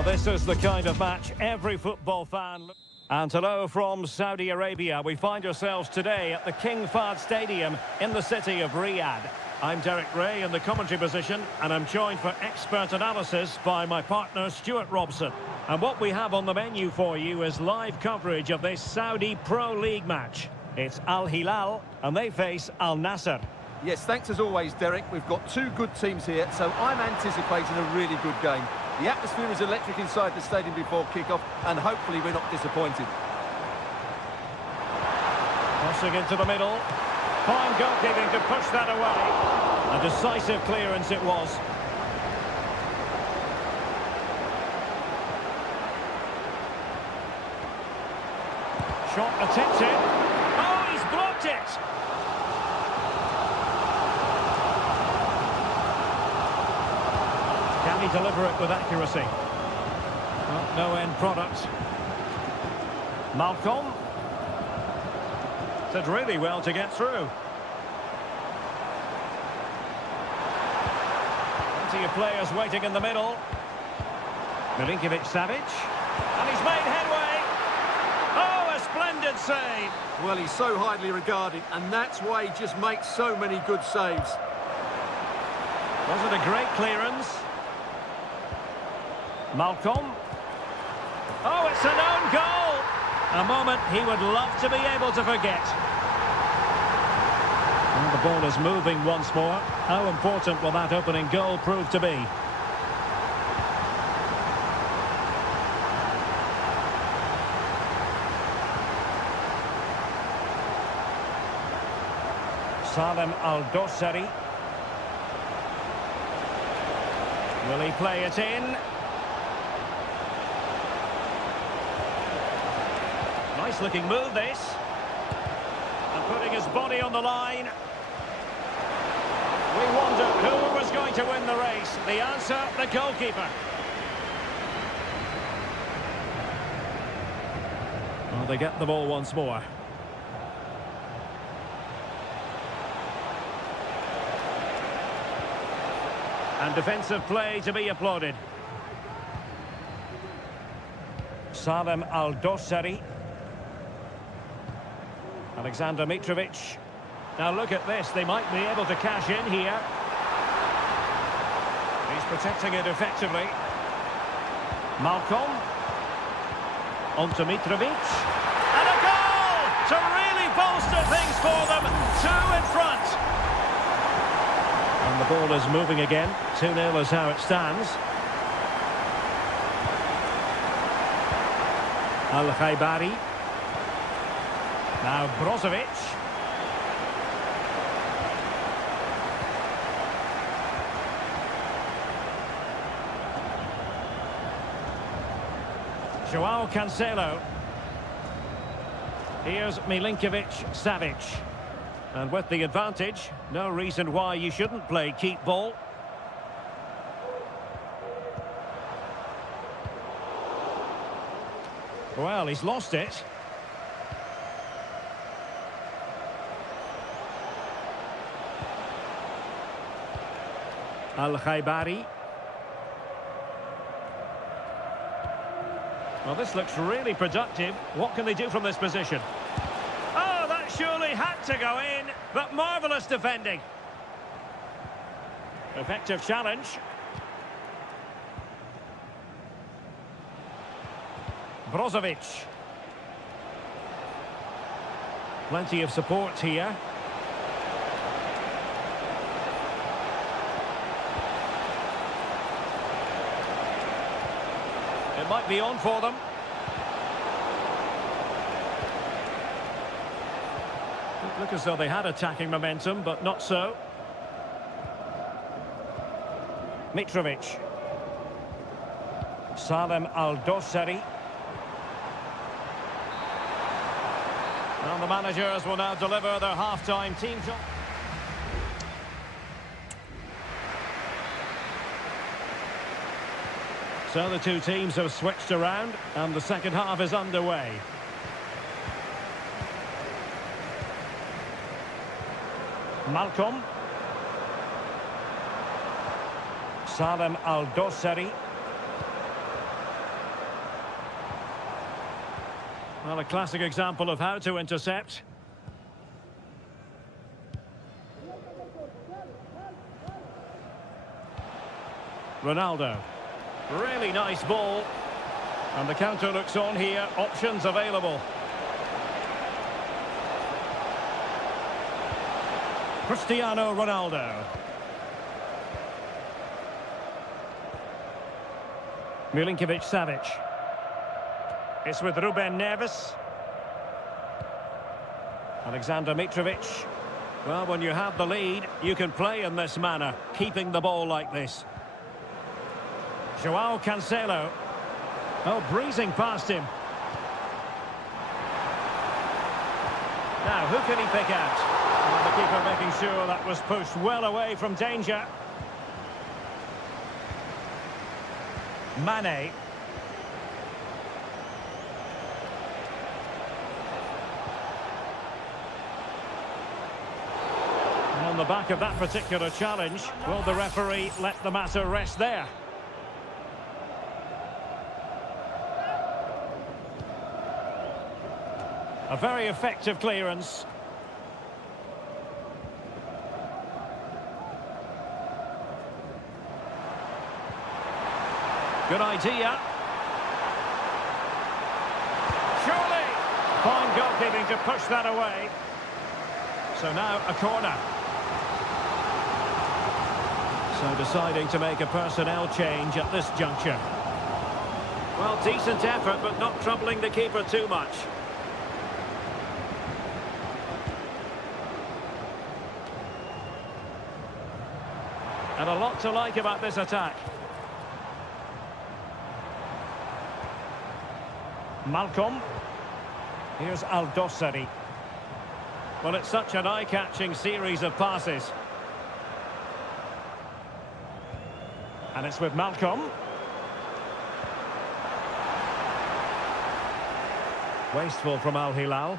Well, this is the kind of match every football fan... And hello from Saudi Arabia. We find ourselves today at the King Fahd Stadium in the city of Riyadh. I'm Derek Ray in the commentary position, and I'm joined for expert analysis by my partner Stuart Robson. And what we have on the menu for you is live coverage of this Saudi Pro League match. It's Al Hilal, and they face Al Nassr. Yes, thanks as always, Derek. We've got two good teams here, so I'm anticipating a really good game. The atmosphere is electric inside the stadium before kick-off, and hopefully we're not disappointed. Crossing into the middle. Fine goalkeeping to push that away. A decisive clearance it was. Shot attempted. Oh, he's blocked it! Can he deliver it with accuracy? Well, no end product. Malcolm. Did really well to get through. Plenty of players waiting in the middle. Milinkovic-Savic. And he's made headway. Oh, a splendid save. Well, he's so highly regarded, and that's why he just makes so many good saves. Was it a great clearance? Malcolm. Oh, it's an own goal! A moment he would love to be able to forget. And the ball is moving once more. How important will that opening goal prove to be? Salem Al-Dossari. Will he play it in? Nice looking move, this. And putting his body on the line. We wonder who was going to win the race. The answer, the goalkeeper. Well, they get the ball once more. And defensive play to be applauded. Salem Al-Dossari. Alexander Mitrovic. Now look at this, they might be able to cash in here. He's protecting it effectively. Malcolm. On to Mitrovic. And a goal to really bolster things for them. Two in front. And the ball is moving again. 2-0 is how it stands. Al-Khaibari. Now Brozovic. Joao Cancelo. Here's Milinkovic-Savic. And with the advantage, no reason why you shouldn't play keep ball. Well, he's lost it. Al-Khaibari. Well, this looks really productive. What can they do from this position? Oh, that surely had to go in, but marvellous defending. Effective challenge. Brozovic. Plenty of support here. It might be on for them. Look as though they had attacking momentum, but not so. Mitrovic. Salem Al-Dossari. And the managers will now deliver their half-time team job. So the two teams have switched around, and the second half is underway. Malcolm. Salem Al-Dossari. Well, a classic example of how to intercept. Ronaldo. Really nice ball. And the counter looks on here. Options available. Cristiano Ronaldo. Milinkovic-Savic. It's with Ruben Neves. Alexander Mitrovic. Well, when you have the lead, you can play in this manner, keeping the ball like this. Joao Cancelo. Oh, breezing past him. Now, who can he pick out? Well, the keeper making sure that was pushed well away from danger. Mane. And on the back of that particular challenge, will the referee let the matter rest there? A very effective clearance. Good idea. Surely! Fine goalkeeping to push that away. So now a corner. So deciding to make a personnel change at this juncture. Well, decent effort, but not troubling the keeper too much. And a lot to like about this attack. Malcolm. Here's Aldosari. Well, it's such an eye-catching series of passes. And it's with Malcolm. Wasteful from Al Hilal.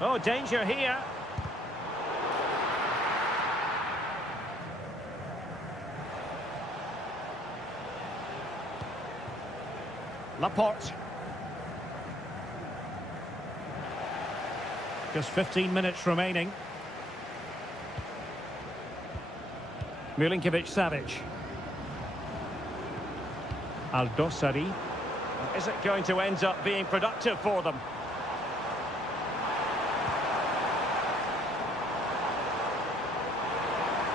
Oh, danger here. Laporte. Just 15 minutes remaining. Milinkovic-Savic. Aldosari. Is it going to end up being productive for them?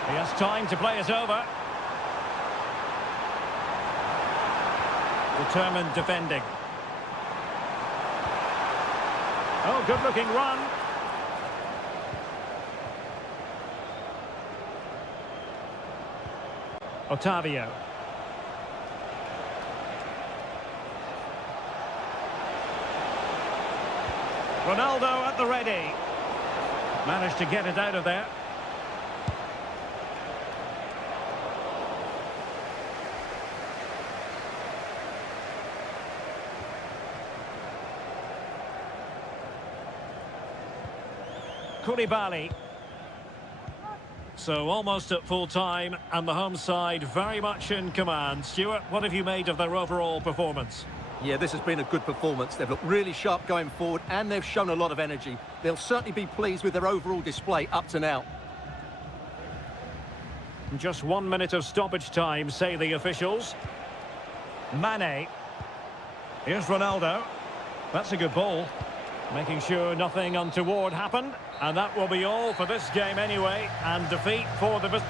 He has time to play it over. Determined defending. Oh, good-looking run. Otavio. Ronaldo at the ready. Managed to get it out of there. Koulibaly. So almost at full time, and the home side very much in command. Stuart, what have you made of their overall performance? Yeah, this has been a good performance. They've looked really sharp going forward, and they've shown a lot of energy. They'll certainly be pleased with their overall display up to now. Just 1 minute of stoppage time, say the officials. Mane. Here's Ronaldo. That's a good ball. Making sure nothing untoward happened. And that will be all for this game anyway. And defeat for the...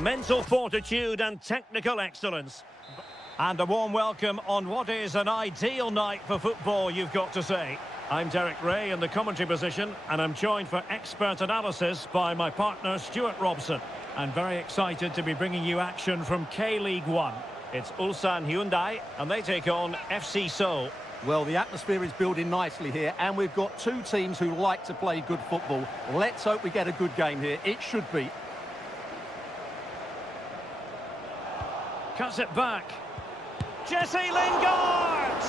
Mental fortitude and technical excellence. And a warm welcome on what is an ideal night for football, you've got to say. I'm Derek Ray in the commentary position, and I'm joined for expert analysis by my partner, Stuart Robson. I'm very excited to be bringing you action from K-League 1. It's Ulsan Hyundai, and they take on FC Seoul. Well, the atmosphere is building nicely here, and we've got two teams who like to play good football. Let's hope we get a good game here. It should be. Cuts it back. Jesse Lingard!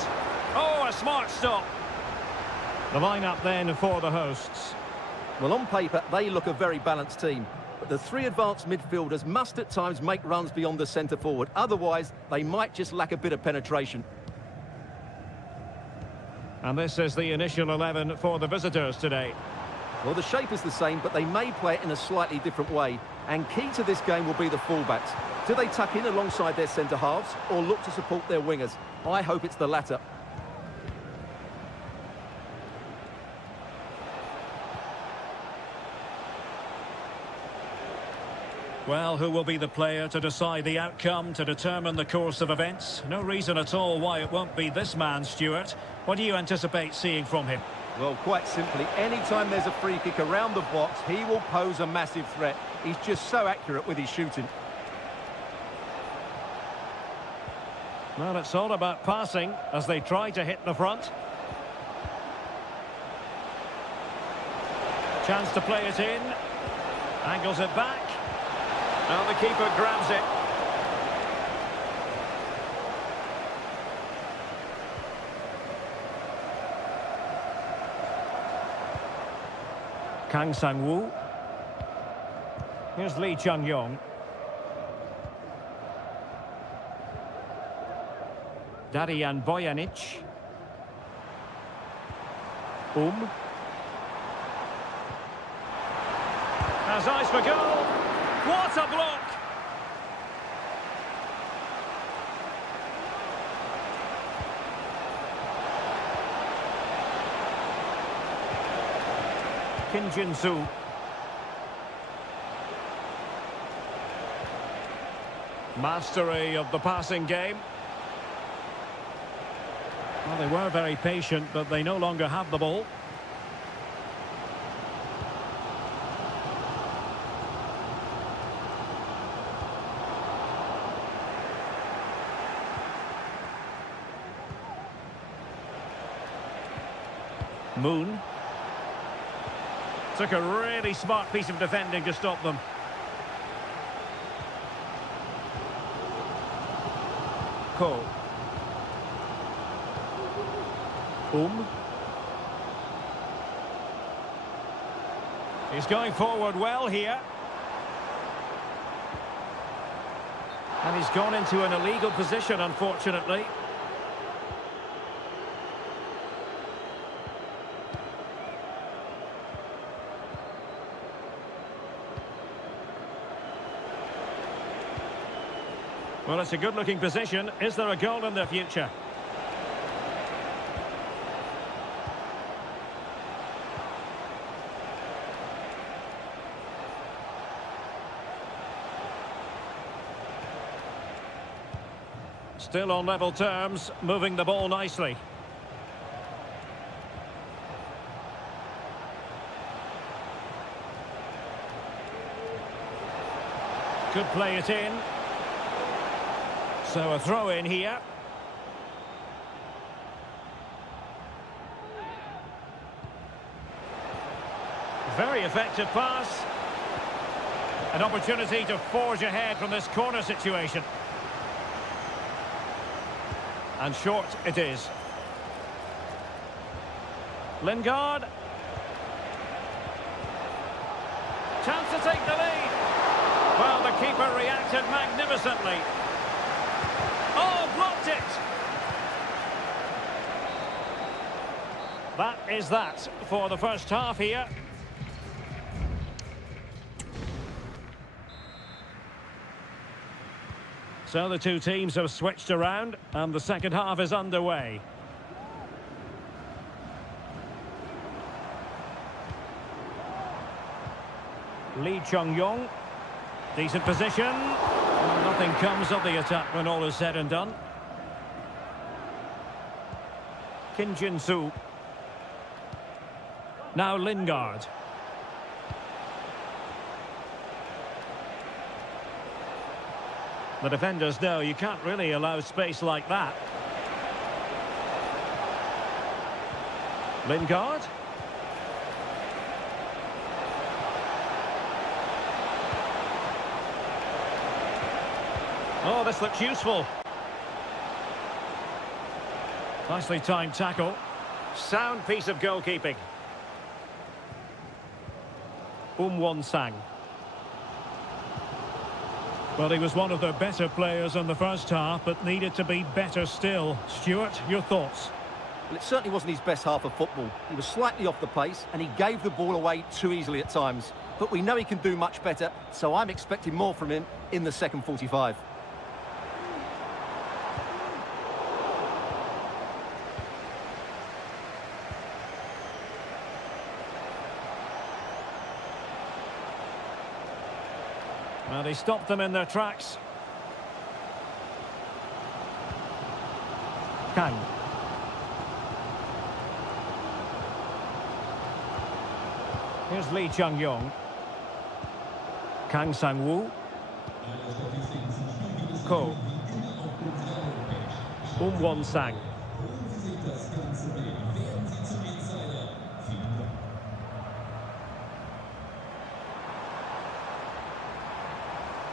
Oh, a smart stop. The lineup then for the hosts. Well, on paper, they look a very balanced team. But the three advanced midfielders must at times make runs beyond the centre forward. Otherwise, they might just lack a bit of penetration. And this is the initial 11 for the visitors today. Well, the shape is the same, but they may play it in a slightly different way. And key to this game will be the fullbacks. Do they tuck in alongside their centre-halves or look to support their wingers? I hope it's the latter. Well, who will be the player to decide the outcome, to determine the course of events? No reason at all why it won't be this man, Stuart. What do you anticipate seeing from him? Well, quite simply, anytime there's a free kick around the box, he will pose a massive threat. He's just so accurate with his shooting. Well, it's all about passing as they try to hit the front. Chance to play it in. Angles it back. Now the keeper grabs it. Kang Sang-woo. Here's Lee Chung-yong. Darian Bojanic. Has eyes for goal. What a block! Kim Jin-soo. Mastery of the passing game. Well, they were very patient, but they no longer have the ball. Moon. Took a really smart piece of defending to stop them. Cole. He's going forward well here. And he's gone into an illegal position, unfortunately. Well, it's a good-looking position. Is there a goal in the future? Still on level terms, moving the ball nicely. Could play it in. So a throw in here. Very effective pass. An opportunity to forge ahead from this corner situation. And short it is. Lingard. Chance to take the lead. Well, the keeper reacted magnificently. Oh, blocked it! That is that for the first half here. So the two teams have switched around and the second half is underway. Lee Chung-yong. Decent position. Nothing comes of the attack when all is said and done. Kim Jin-soo. Now Lingard. The defenders know you can't really allow space like that. Lingard. Oh, this looks useful. Nicely timed tackle. Sound piece of goalkeeping. Won-sang. Well, he was one of the better players in the first half, but needed to be better still. Stuart, your thoughts? Well, it certainly wasn't his best half of football. He was slightly off the pace and he gave the ball away too easily at times. But we know he can do much better, so I'm expecting more from him in the second 45. And he stopped them in their tracks. Kang. Here's Lee Chung-yong. Kang Sang-woo. Ko. Won-sang.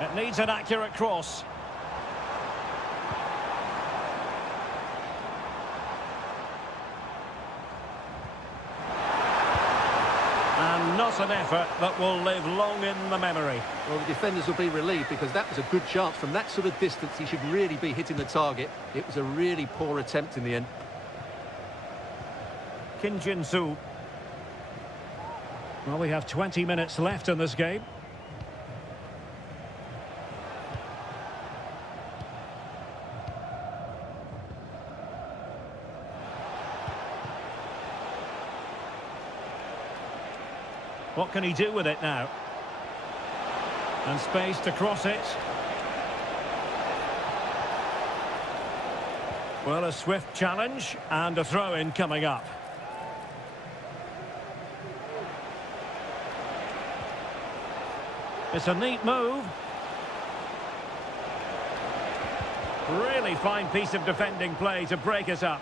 It needs an accurate cross. And not an effort that will live long in the memory. Well, the defenders will be relieved because that was a good chance. From that sort of distance, he should really be hitting the target. It was a really poor attempt in the end. Kim Jin-soo. Well, we have 20 minutes left in this game. What can he do with it now? And space to cross it. Well, a swift challenge and a throw-in coming up. It's a neat move. Really fine piece of defending play to break it up.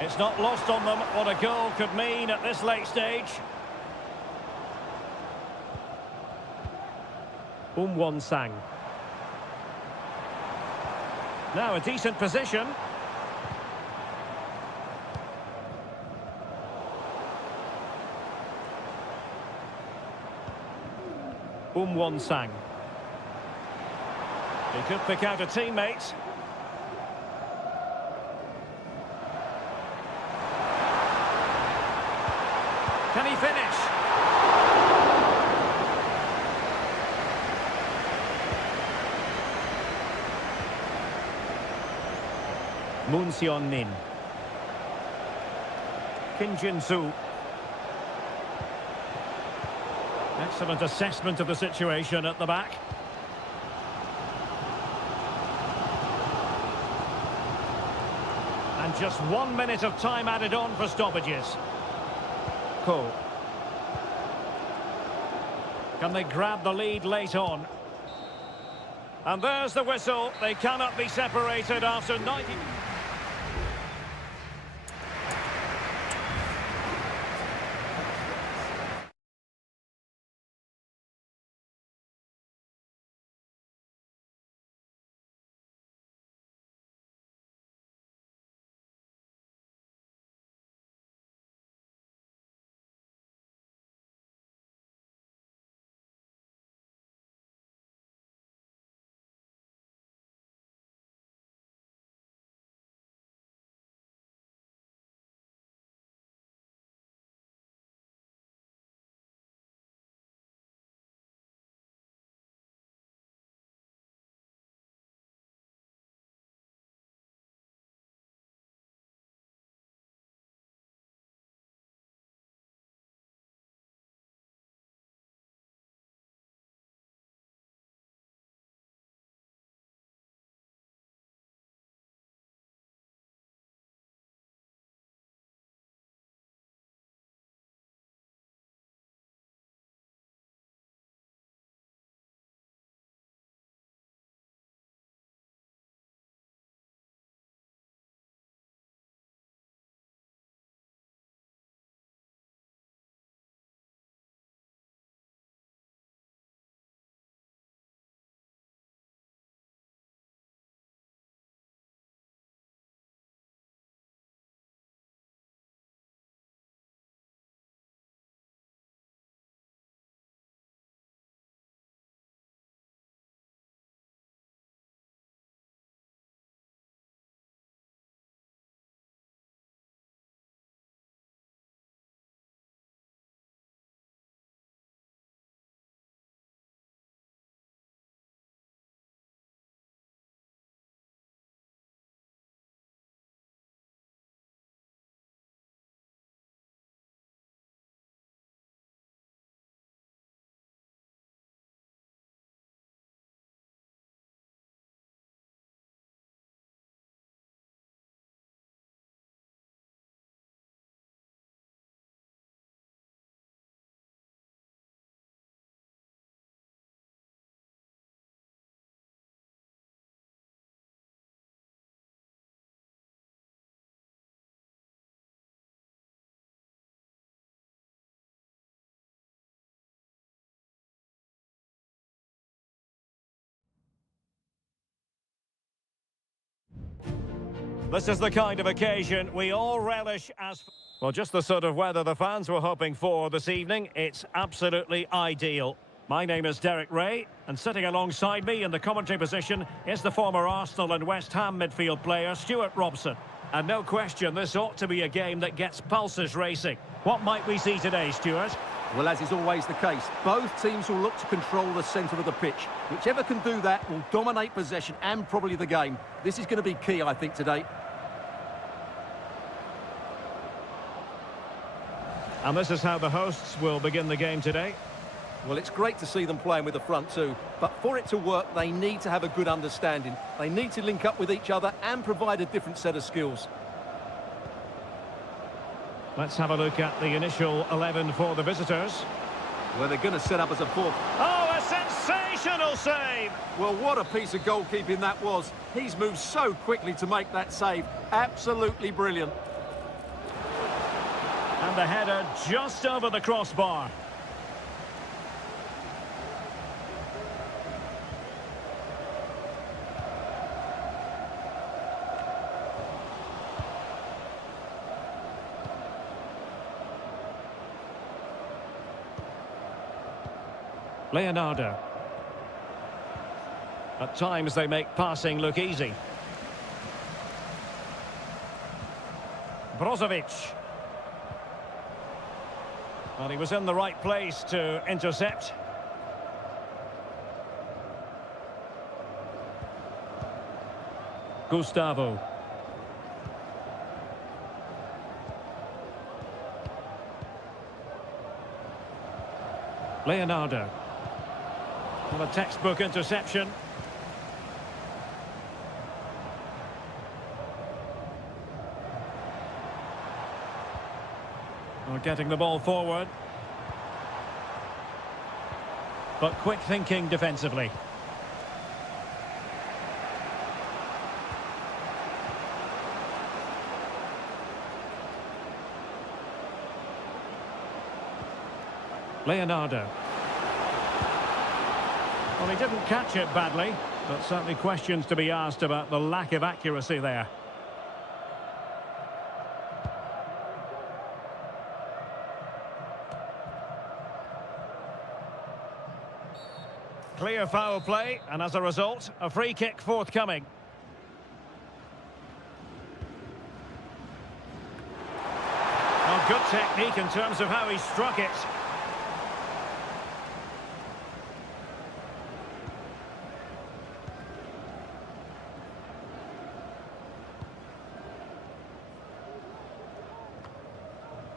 It's not lost on them what a goal could mean at this late stage. Won-sang. Now a decent position. Won-sang. He could pick out a teammate. Can he finish? Moon Seon-min. Kim Jin-soo. Excellent assessment of the situation at the back. And just 1 minute of time added on for stoppages. Ko. Can they grab the lead late on? And there's the whistle. They cannot be separated after 90... This is the kind of occasion we all relish as... Well, just the sort of weather the fans were hoping for this evening. It's absolutely ideal. My name is Derek Ray, and sitting alongside me in the commentary position is the former Arsenal and West Ham midfield player, Stuart Robson. And no question, this ought to be a game that gets pulses racing. What might we see today, Stuart? Well, as is always the case, both teams will look to control the centre of the pitch. Whichever can do that will dominate possession and probably the game. This is going to be key, I think, today. And this is how the hosts will begin the game today. Well, it's great to see them playing with the front two, but for it to work, they need to have a good understanding. They need to link up with each other and provide a different set of skills. Let's have a look at the initial 11 for the visitors. Well, they're going to set up as a fourth. Oh, a sensational save! Well, what a piece of goalkeeping that was. He's moved so quickly to make that save. Absolutely brilliant. And the header just over the crossbar. Leonardo. At times they make passing look easy. Brozovic. And he was in the right place to intercept. Gustavo. Leonardo. Well, a textbook interception. Well, getting the ball forward. But quick thinking defensively. Leonardo. Well, he didn't catch it badly, but certainly questions to be asked about the lack of accuracy there. Clear foul play, and as a result, a free kick forthcoming. Well, good technique in terms of how he struck it.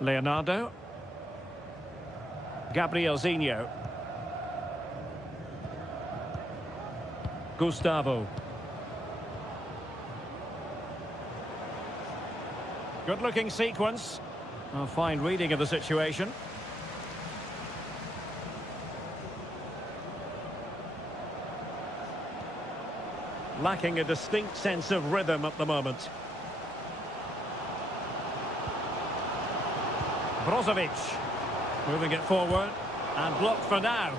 Leonardo. Gabrielzinho. Gustavo. Good-looking sequence. A fine reading of the situation. Lacking a distinct sense of rhythm at the moment. Brozovic. Moving it forward. And blocked for now.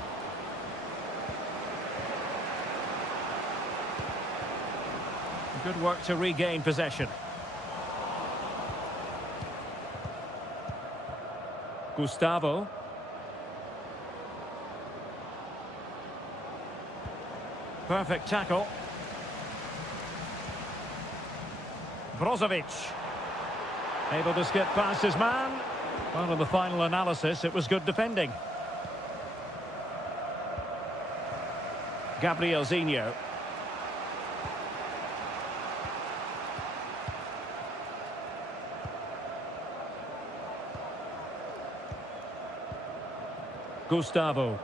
Good work to regain possession. Gustavo. Perfect tackle. Brozovic. Able to skip past his man. Well, in the final analysis, it was good defending. Gabrielzinho. Gustavo.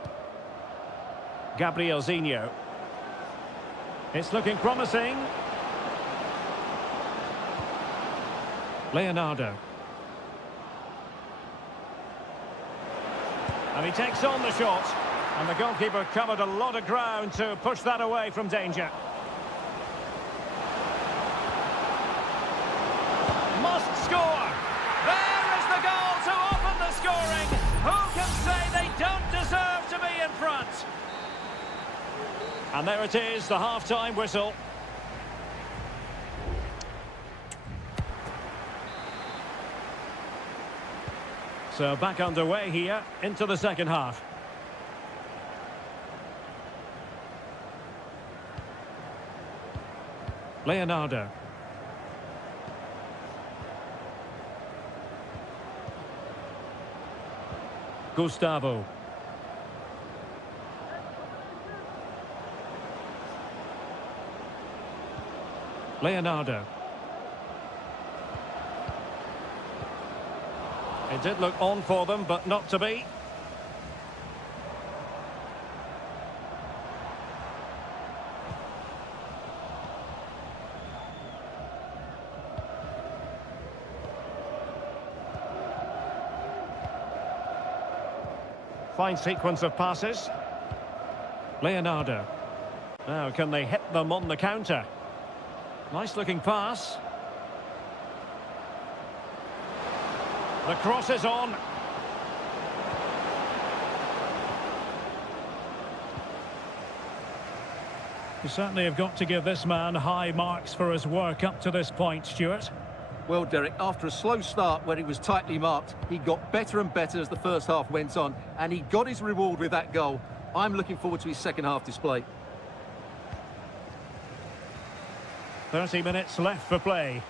Gabrielzinho. It's looking promising. Leonardo. And he takes on the shot. And the goalkeeper covered a lot of ground to push that away from danger. Must score! There is the goal to open the scoring! Who can say they don't deserve to be in front? And there it is, the half-time whistle. So back underway here into the second half. Leonardo. Gustavo. Leonardo. It did look on for them, but not to be. Fine sequence of passes. Leonardo. Now, can they hit them on the counter? Nice looking pass. The cross is on. You certainly have got to give this man high marks for his work up to this point, Stuart. Well, Derek, after a slow start where he was tightly marked, he got better and better as the first half went on, and he got his reward with that goal. I'm looking forward to his second half display. 30 minutes left for play.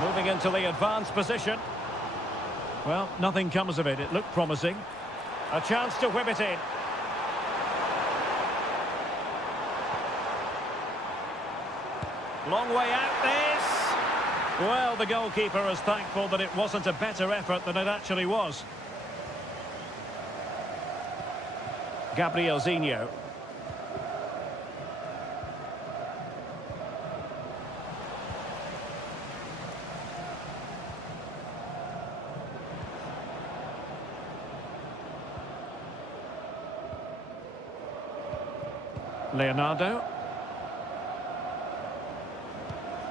Moving into the advanced position. Well, nothing comes of it. It looked promising. A chance to whip it in. Long way out this. Well, the goalkeeper is thankful that it wasn't a better effort than it actually was. Gabrielzinho. Leonardo.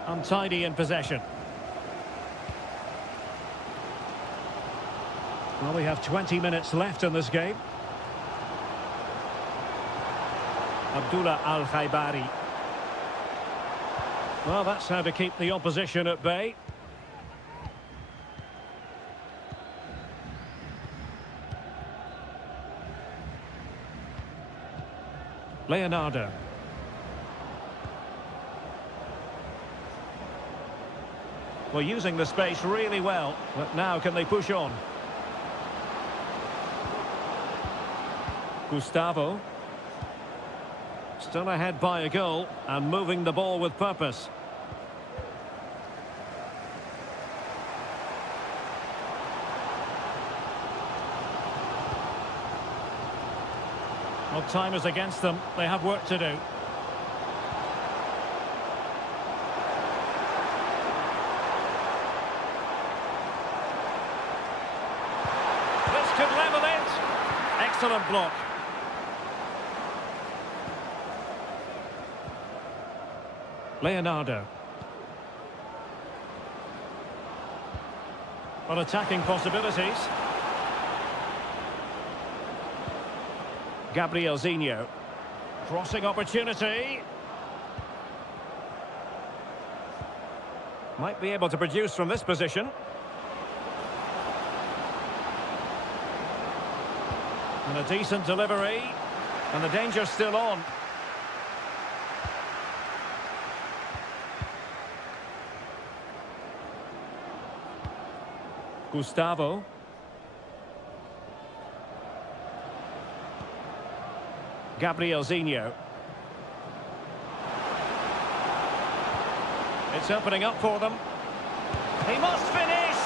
Untidy in possession. Well, we have 20 minutes left in this game. Abdullah Al-Khaibari. Well, that's how to keep the opposition at bay. Leonardo. Well, using the space really well, but now can they push on? Gustavo. Still ahead by a goal and moving the ball with purpose. Well, time is against them. They have work to do. This could level it. Excellent block. Leonardo. Well, attacking possibilities. Gabrielzinho. Crossing opportunity. Might be able to produce from this position. And a decent delivery. And the danger's still on. Gustavo. Gabrielzinho. It's opening up for them. He must finish!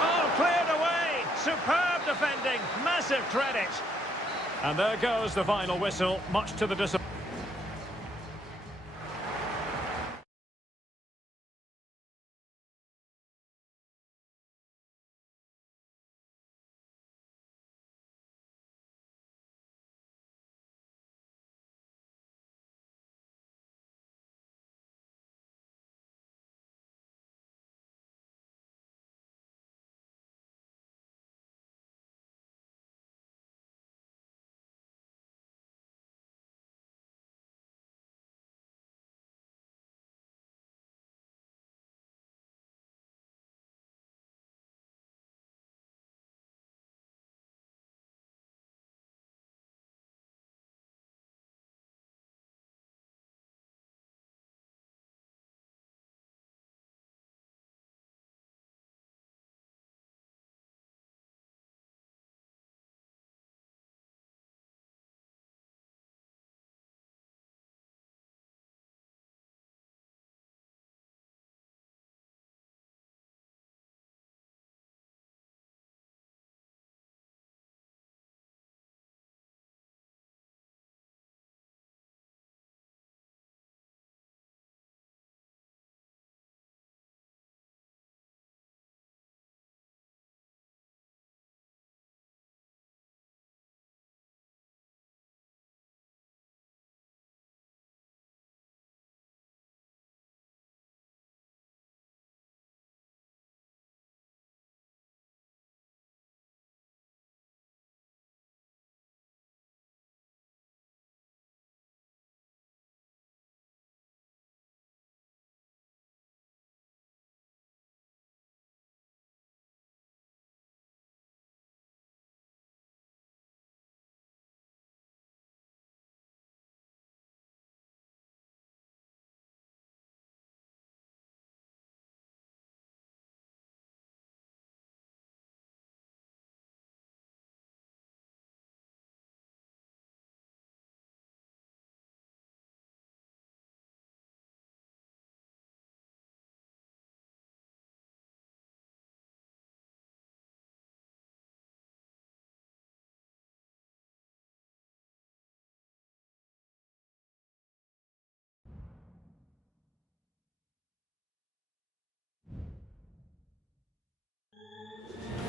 Oh, cleared away! Superb defending, massive credit. And there goes the final whistle, much to the disappointment.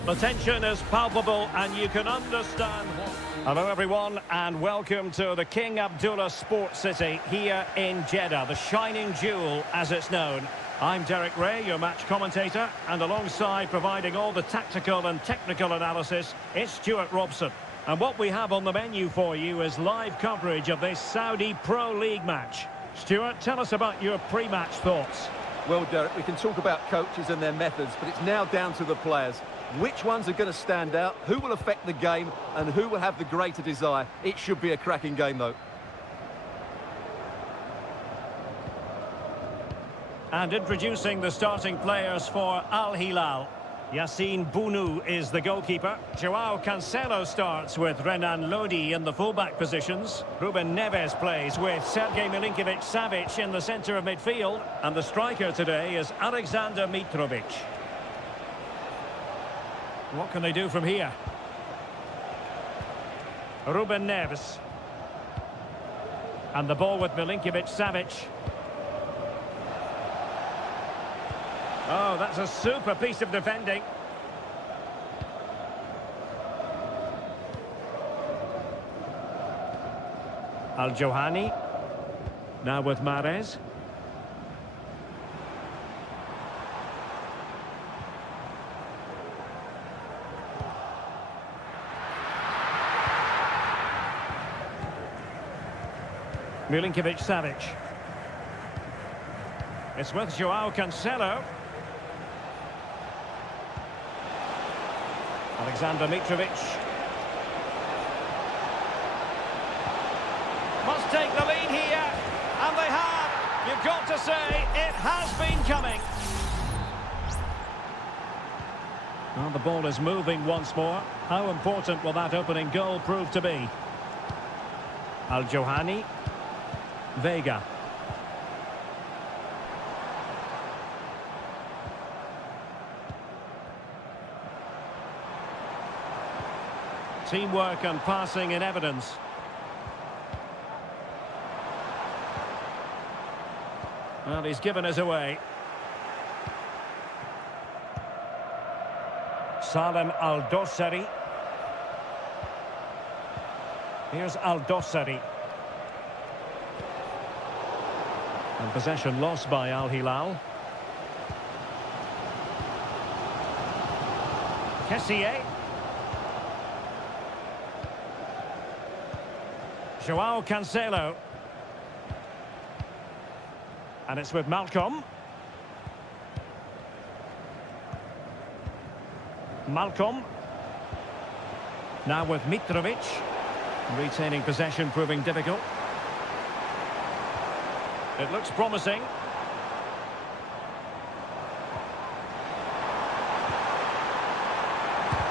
The tension is palpable and you can understand what... Hello everyone and welcome to the King Abdullah Sports City here in Jeddah, the shining jewel as it's known. I'm Derek Ray, your match commentator, and alongside providing all the tactical and technical analysis, it's Stuart Robson. And what we have on the menu for you is live coverage of this Saudi Pro League match. Stuart, tell us about your pre-match thoughts. Well, Derek, we can talk about coaches and their methods, but it's now down to the players. Which ones are going to stand out, who will affect the game, and who will have the greater desire? It should be a cracking game, though. And introducing the starting players for Al Hilal. Yassine Bounou is the goalkeeper. Joao Cancelo starts with Renan Lodi in the fullback positions. Ruben Neves plays with Sergej Milinkovic-Savic in the centre of midfield. And the striker today is Alexander Mitrovic. What can they do from here? Ruben Neves. And the ball with Milinkovic-Savic. Oh, that's a super piece of defending. Al-Johani. Now with Mahrez. Milinkovic-Savic. It's with Joao Cancelo. Alexander Mitrovic. Must take the lead here. And they have. You've got to say, it has been coming. Well, the ball is moving once more. How important will that opening goal prove to be? Al-Johani. Vega. Teamwork and passing in evidence. Well, he's given us away. Salem Al-Dossari. Here's Al-Dossari. And possession lost by Al Hilal. Kessié. Joao Cancelo. And it's with Malcolm. Malcolm. Now with Mitrovic. Retaining possession proving difficult. It looks promising.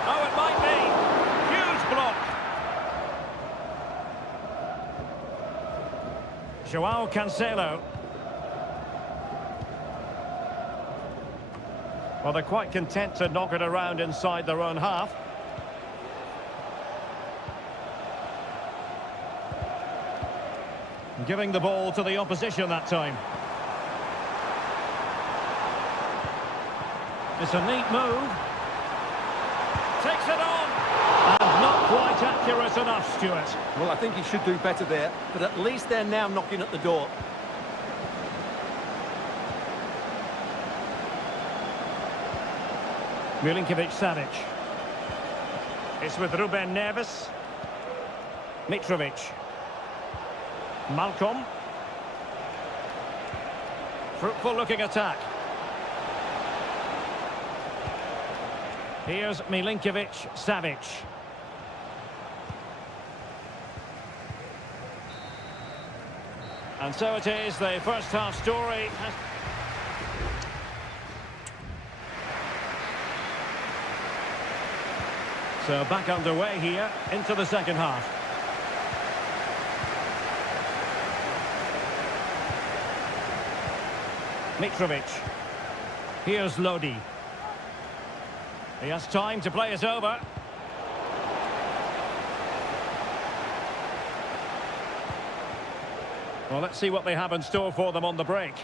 Oh, it might be. Huge block. Joao Cancelo. Well, they're quite content to knock it around inside their own half. Giving the ball to the opposition that time. It's a neat move. Takes it on. And not quite accurate enough, Stuart. Well, I think he should do better there, but at least they're now knocking at the door. Milinkovic-Savic. It's with Ruben Neves. Mitrovic. Malcolm. Fruitful looking attack. Here's Milinkovic-Savic. And so it is, the first half story. So back underway here into the second half. Mitrovic. Here's Lodi. He has time to play it over. Well, let's see what they have in store for them on the break.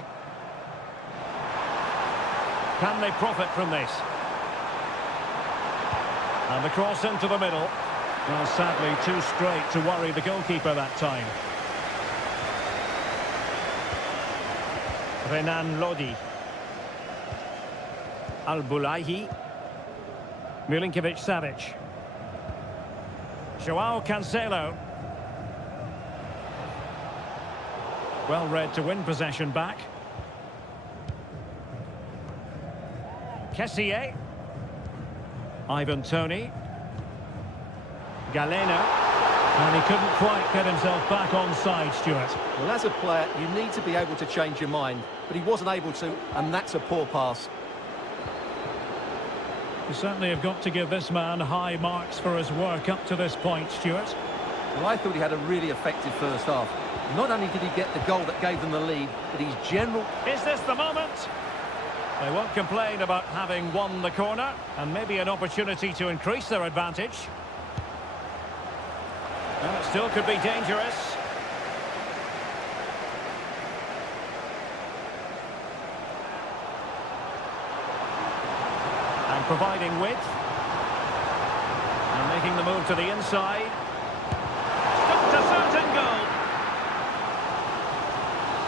Can they profit from this? And the cross into the middle. Well, sadly, too straight to worry the goalkeeper that time. Renan Lodi. Al-Bulaihi. Milinkovic-Savic. Joao Cancelo. Well read to win possession back. Kessié. Ivan Toney. Galeno. And he couldn't quite get himself back onside, Stuart. Well, as a player, you need to be able to change your mind, but he wasn't able to, and that's a poor pass. You certainly have got to give this man high marks for his work up to this point, Stuart. Well, I thought he had a really effective first half. Not only did he get the goal that gave them the lead, but his general... Is this the moment? They won't complain about having won the corner, and maybe an opportunity to increase their advantage. And it still could be dangerous. And providing width. And making the move to the inside. Stopped a certain goal.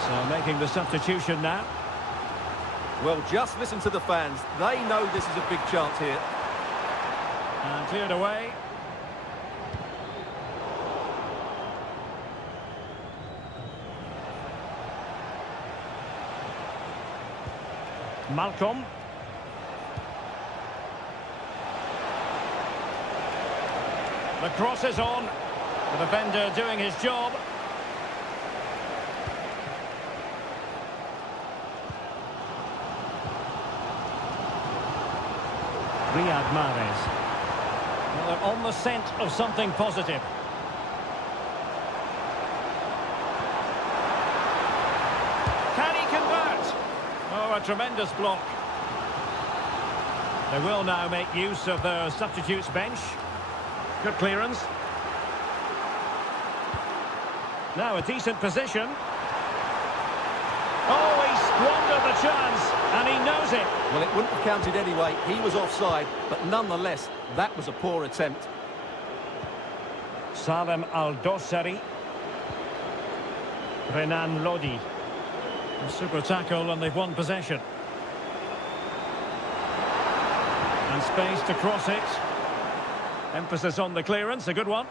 So making the substitution now. Well, just listen to the fans. They know this is a big chance here. And cleared away. Malcolm. The cross is on. The defender doing his job. Riyad Mahrez. Well, they're on the scent of something positive. Can he convert? Oh, a tremendous block. They will now make use of their substitutes bench. Good clearance. Now a decent position. Oh, he squandered the chance, and he knows it. Well, it wouldn't have counted anyway. He was offside, but nonetheless, that was a poor attempt. Salem Al-Dossari. Renan Lodi. A super tackle, and they've won possession. And space to cross it. Emphasis on the clearance, a good one.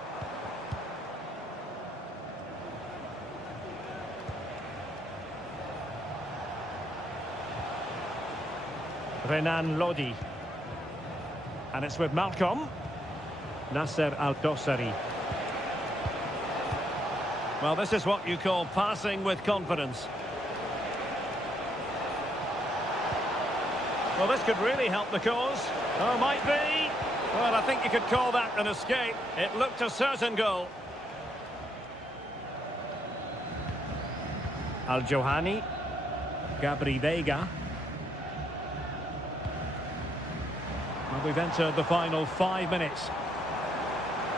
Renan Lodi. And it's with Malcolm. Nasser Al-Dossari. Well, this is what you call passing with confidence. Well, this could really help the cause. Oh, might be. Well, I think you could call that an escape. It looked a certain goal. Al-Johani. Gabri Veiga. Well, we've entered the final 5 minutes.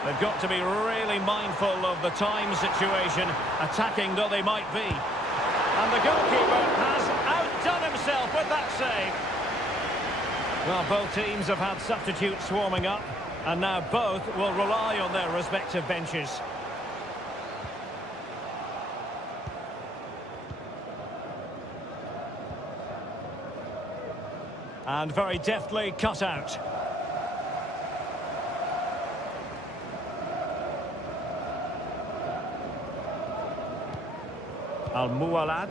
They've got to be really mindful of the time situation, attacking though they might be. And the goalkeeper has outdone himself with that save. Well, both teams have had substitutes warming up, and now both will rely on their respective benches. And very deftly cut out. Al-Mualad.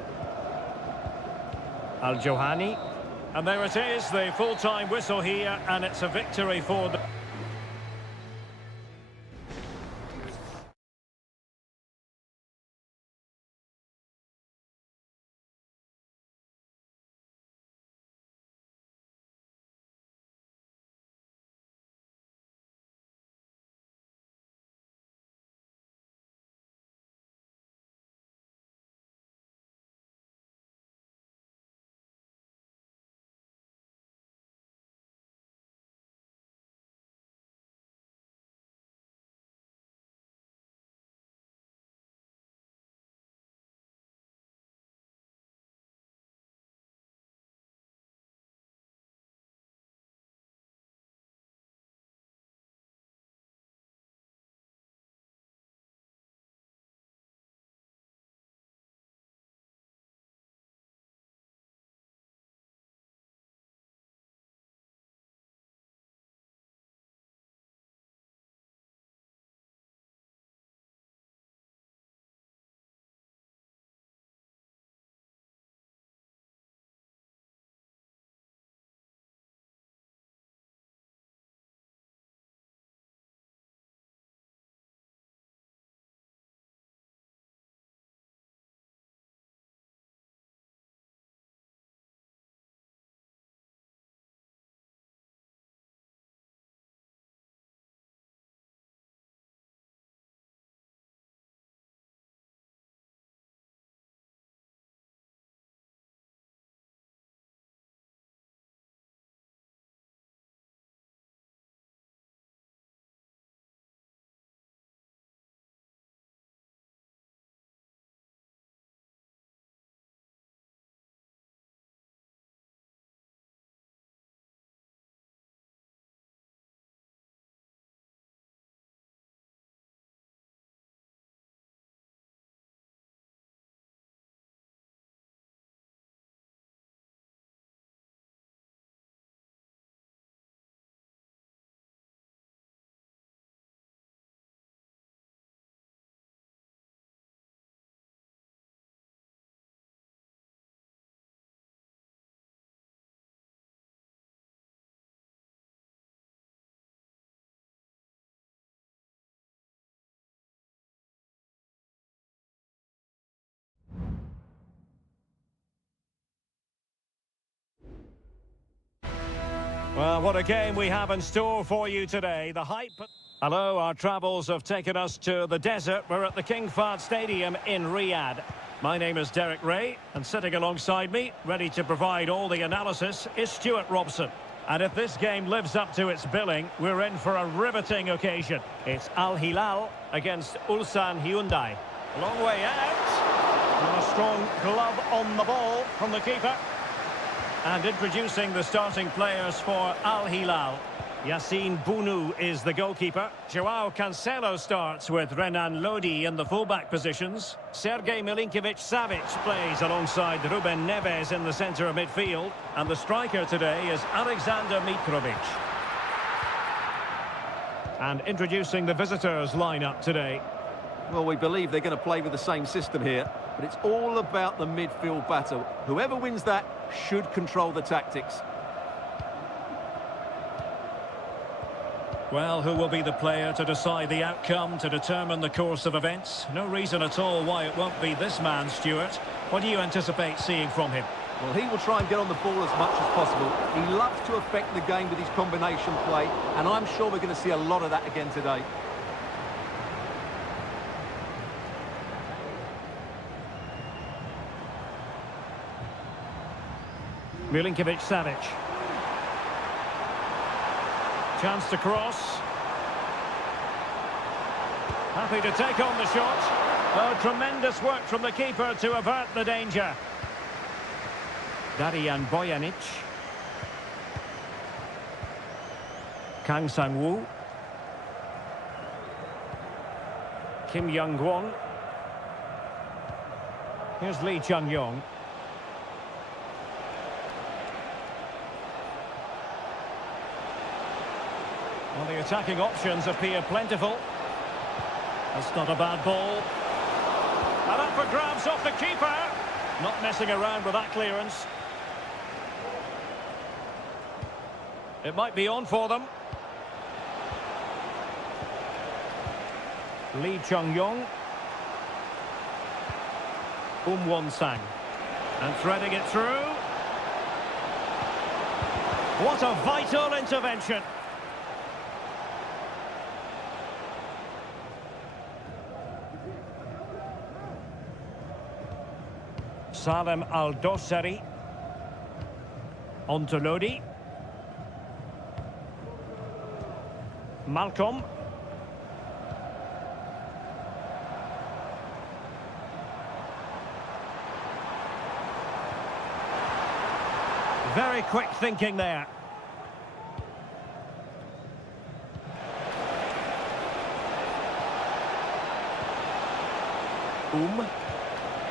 Al-Johani. And there it is, the full-time whistle here, and it's a victory for the... Well, what a game we have in store for you today. The hype... Hello, our travels have taken us to the desert. We're at the King Fahd Stadium in Riyadh. My name is Derek Ray, and sitting alongside me, ready to provide all the analysis, is Stuart Robson. And if this game lives up to its billing, we're in for a riveting occasion. It's Al Hilal against Ulsan Hyundai. Long way out, and a strong glove on the ball from the keeper. And introducing the starting players for Al Hilal. Yassine Bounou is the goalkeeper. Joao Cancelo starts with Renan Lodi in the fullback positions. Sergej Milinkovic-Savic plays alongside Ruben Neves in the centre of midfield. And the striker today is Alexander Mitrovic. And introducing the visitors' lineup today. Well, we believe they're going to play with the same system here, but it's all about the midfield battle. Whoever wins that should control the tactics. Well, who will be the player to decide the outcome, to determine the course of events? No reason at all why it won't be this man, Stuart. What do you anticipate seeing from him? Well, he will try and get on the ball as much as possible. He loves to affect the game with his combination play, and I'm sure we're going to see a lot of that again today. Milinkovic-Savic. Chance to cross. Happy to take on the shot. Oh, tremendous work from the keeper to avert the danger. Darijan Bojanic. Kang Sang-woo. Kim Young-won. Here's Lee Chung-yong. Well, the attacking options appear plentiful. That's not a bad ball. And up for grabs off the keeper. Not messing around with that clearance. It might be on for them. Lee Chung-yong. Won-sang. And threading it through. What a vital intervention. Salem Al-Dossari. On to Lodi. Malcolm. Very quick thinking there.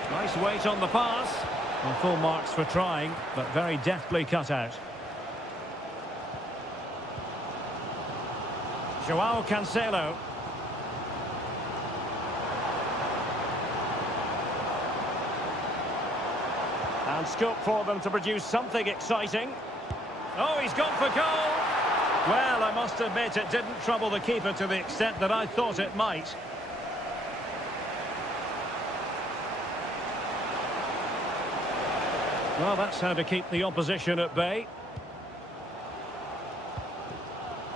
Nice weight on the pass. And full marks for trying, but very deftly cut out. Joao Cancelo. And scope for them to produce something exciting. Oh, he's gone for goal. Well, I must admit it didn't trouble the keeper to the extent that I thought it might. Well, that's how to keep the opposition at bay.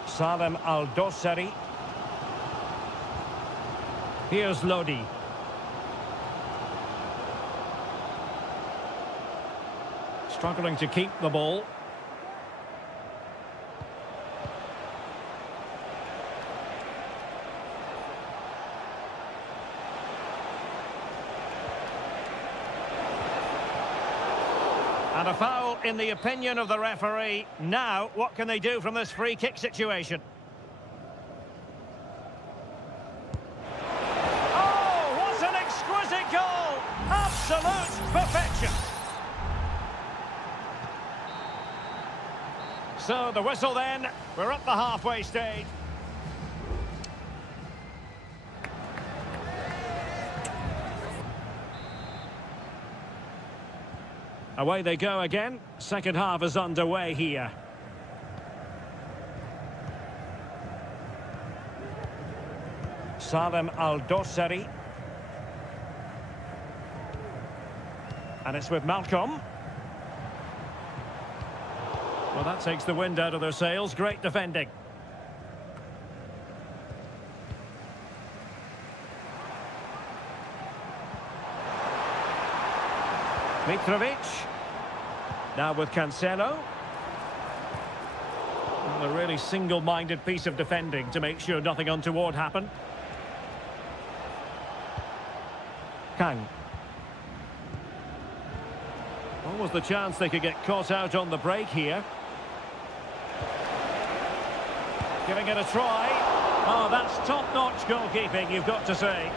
Salem Al-Dossari. Here's Lodi. Struggling to keep the ball. And a foul in the opinion of the referee. Now, what can they do from this free kick situation? Oh, what an exquisite goal! Absolute perfection! So, the whistle then. We're at the halfway stage. Away they go again. Second half is underway here. Salem Al-Dossari. And it's with Malcolm. Well, that takes the wind out of their sails. Great defending. Mitrovic. Now with Cancelo. A really single-minded piece of defending to make sure nothing untoward happened. Kang. Almost the chance they could get caught out on the break here. Giving it a try. Oh, that's top-notch goalkeeping, you've got to say.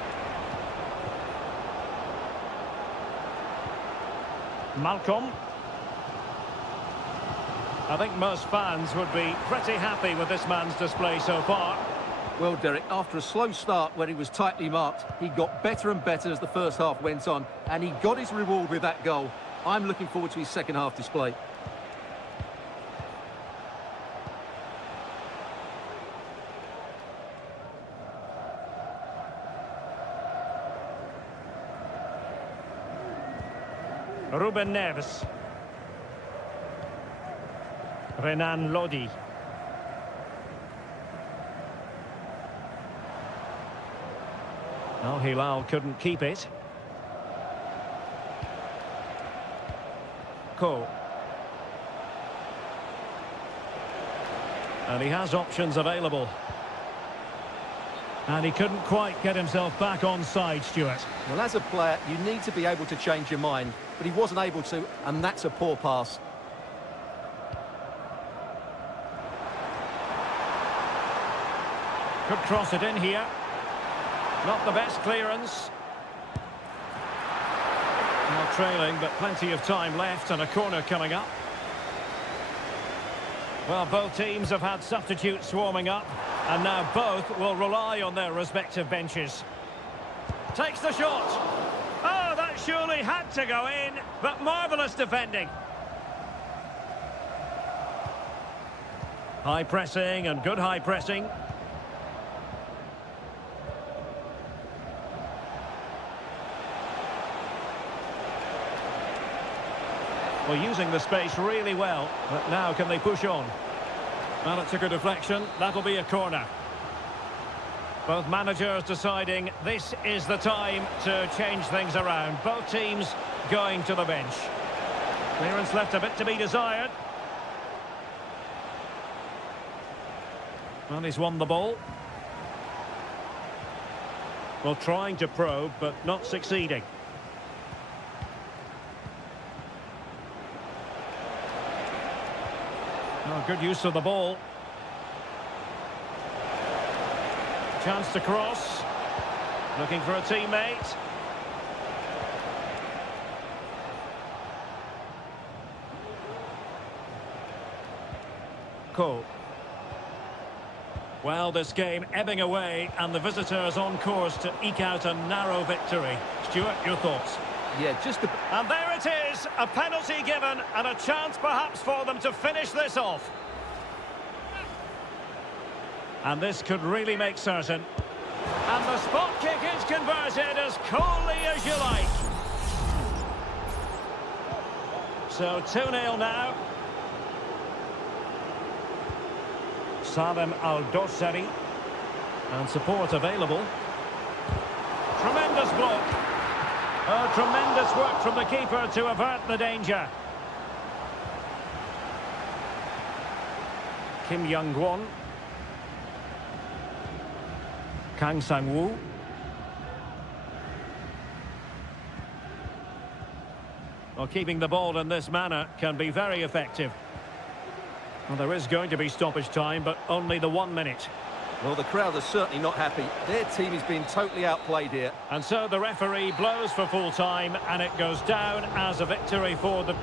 Malcolm. I think most fans would be pretty happy with this man's display so far. Well, Derek, after a slow start where he was tightly marked, he got better and better as the first half went on, and he got his reward with that goal. I'm looking forward to his second half display. Ruben Neves. Renan Lodi. Oh, Hilal couldn't keep it. Ko. And he has options available. And he couldn't quite get himself back on side, Stuart. Well, as a player, you need to be able to change your mind, but he wasn't able to, and that's a poor pass. Could cross it in here. Not the best clearance. Not trailing, but plenty of time left and a corner coming up. Well, both teams have had substitutes swarming up, and now both will rely on their respective benches. Takes the shot. Oh, that surely had to go in, but marvellous defending. High pressing and good high pressing. Well, using the space really well, but now can they push on? Well, it took a deflection. That'll be a corner. Both managers deciding this is the time to change things around. Both teams going to the bench. Clearance left a bit to be desired. Well, he's won the ball. Well, trying to probe, but not succeeding. Oh, good use of the ball. Chance to cross. Looking for a teammate. Ko. Well, this game ebbing away, and the visitors on course to eke out a narrow victory. Stuart, your thoughts? Yeah, just a... And there it is, a penalty given, and a chance perhaps for them to finish this off. And this could really make certain. And the spot kick is converted as coolly as you like. So 2-0 now. Salem Al-Dossari. And support available. Tremendous block. Oh, tremendous work from the keeper to avert the danger. Kim Young-won. Kang Sang-woo. Well, keeping the ball in this manner can be very effective. Well, there is going to be stoppage time, but only the 1 minute. Well, the crowd are certainly not happy. Their team is being totally outplayed here. And so the referee blows for full time, and it goes down as a victory for the...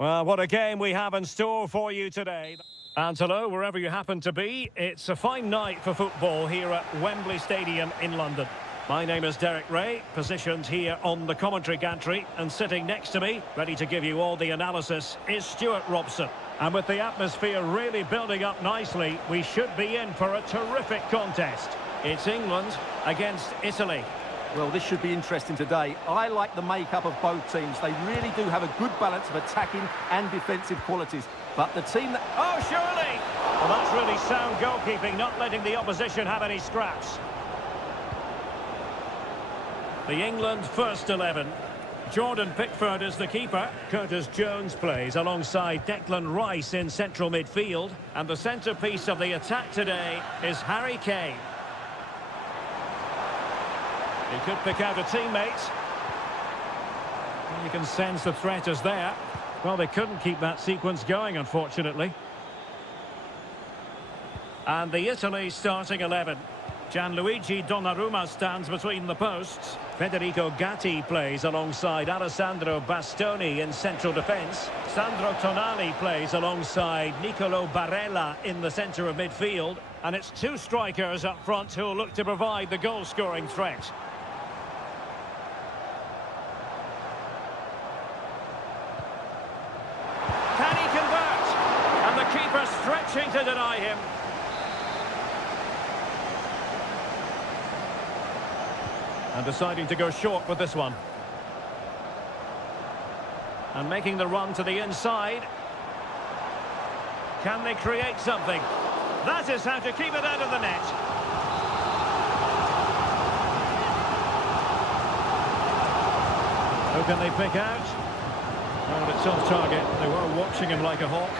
Well, what a game we have in store for you today. And hello, wherever you happen to be, it's a fine night for football here at Wembley Stadium in London. My name is Derek Ray, positioned here on the commentary gantry, and sitting next to me, ready to give you all the analysis, is Stuart Robson. And with the atmosphere really building up nicely, we should be in for a terrific contest. It's England against Italy. Well, this should be interesting today. I like the makeup of both teams. They really do have a good balance of attacking and defensive qualities. But the team that... Oh, surely! Well, that's really sound goalkeeping, not letting the opposition have any scraps. The England first 11. Jordan Pickford is the keeper. Curtis Jones plays alongside Declan Rice in central midfield. And the centrepiece of the attack today is Harry Kane. He could pick out a teammate. Well, you can sense the threat is there. Well, they couldn't keep that sequence going, unfortunately. And the Italy starting 11. Gianluigi Donnarumma stands between the posts. Federico Gatti plays alongside Alessandro Bastoni in central defence. Sandro Tonali plays alongside Nicolo Barella in the centre of midfield. And it's two strikers up front who'll look to provide the goal-scoring threat. Can he convert? And the keeper stretching to deny him. And deciding to go short with this one. And making the run to the inside. Can they create something? That is how to keep it out of the net. Who can they pick out? Oh, but it's off target. They were watching him like a hawk.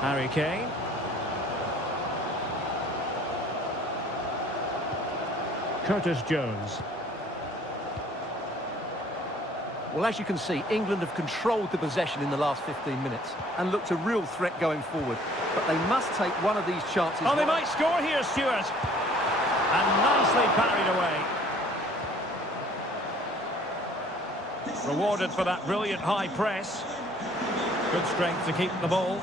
Harry Kane. Curtis Jones. Well, as you can see, England have controlled the possession in the last 15 minutes and looked a real threat going forward. But they must take one of these chances. Oh, they might score here, Stuart. And nicely parried away. Rewarded for that brilliant high press. Good strength to keep the ball.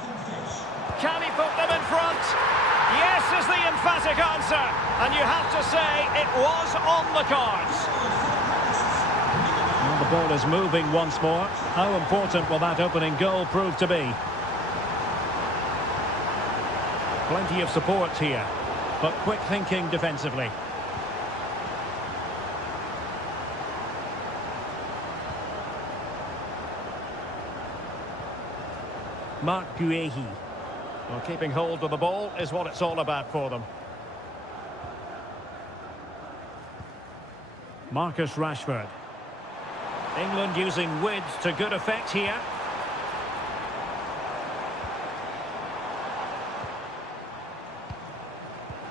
Can he put them in front? Yes is the emphatic answer. And you have to say it was on the cards. Well, the ball is moving once more. How important will that opening goal prove to be? Plenty of support here, but quick thinking defensively. Mark Guehi. Well, keeping hold of the ball is what it's all about for them. Marcus Rashford. England using width to good effect here.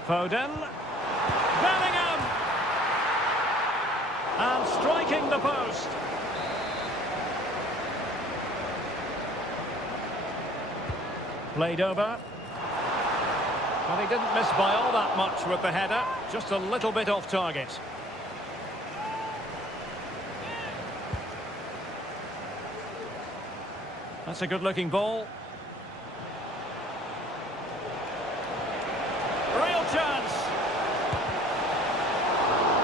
Foden. Bellingham. And striking the post. Played over. Well, he didn't miss by all that much with the header. Just a little bit off target. That's a good-looking ball. Real chance.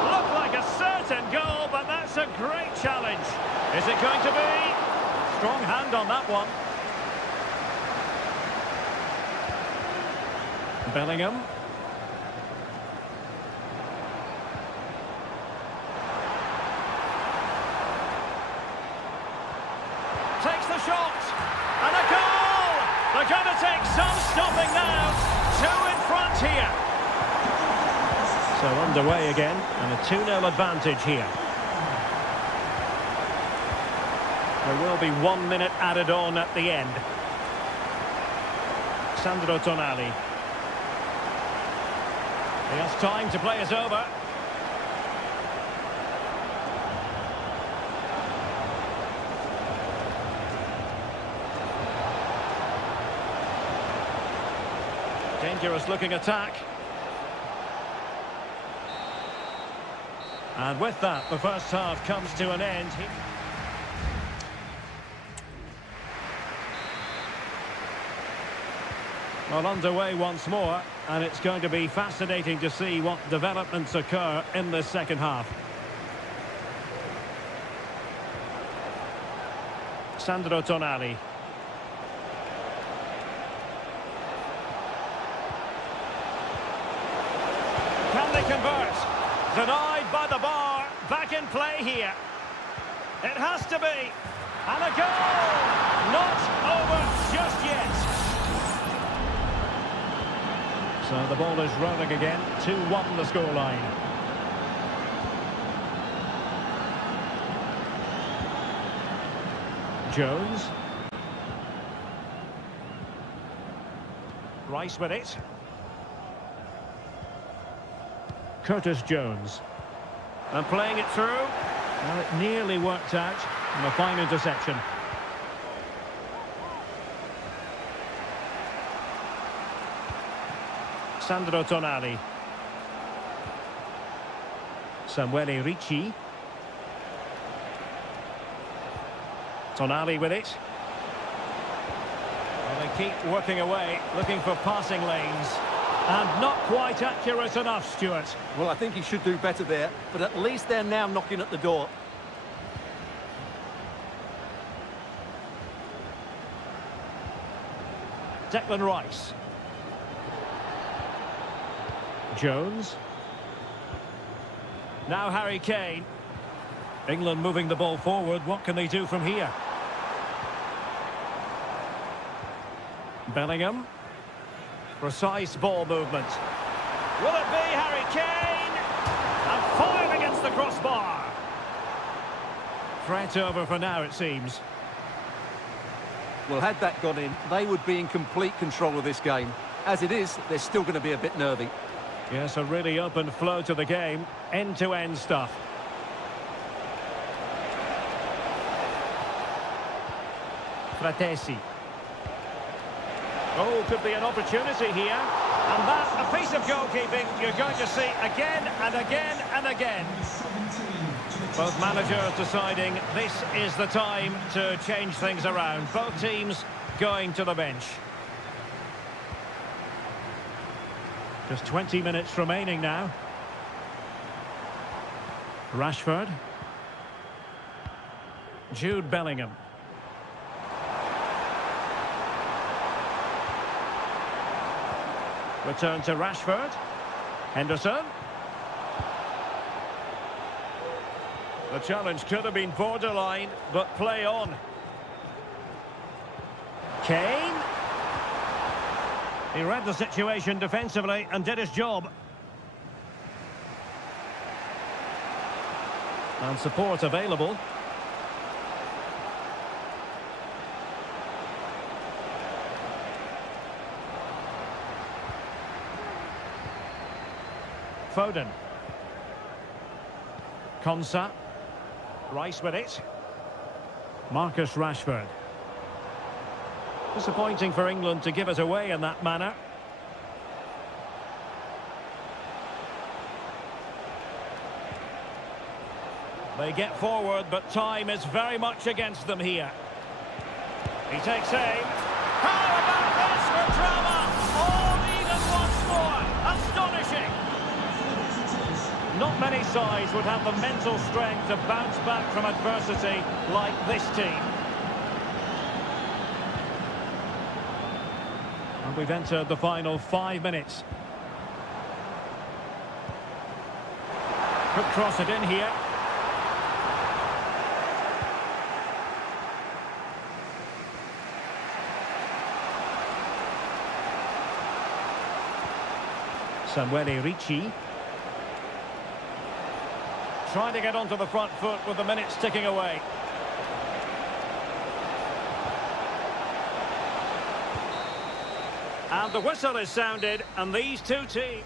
Looked like a certain goal, but that's a great challenge. Is it going to be? Strong hand on that one. Bellingham. Takes the shot. And a goal! They're going to take some stopping now. Two in front here. So underway again, and a 2-0 advantage here. There will be 1 minute added on at the end. Sandro Tonali. He has time to play it over. Dangerous looking attack. And with that, the first half comes to an end. Well, underway once more, and it's going to be fascinating to see what developments occur in the second half. Sandro Tonali. Can they convert? Denied by the bar. Back in play here. It has to be. And a goal! Not over just yet. So the ball is rolling again. 2-1 the scoreline. Jones. Rice with it. Curtis Jones. And playing it through. Well, it nearly worked out. And a fine interception. Sandro Tonali. Samuele Ricci. Tonali with it. Well, they keep working away, looking for passing lanes. And not quite accurate enough, Stuart. Well, I think he should do better there, but at least they're now knocking at the door. Declan Rice. Jones. Now Harry Kane. England moving the ball forward. What can they do from here? Bellingham. Precise ball movement. Will it be Harry Kane? And fired against the crossbar. Threat over for now, it seems. Well, had that gone in, they would be in complete control of this game. As it is, they're still going to be a bit nervy. Yes, a really open flow to the game. End-to-end stuff. Fratesi. Oh, could be an opportunity here. And that's a piece of goalkeeping you're going to see again and again and again. Both managers deciding this is the time to change things around. Both teams going to the bench. Just 20 minutes remaining now. Rashford. Jude Bellingham. Return to Rashford. Henderson. The challenge could have been borderline, but play on. Kane. He read the situation defensively and did his job. And support available. Foden. Konsa. Rice with it. Marcus Rashford. Disappointing for England to give it away in that manner. They get forward, but time is very much against them here. He takes aim. How about this for drama? All even once more. Astonishing. Not many sides would have the mental strength to bounce back from adversity like this team. And we've entered the final 5 minutes. Could cross it in here. Samuele Ricci. Trying to get onto the front foot with the minutes ticking away. And the whistle is sounded, and these two teams...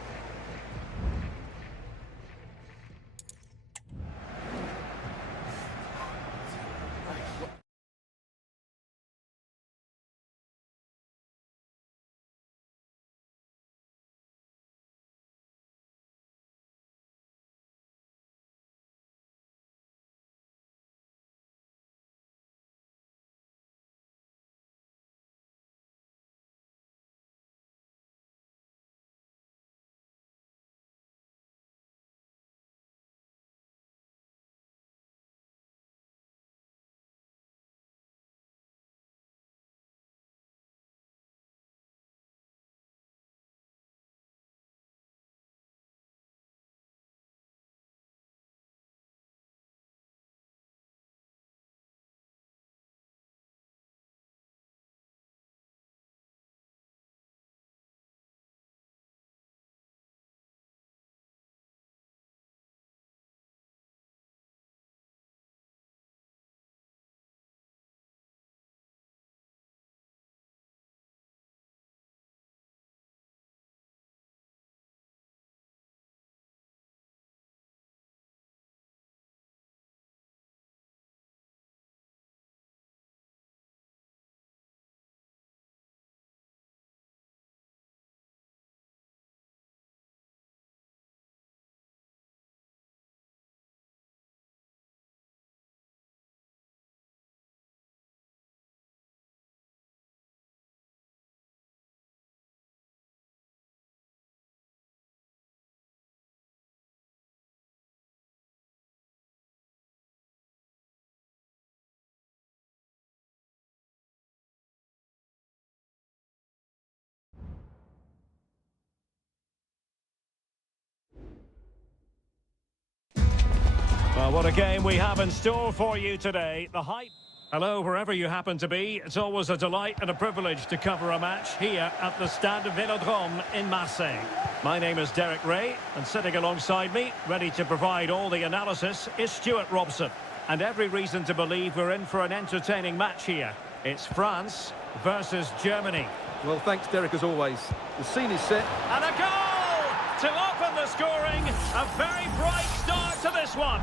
Well, what a game we have in store for you today. The hype. Hello, wherever you happen to be. It's always a delight and a privilege to cover a match here at the Stade Vélodrome in Marseille. My name is Derek Ray, and sitting alongside me, ready to provide all the analysis, is Stuart Robson. And every reason to believe we're in for an entertaining match here. It's France versus Germany. Well, thanks, Derek, as always. The scene is set. And a goal to open the scoring. A very bright start to this one.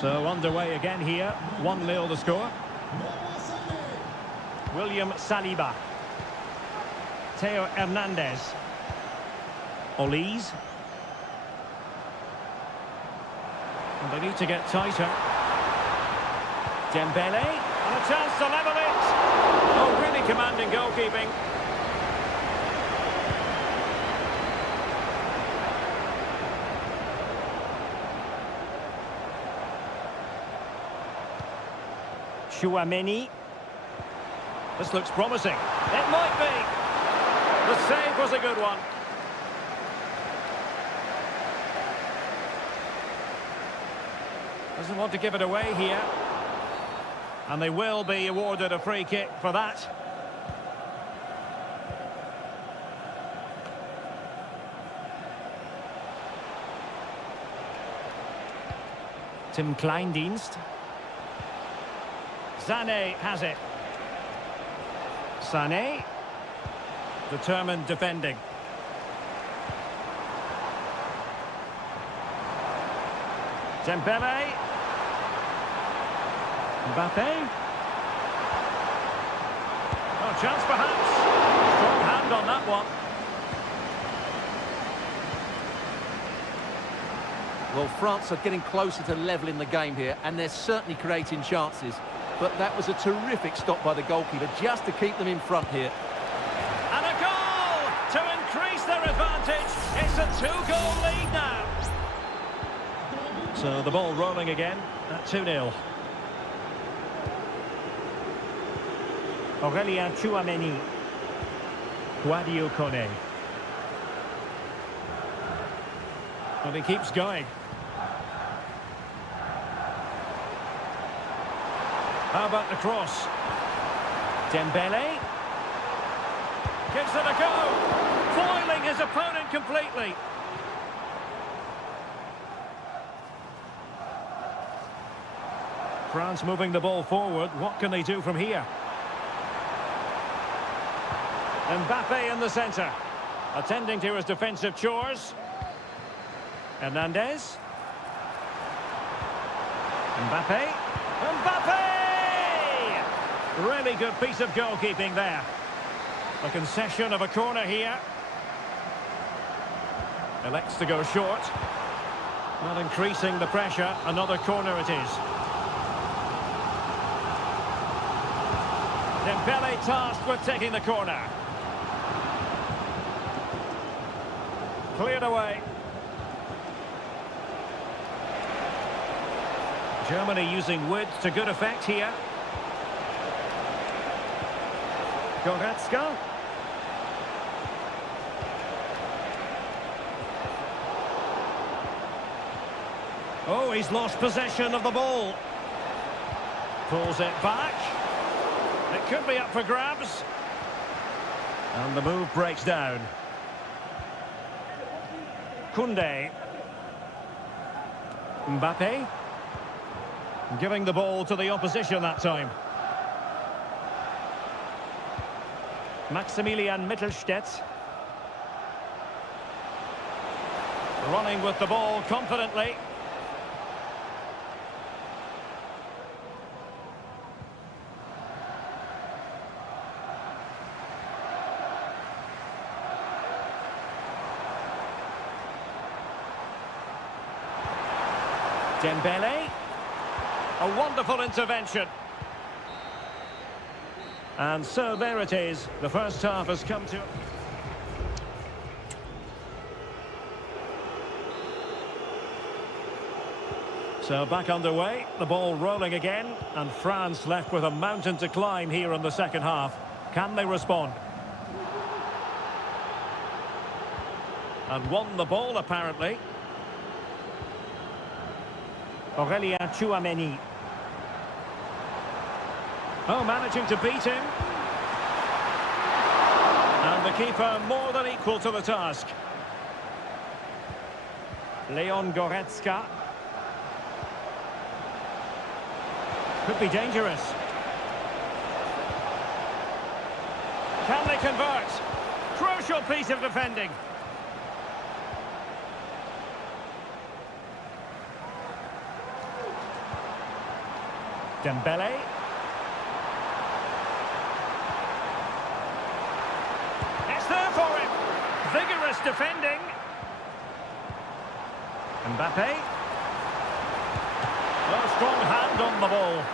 So underway again here. 1-0 the score. William Saliba. Theo Hernandez. Olise. And they need to get tighter. Dembele. And a chance to level it. Oh, really commanding goalkeeping. Chouameni. This looks promising. It might be. The save was a good one. Doesn't want to give it away here. And they will be awarded a free kick for that. Tim Kleindienst. Sané has it. Sané. Determined defending. Dembele. Mbappe. Oh, chance perhaps. Strong hand on that one. Well, France are getting closer to levelling the game here, and they're certainly creating chances. But that was a terrific stop by the goalkeeper, just to keep them in front here. And a goal to increase their advantage. It's a 2-goal lead now. So the ball rolling again at 2-0. Aurélien Chouameni. Guadio Kone. Well, he keeps going. How about the cross? Dembele. Gives it a go. Foiling his opponent completely. France moving the ball forward. What can they do from here? Mbappe in the centre. Attending to his defensive chores. Hernandez. Mbappe. Mbappe! Really good piece of goalkeeping there. A concession of a corner here. Elects to go short. Not increasing the pressure. Another corner it is. Dembele tasked with taking the corner. Cleared away. Germany using width to good effect here. Goretzka. Oh, he's lost possession of the ball. Pulls it back. It could be up for grabs. And the move breaks down. Koundé. Mbappe. Giving the ball to the opposition that time. Maximilian Mittelstädt. Running with the ball confidently. Dembele. A wonderful intervention. And so there it is. The first half has come to... So back underway, the ball rolling again, and France left with a mountain to climb here in the second half. Can they respond? And won the ball, apparently. Aurelien Tchouameni. Oh, managing to beat him. And the keeper more than equal to the task. Leon Goretzka. Could be dangerous. Can they convert? Crucial piece of defending. Dembele. It's there for him. Vigorous defending. Mbappe. Oh, strong hand on the ball.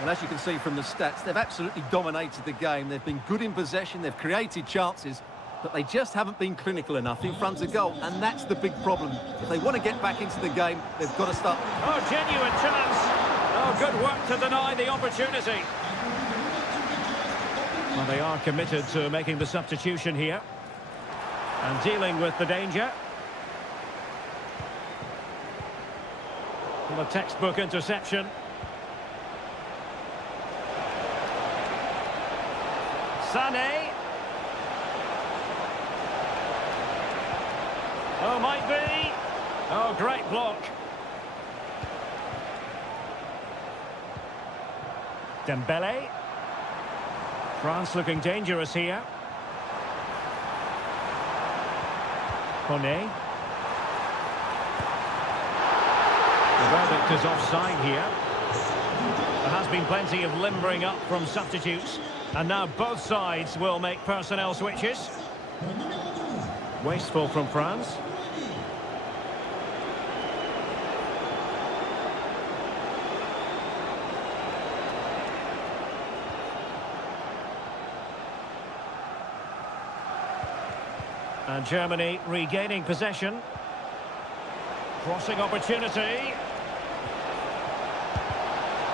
Well, as you can see from the stats, they've absolutely dominated the game. They've been good in possession, they've created chances, but they just haven't been clinical enough in front of goal, and that's the big problem. If they want to get back into the game, they've got to start... Oh, genuine chance. Oh, good work to deny the opportunity. Well, they are committed to making the substitution here. And dealing with the danger. Well, a textbook interception. Sané. Oh, might be. Oh, great block. Dembele. France looking dangerous here. Kone. The verdict is offside here. There has been plenty of limbering up from substitutes, and now both sides will make personnel switches. Wasteful from France. And Germany regaining possession. Crossing opportunity.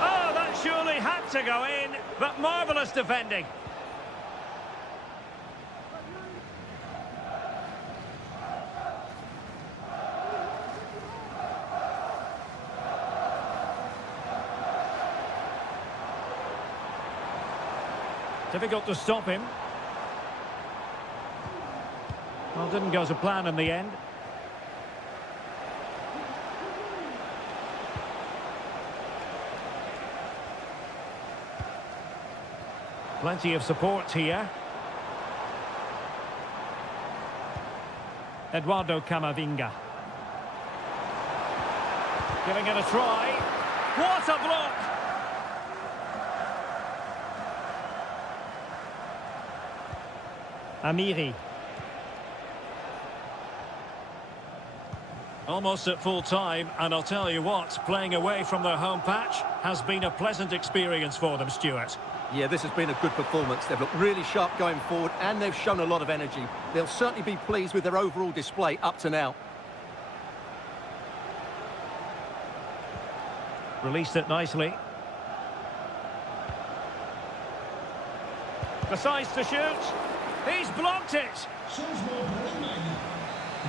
Oh, that surely had to go in, but marvellous defending. Difficult to stop him. Well, didn't go to plan in the end. Plenty of support here. Eduardo Camavinga. Giving it a try. What a block! Amiri. Almost at full time, and I'll tell you what, playing away from their home patch has been a pleasant experience for them, Stuart. Yeah, this has been a good performance. They've looked really sharp going forward, and they've shown a lot of energy. They'll certainly be pleased with their overall display up to now. Released it nicely. Decides to shoot. He's blocked it.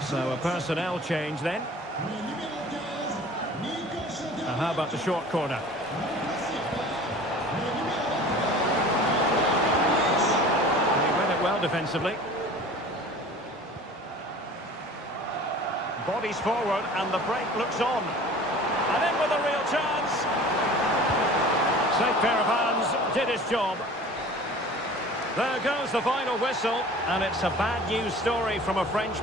So a personnel change then. And how about the short corner? He read it well defensively. Bodies forward and the break looks on. And in with a real chance. Safe pair of hands, did his job. There goes the final whistle, and it's a bad news story from a French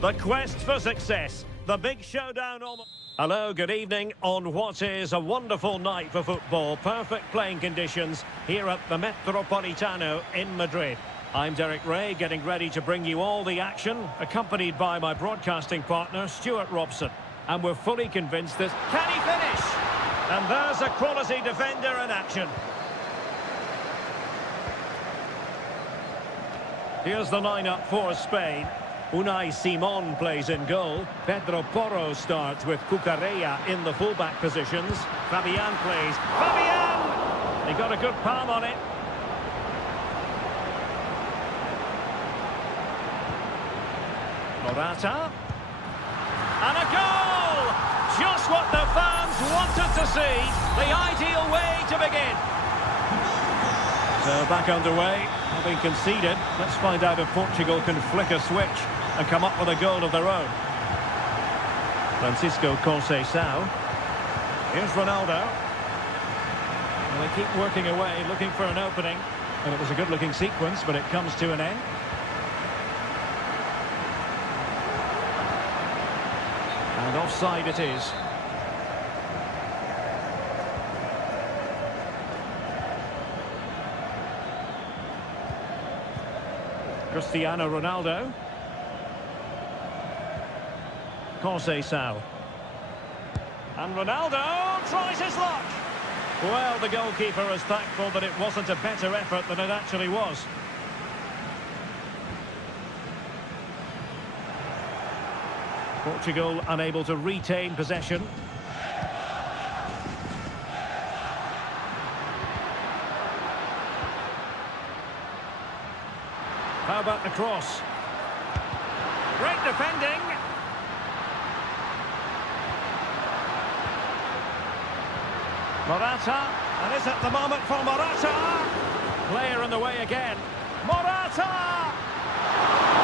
The quest for success. The big showdown almost. Hello, good evening on what is a wonderful night for football. Perfect playing conditions here at the Metropolitano in Madrid. I'm Derek Ray, getting ready to bring you all the action, accompanied by my broadcasting partner, Stuart Robson. And we're fully convinced that... Can he finish? And there's a quality defender in action. Here's the lineup for Spain. Unai Simon plays in goal. Pedro Porro starts with Cucurella in the fullback positions. Fabian plays. Fabian! He got a good palm on it. Morata. And a goal! Just what the fans wanted to see. The ideal way to begin. So back underway, having conceded. Let's find out if Portugal can flick a switch and come up with a goal of their own. Francisco Conceição. Here's Ronaldo. And they keep working away, looking for an opening. And it was a good-looking sequence, but it comes to an end. And offside it is. Cristiano Ronaldo. Conceição. And Ronaldo tries his luck. Well, the goalkeeper is thankful that it wasn't a better effort than it actually was. Portugal unable to retain possession. How about the cross? Great defending. Morata, and is at the moment for Morata. Player in the way again. Morata!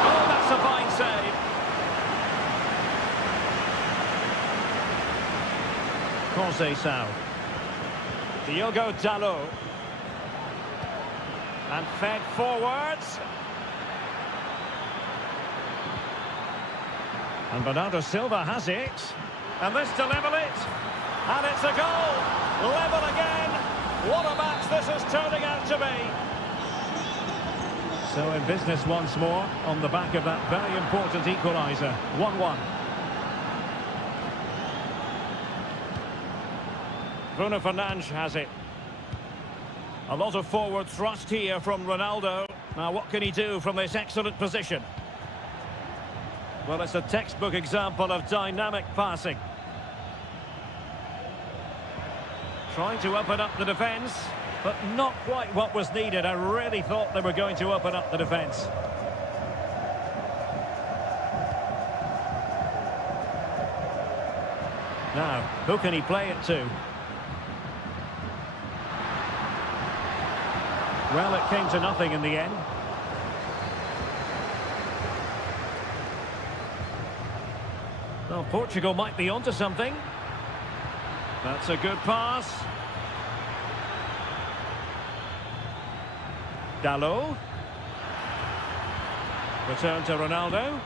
Oh, that's a fine save. Conceição. Diogo Dalot. And fed forwards. And Bernardo Silva has it. And this to level it. And it's a goal. Level again. What a match this is turning out to be. So in business once more on the back of that very important equaliser. 1-1. Bruno Fernandes has it. A lot of forward thrust here from Ronaldo. Now what can he do from this excellent position? Well, it's a textbook example of dynamic passing. Trying to open up the defence, but not quite what was needed. I really thought they were going to open up the defence. Now, who can he play it to? Well, it came to nothing in the end. Well, Portugal might be onto something. That's a good pass. Dalot. Return to Ronaldo.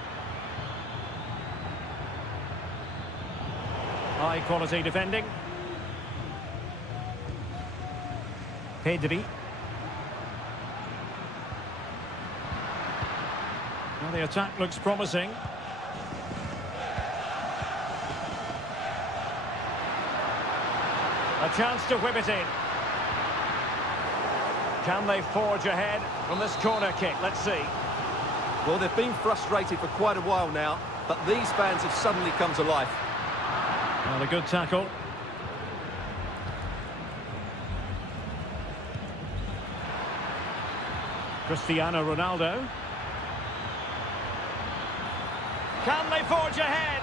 High quality defending. Pedri. Well, the attack looks promising. A chance to whip it in. Can they forge ahead from this corner kick? Let's see. Well, they've been frustrated for quite a while now, but these fans have suddenly come to life. Well, a good tackle. Cristiano Ronaldo. Can they forge ahead?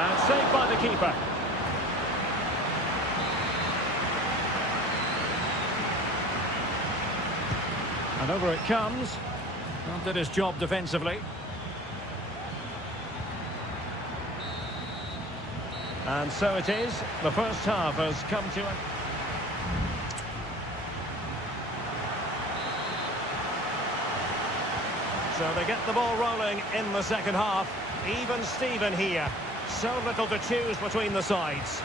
And saved by the keeper. And over it comes. Well, did his job defensively. And so it is. The first half has come to an... So they get the ball rolling in the second half. Even Steven here. So little to choose between the sides.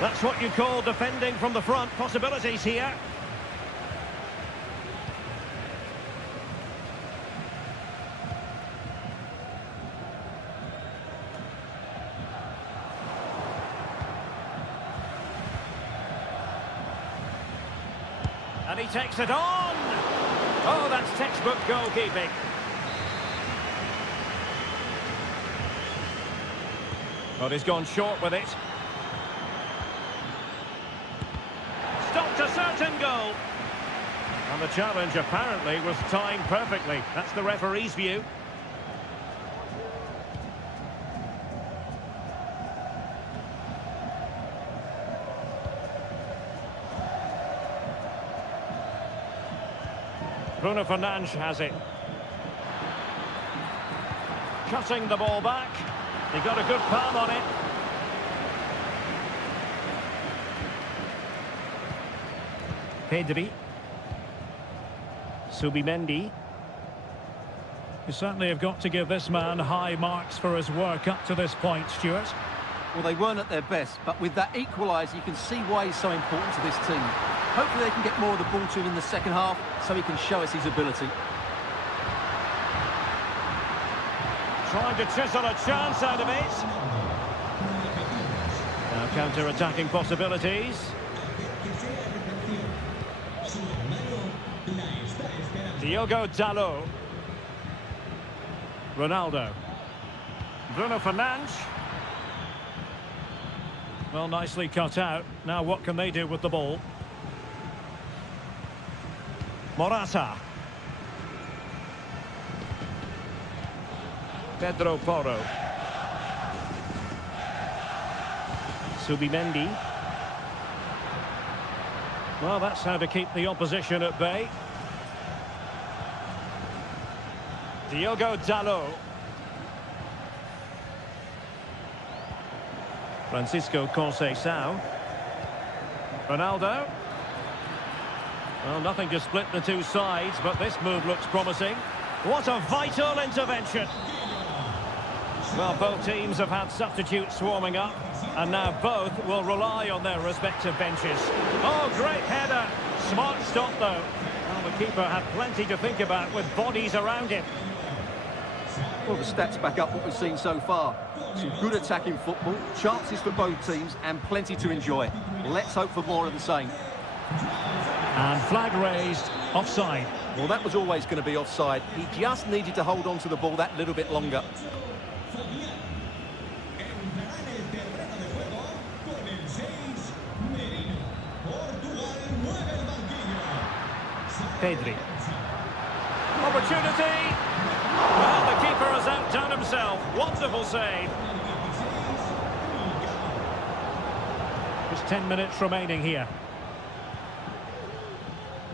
That's what you call defending from the front. Possibilities here. And he takes it on. Oh, that's textbook goalkeeping. But he's gone short with it. Stopped a certain goal. And the challenge apparently was timed perfectly. That's the referee's view. Bruno Fernandes has it. Cutting the ball back. He got a good palm on it. Pedri. Subimendi. You certainly have got to give this man high marks for his work up to this point, Stuart. Well, they weren't at their best, but with that equaliser, you can see why he's so important to this team. Hopefully they can get more of the ball to him in the second half so he can show us his ability. Trying to chisel a chance out of it. Now counter-attacking possibilities. Diogo Dalot. Ronaldo. Bruno Fernandes. Well, nicely cut out. Now what can they do with the ball? Morata. Pedro Porro. Subimendi. Well, that's how to keep the opposition at bay. Diogo Dalot. Francisco Conceição. Ronaldo. Well, nothing to split the two sides, but this move looks promising. What a vital intervention. Well, both teams have had substitutes swarming up, and now both will rely on their respective benches. Oh, great header. Smart stop, though. Well, the keeper had plenty to think about with bodies around him. Well, the stats back up what we've seen so far. Some good attacking football, chances for both teams, and plenty to enjoy. Let's hope for more of the same. And flag raised, offside. Well, that was always going to be offside. He just needed to hold on to the ball that little bit longer. Pedri. Opportunity. Well, the keeper has outdone himself. Wonderful save. Just 10 minutes remaining here.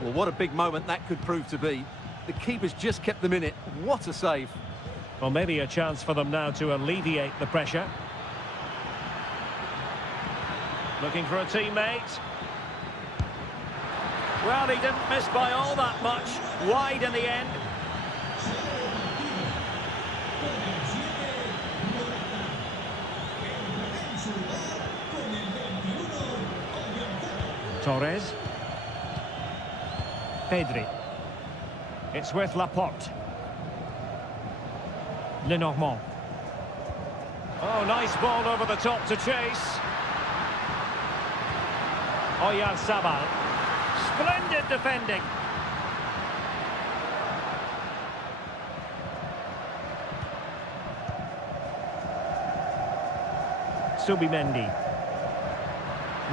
Well, what a big moment that could prove to be. The keeper's just kept them in it. What a save. Well, maybe a chance for them now to alleviate the pressure. Looking for a teammate. Well, he didn't miss by all that much. Wide in the end. Torres. Pedri. It's with Laporte. Lenormand. Oh, nice ball over the top to chase. Oyarzabal. Splendid defending. Subimendi.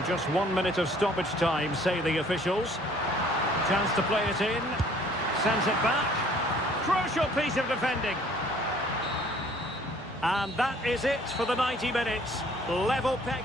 Just 1 minute of stoppage time, say the officials. Chance to play it in. Sends it back. Crucial piece of defending. And that is it for the 90 minutes. Level peg.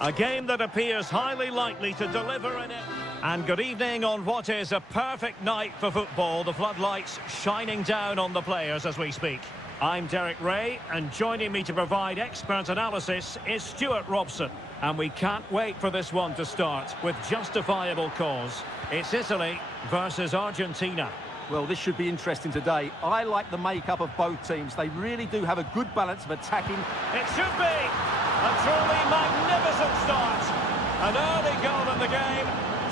A game that appears highly likely to deliver in it. And good evening on what is a perfect night for football. The floodlights shining down on the players as we speak. I'm Derek Ray, and joining me to provide expert analysis is Stuart Robson. And we can't wait for this one to start with justifiable cause. It's Italy versus Argentina. Well, this should be interesting today. I like the makeup of both teams. They really do have a good balance of attacking. It should be a truly magnificent start. An early goal in the game,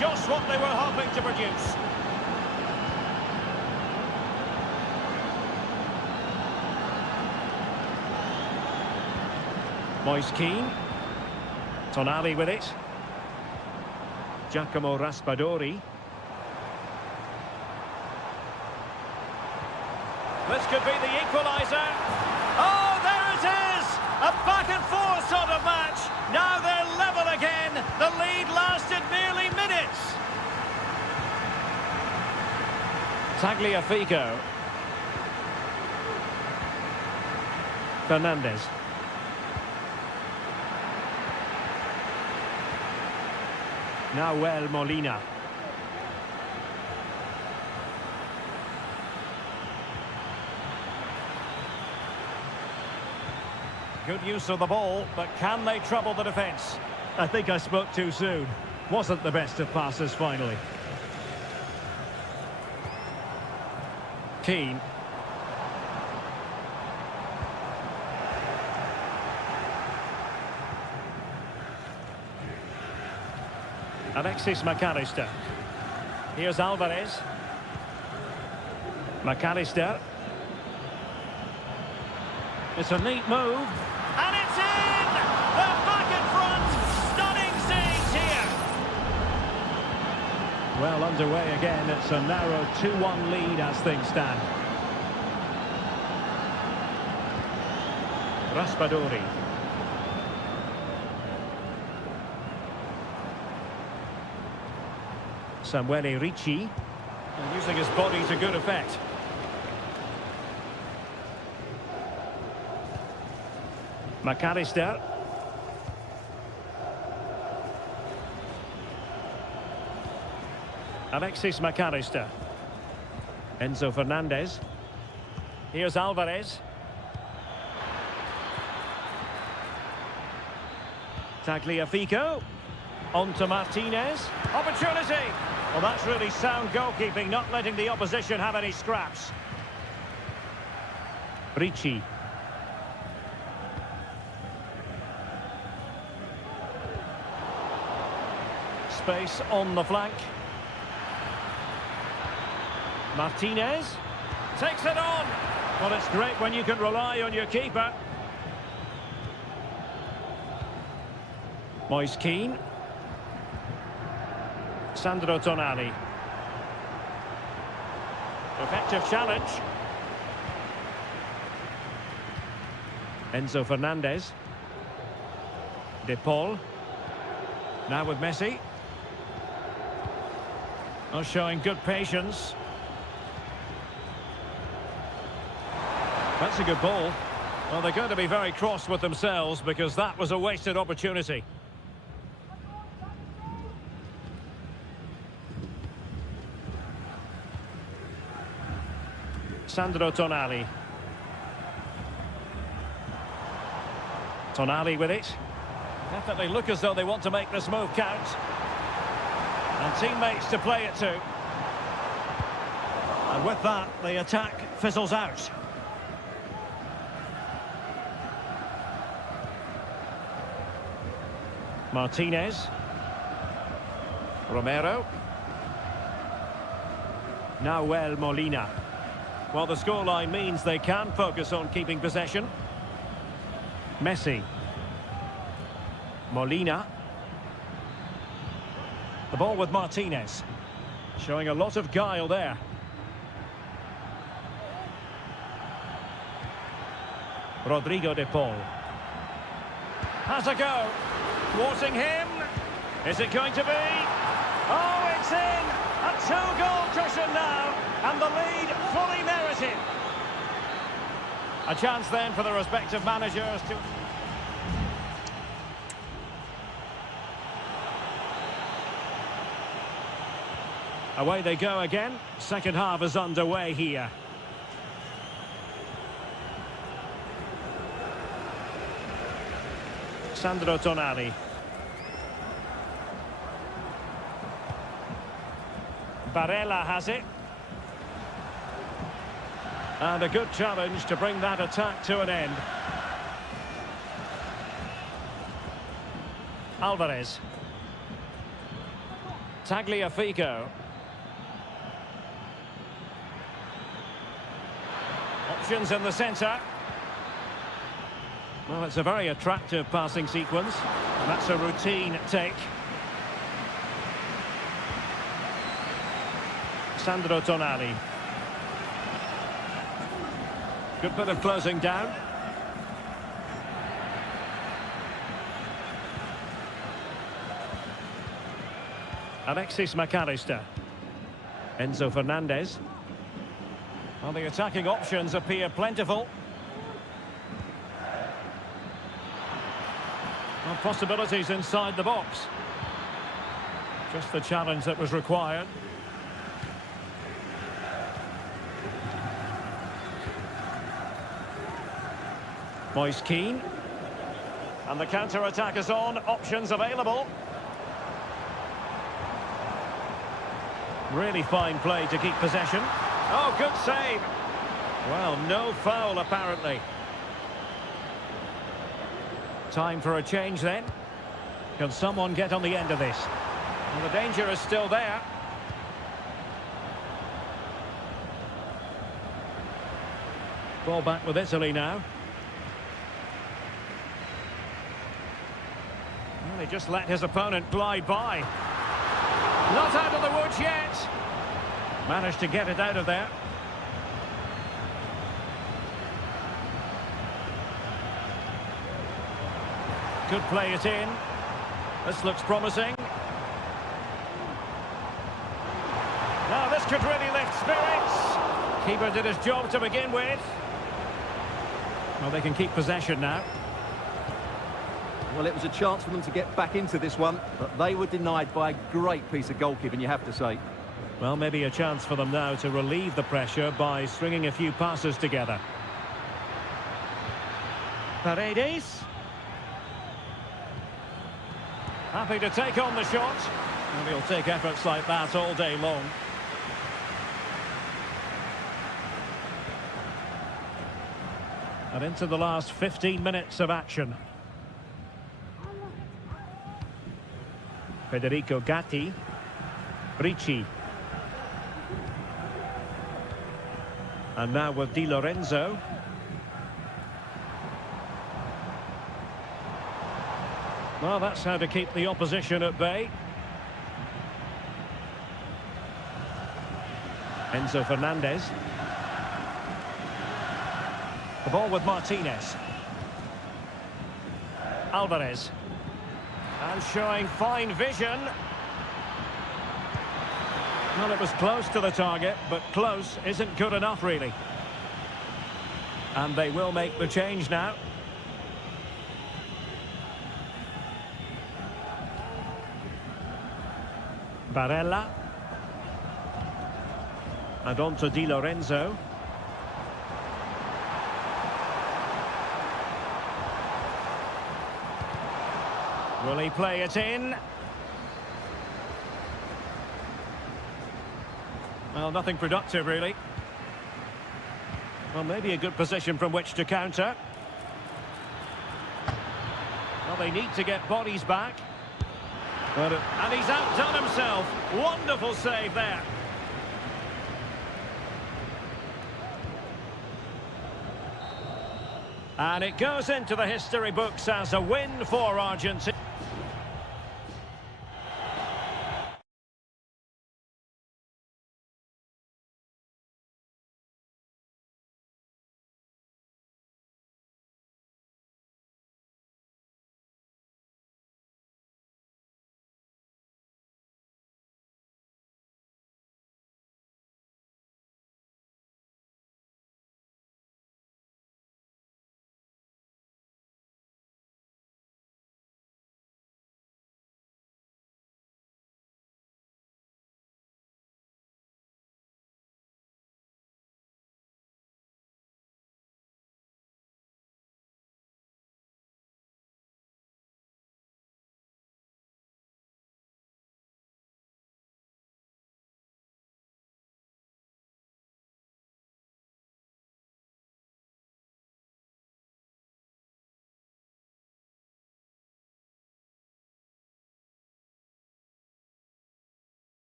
just what they were hoping to produce. Moise Keane. Tonali with it. Giacomo Raspadori. This could be the equaliser. Oh, there it is! A back-and-forth sort of match. Now they're level again. The lead lasted merely minutes. Tagliafico. Fernandez. Nahuel Molina. Good use of the ball, but can they trouble the defence? I think I spoke too soon. Wasn't the best of passes finally. Keane. Alexis McAllister. Here's Alvarez. McAllister. It's a neat move. And it's in! They're back in front! Stunning scenes here! Well, underway again. It's a narrow 2-1 lead as things stand. Raspadori. Samuele Ricci. And using his body to good effect. McAllister. Alexis McAllister. Enzo Fernandez. Here's Alvarez. Tagliafico. On to Martinez. Opportunity! Well, that's really sound goalkeeping, not letting the opposition have any scraps. Ricci. Space on the flank. Martinez takes it on. Well, it's great when you can rely on your keeper. Moise Keane. Sandro Tonali. Effective challenge. Enzo Fernandez. De Paul. Now with Messi. Oh, showing good patience. That's a good ball. Well, they're going to be very cross with themselves because that was a wasted opportunity. Sandro Tonali. Tonali with it. Definitely look as though they want to make this move count. And teammates to play it to. And with that, the attack fizzles out. Martinez. Romero. Nahuel Molina. Well, the scoreline means they can focus on keeping possession. Messi. Molina. The ball with Martinez. Showing a lot of guile there. Rodrigo de Paul. Has a go. Thwarting him. Is it going to be? Oh, it's in! A two-goal cushion now. And the lead fully merited. A chance then for the respective managers to... Away they go again. Second half is underway here. Sandro Tonali. Barella has it. And a good challenge to bring that attack to an end. Alvarez. Tagliafico. Options in the centre. Well, it's a very attractive passing sequence. And that's a routine take. Sandro Tonali. Good bit of closing down. Alexis McAllister. Enzo Fernandez. Well, the attacking options appear plentiful. Well, possibilities inside the box. Just the challenge that was required. Moise Keane. And the counter-attack is on. Options available. Really fine play to keep possession. Oh, good save. Well, no foul apparently. Time for a change then. Can someone get on the end of this? Well, the danger is still there. Ball back with Italy now. Well, he just let his opponent glide by. Not out of the woods yet. Managed to get it out of there. Could play it in. This looks promising. Now this could really lift spirits. Keeper did his job to begin with. Well, they can keep possession now. Well, it was a chance for them to get back into this one, but they were denied by a great piece of goalkeeping, you have to say. Well, maybe a chance for them now to relieve the pressure by stringing a few passes together. Paredes. Happy to take on the shot. And he'll take efforts like that all day long. And into the last 15 minutes of action. Federico Gatti. Ricci. And now with Di Lorenzo. Well, that's how to keep the opposition at bay. Enzo Fernandez. The ball with Martinez. Alvarez. And showing fine vision. Well, it was close to the target, but close isn't good enough, really. And they will make the change now. Barella. And on to Di Lorenzo. Will he play it in? Well, nothing productive, really. Well, maybe a good position from which to counter. Well, they need to get bodies back. And he's outdone himself. Wonderful save there. And it goes into the history books as a win for Argentina.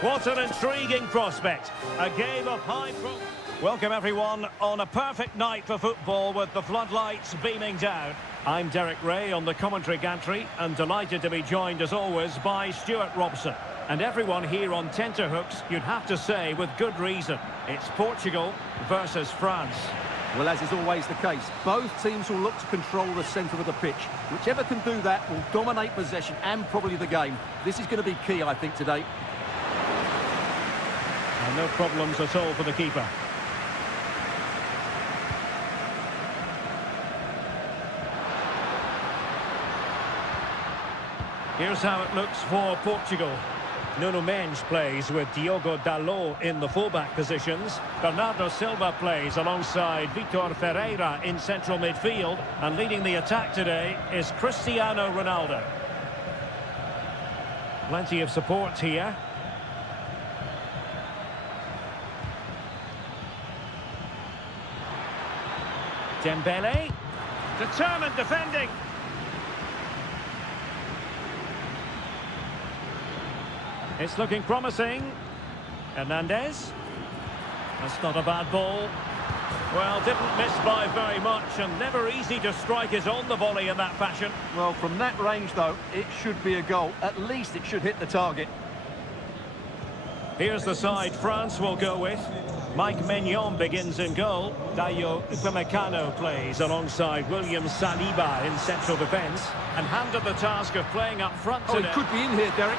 What an intriguing prospect. A game of high profile. Welcome everyone on a perfect night for football with the floodlights beaming down. I'm Derek Ray on the commentary gantry and delighted to be joined as always by Stuart Robson. And everyone here on tenterhooks, you'd have to say with good reason. It's Portugal versus France. Well, as is always the case, both teams will look to control the centre of the pitch. Whichever can do that will dominate possession and probably the game. This is going to be key, I think, today. And no problems at all for the keeper. Here's how it looks for Portugal. Nuno Mendes plays with Diogo Dalot in the fullback positions. Bernardo Silva plays alongside Vitor Ferreira in central midfield. And leading the attack today is Cristiano Ronaldo. Plenty of support here. Dembele. Determined defending. It's looking promising. Hernandez. That's not a bad ball. Well, didn't miss by very much and never easy to strike his on the volley in that fashion. Well, from that range, though, it should be a goal. At least it should hit the target. Here's the side France will go with. Mike Maignan begins in goal. Dayo Upamecano plays alongside William Saliba in central defence. And handed the task of playing up front Oh, today. he could be in here, Derek.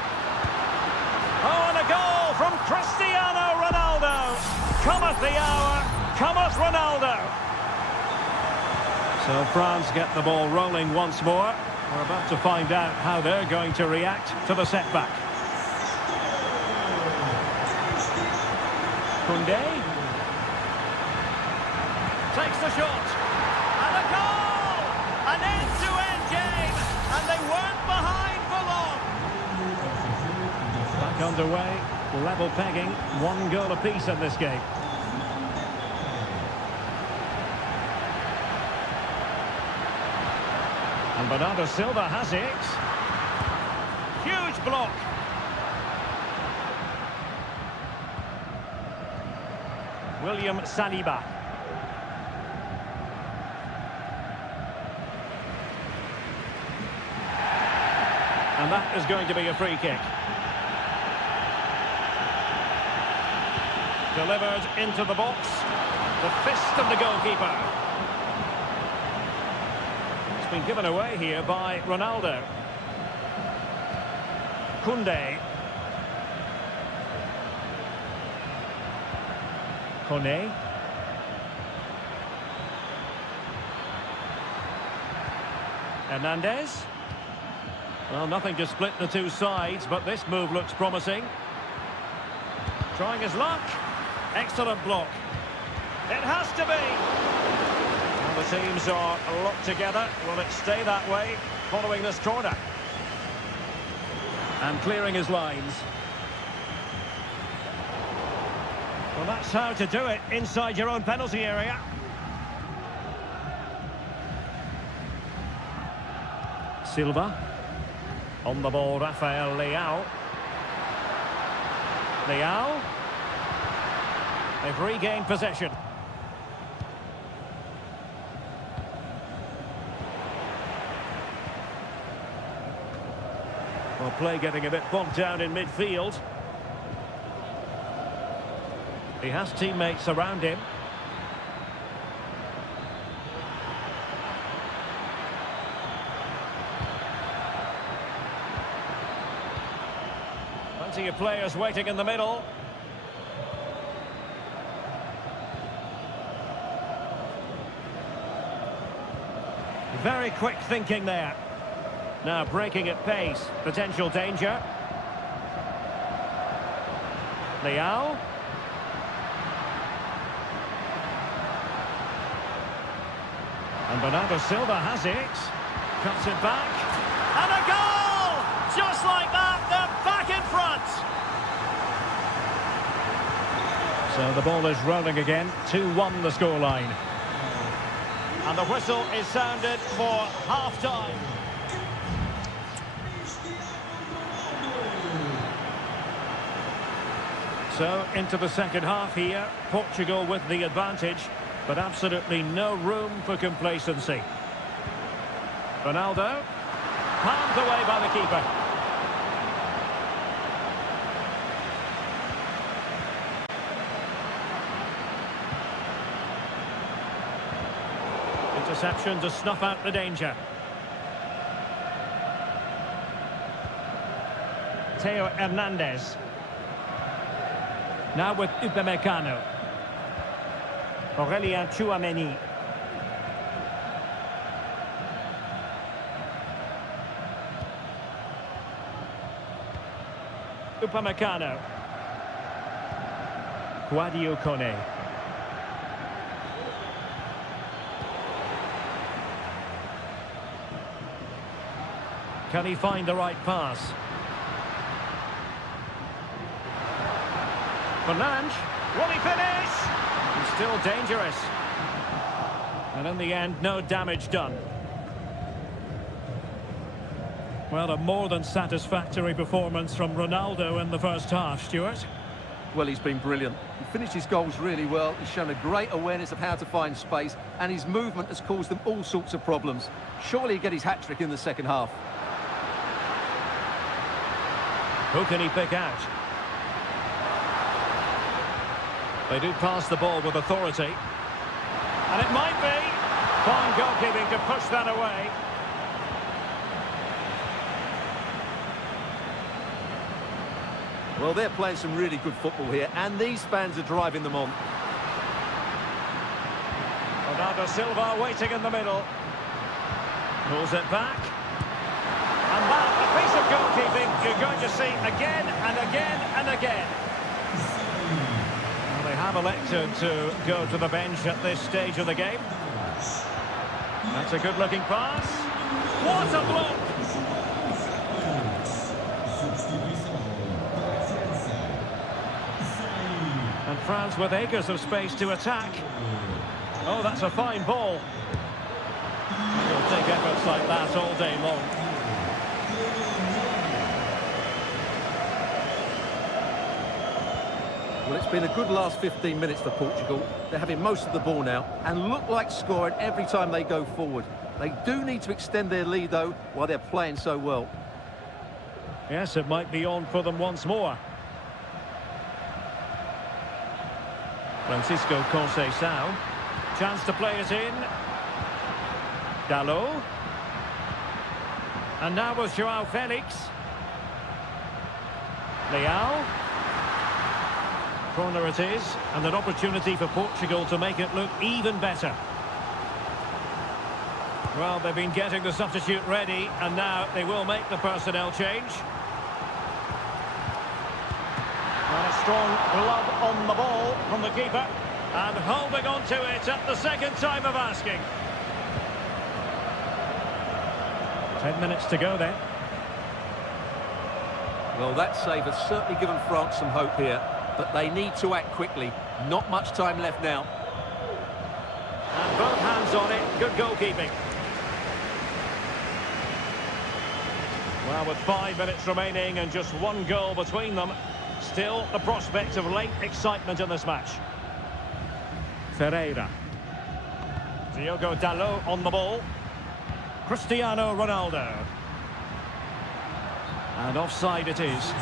Oh, and a goal from Cristiano Ronaldo. Cometh the hour, cometh Ronaldo. So France get the ball rolling once more. We're about to find out how they're going to react to the setback. Koundé. Takes the shot. And a goal! An end-to-end game. And they weren't behind for long. Back underway, level pegging, 1 goal apiece in this game. And Bernardo Silva has it. Huge block. William Saliba. And that is going to be a free kick. Delivered into the box. The fist of the goalkeeper. It's been given away here by Ronaldo. Koundé. Koné. Hernandez. Well, nothing to split the two sides, but this move looks promising. Trying his luck. Excellent block. It has to be. And the teams are locked together. Will it stay that way following this corner? And clearing his lines. Well, that's how to do it inside your own penalty area. Silva. On the ball, Rafael Leao. Leao. They've regained possession. Well, play getting a bit bogged down in midfield. He has teammates around him. Plenty of players waiting in the middle. Very quick thinking there. Now breaking at pace. Potential danger. Leao. And Bernardo Silva has it. Cuts it back. And a goal! Just like that, they're back in front. So the ball is rolling again. 2-1 the scoreline. And the whistle is sounded for half-time. So, into the second half here. Portugal with the advantage, but absolutely no room for complacency. Ronaldo. Palmed away by the keeper. Interception to snuff out the danger. Theo Hernandez. Now with Upamecano. Aurelien Tchouameni. Upamecano. Guadio Kone. Can he find the right pass? Fernandes, will he finish? He's still dangerous. And in the end, no damage done. Well, a more than satisfactory performance from Ronaldo in the first half, Stuart. Well, he's been brilliant. He finished his goals really well. He's shown a great awareness of how to find space, and his movement has caused them all sorts of problems. Surely he'll get his hat-trick in the second half. Who can he pick out? They do pass the ball with authority. And it might be. Fine goalkeeping to push that away. Well, they're playing some really good football here, and these fans are driving them on. Bernardo Silva waiting in the middle. Pulls it back. And that, a piece of goalkeeping you're going to see again and again and again. Well, they have elected to go to the bench at this stage of the game. That's a good-looking pass. What a block! And France with acres of space to attack. Oh, that's a fine ball. He'll take efforts like that all day long. Well, it's been a good last 15 minutes for Portugal. They're having most of the ball now and look like scoring every time they go forward. They do need to extend their lead, though, while they're playing so well. Yes, it might be on for them once more. Francisco Conceição. Chance to play it in. Dalot. And now was João Felix. Leao. Corner it is, and an opportunity for Portugal to make it look even better. Well, they've been getting the substitute ready, and now they will make the personnel change. And a strong glove on the ball from the keeper, and holding on to it at the second time of asking. 10 minutes to go then. Well, that save has certainly given France some hope here. But they need to act quickly. Not much time left now. And both hands on it. Good goalkeeping. Well, with 5 minutes remaining and just one goal between them, still the prospect of late excitement in this match. Ferreira. Diogo Dalot on the ball. Cristiano Ronaldo. And offside it is.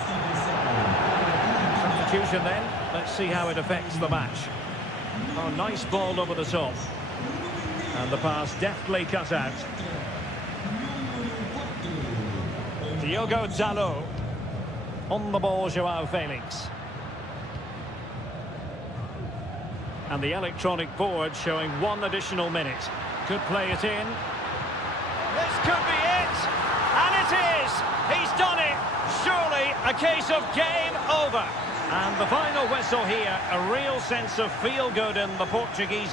Substitution then. Let's see how it affects the match. Oh, nice ball over the top. And the pass deftly cut out. Diogo Dalot. On the ball, João Felix. And the electronic board showing 1 additional minute. Could play it in. This could be it! And it is! He's done it! Surely a case of game over. And the final whistle here, a real sense of feel-good in the Portuguese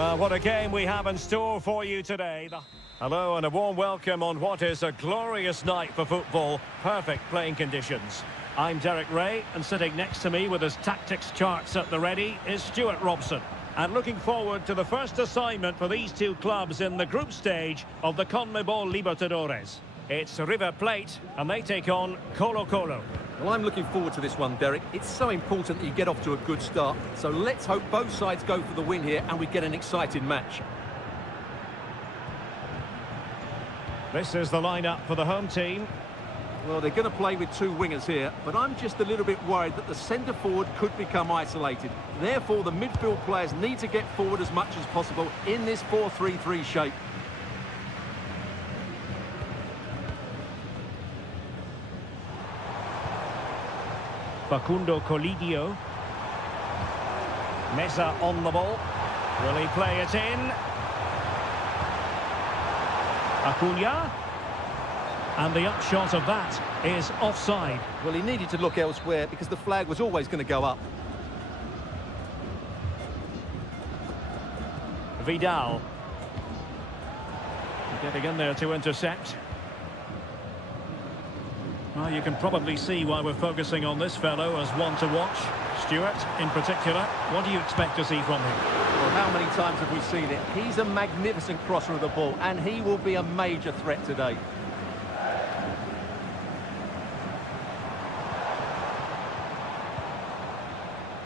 Well, what a game we have in store for you today. Hello and a warm welcome on what is a glorious night for football. Perfect playing conditions. I'm Derek Ray, and sitting next to me with his tactics charts at the ready is Stuart Robson. And looking forward to the first assignment for these two clubs in the group stage of the CONMEBOL Libertadores. It's River Plate, and they take on Colo-Colo. Well, I'm looking forward to this one, Derek. It's so important that you get off to a good start. So let's hope both sides go for the win here and we get an exciting match. This is the lineup for the home team. Well, they're going to play with two wingers here, but I'm just a little bit worried that the centre forward could become isolated. Therefore, the midfield players need to get forward as much as possible in this 4-3-3 shape. Facundo Colidio. Mesa on the ball. Will he play it in? Acuna. And the upshot of that is offside. Well, he needed to look elsewhere because the flag was always going to go up. Vidal. Getting in there to intercept. Well, you can probably see why we're focusing on this fellow as one to watch. Stuart, in particular, what do you expect to see from him? Well, how many times have we seen it? He's a magnificent crosser of the ball, and he will be a major threat today.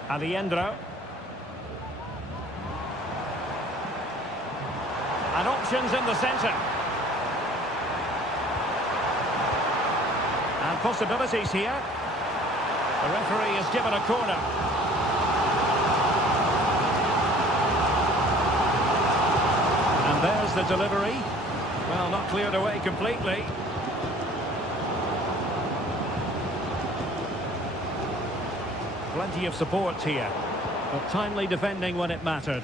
Aliendro. And options in the centre. And possibilities here. The referee has given a corner. And there's the delivery. Well, not cleared away completely. Plenty of support here, but timely defending when it mattered.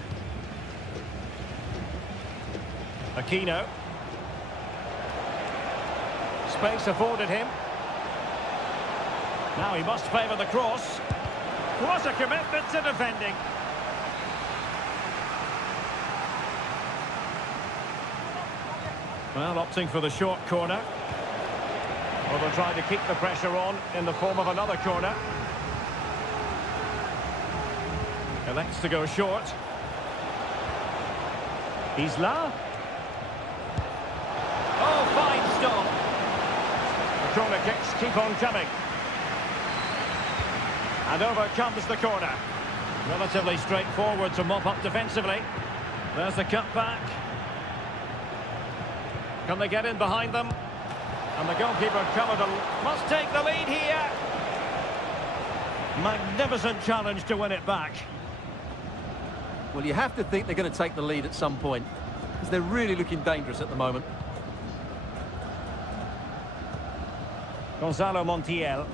Aquino. Space afforded him. Now he must favour the cross. What a commitment to defending. Well, opting for the short corner. Well, they're trying to keep the pressure on in the form of another corner. Elects to go short. Isla. Oh, fine stop. The corner kicks keep on coming. And over comes the corner. Relatively straightforward to mop up defensively. There's the cut back. Can they get in behind them? And the goalkeeper covered and must take the lead here. Magnificent challenge to win it back. Well, you have to think they're going to take the lead at some point, because they're really looking dangerous at the moment. Gonzalo Montiel.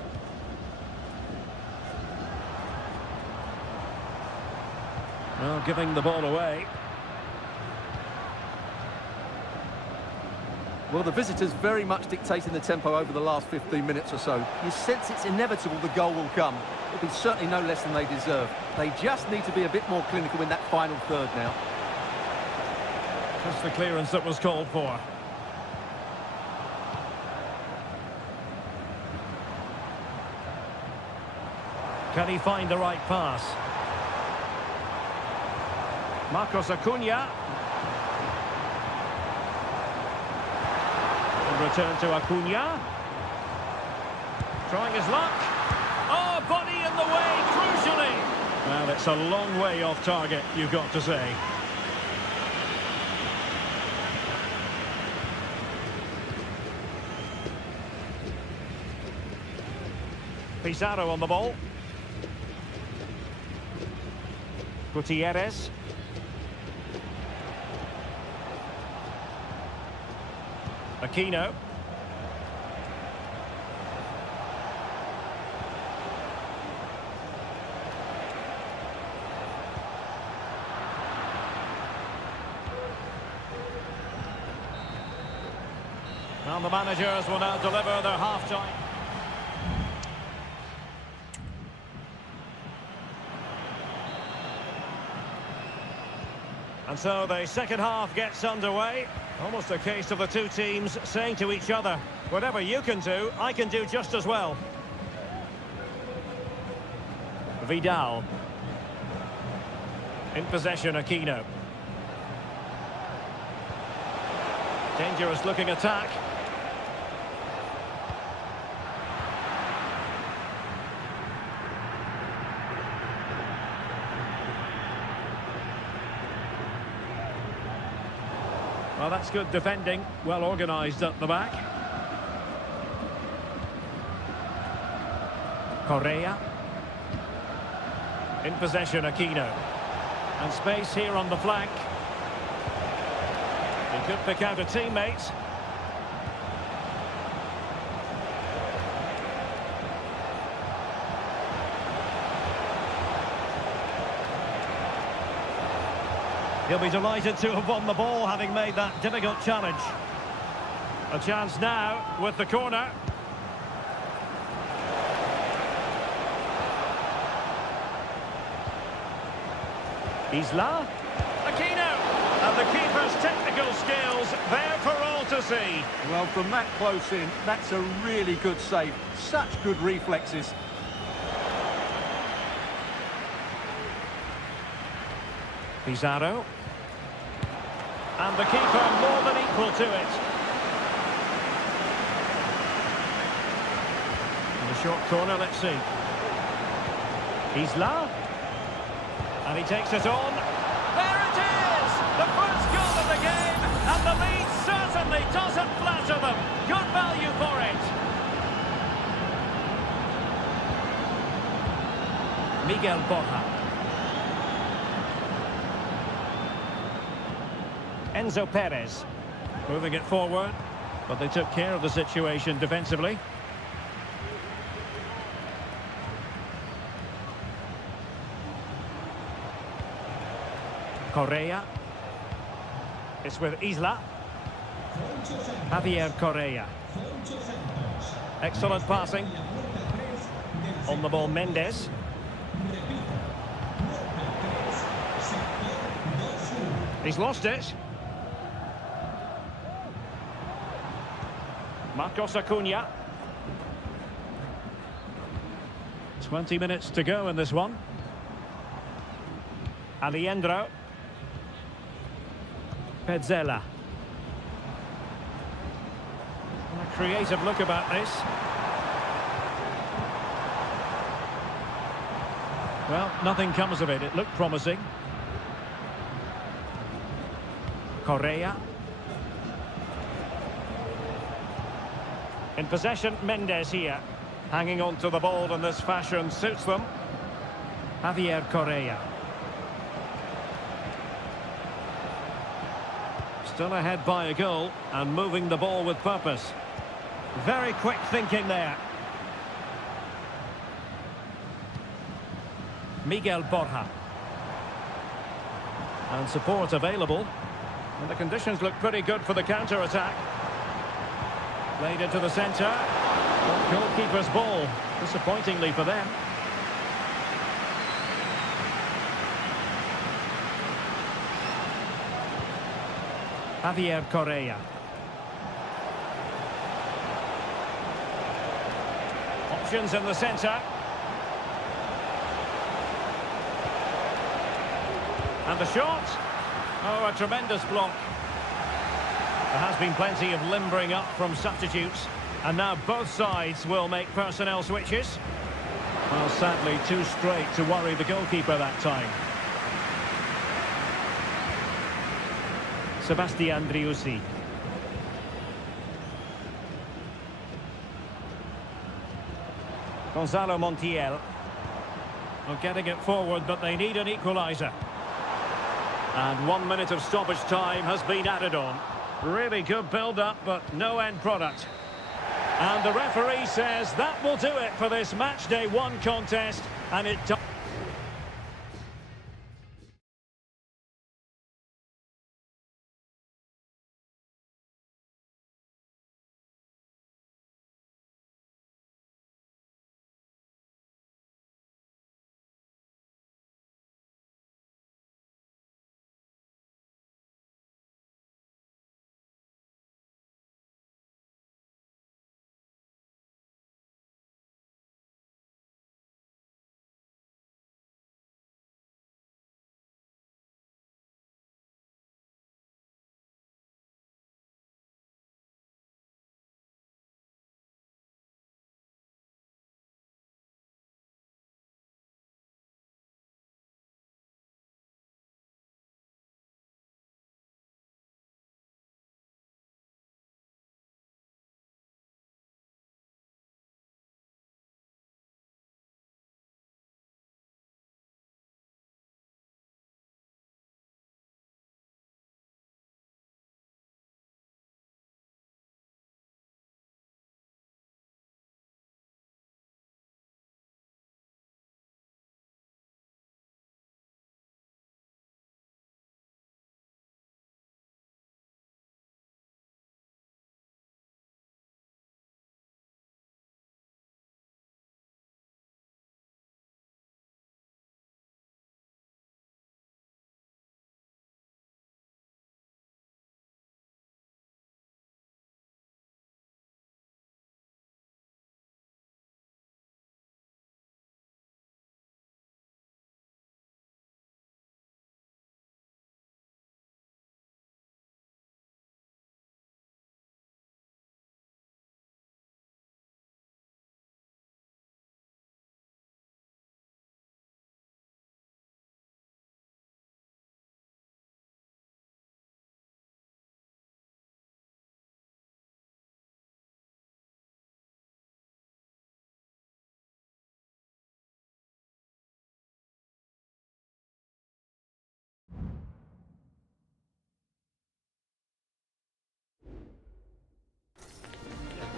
Well, giving the ball away. Well, the visitors very much dictating the tempo over the last 15 minutes or so. You sense it's inevitable the goal will come. It'll be certainly no less than they deserve. They just need to be a bit more clinical in that final third now. Just the clearance that was called for. Can he find the right pass? Marcos Acuna. And return to Acuna. Trying his luck. Oh, body in the way, crucially. Well, it's a long way off target, you've got to say. Pizarro on the ball. Gutierrez. Aquino. Well, the managers will now deliver their half-time. And so the second half gets underway. Almost a case of the two teams saying to each other, whatever you can do, I can do just as well. Vidal. In possession, Aquino. Dangerous looking attack. Well, that's good defending, well organised at the back. Correa. In possession, Aquino. And space here on the flank. He could pick out a teammate. He'll be delighted to have won the ball, having made that difficult challenge. A chance now with the corner. Isla. Aquino. And the keeper's technical skills there for all to see. Well, from that close in, that's a really good save. Such good reflexes. Pizarro. And the keeper more than equal to it. In the short corner, let's see. Isla. And he takes it on. There it is! The first goal of the game, and the lead certainly doesn't flatter them. Good value for it. Miguel Borja. Enzo Perez. Moving it forward, but they took care of the situation defensively. Correa. It's with Isla. Javier Correa. Excellent passing. On the ball, Mendes. He's lost it. Marcos Acuna. 20 minutes to go in this one. Aliendro. Pezzella. A creative look about this. Well, nothing comes of it. It looked promising. Correa. In possession, Mendes here. Hanging on to the ball in this fashion suits them. Javier Correa. Still ahead by a goal and moving the ball with purpose. Very quick thinking there. Miguel Borja. And support available. And the conditions look pretty good for the counter-attack. Played into the centre. Goalkeeper's ball, disappointingly for them. Javier Correa. Options in the centre. And the shot. Oh, a tremendous block. There has been plenty of limbering up from substitutes. And now both sides will make personnel switches. Well, sadly, too straight to worry the goalkeeper that time. Sebastian Driussi. Gonzalo Montiel. Well, getting it forward, but they need an equaliser. And 1 minute of stoppage time has been added on. Really good build-up, but no end product. And the referee says that will do it for this match day 1 contest, and it does.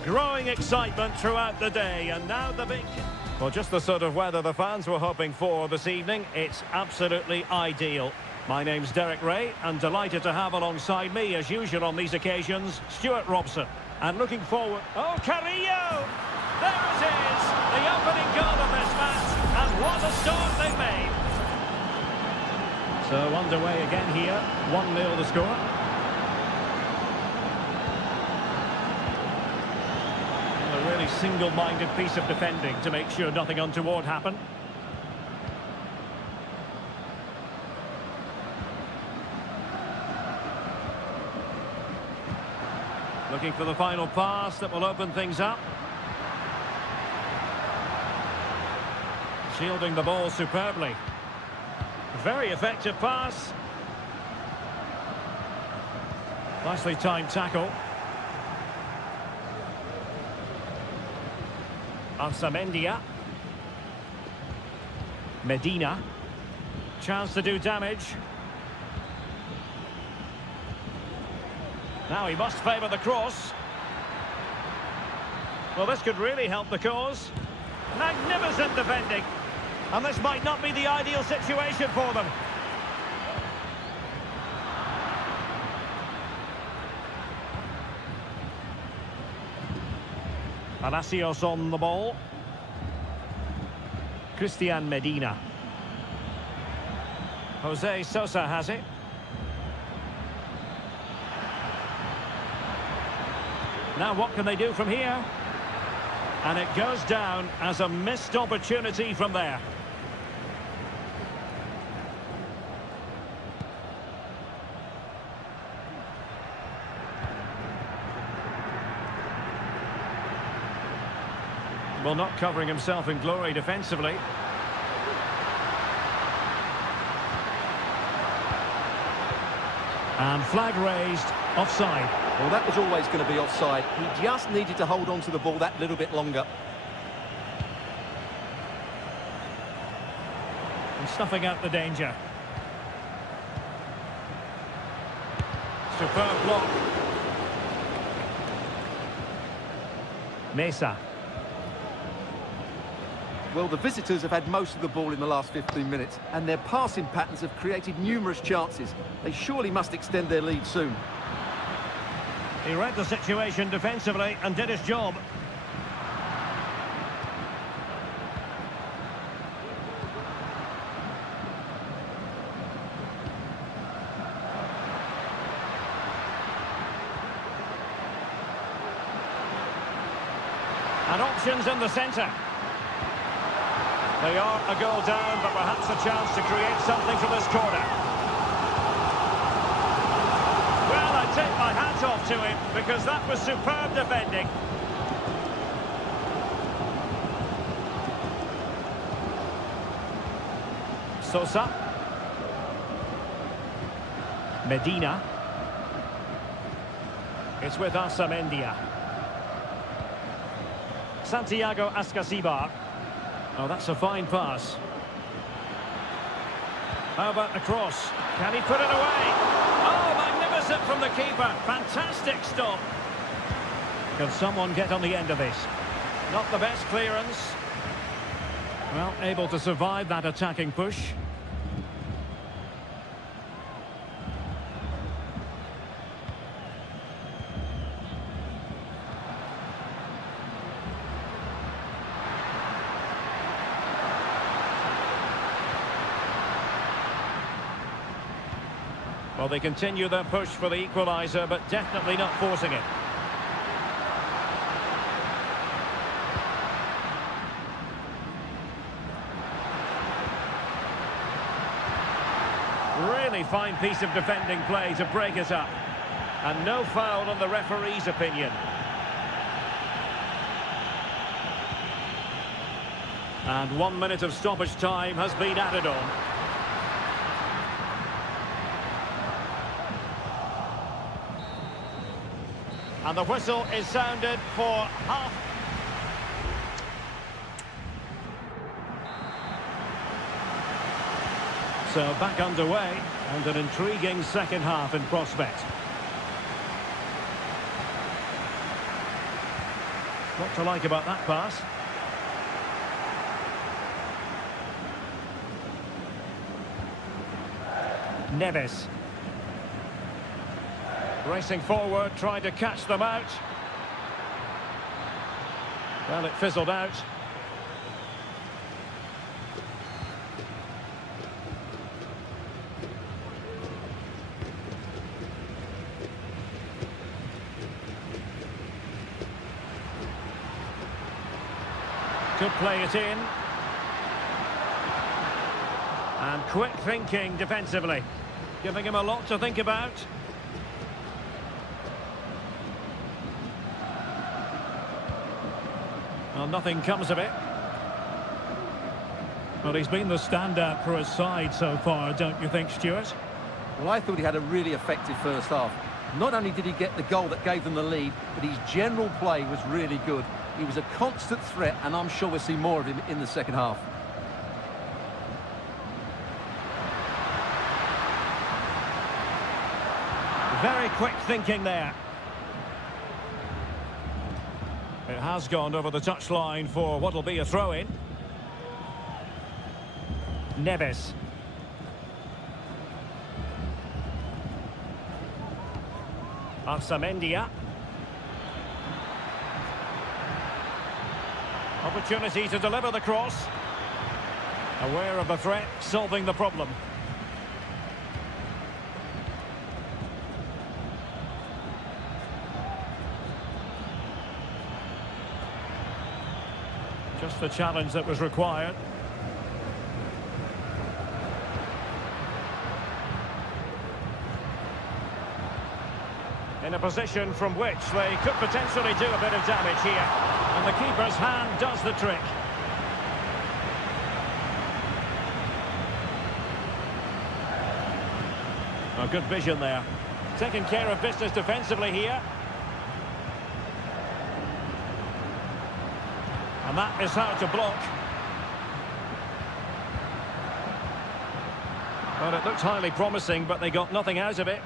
Growing excitement throughout the day, and now the big... Well, just the sort of weather the fans were hoping for this evening. It's absolutely ideal. My name's Derek Ray, and delighted to have alongside me, as usual on these occasions, Stuart Robson. And looking forward... Oh, Carrillo! There it is! The opening goal of this match, and what a start they've made! So underway again here, 1-0 the score. A really single-minded piece of defending to make sure nothing untoward happened. Looking for the final pass that will open things up. Shielding the ball superbly. Very effective pass. Nicely timed tackle. Ansamendia. Medina. Chance to do damage. Now he must favour the cross. Well, this could really help the cause. Magnificent defending. And this might not be the ideal situation for them. Palacios on the ball. Christian Medina. Jose Sosa has it. Now what can they do from here? And it goes down as a missed opportunity from there. Well, not covering himself in glory defensively. And flag raised, offside. Well, that was always going to be offside. He just needed to hold on to the ball that little bit longer. And snuffing out the danger. Superb block. Mesa. Well, the visitors have had most of the ball in the last 15 minutes, and their passing patterns have created numerous chances. They surely must extend their lead soon. He read the situation defensively and did his job. And options in the centre. They are a goal down, but perhaps a chance to create something from this corner. Well, I take my hat off to him, because that was superb defending. Sosa. Medina. It's with Ansamendia. Santiago Ascasibar. Oh, that's a fine pass. How about the cross? Can he put it away? Oh, magnificent from the keeper. Fantastic stop. Can someone get on the end of this? Not the best clearance. Well, able to survive that attacking push. Well, they continue their push for the equaliser, but definitely not forcing it. Really fine piece of defending play to break it up. And no foul on the referee's opinion. And 1 minute of stoppage time has been added on. And the whistle is sounded for half. So back underway, and an intriguing second half in prospect. What to like about that pass? Neves. Racing forward, trying to catch them out. Well, it fizzled out. Could play it in. And quick thinking defensively. Giving him a lot to think about. Well, nothing comes of it. Well, he's been the standout for his side so far, don't you think, Stuart? Well, I thought he had a really effective first half. Not only did he get the goal that gave them the lead, but his general play was really good. He was a constant threat, and I'm sure we'll see more of him in the second half. Very quick thinking there. It has gone over the touchline for what will be a throw-in. Neves. Arsamendia. Opportunity to deliver the cross. Aware of the threat, solving the problem. Just the challenge that was required. In a position from which they could potentially do a bit of damage here. And the keeper's hand does the trick. Oh, good vision there. Taking care of business defensively here. And that is how to block. Well, it looked highly promising, but they got nothing out of it.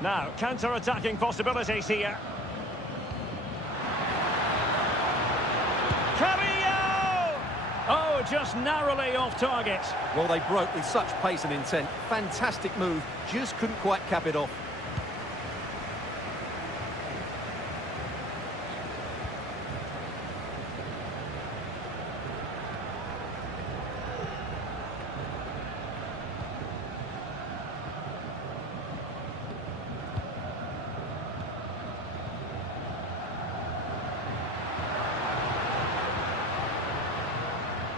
Now, counter-attacking possibilities here. Carrillo! Oh, just narrowly off target. Well, they broke with such pace and intent. Fantastic move, just couldn't quite cap it off.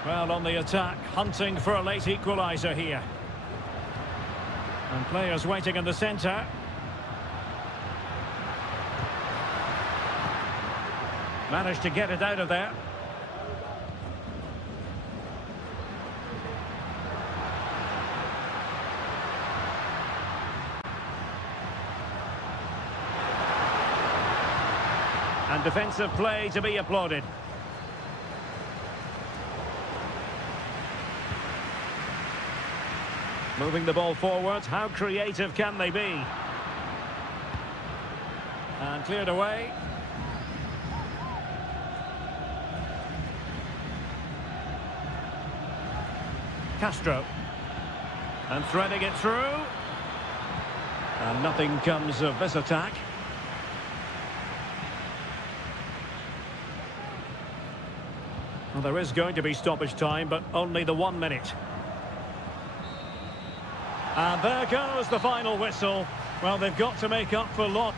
Well, on the attack, hunting for a late equaliser here. And players waiting in the centre. Managed to get it out of there. And defensive play to be applauded. Moving the ball forward, how creative can they be? And cleared away. Castro. And threading it through. And nothing comes of this attack. Well, there is going to be stoppage time, but only the 1 minute. And there goes the final whistle. Well, they've got to make up for loss.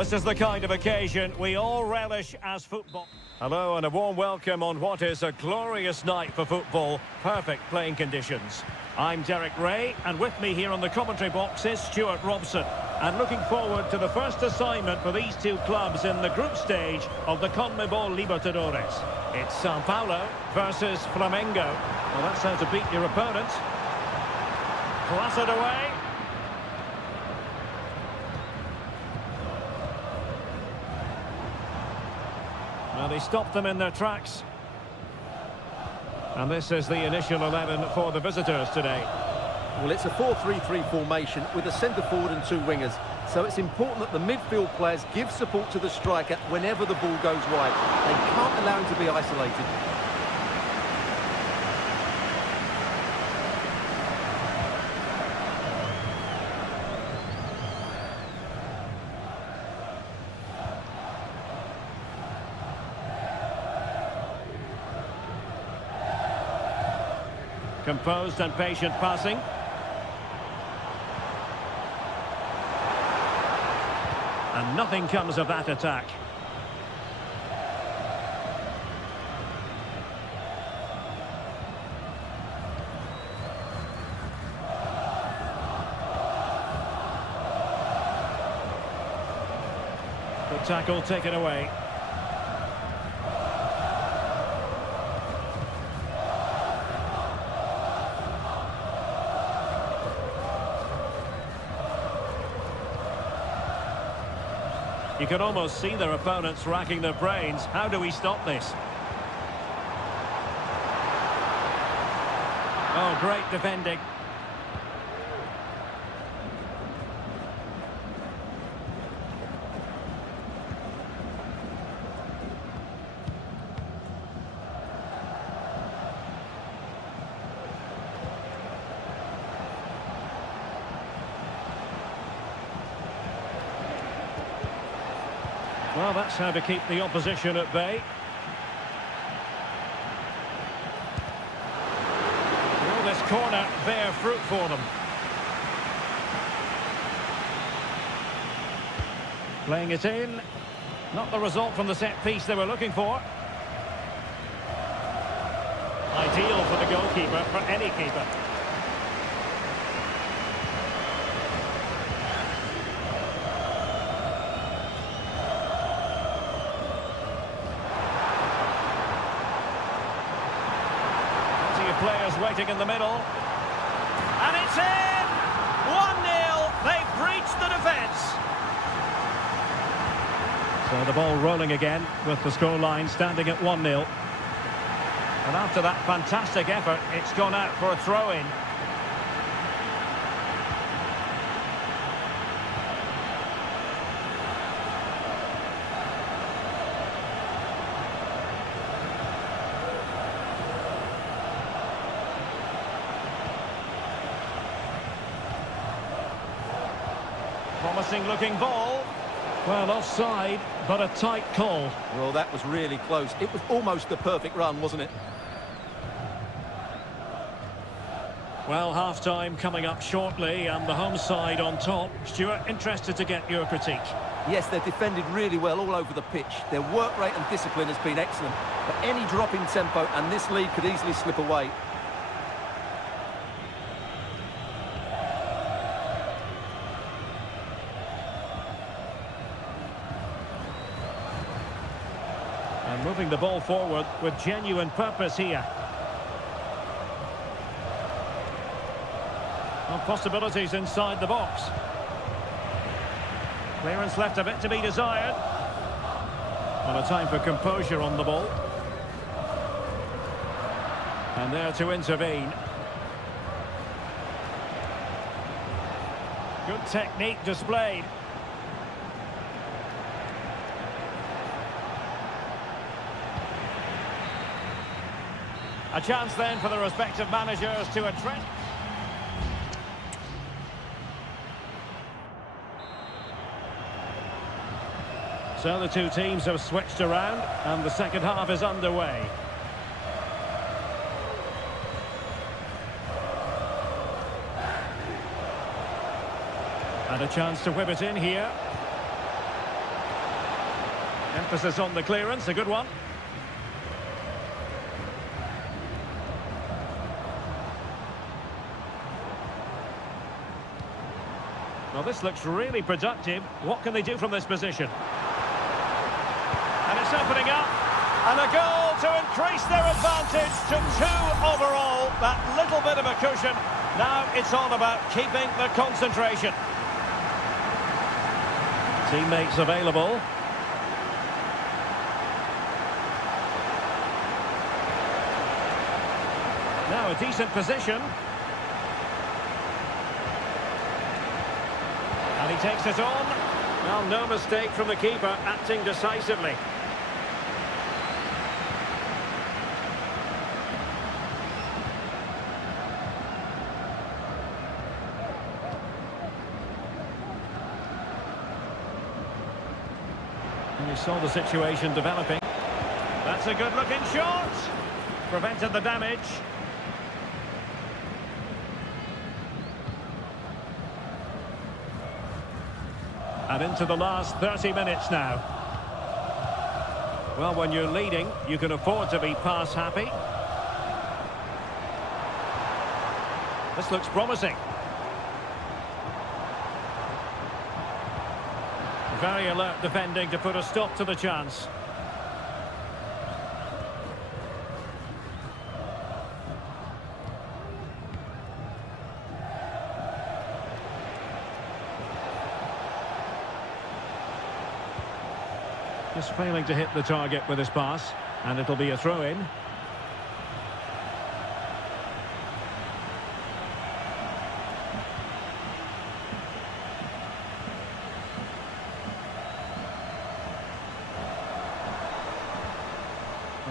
This is the kind of occasion we all relish as football. Hello and a warm welcome on what is a glorious night for football. Perfect playing conditions. I'm Derek Ray, and with me here on the commentary box is Stuart Robson. And looking forward to the first assignment for these two clubs in the group stage of the CONMEBOL Libertadores. It's Sao Paulo versus Flamengo. Well, that's how to beat your opponent. Clattered away. Well, they stopped them in their tracks. And this is the initial 11 for the visitors today. Well, it's a 4-3-3 formation with a centre forward and two wingers. So it's important that the midfield players give support to the striker whenever the ball goes wide. They can't allow him to be isolated. Composed and patient passing. And nothing comes of that attack. Good tackle taken away. You can almost see their opponents racking their brains. How do we stop this? Oh, great defending. Well, that's how to keep the opposition at bay. Will this corner bear fruit for them? Playing it in. Not the result from the set piece they were looking for. Ideal for the goalkeeper, for any keeper. Players waiting in the middle. And it's in! 1-0. They've breached the defence. So the ball rolling again with the scoreline standing at 1-0. And after that fantastic effort, it's gone out for a throw-in. Promising looking ball. Well, offside, but a tight call. Well, that was really close. It was almost the perfect run, wasn't it? Well, half-time coming up shortly and the home side on top. Stuart, interested to get your critique. Yes, they've defended really well all over the pitch. Their work rate and discipline has been excellent. But any drop in tempo and this lead could easily slip away. And moving the ball forward with genuine purpose here. Well, possibilities inside the box. Clearance left a bit to be desired. And a time for composure on the ball. And there to intervene. Good technique displayed. A chance then for the respective managers to address. So the two teams have switched around and the second half is underway. And a chance to whip it in here. Emphasis on the clearance, a good one. Well, this looks really productive. What can they do from this position? And it's opening up. And a goal to increase their advantage to 2 overall. That little bit of a cushion. Now it's all about keeping the concentration. Teammates available. Now a decent position. And he takes it on. Well, no mistake from the keeper, acting decisively. And you saw the situation developing. That's a good-looking shot. Prevented the damage. And into the last 30 minutes now. Well, when you're leading, you can afford to be pass happy. This looks promising. Very alert defending to put a stop to the chance. Just failing to hit the target with his pass, and it'll be a throw-in.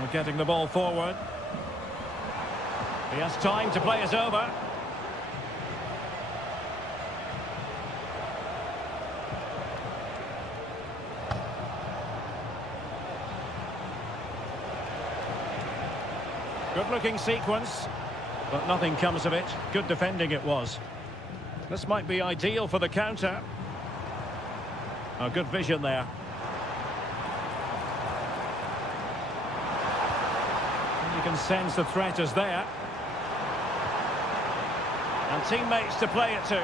We're getting the ball forward. He has time to play it over. Good-looking sequence, but nothing comes of it. Good defending it was. This might be ideal for the counter. Oh, good vision there. You can sense the threat is there. And teammates to play it to.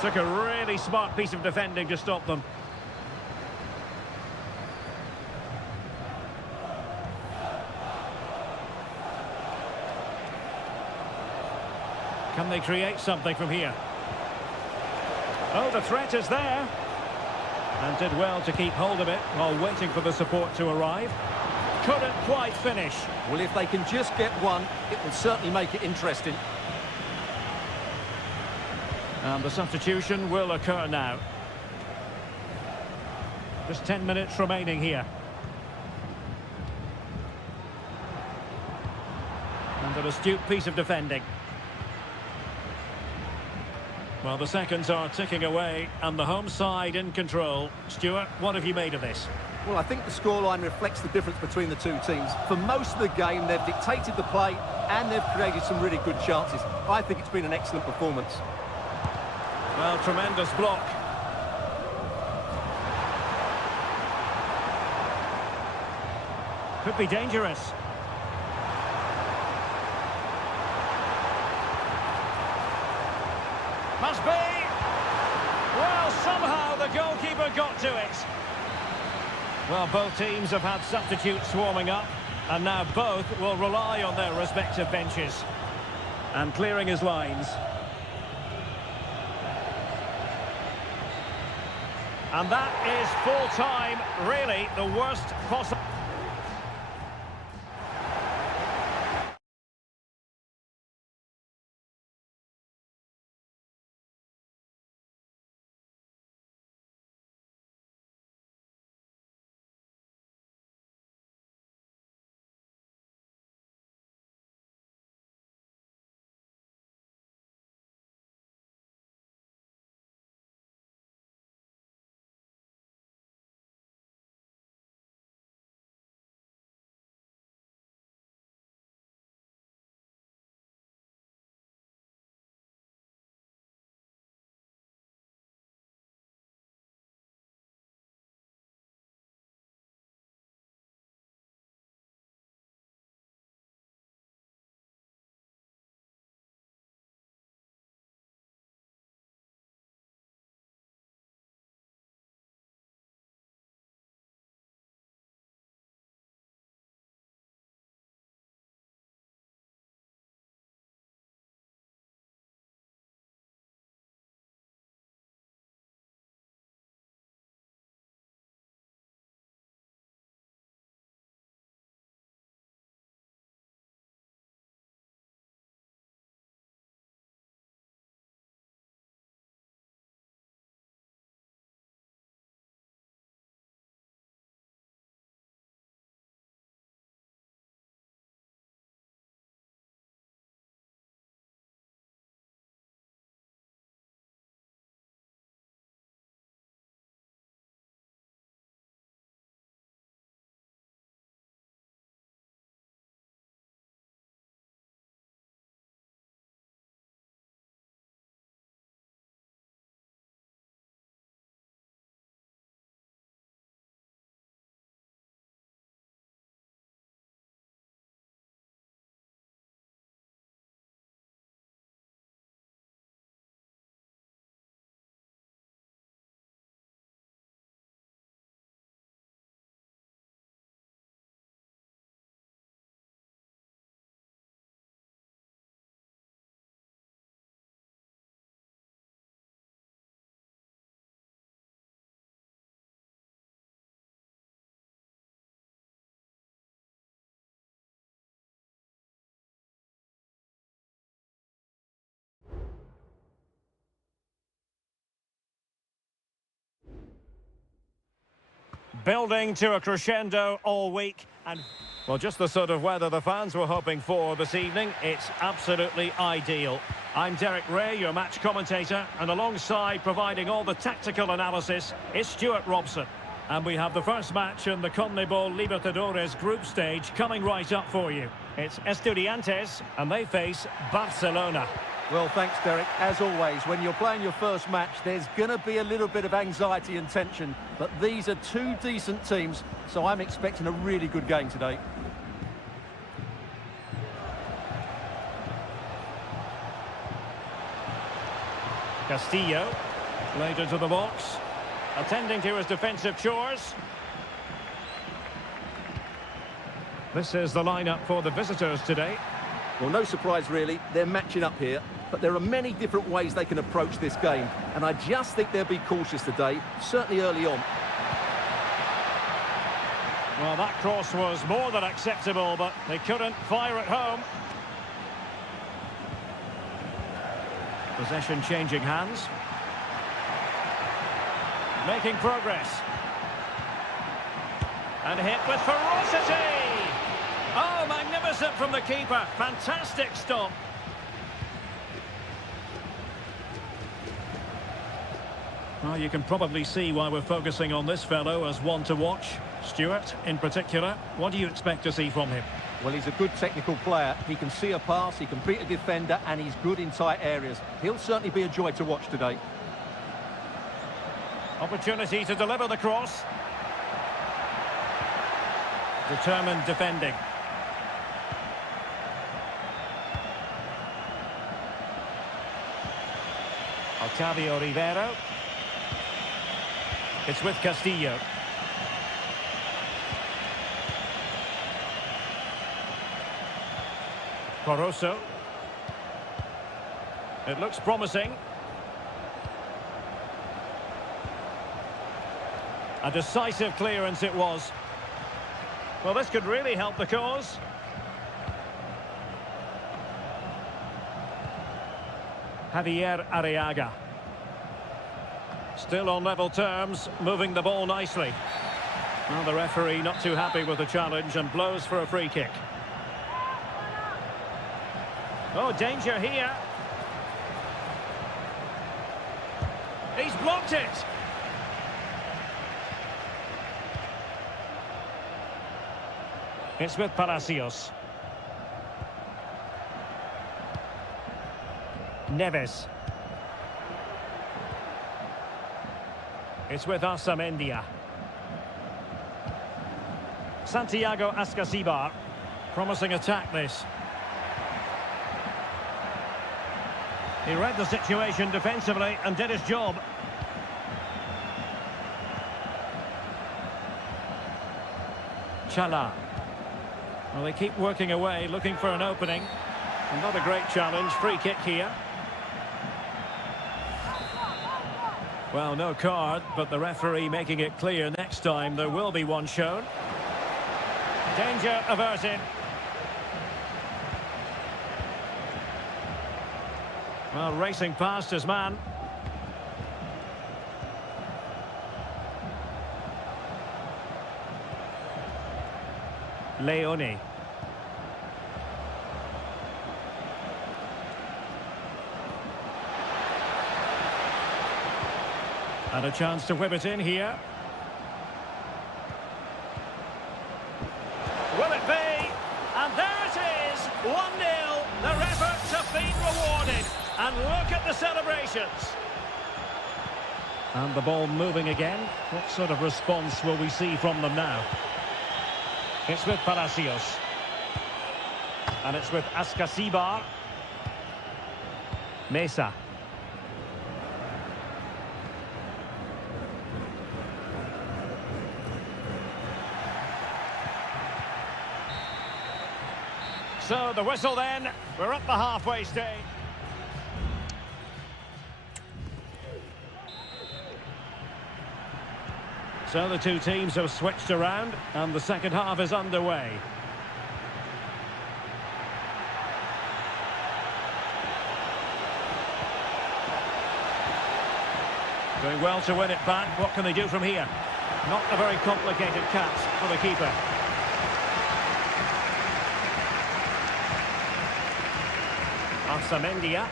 Took a really smart piece of defending to stop them. Can they create something from here? Oh, the threat is there. And did well to keep hold of it while waiting for the support to arrive. Couldn't quite finish. Well, if they can just get one, it will certainly make it interesting. And the substitution will occur now. Just 10 minutes remaining here. And an astute piece of defending. Well, the seconds are ticking away, and the home side in control. Stuart, what have you made of this? Well, I think the scoreline reflects the difference between the two teams. For most of the game, they've dictated the play, and they've created some really good chances. I think it's been an excellent performance. Well, tremendous block. Could be dangerous. Must be. Well, somehow the goalkeeper got to it. Well, both teams have had substitutes warming up, and now both will rely on their respective benches. And clearing his lines. And that is full time, really the worst possible. Building to a crescendo all week. And, well, just the sort of weather the fans were hoping for this evening. It's absolutely ideal. I'm Derek Ray, your match commentator, and alongside providing all the tactical analysis is Stuart Robson. And we have the first match in the CONMEBOL Libertadores group stage coming right up for you. It's Estudiantes, and they face Barcelona. Well, thanks, Derek. As always, when you're playing your first match, there's going to be a little bit of anxiety and tension. But these are two decent teams, so I'm expecting a really good game today. Castillo, laid into the box, attending to his defensive chores. This is the lineup for the visitors today. Well, no surprise, really. They're matching up here, but there are many different ways they can approach this game, and I just think they'll be cautious today, certainly early on. Well, that cross was more than acceptable, but they couldn't fire it home. Possession changing hands. Making progress. And hit with ferocity! Oh, magnificent from the keeper. Fantastic stop. Well, you can probably see why we're focusing on this fellow as one to watch. Stuart, in particular, what do you expect to see from him? Well, he's a good technical player. He can see a pass, he can beat a defender, and he's good in tight areas. He'll certainly be a joy to watch today. Opportunity to deliver the cross. Determined defending. Octavio Rivero. It's with Castillo. Coroso. It looks promising. A decisive clearance it was. Well, this could really help the cause. Javier Arriaga. Still on level terms, moving the ball nicely. Well, the referee not too happy with the challenge and blows for a free kick. Oh, danger here. He's blocked it. It's with Palacios. Neves. It's with Arsamendia. Santiago Ascasibar. Promising attack this. He read the situation defensively and did his job. Chala. Well, they keep working away, looking for an opening. Another great challenge, free kick here. Well, no card, but the referee making it clear next time there will be one shown. Danger averted. Well, racing past his man. Leone. And a chance to whip it in here. Will it be? And there it is! 1-0. Their efforts have been rewarded. And look at the celebrations. And the ball moving again. What sort of response will we see from them now? It's with Palacios. And it's with Ascasibar. Mesa. So the whistle then. We're at the halfway stage. So the two teams have switched around and the second half is underway. Doing well to win it back. What can they do from here? Not a very complicated catch for the keeper. Arsamendia.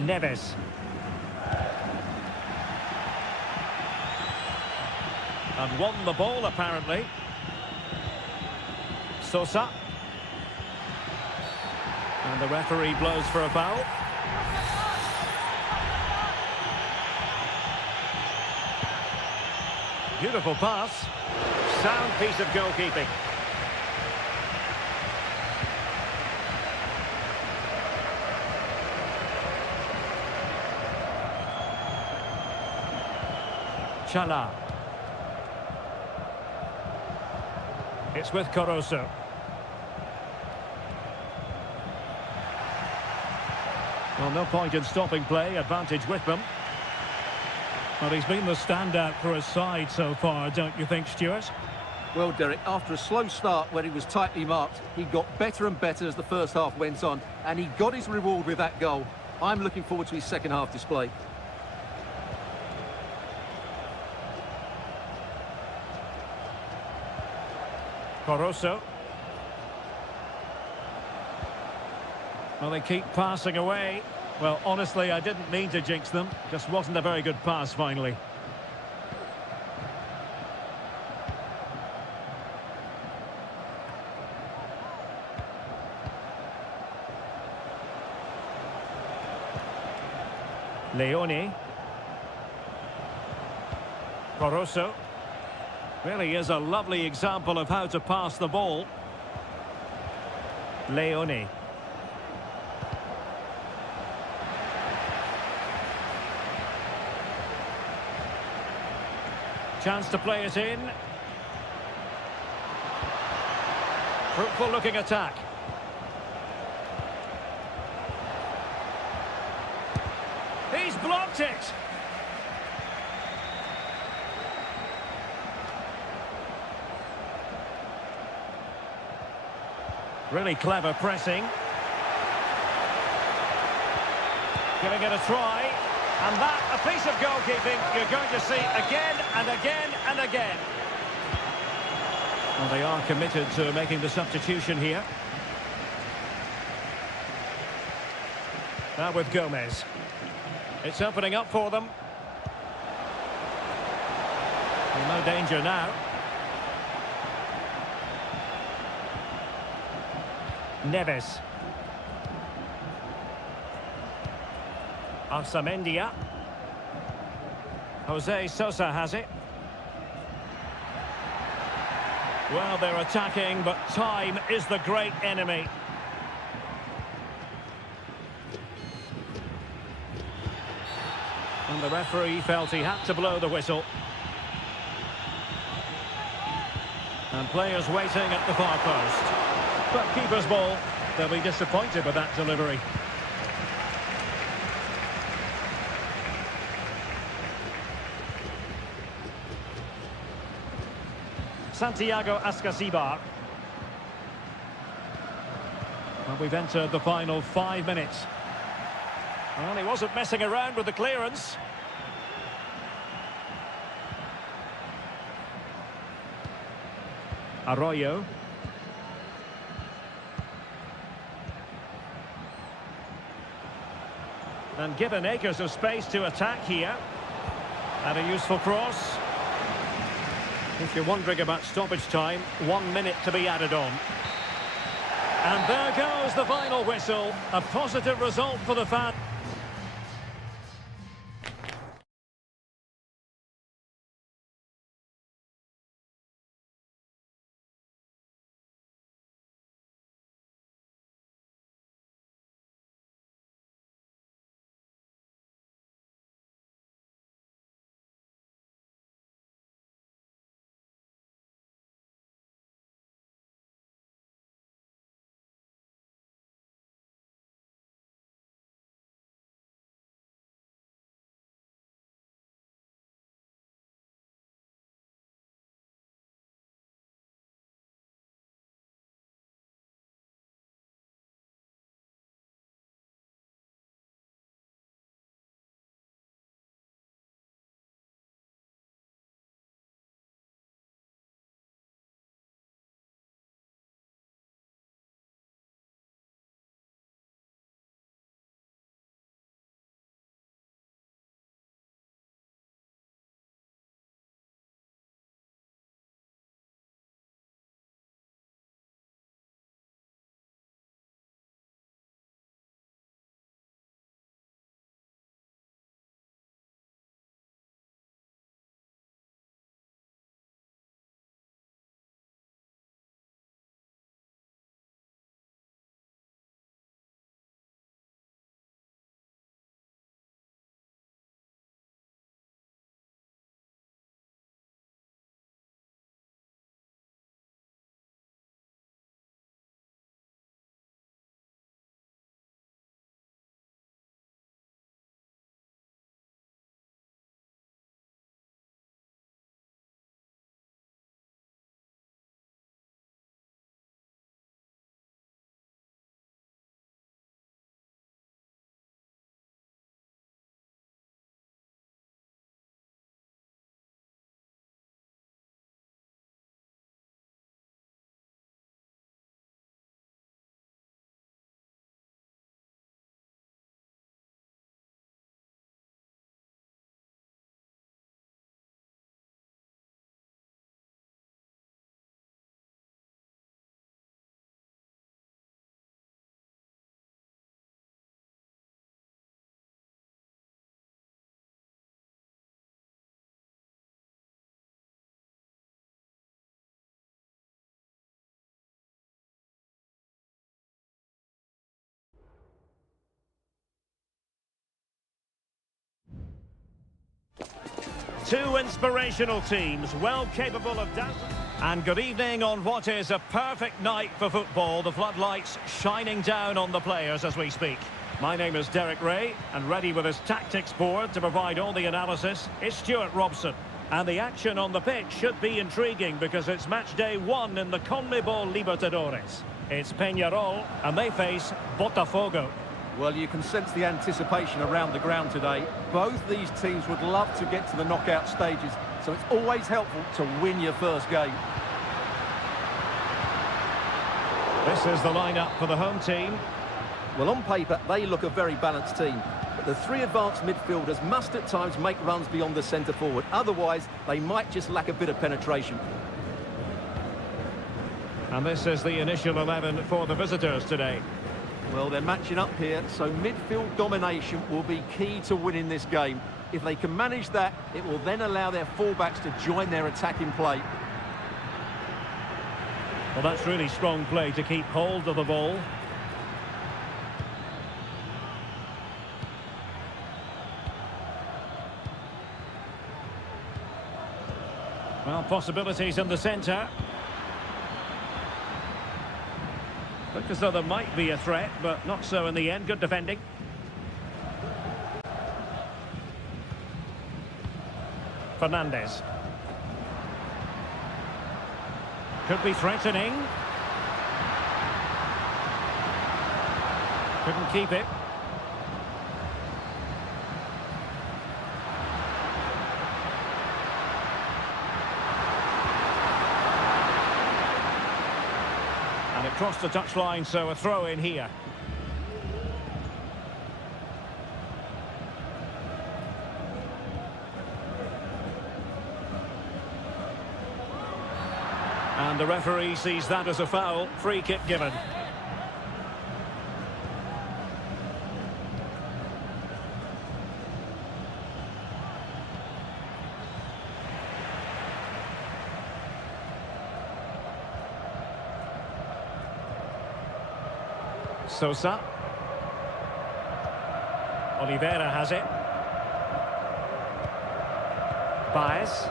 Neves. And won the ball, apparently. Sosa. And the referee blows for a foul. Beautiful pass. Sound piece of goalkeeping. Chala. It's with Caruso. Well, no point in stopping play. Advantage with them. Well, he's been the standout for his side so far, don't you think, Stuart? Well, Derek, after a slow start where he was tightly marked, he got better and better as the first half went on, and he got his reward with that goal. I'm looking forward to his second half display. Caruso. Well, they keep passing away. Well, honestly, I didn't mean to jinx them. Just wasn't a very good pass, finally. Leone. Caruso. Really is a lovely example of how to pass the ball. Leone. Chance to play it in. Fruitful looking attack. He's blocked it. Really clever pressing. Giving it a try. And that, a piece of goalkeeping you're going to see again and again and again. Well, they are committed to making the substitution here. Now with Gomez. It's opening up for them. Well, no danger now. Neves. Arsamendia. Jose Sosa has it. Well, they're attacking, but time is the great enemy. And the referee felt he had to blow the whistle. And players waiting at the far post. But keeper's ball, they'll be disappointed with that delivery. Santiago Ascasibar. Well, we've entered the final 5 minutes. Well, he wasn't messing around with the clearance. Arroyo. And given acres of space to attack here. And a useful cross. If you're wondering about stoppage time, 1 minute to be added on. And there goes the final whistle. A positive result for the fans. Two inspirational teams, well capable of dazzling. And good evening on what is a perfect night for football. The floodlights shining down on the players as we speak. My name is Derek Ray, and ready with his tactics board to provide all the analysis is Stuart Robson. And the action on the pitch should be intriguing because it's match day 1 in the CONMEBOL Libertadores. It's Peñarol, and they face Botafogo. Well, you can sense the anticipation around the ground today. Both these teams would love to get to the knockout stages, so it's always helpful to win your first game. This is the lineup for the home team. Well, on paper, they look a very balanced team. But the three advanced midfielders must at times make runs beyond the centre forward. Otherwise, they might just lack a bit of penetration. And this is the initial 11 for the visitors today. Well, they're matching up here, so midfield domination will be key to winning this game. If they can manage that, it will then allow their fullbacks to join their attacking play. Well, that's really strong play to keep hold of the ball. Well, possibilities in the centre. Look as though there might be a threat, but not so in the end. Good defending. Fernandez. Could be threatening. Couldn't keep it. And it crossed the touchline, so a throw in here. And the referee sees that as a foul. Free kick given. Sosa. Oliveira has it. Baez.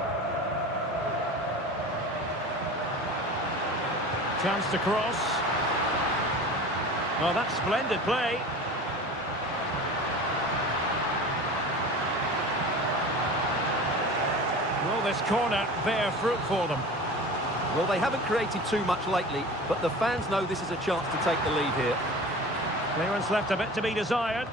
Chance to cross. Oh, that's splendid play. Will this corner bear fruit for them? Well, they haven't created too much lately, but the fans know this is a chance to take the lead here. Clearance left a bit to be desired.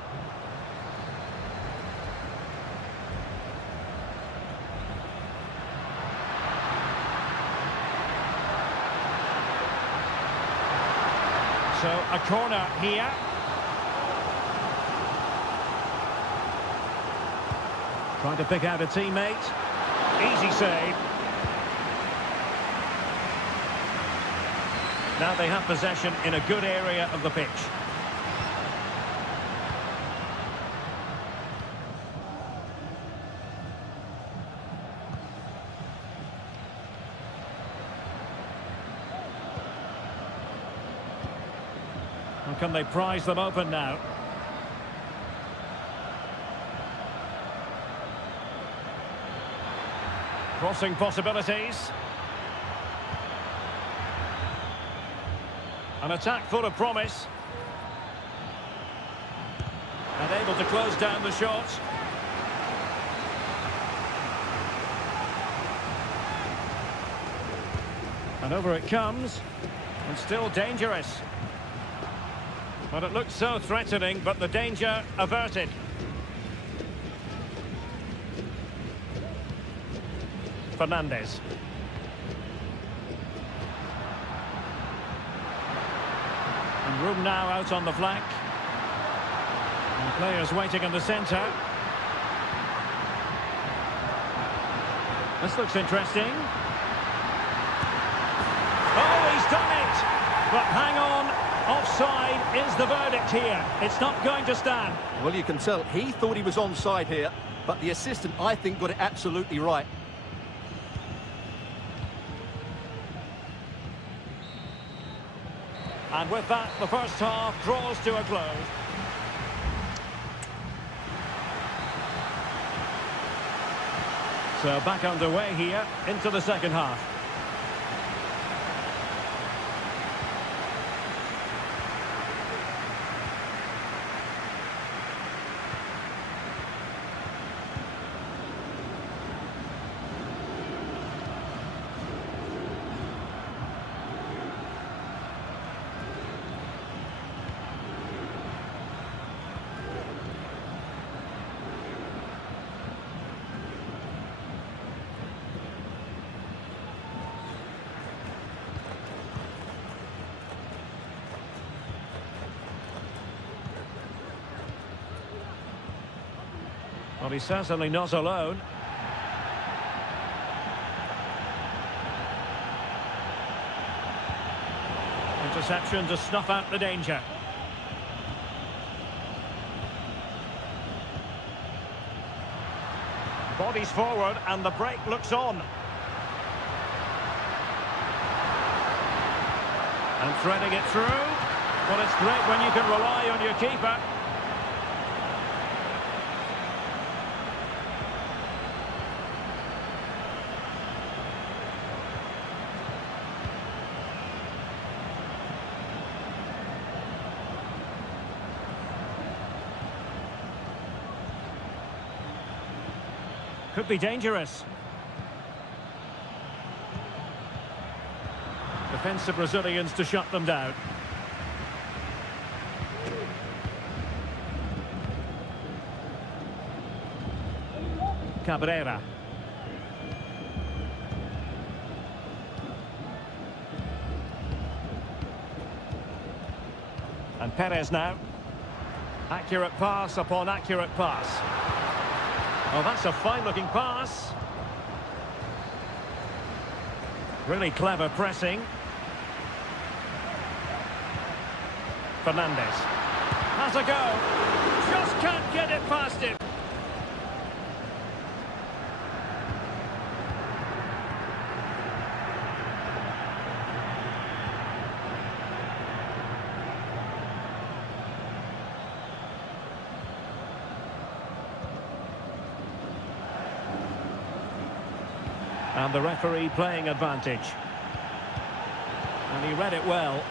So, a corner here. Trying to pick out a teammate. Easy save. Now they have possession in a good area of the pitch. And can they prize them open now? Crossing possibilities. An attack full of promise. And able to close down the shot. And over it comes. And still dangerous. But it looked so threatening, but the danger averted. Fernandez. And room now out on the flank. And players waiting in the centre. This looks interesting. Oh, he's done it! But hang on. Offside is the verdict here. It's not going to stand. Well, you can tell he thought he was onside here, but the assistant, I think, got it absolutely right. And with that, the first half draws to a close. So back underway here into the second half. Well, he's certainly not alone. Interception to snuff out the danger. Bodies forward and the break looks on. And threading it through. Well, it's great when you can rely on your keeper. Could be dangerous. Defensive Brazilians to shut them down. Cabrera. And Perez now. Accurate pass upon accurate pass. Oh, that's a fine-looking pass. Really clever pressing. Fernandez. Has a go. Just can't get it past him. And the referee playing advantage. And he read it well.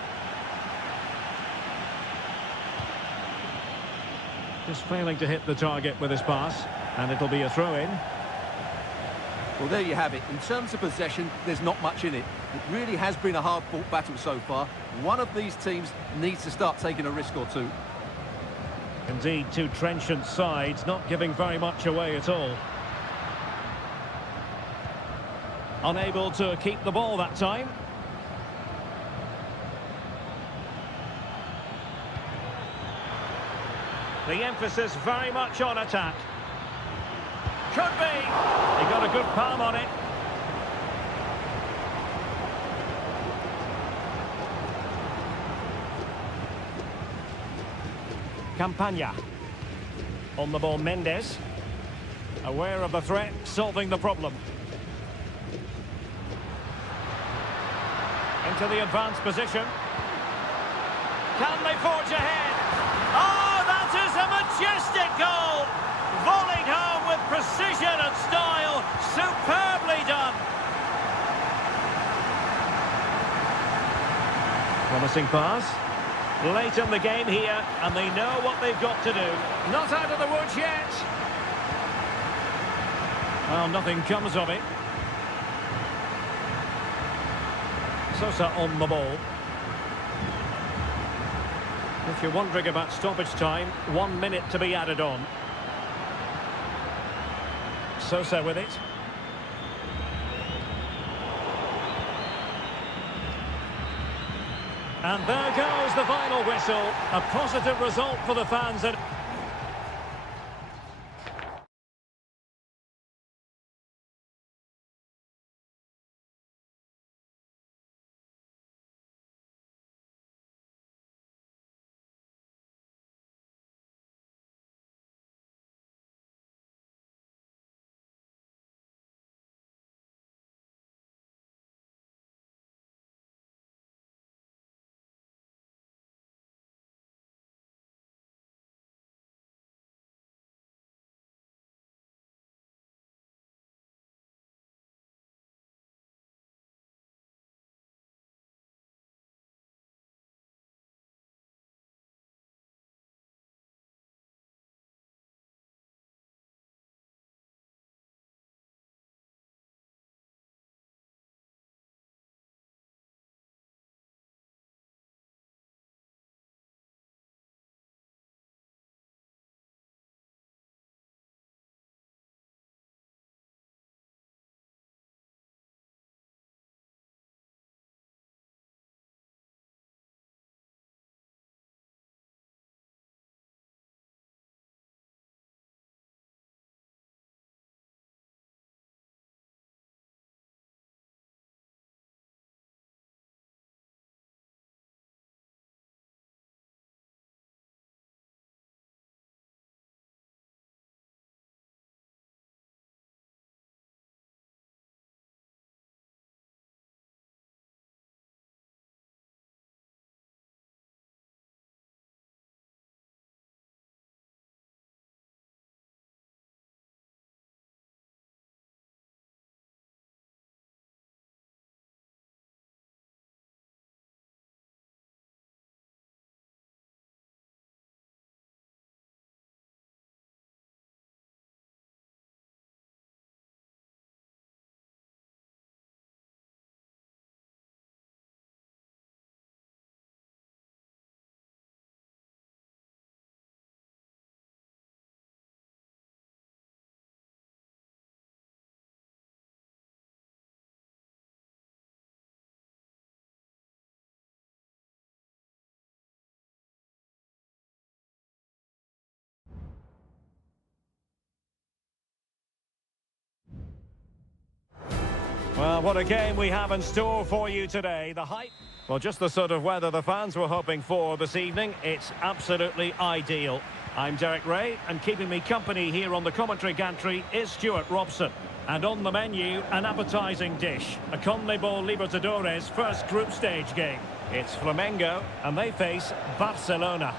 Just failing to hit the target with his pass. And it'll be a throw-in. Well, there you have it. In terms of possession, there's not much in it. It really has been a hard-fought battle so far. One of these teams needs to start taking a risk or two. Indeed, two trenchant sides, not giving very much away at all. Unable to keep the ball that time. The emphasis very much on attack. Could be. He got a good palm on it. Campagna. On the ball, Mendes. Aware of the threat, solving the problem. Into the advanced position. Can they forge ahead? Oh, that is a majestic goal! Volleyed home with precision and style. Superbly done. Promising pass. Late in the game here, and they know what they've got to do. Not out of the woods yet. Well, nothing comes of it. Sosa on the ball. If you're wondering about stoppage time, 1 minute to be added on. Sosa with it. And there goes the final whistle. A positive result for the fans at Well, what a game we have in store for you today. The hype... Well, just the sort of weather the fans were hoping for this evening. It's absolutely ideal. I'm Derek Ray, and keeping me company here on the commentary gantry is Stuart Robson. And on the menu, an appetising dish. A CONMEBOL Libertadores first group stage game. It's Flamengo, and they face Barcelona.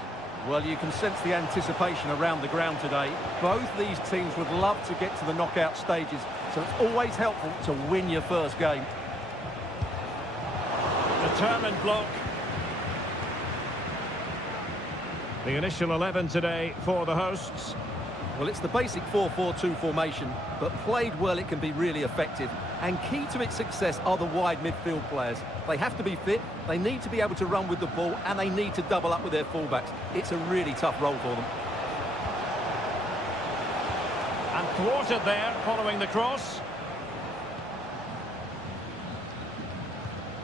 Well, you can sense the anticipation around the ground today. Both these teams would love to get to the knockout stages, so it's always helpful to win your first game. Determined block. The initial 11 today for the hosts. Well, it's the basic 4-4-2 formation, but played well it can be really effective. And key to its success are the wide midfield players. They have to be fit, they need to be able to run with the ball, and they need to double up with their fullbacks. It's a really tough role for them. And thwarted there, following the cross.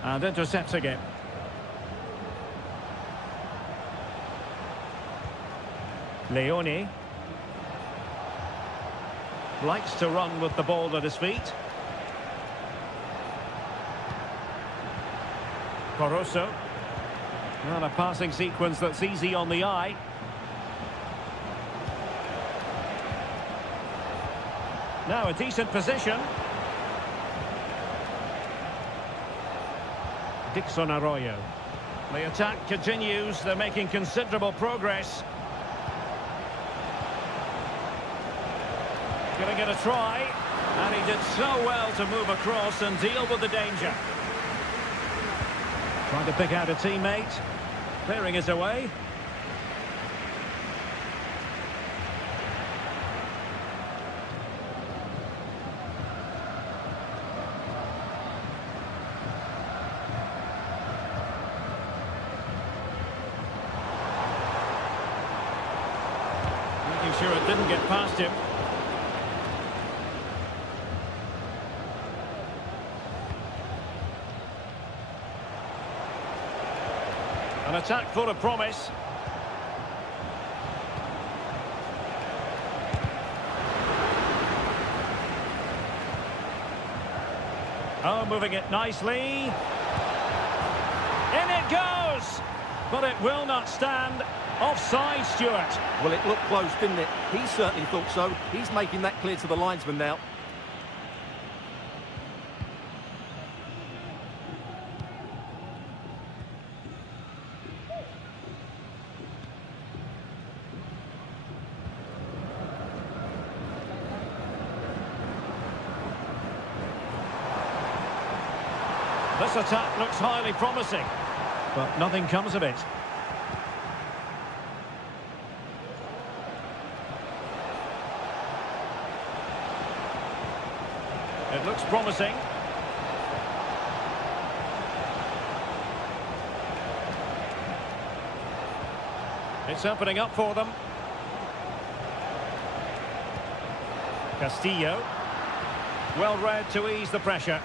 And intercepting it. Leone. Likes to run with the ball at his feet. Caruso. And a passing sequence that's easy on the eye. Now a decent position. Dixon Arroyo. The attack continues. They're making considerable progress. Going to get a try, and he did so well to move across and deal with the danger. Trying to pick out a teammate, clearing it away. Making sure it didn't get past him. An attack full of promise. Oh, moving it nicely. In it goes! But it will not stand. Offside, Stuart. Well, it looked close, didn't it? He certainly thought so. He's making that clear to the linesman now. This attack looks highly promising, but nothing comes of it. It looks promising. It's opening up for them. Castillo. Well read to ease the pressure.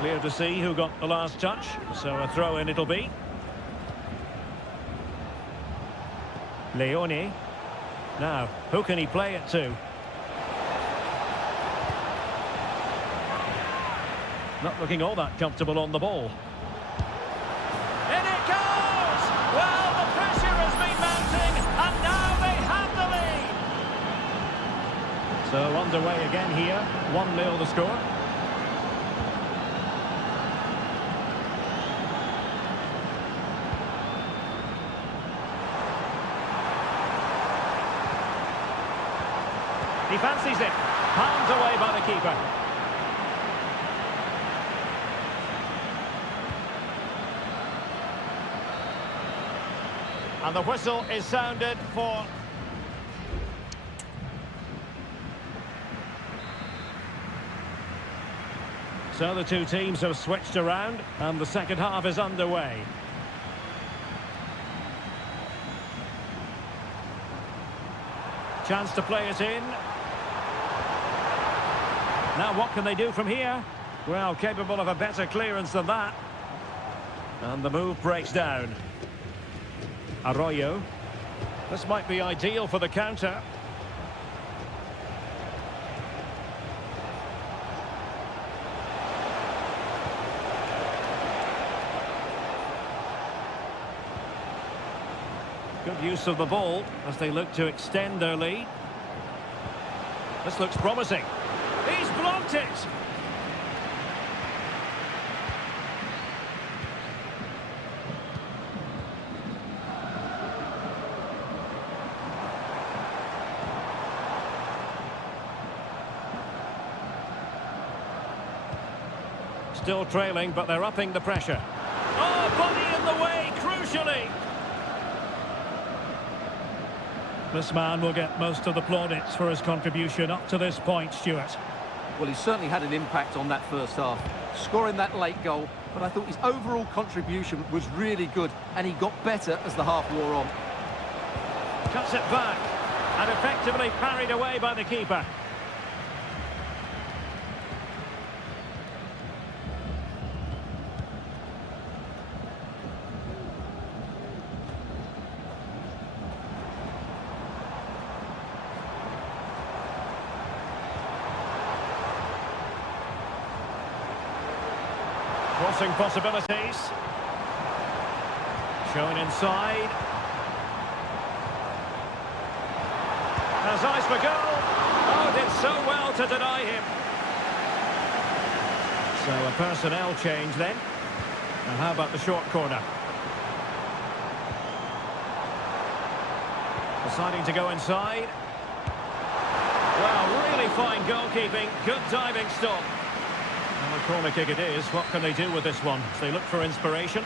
Clear to see who got the last touch, so a throw-in it'll be. Leone. Now, who can he play it to? Not looking all that comfortable on the ball. In it goes! Well, the pressure has been mounting, and now they have the lead! So underway again here, 1-0 the score. He fancies it. Palmed away by the keeper. And the whistle is sounded for... So the two teams have switched around, and the second half is underway. Chance to play it in. Now what can they do from here? Well, capable of a better clearance than that. And the move breaks down. Arroyo. This might be ideal for the counter. Good use of the ball as they look to extend their lead. This looks promising. He's blocked it! Still trailing, but they're upping the pressure. Oh, body in the way, crucially! This man will get most of the plaudits for his contribution up to this point, Stuart. Well, he certainly had an impact on that first half, scoring that late goal, but I thought his overall contribution was really good, and he got better as the half wore on. Cuts it back, and effectively parried away by the keeper. Crossing possibilities. Shown inside. Has eyes for goal. Oh, did so well to deny him. So a personnel change then. And how about the short corner? Deciding to go inside. Well, really fine goalkeeping. Good diving stop. And the corner kick it is. What can they do with this one? They look for inspiration.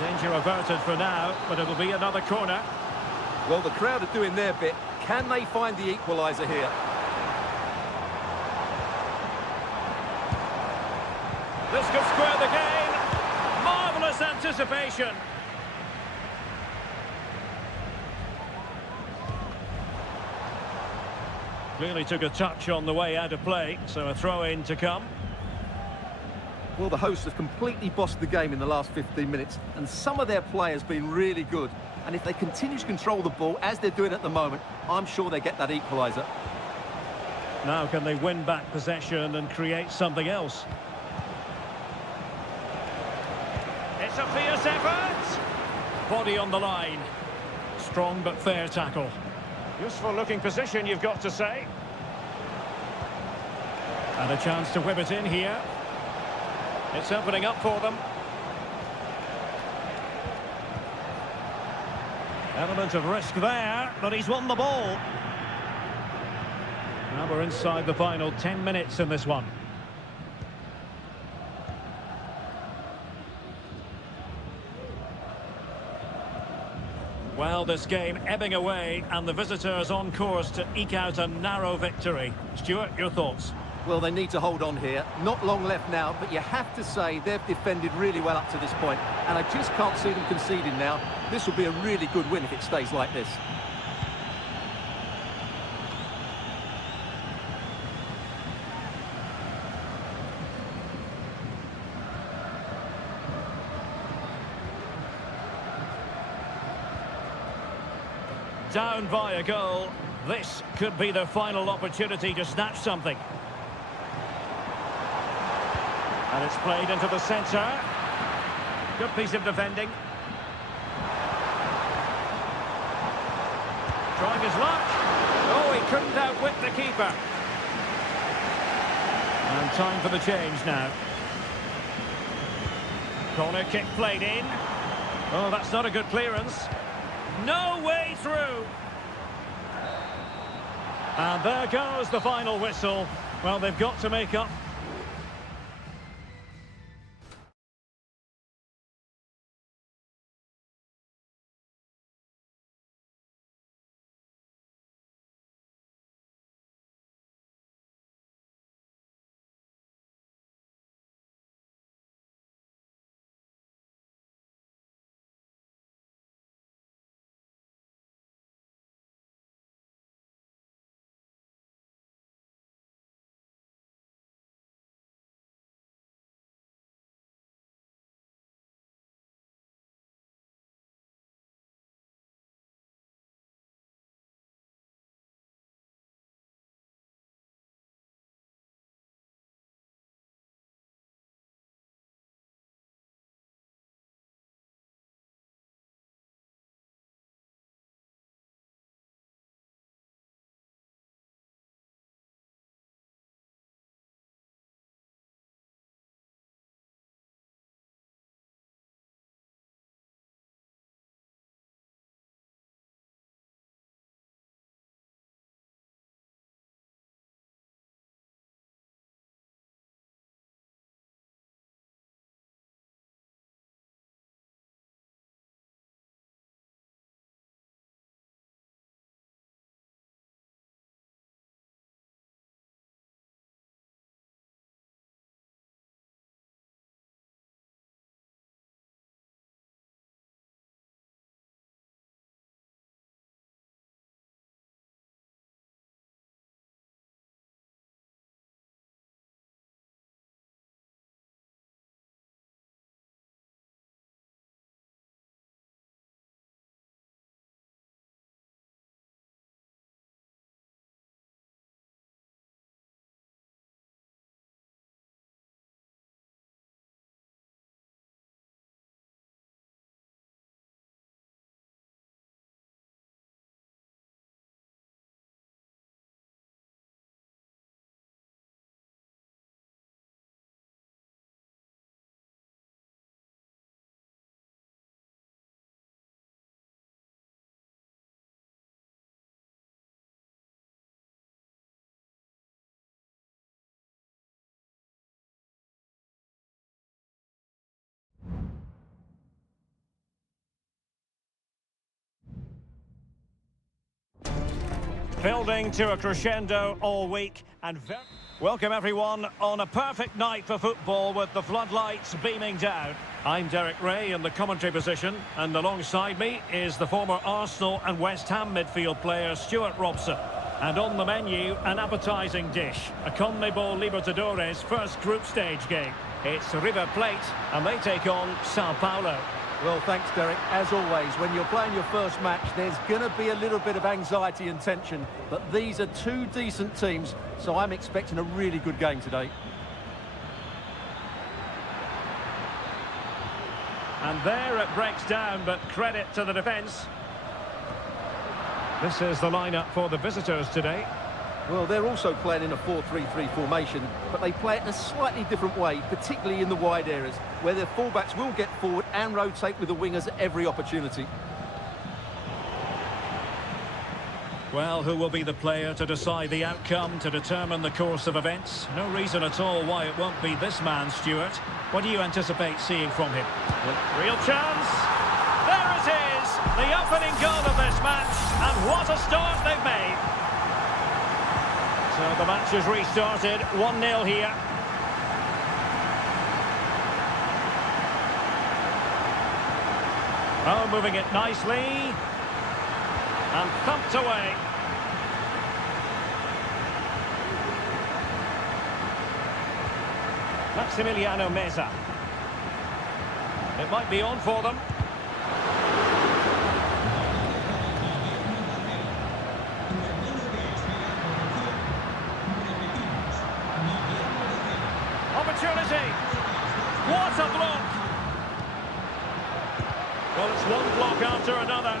Danger averted for now, but it'll be another corner. Well, the crowd are doing their bit. Can they find the equaliser here? This could square the game. Marvellous anticipation. Clearly took a touch on the way out of play, so a throw-in to come. Well, the hosts have completely bossed the game in the last 15 minutes, and some of their players been really good. And if they continue to control the ball, as they're doing at the moment, I'm sure they get that equaliser. Now can they win back possession and create something else? It's a fierce effort! Body on the line. Strong but fair tackle. Useful looking position, you've got to say. And a chance to whip it in here. It's opening up for them. Element of risk there, but he's won the ball. Now we're inside the final 10 minutes in this one. Well, this game ebbing away, and the visitors on course to eke out a narrow victory. Stuart, your thoughts? Well, they need to hold on here. Not long left now, but you have to say they've defended really well up to this point, and I just can't see them conceding now. This will be a really good win if it stays like this. Down by a goal. This could be their final opportunity to snatch something. And it's played into the centre. Good piece of defending. Trying his luck. Oh, he couldn't outwit the keeper. And time for the change now. Corner kick played in. Oh, that's not a good clearance. No way through. And there goes the final whistle. Well, they've got to make up Building to a crescendo all week and welcome everyone on a perfect night for football with the floodlights beaming down. I'm Derek Ray in the commentary position, and alongside me is the former Arsenal and West Ham midfield player Stuart Robson. And on the menu, an appetising dish, a CONMEBOL Libertadores first group stage game. It's River Plate, and they take on Sao Paulo. Well, thanks, Derek. As always, when you're playing your first match, there's going to be a little bit of anxiety and tension. But these are two decent teams, so I'm expecting a really good game today. And there it breaks down, but credit to the defence. This is the lineup for the visitors today. Well, they're also playing in a 4-3-3 formation, but they play it in a slightly different way, particularly in the wide areas, where their fullbacks will get forward and rotate with the wingers at every opportunity. Well, who will be the player to decide the outcome, to determine the course of events? No reason at all why it won't be this man, Stuart. What do you anticipate seeing from him? Real chance. There it is, the opening goal of this match, and what a start they've made. So the match has restarted, 1-0 here. Oh, moving it nicely. And thumped away. Maximiliano Meza. It might be on for them. Opportunity. What a block. Well, it's one block after another.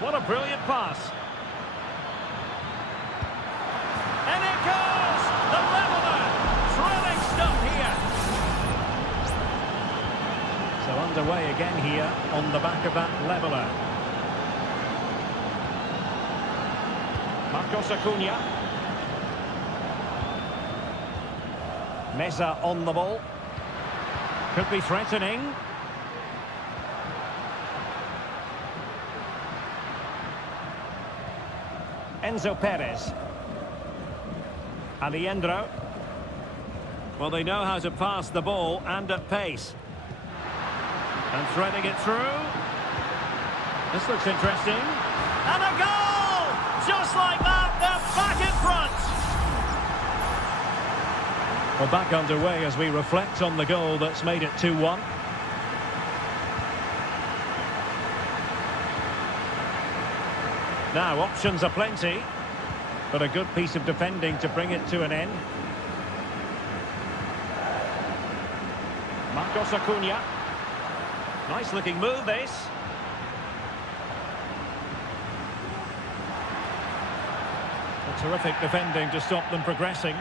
What a brilliant pass. And it goes! The leveler! Thrilling stuff here. So underway again here on the back of that leveler. Marcos Acuna. Meza on the ball. Could be threatening. Enzo Perez. Alejandro. Well, they know how to pass the ball and at pace. And threading it through. This looks interesting. And a goal! Just like that, they're back in front. We're back underway as we reflect on the goal that's made it 2-1. Now, options are plenty, but a good piece of defending to bring it to an end. Marcos Acuna. Nice looking move, this. A terrific defending to stop them progressing.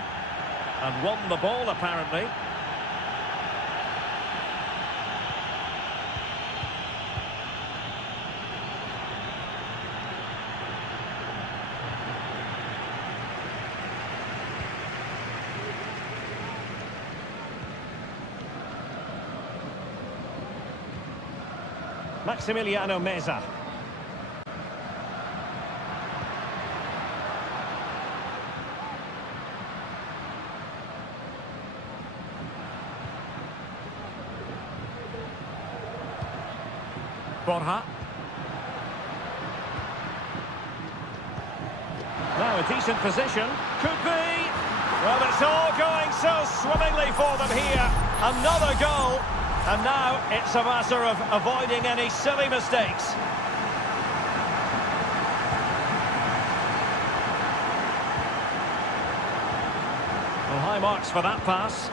And won the ball, apparently. Maximiliano Meza. Borja. Now a decent position. Could be. Well, it's all going so swimmingly for them here. Another goal. And now it's a matter of avoiding any silly mistakes. Well, high marks for that pass.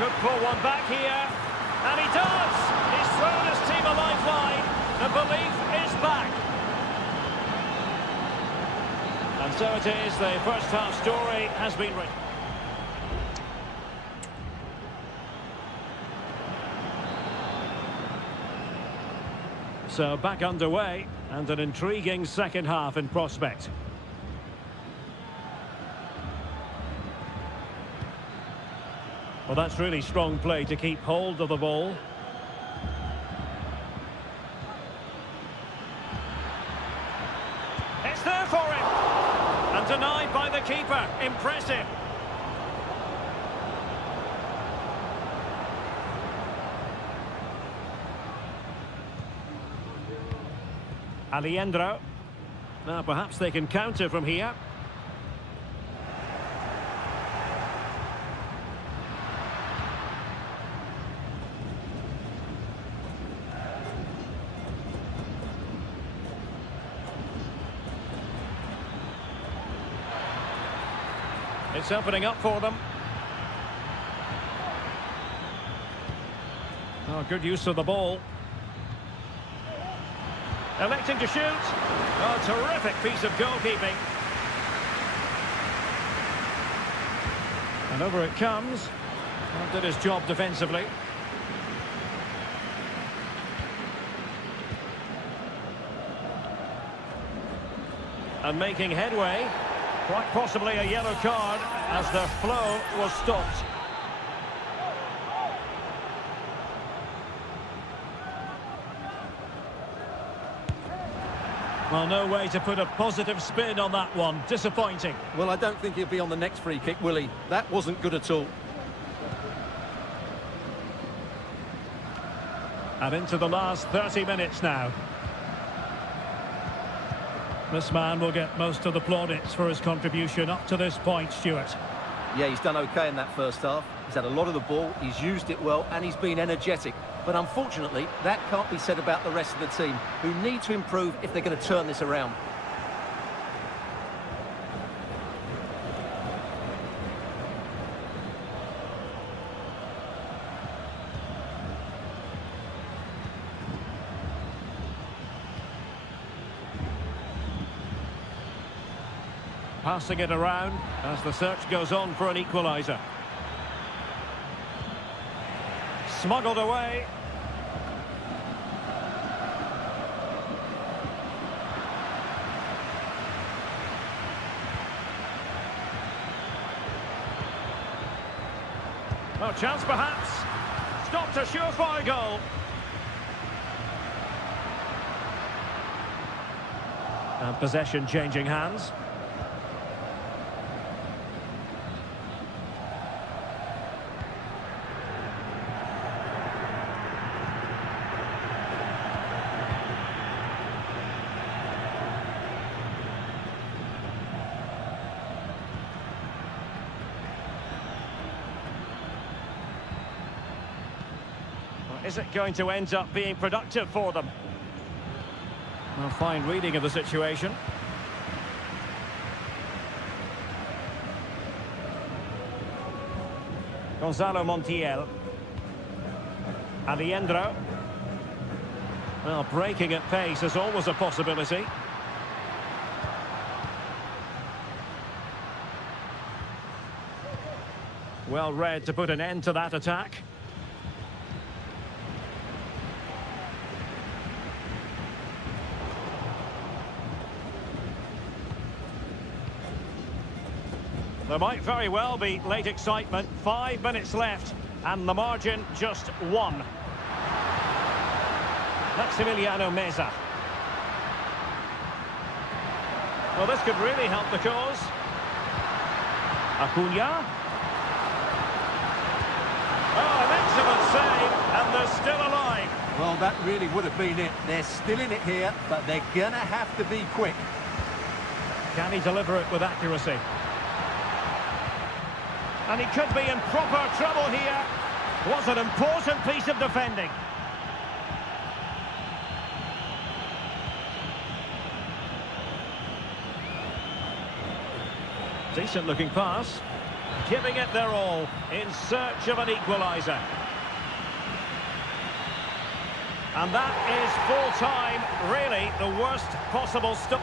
Could pull one back here, and he does! He's thrown his team a lifeline. The belief is back. And so it is, the first half story has been written. So back underway, and an intriguing second half in prospect. Well, that's really strong play to keep hold of the ball. It's there for him. And denied by the keeper. Impressive. Alejandro. Now perhaps they can counter from here. It's opening up for them. Oh, good use of the ball. Electing to shoot. Oh, terrific piece of goalkeeping. And over it comes. Well, did his job defensively. And making headway. Quite possibly a yellow card as the flow was stopped. Well, no way to put a positive spin on that one. Disappointing. Well, I don't think he'll be on the next free kick, will he? That wasn't good at all. And into the last 30 minutes now. This man will get most of the plaudits for his contribution up to this point, Stuart. Yeah, he's done okay in that first half. He's had a lot of the ball, he's used it well, and he's been energetic. But unfortunately, that can't be said about the rest of the team, who need to improve if they're going to turn this around. Passing it around as the search goes on for an equaliser. Smuggled away. Oh, chance perhaps. Stopped a surefire goal. And possession changing hands. Is it going to end up being productive for them? Well, fine reading of the situation. Gonzalo Montiel. Alejandro. Well, breaking at pace is always a possibility. Well read to put an end to that attack. There might very well be late excitement. 5 minutes left, and the margin just 1. Maximiliano Meza. Well, this could really help the cause. Acuna. Oh, an excellent save, and they're still alive. Well, that really would have been it. They're still in it here, but they're going to have to be quick. Can he deliver it with accuracy? And he could be in proper trouble here. Was an important piece of defending. Decent looking pass. Giving it their all in search of an equaliser. And that is full time. Really the worst possible stop.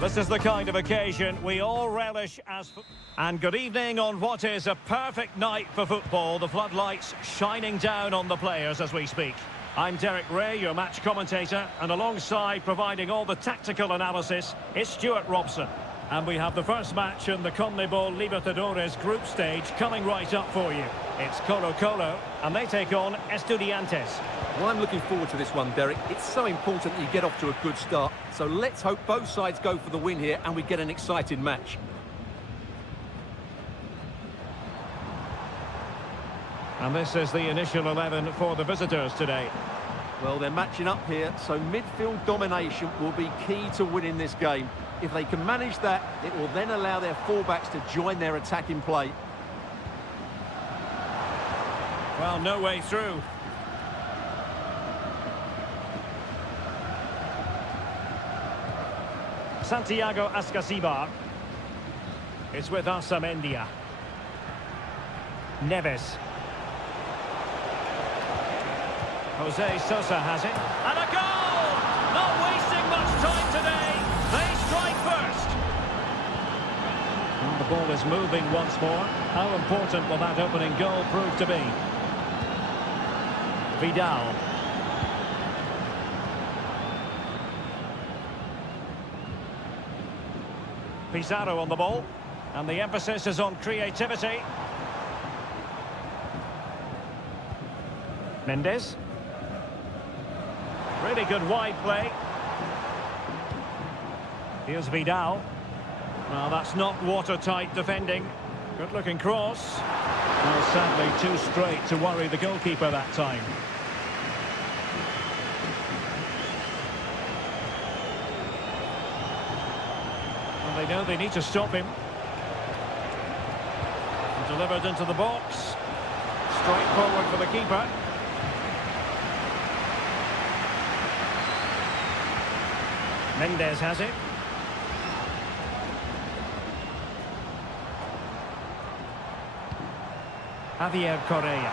This is the kind of occasion we all relish as... And good evening on what is a perfect night for football. The floodlights shining down on the players as we speak. I'm Derek Ray, your match commentator, and alongside providing all the tactical analysis is Stuart Robson. And we have the first match in the CONMEBOL Libertadores group stage coming right up for you. It's Colo-Colo, and they take on Estudiantes. Well, I'm looking forward to this one, Derek. It's so important that you get off to a good start. So let's hope both sides go for the win here and we get an exciting match. And this is the initial 11 for the visitors today. Well, they're matching up here, so midfield domination will be key to winning this game. If they can manage that, it will then allow their fullbacks to join their attacking play. Well, no way through. Santiago Ascasibar. It's with Amendia. Neves. Jose Sosa has it. And a goal! Not wasting much time today. They strike first. And the ball is moving once more. How important will that opening goal prove to be? Vidal. Pizarro on the ball. And the emphasis is on creativity. Mendes. Really good wide play. Here's Vidal. Well, that's not watertight defending. Good looking cross. Well, sadly too straight to worry the goalkeeper that time. And they know they need to stop him. Delivered into the box. Straight forward for the keeper. Mendes has it. Javier Correa.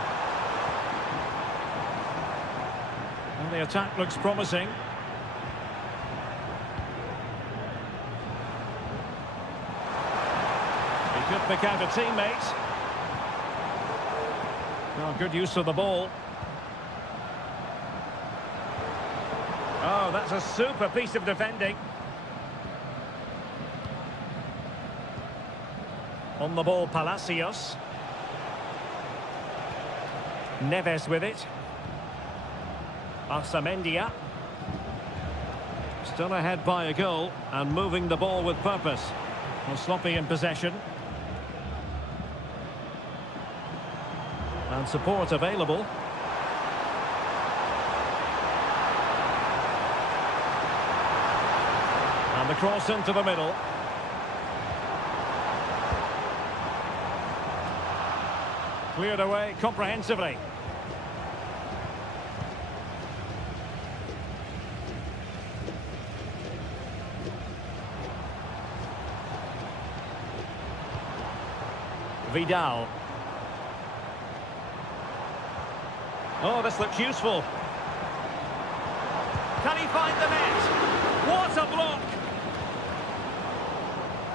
And the attack looks promising. He could pick out a teammate. Oh, good use of the ball. Oh, that's a super piece of defending. On the ball, Palacios. Neves with it. Amendia. Still ahead by a goal and moving the ball with purpose. Well, sloppy in possession. And support available. And the cross into the middle. Cleared away comprehensively. Vidal. Oh, this looks useful. Can he find the net? What a block!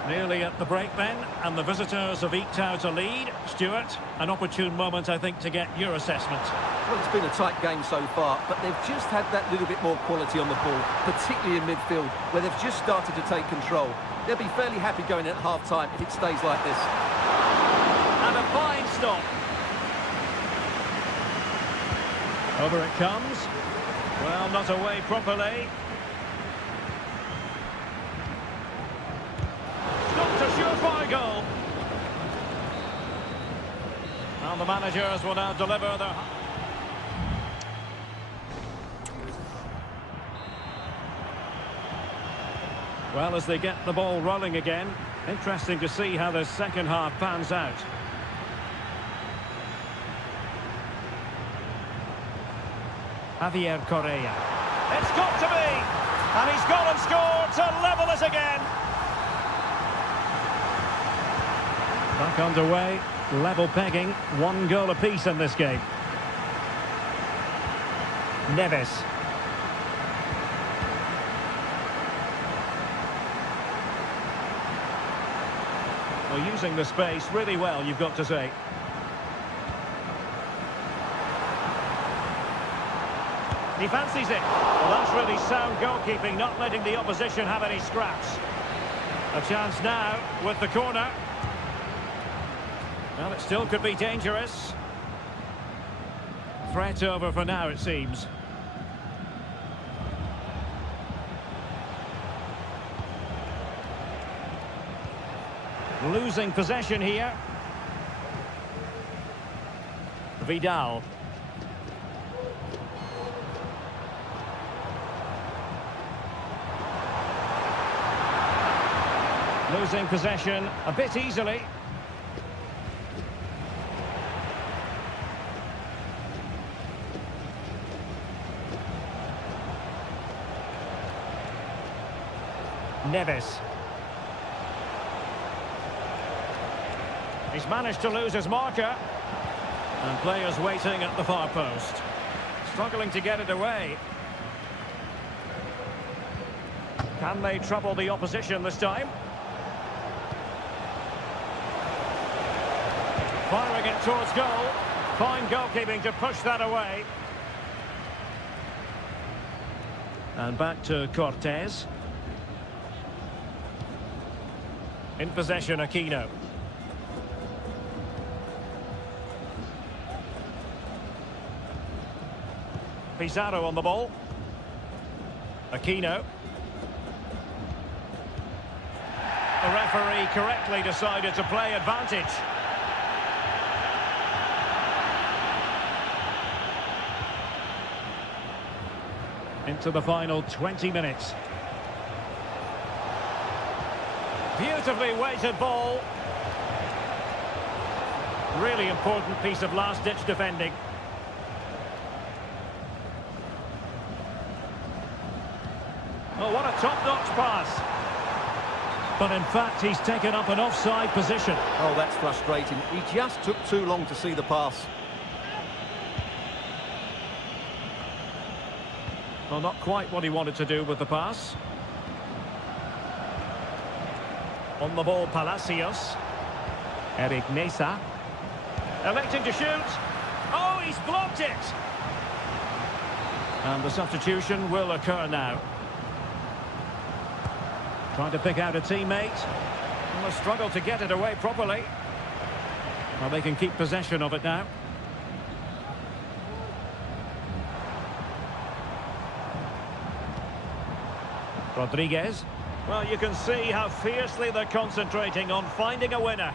Nearly at the break then, and the visitors have eked out a lead. Stuart, an opportune moment, I think, to get your assessment. Well, it's been a tight game so far, but they've just had that little bit more quality on the ball, particularly in midfield, where they've just started to take control. They'll be fairly happy going at half-time if it stays like this. And a fine stop. Over it comes. Well, not away properly. Not a surefire goal. And the managers will now deliver their... Well, as they get the ball rolling again, interesting to see how the second half pans out. Javier Correa. It's got to be! And he's gone and scored to level it again. Back underway, level pegging, 1 goal apiece in this game. Neves. Well, using the space really well, you've got to say. He fancies it. Well, that's really sound goalkeeping, not letting the opposition have any scraps. A chance now with the corner. Well, it still could be dangerous. Threat over for now, it seems. Losing possession here. Vidal. Losing possession a bit easily. Neves. He's managed to lose his marker. And players waiting at the far post. Struggling to get it away. Can they trouble the opposition this time? Firing it towards goal. Fine goalkeeping to push that away. And back to Cortez. In possession, Aquino. Pizarro on the ball. Aquino. The referee correctly decided to play advantage. Into the final 20 minutes. Beautifully weighted ball. Really important piece of last-ditch defending. Oh, what a top-notch pass. But in fact, he's taken up an offside position. Oh, that's frustrating. He just took too long to see the pass. Well, not quite what he wanted to do with the pass. On the ball, Palacios. Eric Nesa. Electing to shoot. Oh, he's blocked it! And the substitution will occur now. Trying to pick out a teammate. And a struggle to get it away properly. Well, they can keep possession of it now. Rodriguez. Well, you can see how fiercely they're concentrating on finding a winner.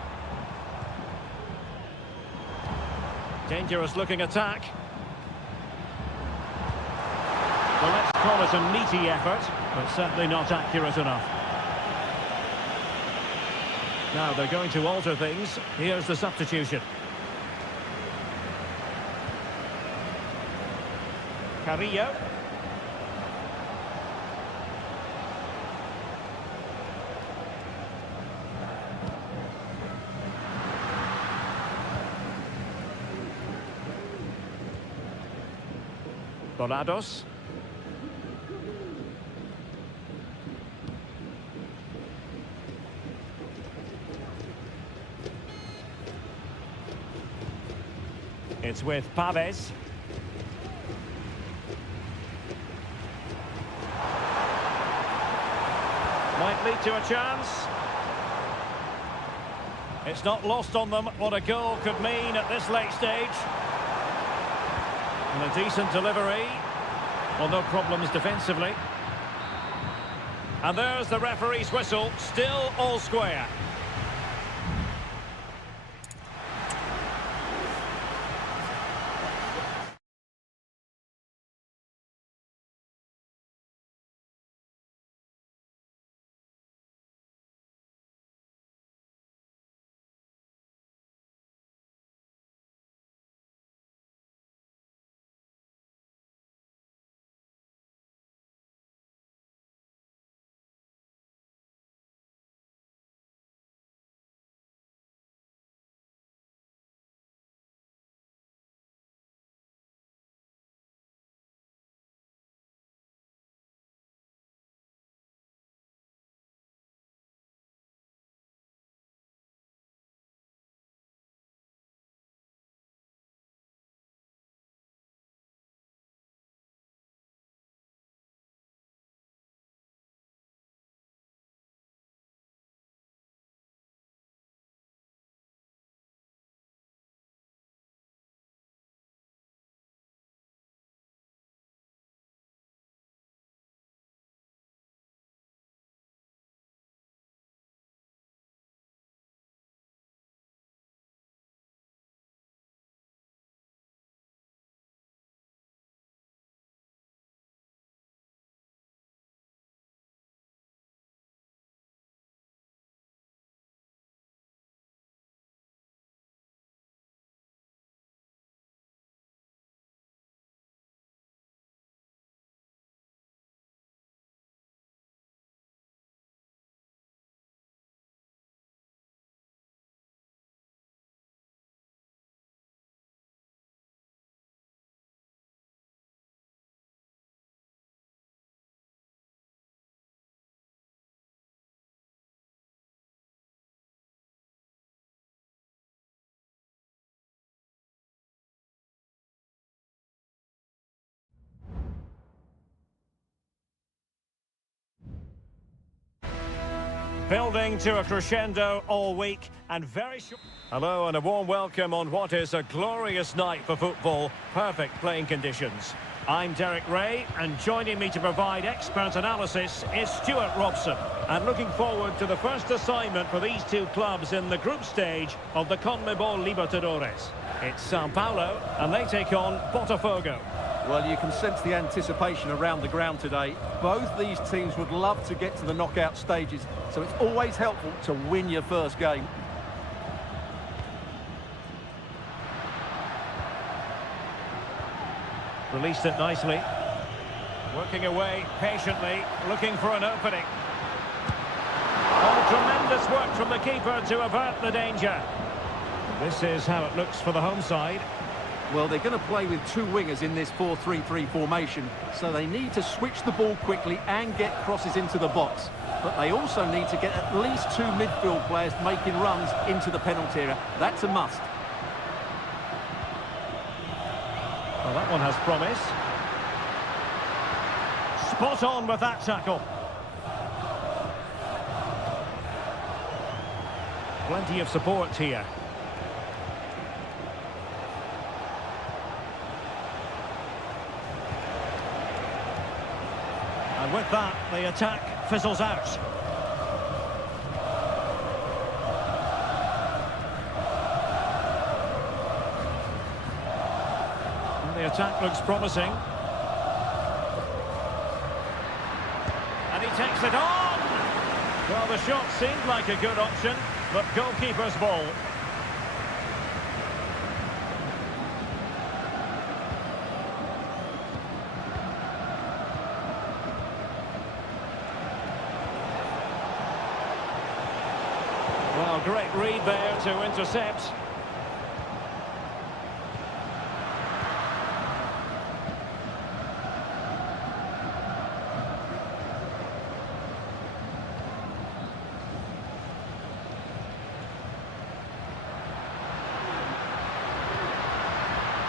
Dangerous looking attack. Well, let's call it a meaty effort, but certainly not accurate enough. Now they're going to alter things. Here's the substitution. Carrillo. Dorados. It's with Paves. Might lead to a chance. It's not lost on them what a goal could mean at this late stage. And a decent delivery. Well, no problems defensively. And there's the referee's whistle. Still all square. Building to a crescendo all week and very short. Hello and a warm welcome on what is a glorious night for football. Perfect playing conditions. I'm Derek Ray, and joining me to provide expert analysis is Stuart Robson. And looking forward to the first assignment for these two clubs in the group stage of the CONMEBOL Libertadores. It's Sao Paulo, and they take on Botafogo. Well, you can sense the anticipation around the ground today. Both these teams would love to get to the knockout stages, so it's always helpful to win your first game. Released it nicely. Working away patiently, looking for an opening. Oh, tremendous work from the keeper to avert the danger. This is how it looks for the home side. Well, they're going to play with two wingers in this 4-3-3 formation, so they need to switch the ball quickly and get crosses into the box. But they also need to get at least two midfield players making runs into the penalty area. That's a must. Well, that one has promise. Spot on with that tackle. Plenty of support here. And with that, the attack fizzles out. The attack looks promising. And he takes it on! Well, the shot seemed like a good option, but goalkeeper's ball. Well, great read there to intercept.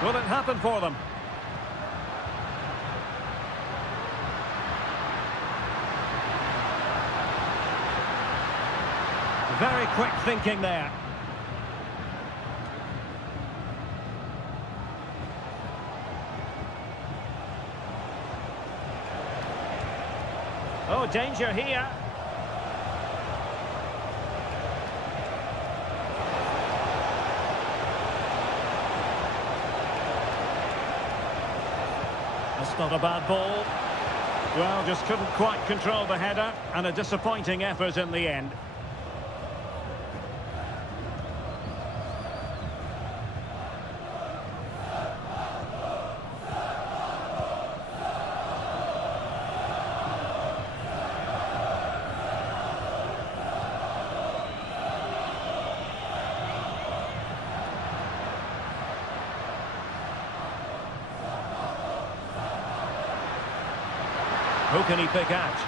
Will it happen for them? Very quick thinking there. Oh, danger here. That's not a bad ball. Well, just couldn't quite control the header, and a disappointing effort in the end. Who can he pick out?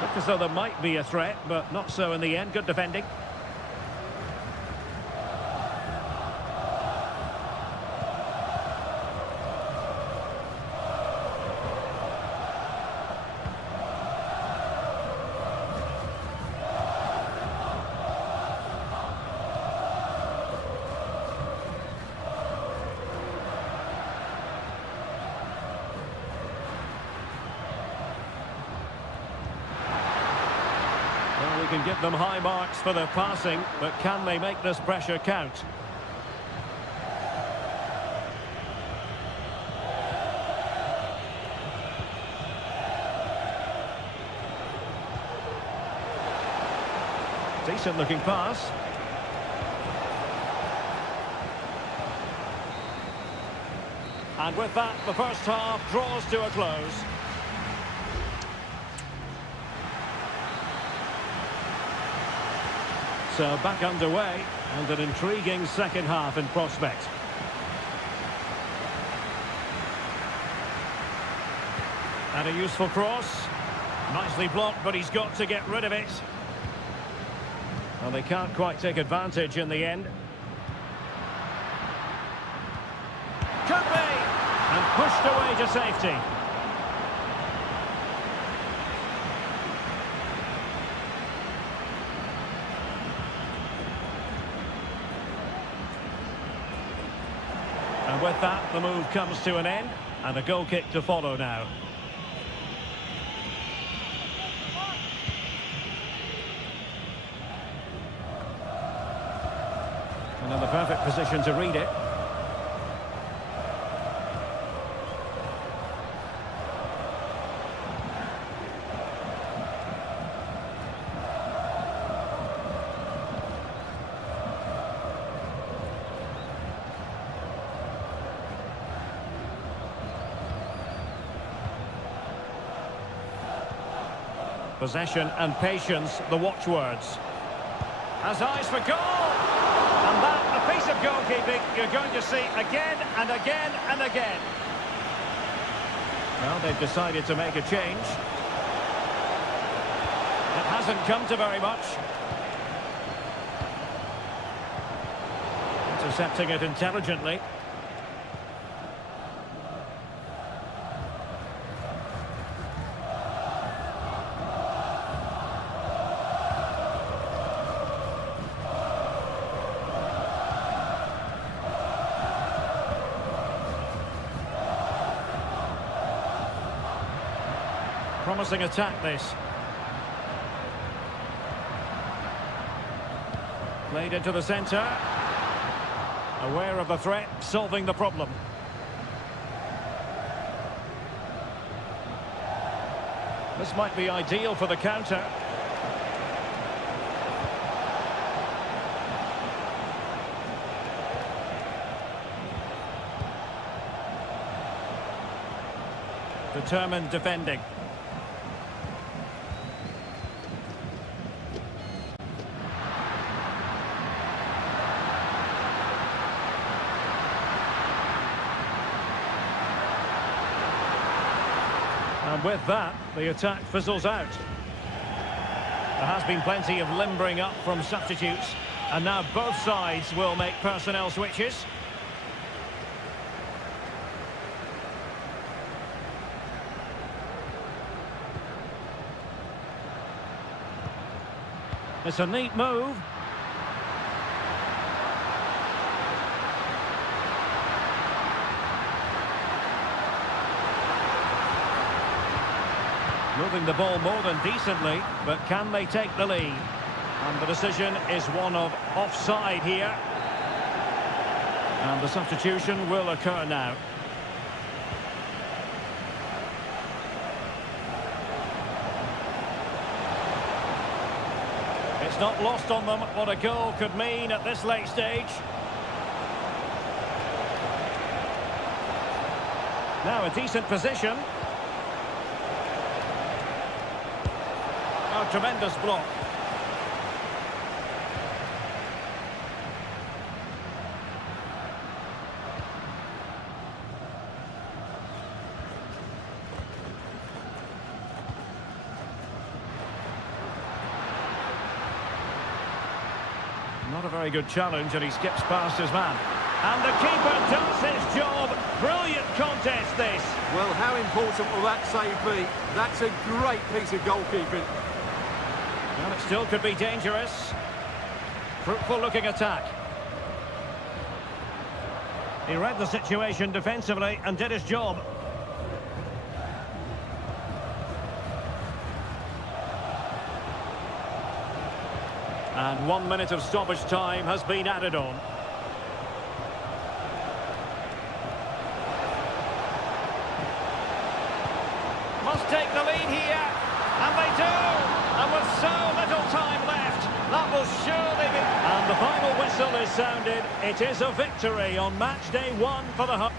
Looked as though there might be a threat, but not so in the end. Good defending. Well, we can give them high marks for their passing, but can they make this pressure count? Decent looking pass. And with that, the first half draws to a close. So back underway, and an intriguing second half in prospect. And a useful cross. Nicely blocked, but he's got to get rid of it. Well, they can't quite take advantage in the end. Could be! And pushed away to safety. And with that, the move comes to an end, and a goal kick to follow now. And in the perfect position to read it. Possession and patience, the watchwords. Has eyes for goal! And that, a piece of goalkeeping you're going to see again and again and again. Well, they've decided to make a change. It hasn't come to very much. Intercepting it intelligently. Promising attack, this. Played into the centre. Aware of the threat, solving the problem. This might be ideal for the counter. Determined defending. And with that, the attack fizzles out. There has been plenty of limbering up from substitutes, and now both sides will make personnel switches. It's a neat move. Moving the ball more than decently, but can they take the lead? And the decision is one of offside here. And the substitution will occur now. It's not lost on them what a goal could mean at this late stage. Now a decent position. Oh, tremendous block. Not a very good challenge, and he skips past his man. And the keeper does his job. Brilliant contest, this. Well, how important will that save be? That's a great piece of goalkeeping. Well, it still could be dangerous. Fruitful looking attack. He read the situation defensively and did his job. And 1 minute of stoppage time has been added on. Must take the lead here, and they do! And with so little time left, that will surely be... And the final whistle is sounded. It is a victory on match day 1 for the...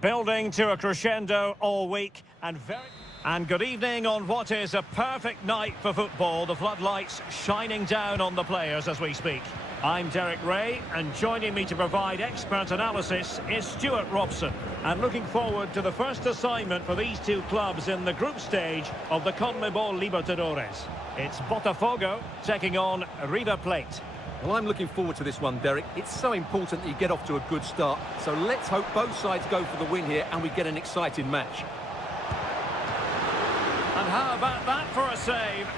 Building to a crescendo all week and good evening on what is a perfect night for football. The floodlights shining down on the players as we speak. I'm Derek Ray, and joining me to provide expert analysis is Stuart Robson. And looking forward to the first assignment for these two clubs in the group stage of the CONMEBOL Libertadores. It's Botafogo taking on River Plate. Well, I'm looking forward to this one, Derek. It's so important that you get off to a good start. So let's hope both sides go for the win here and we get an exciting match. And how about that for a save?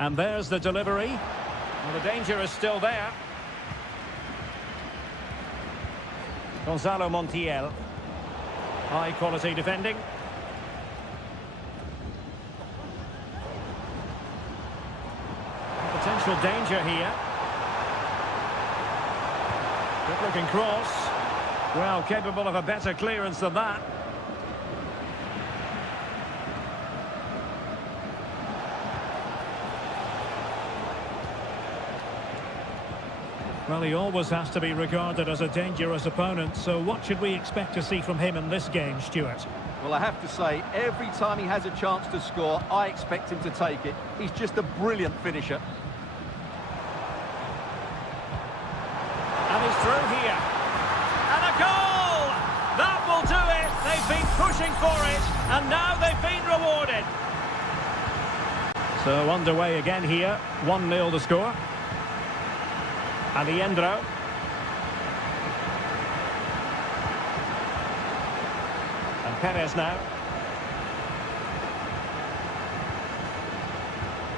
And there's the delivery. Well, the danger is still there. Gonzalo Montiel. High quality defending. Potential danger here. Good looking cross. Well, capable of a better clearance than that. Well, he always has to be regarded as a dangerous opponent, so what should we expect to see from him in this game, Stuart? Well, I have to say, every time he has a chance to score, I expect him to take it. He's just a brilliant finisher. And he's through here. And a goal! That will do it! They've been pushing for it, and now they've been rewarded. So underway again here, 1-0 the score. Aliendro. And Perez now.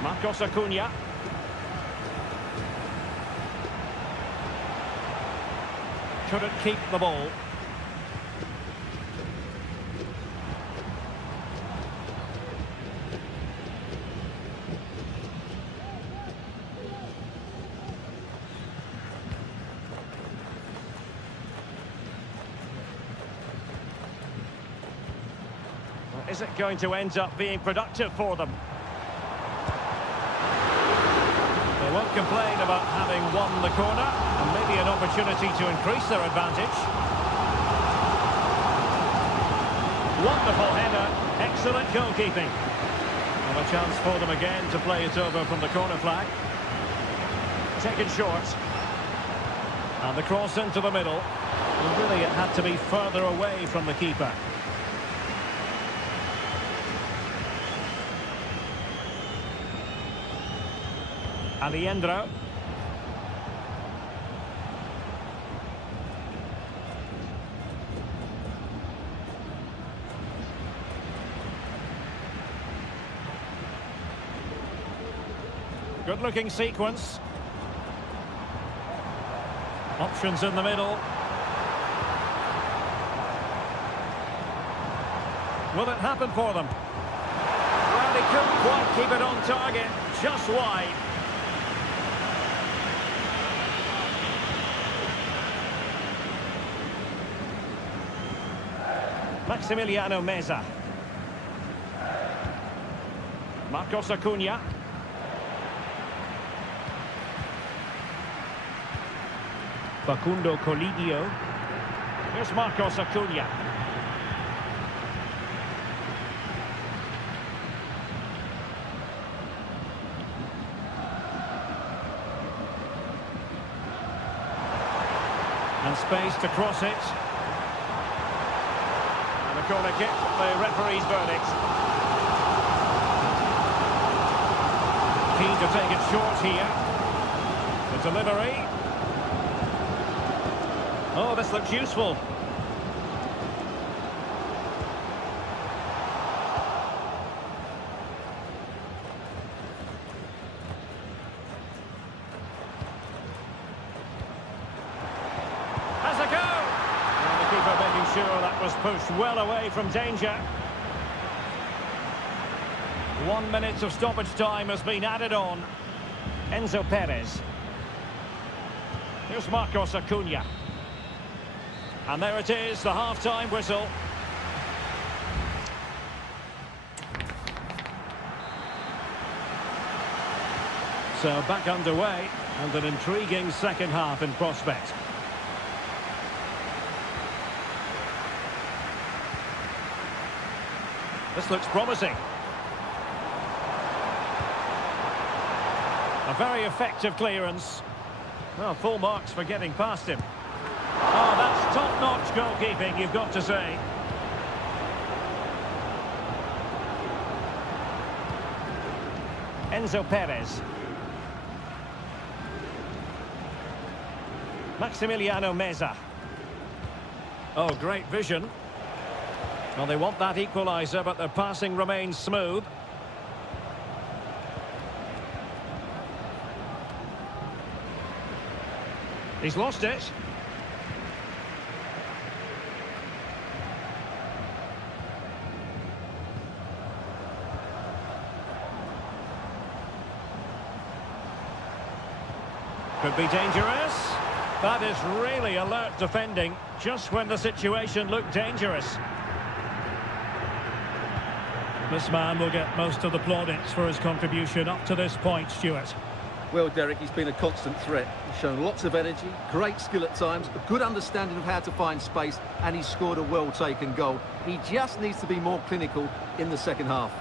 Marcos Acuna. Couldn't keep the ball. Is it going to end up being productive for them? They won't complain about having won the corner, and maybe an opportunity to increase their advantage. Wonderful header, excellent goalkeeping. And a chance for them again to play it over from the corner flag. Taken short. And the cross into the middle. Well, really, it had to be further away from the keeper. Aliendro. Good looking sequence. Options in the middle. Will it happen for them? Well, they couldn't quite keep it on target, just wide. Maximiliano Meza. Marcos Acuna. Facundo Colidio. Here's Marcos Acuna. And space to cross it. Corner kick, the referee's verdict. Keen to take it short here. The delivery. Oh, this looks useful. Has a go! Keeper making sure that was pushed well away from danger. 1 minute of stoppage time has been added on. Enzo Perez. Here's Marcos Acuna. And there it is, the half-time whistle. So back underway. And an intriguing second half in prospect. This looks promising. A very effective clearance. Well, full marks for getting past him. Oh, that's top-notch goalkeeping, you've got to say. Enzo Perez. Maximiliano Meza. Oh, great vision. Well, they want that equaliser, but their passing remains smooth. He's lost it. Could be dangerous. That is really alert defending, just when the situation looked dangerous. This man will get most of the plaudits for his contribution up to this point, Stuart. Well, Derek, he's been a constant threat. He's shown lots of energy, great skill at times, a good understanding of how to find space, and he's scored a well-taken goal. He just needs to be more clinical in the second half.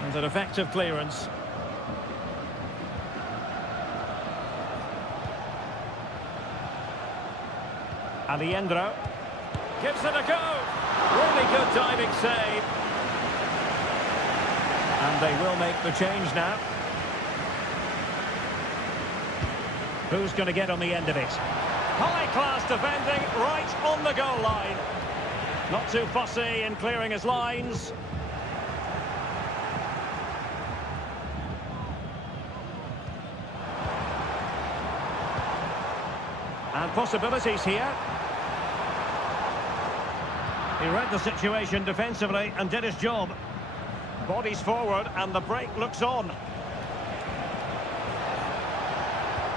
And an effective clearance. Alejandro gives it a go. Really good diving save. And they will make the change now. Who's going to get on the end of it? High-class defending right on the goal line. Not too fussy in clearing his lines. And possibilities here. He read the situation defensively and did his job. Bodies forward and the break looks on.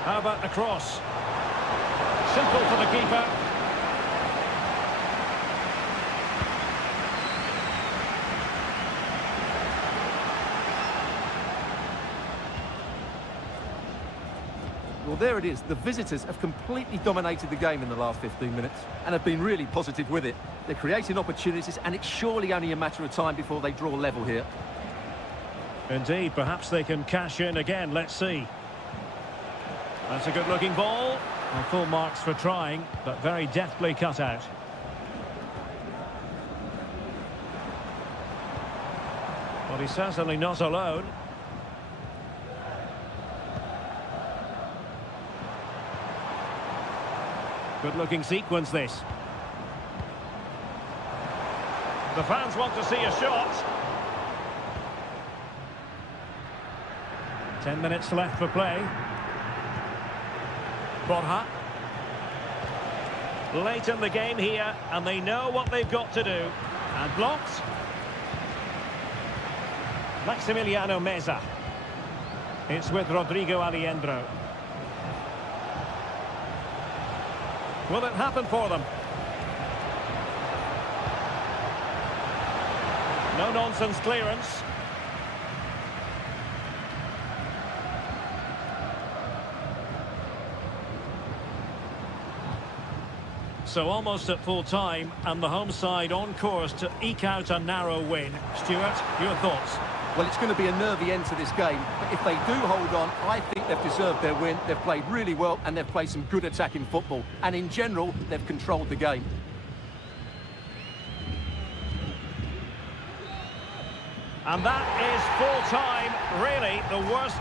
How about the cross? Simple for the keeper. Well, there it is. The visitors have completely dominated the game in the last 15 minutes and have been really positive with it. They're creating opportunities, and it's surely only a matter of time before they draw level here. Indeed, perhaps they can cash in again. Let's see. That's a good-looking ball. And full marks for trying, but very deftly cut out. Well, he's certainly not alone. Good-looking sequence, this. The fans want to see a shot. 10 minutes left for play. Borja. Late in the game here, and they know what they've got to do. And blocked. Maximiliano Meza. It's with Rodrigo Alejandro. Will it happen for them? No-nonsense clearance. So almost at full time, and the home side on course to eke out a narrow win. Stuart, your thoughts? Well, it's going to be a nervy end to this game, but if they do hold on, I think they've deserved their win. They've played really well, and they've played some good attacking football. And in general, they've controlled the game. And that is full time, really the worst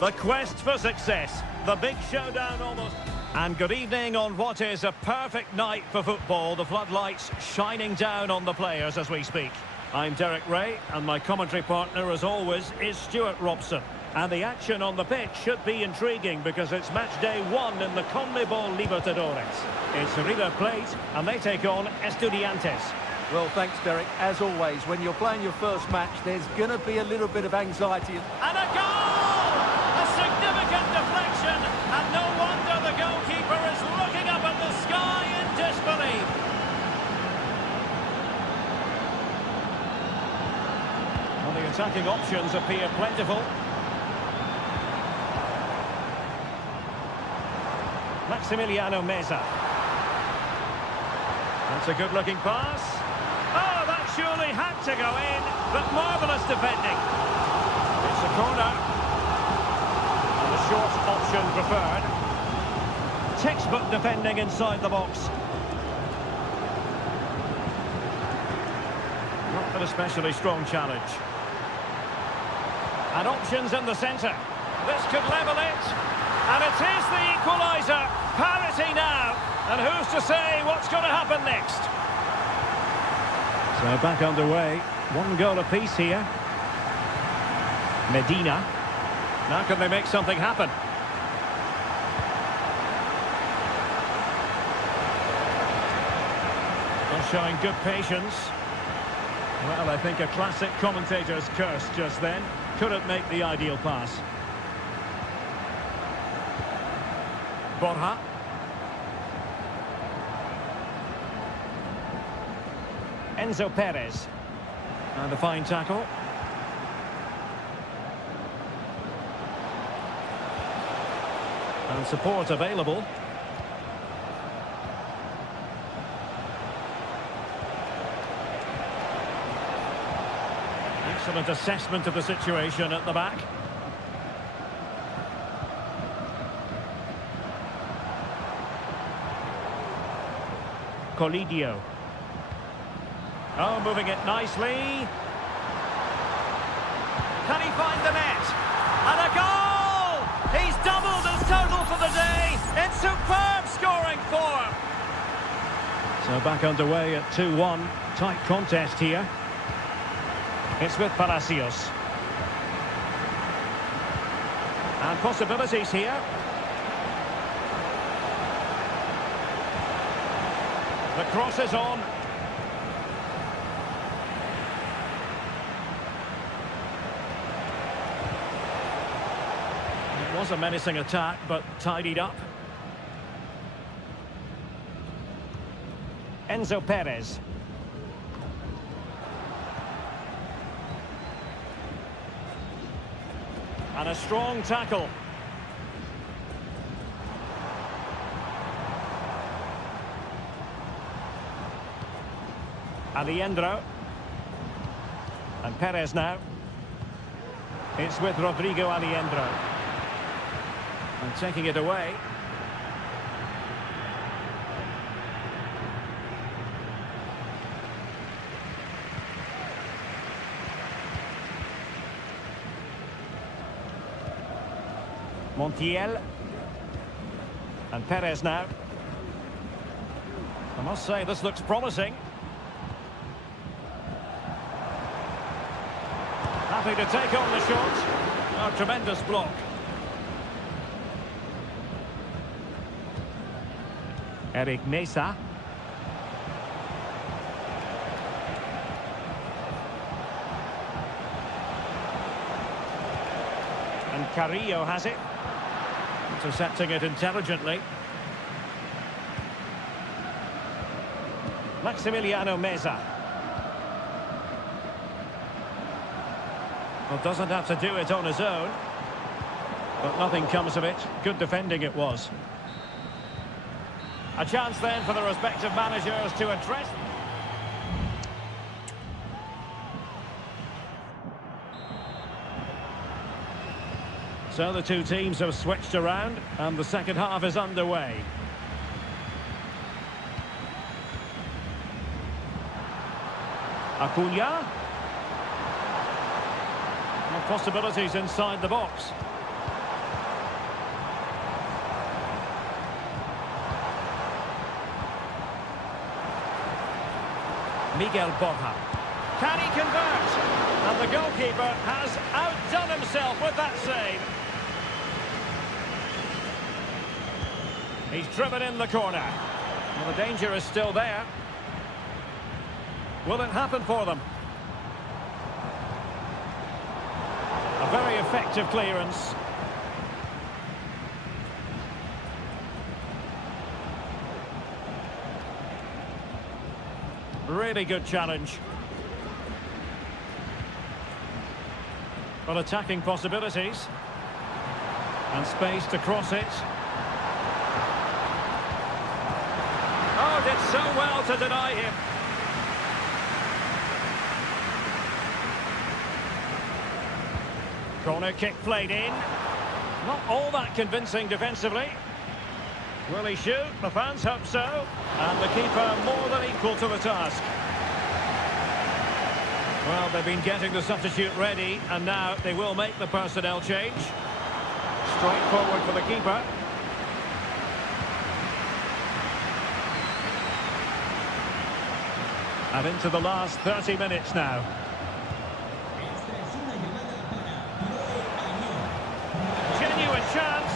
The quest for success. The big showdown almost. And good evening on what is a perfect night for football. The floodlights shining down on the players as we speak. I'm Derek Ray, and my commentary partner, as always, is Stuart Robson. And the action on the pitch should be intriguing because it's match day 1 in the CONMEBOL Libertadores. It's River Plate, and they take on Estudiantes. Well, thanks, Derek. As always, when you're playing your first match, there's going to be a little bit of anxiety. And a goal! A significant deflection, and no wonder the goalkeeper is looking up at the sky in disbelief. Well, the attacking options appear plentiful. Maximiliano Meza. That's a good-looking pass. Oh, that surely had to go in, but marvellous defending. It's a corner. And the short option preferred. Textbook defending inside the box. Not an especially strong challenge. And options in the centre. This could level it. And it is the equaliser. Parity now. And who's to say what's going to happen next? So back underway. 1 goal apiece here. Medina. Now can they make something happen? They're showing good patience. Well, I think a classic commentator's curse just then. Couldn't make the ideal pass. Borja. Enzo Perez. And a fine tackle. And support available. Excellent assessment of the situation at the back. Colidio. Oh, moving it nicely. Can he find the net? And a goal! He's doubled his total for the day in superb scoring form. So back underway at 2-1. Tight contest here. It's with Palacios. And possibilities here. The cross is on. It was a menacing attack, but tidied up. Enzo Perez. And a strong tackle. Alejandro. And Perez now. It's with Rodrigo Alejandro. And taking it away. Montiel. And Perez now. I must say, this looks promising. Happy to take on the shot. A tremendous block. Eric Mesa. And Carrillo has it. Intercepting it intelligently. Maximiliano Meza. Well, doesn't have to do it on his own. But nothing comes of it. Good defending it was. A chance then for the respective managers to address. So the two teams have switched around and the second half is underway. Acuna. Possibilities inside the box. Miguel Borja. Can he convert? And the goalkeeper has outdone himself with that save. He's driven in the corner. Well, the danger is still there. Will it happen for them? A very effective clearance. Really good challenge. But attacking possibilities. And space to cross it. Oh, did so well to deny him. Corner kick played in. Not all that convincing defensively. Will he shoot? The fans hope so. And the keeper more than equal to the task. Well, they've been getting the substitute ready, and now they will make the personnel change. Straight forward for the keeper. And into the last 30 minutes now. Genuine chance.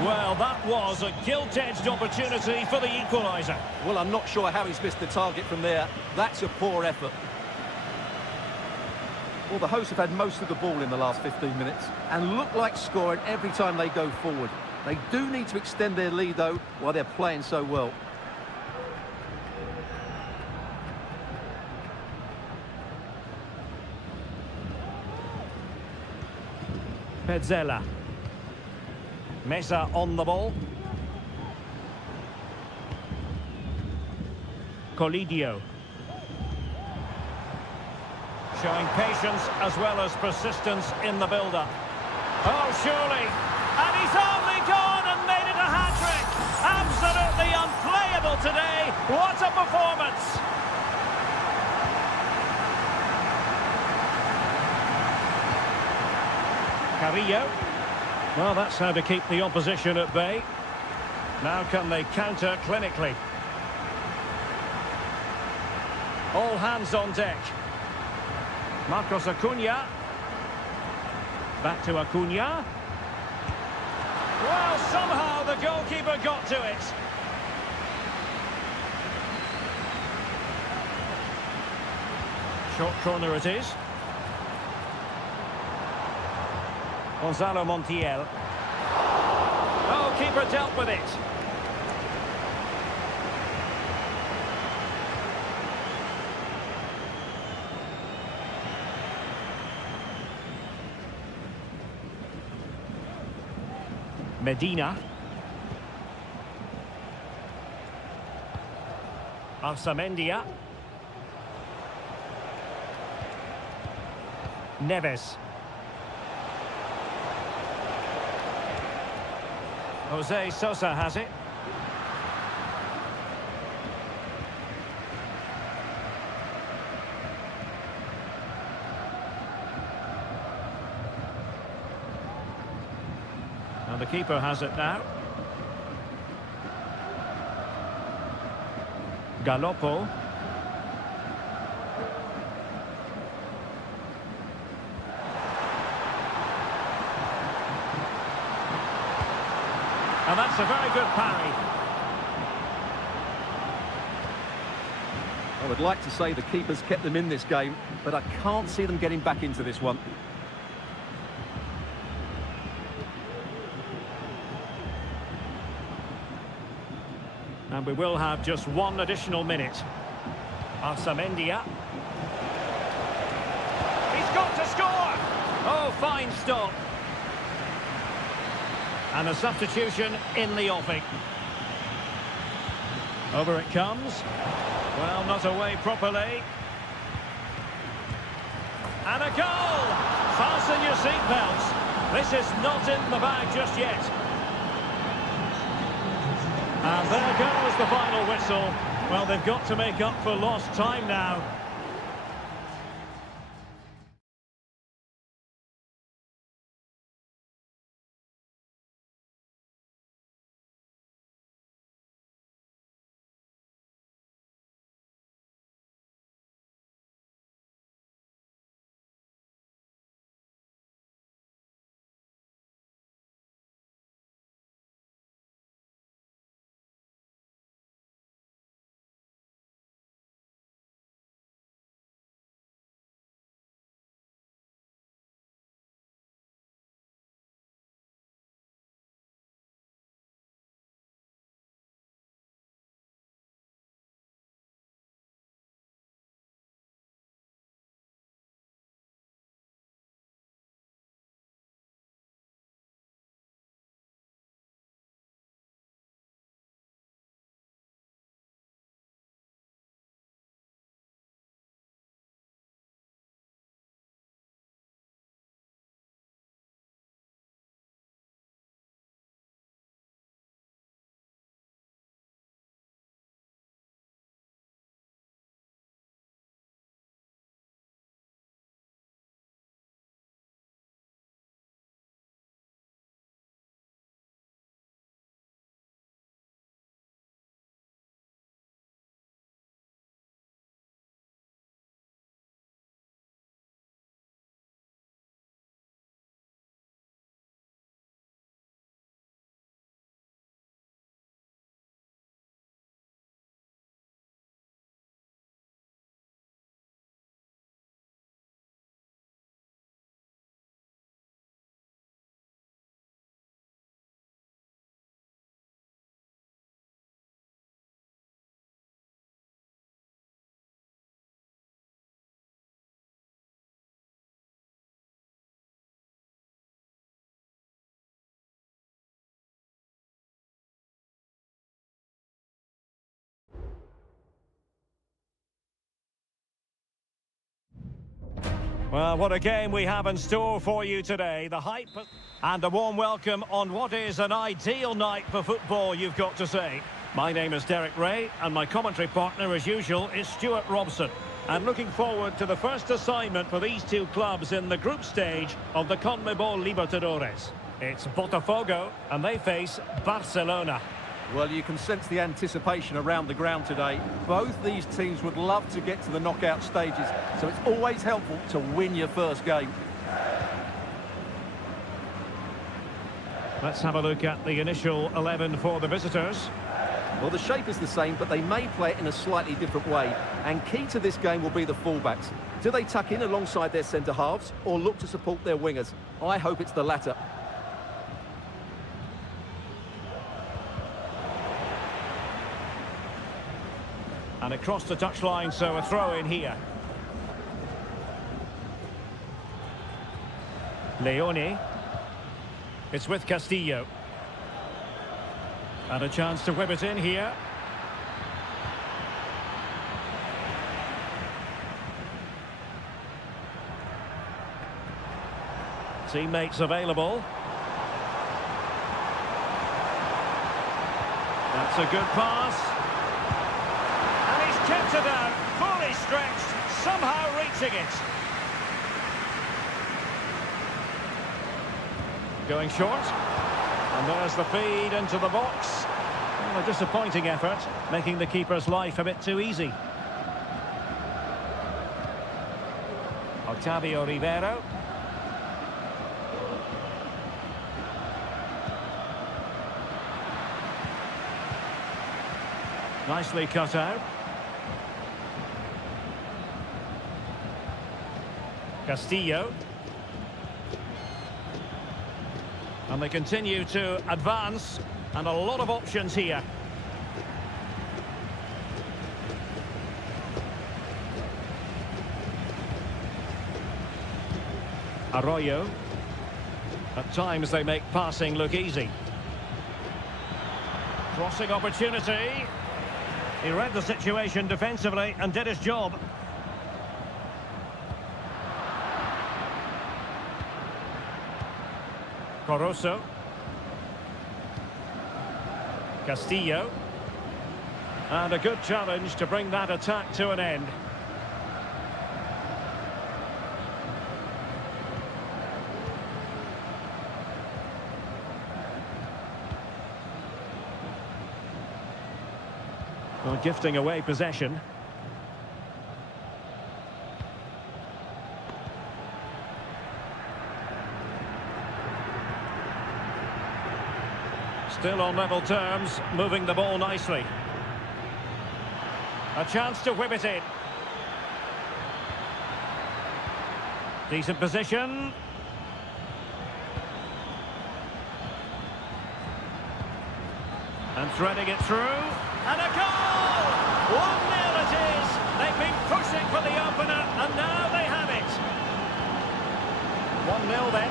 Well, that was a gilt-edged opportunity for the equaliser. Well, I'm not sure how he's missed the target from there. That's a poor effort. Well, the hosts have had most of the ball in the last 15 minutes and look like scoring every time they go forward. They do need to extend their lead, though, while they're playing so well. Pezzella. Mesa on the ball. Colidio. Showing patience as well as persistence in the build-up. Oh, surely. And he's only gone and made it a hat-trick. Absolutely unplayable today. What a performance. Carrillo. Well, that's how to keep the opposition at bay. Now can they counter clinically? All hands on deck. Marcos Acuna. Back to Acuna. Well, somehow the goalkeeper got to it. Short corner it is. Gonzalo Montiel. Oh, keeper dealt with it. Medina. Arsamendia. Neves. Jose Sosa has it. And the keeper has it now. Galoppo. And that's a very good parry. I would like to say the keeper's kept them in this game, but I can't see them getting back into this one. And we will have just one additional minute. Arsamendia. He's got to score! Oh, fine stop. And a substitution in the offing. Over it comes. Well, not away properly. And a goal! Fasten your seatbelts. This is not in the bag just yet. And there goes the final whistle. Well, they've got to make up for lost time now. Well, what a game we have in store for you today. The hype and a warm welcome on what is an ideal night for football, you've got to say. My name is Derek Ray, and my commentary partner, as usual, is Stuart Robson. And looking forward to the first assignment for these two clubs in the group stage of the CONMEBOL Libertadores. It's Botafogo, and they face Barcelona. Well, you can sense the anticipation around the ground today. Both these teams would love to get to the knockout stages, so it's always helpful to win your first game. Let's have a look at the initial 11 for the visitors. Well, the shape is the same, but they may play it in a slightly different way. And key to this game will be the fullbacks. Do they tuck in alongside their centre-halves or look to support their wingers? I hope it's the latter. And across the touchline, so a throw in here. Leone. It's with Castillo. And a chance to whip it in here. Teammates available. That's a good pass. And he's kept it out, fully stretched, somehow reaching it. Going short. And there's the feed into the box. Well, a disappointing effort, making the keeper's life a bit too easy. Octavio Rivero. Nicely cut out. Castillo. And they continue to advance, and a lot of options here. Arroyo. At times they make passing look easy. Crossing opportunity. He read the situation defensively and did his job. Corozo. Castillo. And a good challenge to bring that attack to an end. Well, gifting away possession. Still on level terms, moving the ball nicely. A chance to whip it in. Decent position. And threading it through. And a goal! 1-0 it is. They've been pushing for the opener, and now they have it. 1-0 then.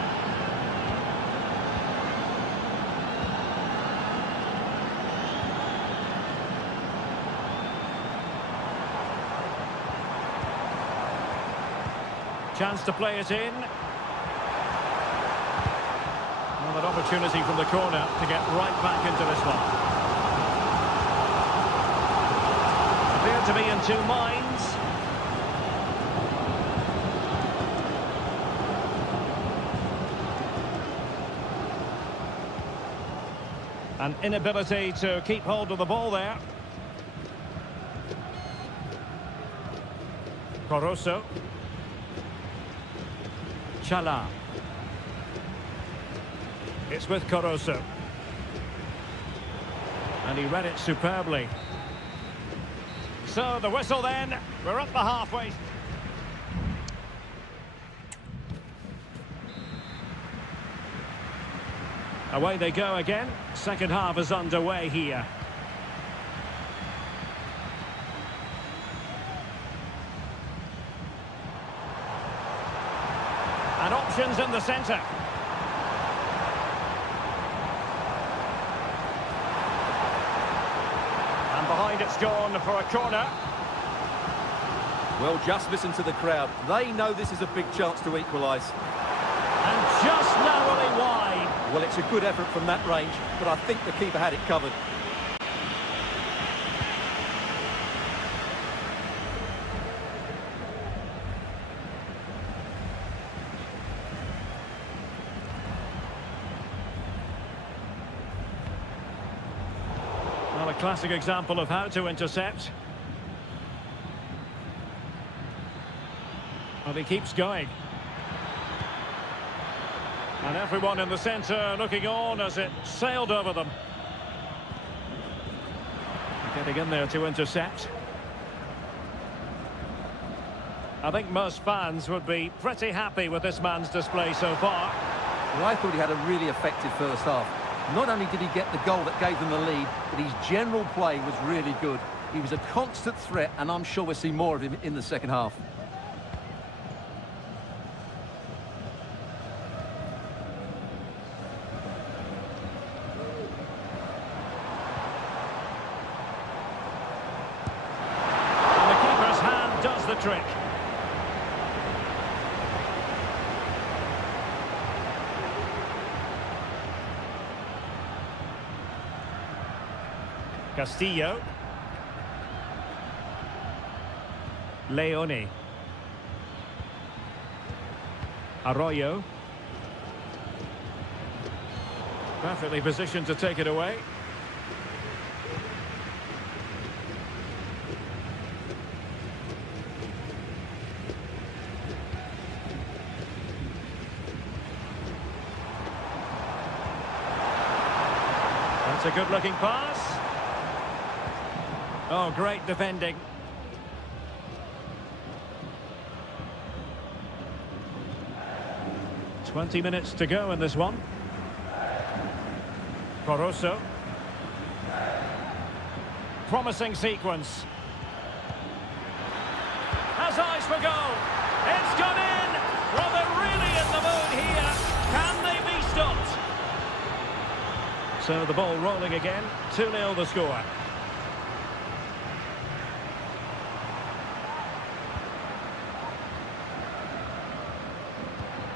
Chance to play it in. Another opportunity from the corner to get right back into this one. Appear to be in two minds. An inability to keep hold of the ball there. Corozo. Chala. It's with Corozo. And he read it superbly. So the whistle then, we're at the halfway. Away they go again. Second half is underway here. And options in the centre. And behind it's gone for a corner. Well, just listen to the crowd. They know this is a big chance to equalise. And just narrowly wide. Well, it's a good effort from that range, but I think the keeper had it covered. Well, a classic example of how to intercept. Well, he keeps going. And everyone in the centre looking on as it sailed over them. Getting in there to intercept. I think most fans would be pretty happy with this man's display so far. Well, I thought he had a really effective first half. Not only did he get the goal that gave them the lead, but his general play was really good. He was a constant threat, and I'm sure we'll see more of him in the second half. The trick. Castillo. Leone. Arroyo. Perfectly positioned to take it away. That's a good-looking pass. Oh, great defending. "20 minutes to go in this one. Coroso. Promising sequence. Has eyes for goal. It's gone in. Well, they're really in the mood here. Can they be stopped? So the ball rolling again. 2-0 the score.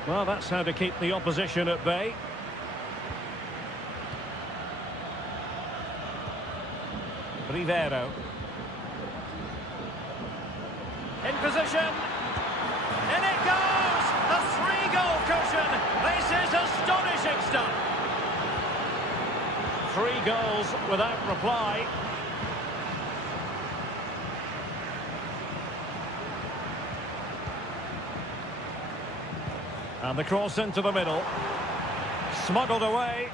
Well, that's how to keep the opposition at bay. Rivero. In position. In it goes! A 3-goal cushion. This is astonishing stuff. 3 goals without reply. And the cross into the middle. Smuggled away.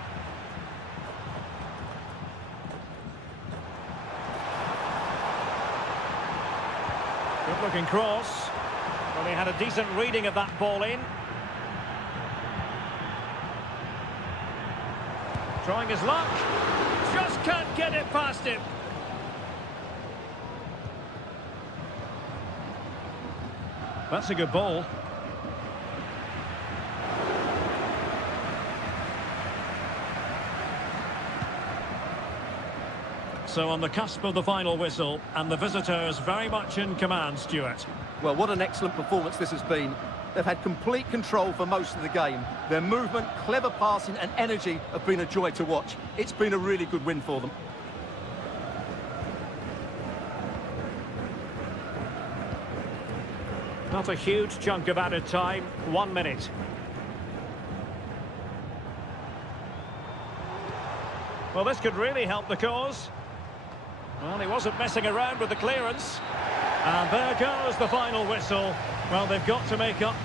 Good-looking cross. Well, he had a decent reading of that ball in. Trying his luck. Just can't get it past him. That's a good ball. So on the cusp of the final whistle, and the visitors very much in command, Stuart. Well, what an excellent performance this has been. They've had complete control for most of the game. Their movement, clever passing and energy have been a joy to watch. It's been a really good win for them. Not a huge chunk of added time, 1 minute. Well, this could really help the cause. Well, he wasn't messing around with the clearance. And there goes the final whistle. Well, they've got to make up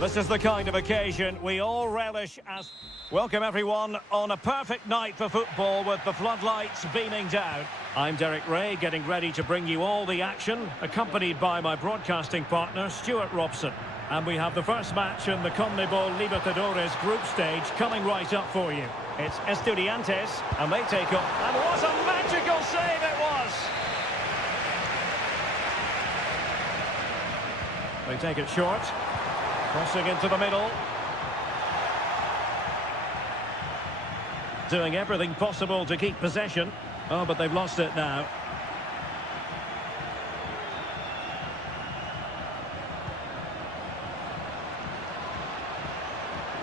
This is the kind of occasion we all relish as... Welcome everyone on a perfect night for football with the floodlights beaming down. I'm Derek Ray, getting ready to bring you all the action, accompanied by my broadcasting partner, Stuart Robson. And we have the first match in the CONMEBOL Libertadores group stage coming right up for you. It's Estudiantes, and they take up... And what a magical save it was! They take it short. Crossing into the middle. Doing everything possible to keep possession. Oh, but they've lost it now.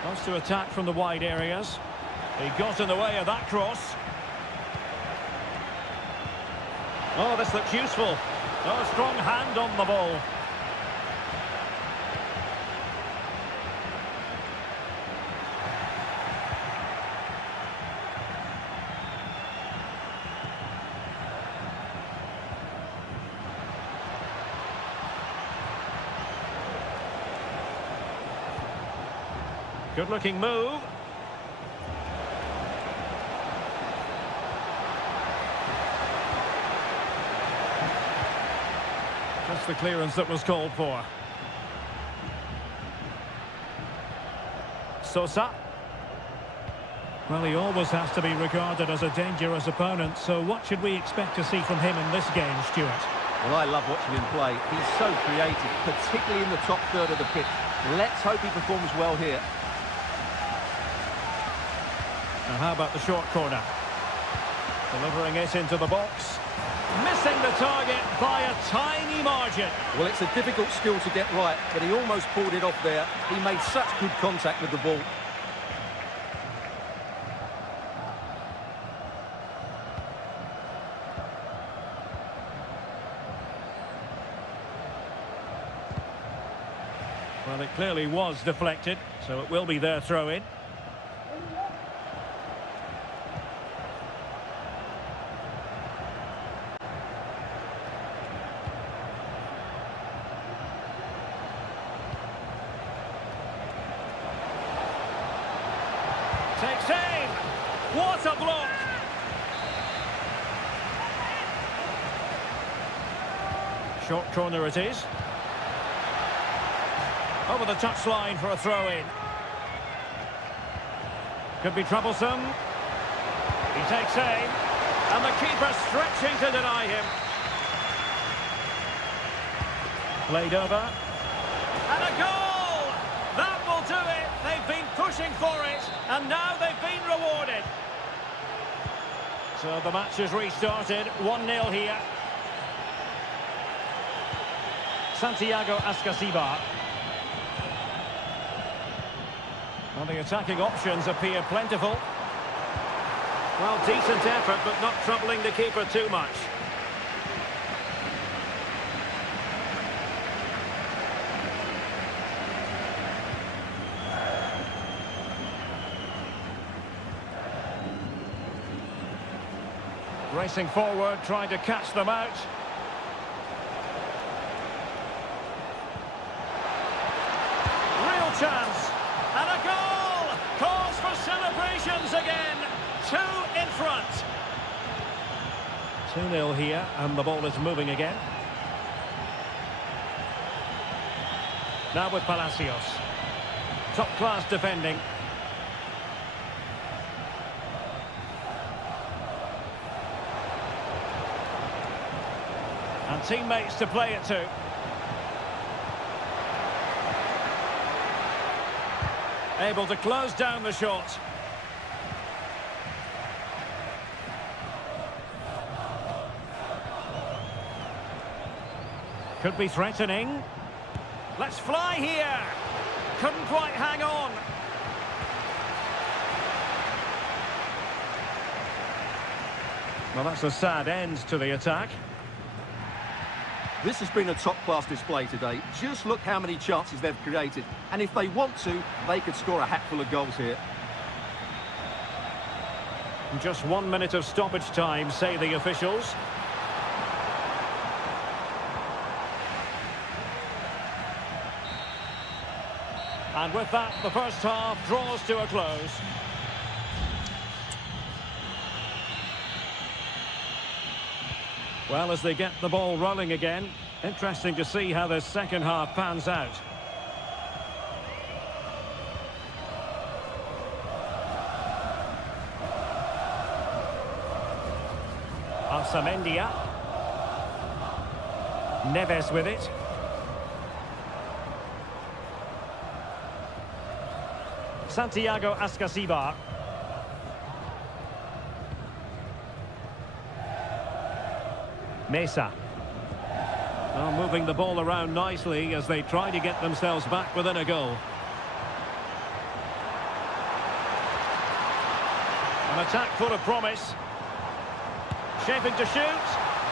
Wants to attack from the wide areas. He got in the way of that cross. Oh, this looks useful. Oh, strong hand on the ball. Good-looking move. Just the clearance that was called for. Sosa. Well, he always has to be regarded as a dangerous opponent, so what should we expect to see from him in this game, Stuart? Well, I love watching him play. He's so creative, particularly in the top third of the pitch. Let's hope he performs well here. Now, how about the short corner? Delivering it into the box. Missing the target by a tiny margin. Well, it's a difficult skill to get right, but he almost pulled it off there. He made such good contact with the ball. Well, it clearly was deflected, so it will be their throw-in. Takes aim! What a block! Short corner it is. Over the touchline for a throw-in. Could be troublesome. He takes aim. And the keeper stretching to deny him. Played over. And a goal! That will do it! They've been pushing for it, and now they've been rewarded. So the match has restarted, 1-0 here. Santiago Ascasibar. Well, the attacking options appear plentiful. Well, decent effort, but not troubling the keeper too much. Racing forward, trying to catch them out. Real chance. And a goal! Calls for celebrations again. 2 in front. 2-0 here, and the ball is moving again. Now with Palacios. Top-class defending. And teammates to play it to. Able to close down the shot. Could be threatening. Let's fly here. Couldn't quite hang on. Well, that's a sad end to the attack. This has been a top-class display today. Just look how many chances they've created. And if they want to, they could score a hatful of goals here. Just 1 minute of stoppage time, say the officials. And with that, the first half draws to a close. Well, as they get the ball rolling again, interesting to see how the second half pans out. Samendia. Neves with it. Santiago Ascasibar. Mesa. Well, moving the ball around nicely as they try to get themselves back within a goal. An attack full of promise. Shaping to shoot,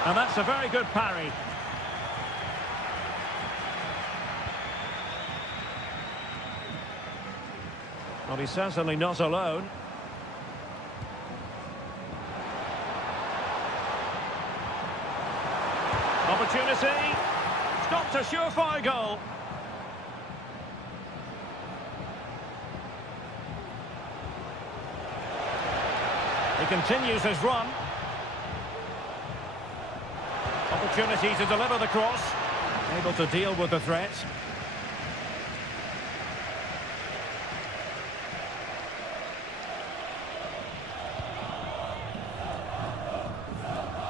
and that's a very good parry. Well, he's certainly not alone. Opportunity. Stopped a surefire goal. He continues his run. Opportunity to deliver the cross. Able to deal with the threat.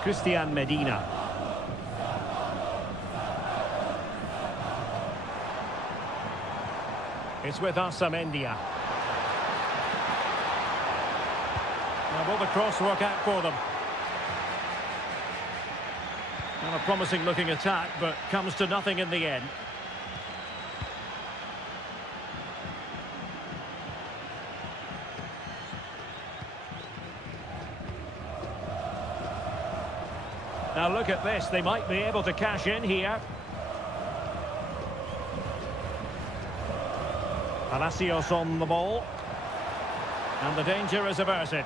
Christian Medina. It's with Samendia. Now will the cross work out for them? Well, a promising looking attack, but comes to nothing in the end. Now look at this, they might be able to cash in here. Palacios on the ball. And the danger is averted.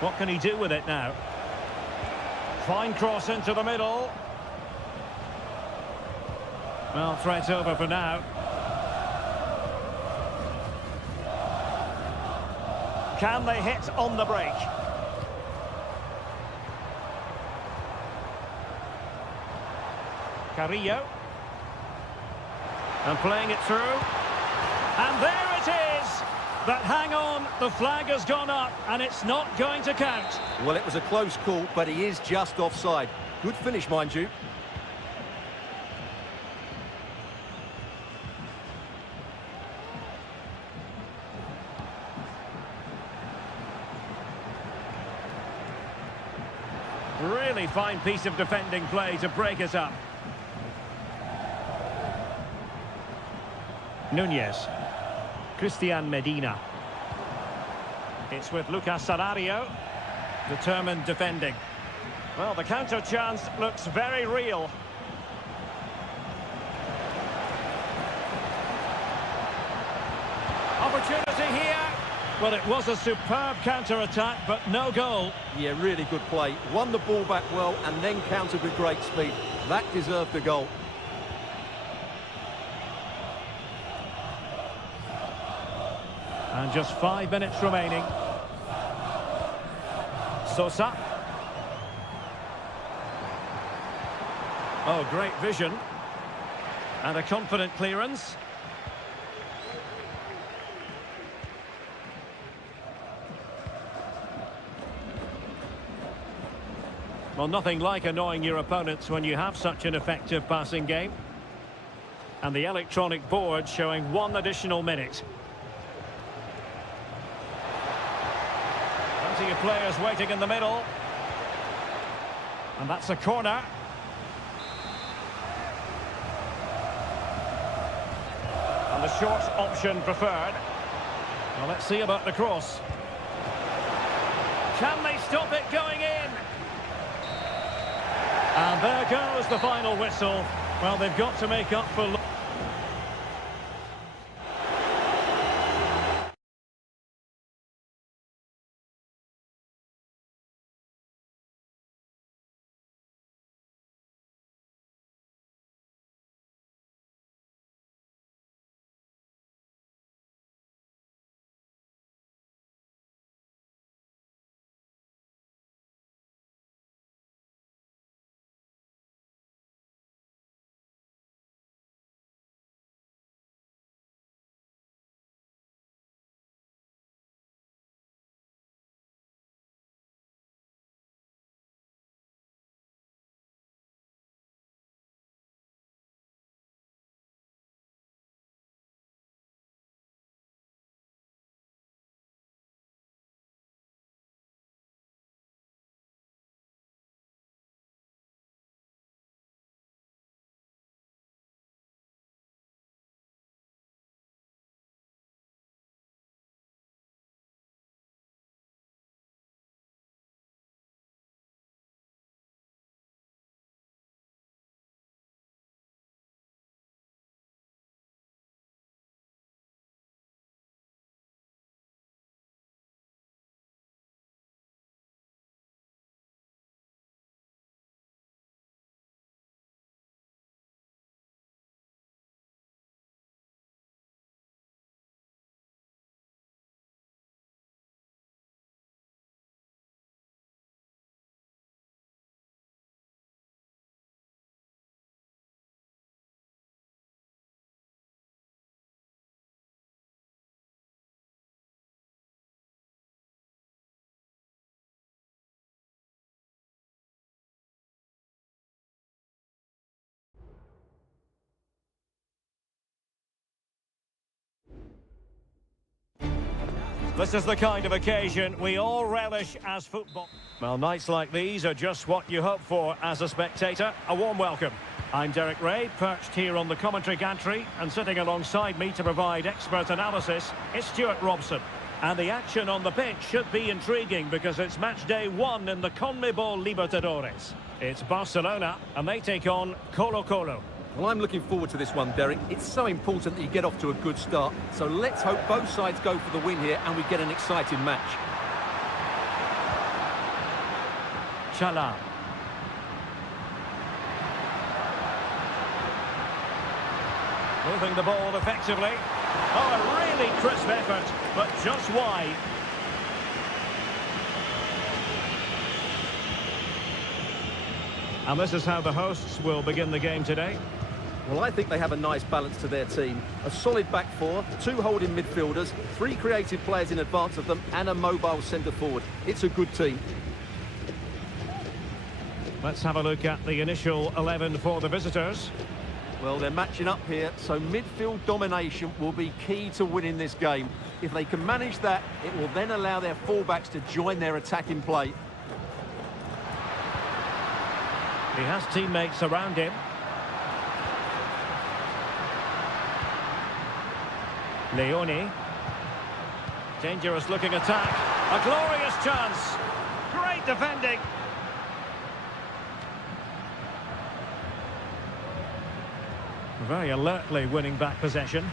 What can he do with it now? Fine cross into the middle. Well, threat over for now. Can they hit on the break? Carrillo. And playing it through. And there it is! But hang on, the flag has gone up and it's not going to count. Well, it was a close call, but he is just offside. Good finish, mind you. Really fine piece of defending play to break it up. Nunez. Christian Medina. It's with Lucas Salario. Determined defending. Well, the counter chance looks very real. Opportunity here. Well, it was a superb counter-attack, but no goal. Yeah, really good play. Won the ball back well and then countered with great speed. That deserved a goal. And just 5 minutes remaining. Sosa. Oh, great vision. And a confident clearance. Well, nothing like annoying your opponents when you have such an effective passing game. And the electronic board showing 1 additional minute. Plenty of players waiting in the middle. And that's a corner. And the short option preferred. Well, let's see about the cross. Can they stop it going in? And there goes the final whistle. Well, they've got to make up for... This is the kind of occasion we all relish as football. Well, nights like these are just what you hope for as a spectator. A warm welcome. I'm Derek Ray, perched here on the commentary gantry, and sitting alongside me to provide expert analysis is Stuart Robson. And the action on the pitch should be intriguing because it's match day 1 in the CONMEBOL Libertadores. It's Barcelona, and they take on Colo-Colo. Well, I'm looking forward to this one, Derek. It's so important that you get off to a good start. So let's hope both sides go for the win here and we get an exciting match. Chala. Moving the ball effectively. Oh, a really crisp effort, but just wide. And this is how the hosts will begin the game today. Well, I think they have a nice balance to their team. A solid back four, 2 holding midfielders, 3 creative players in advance of them, and a mobile centre forward. It's a good team. Let's have a look at the initial 11 for the visitors. Well, they're matching up here, so midfield domination will be key to winning this game. If they can manage that, it will then allow their fullbacks to join their attacking play. He has teammates around him. Leone. Dangerous looking attack. A glorious chance. Great defending. Very alertly winning back possession.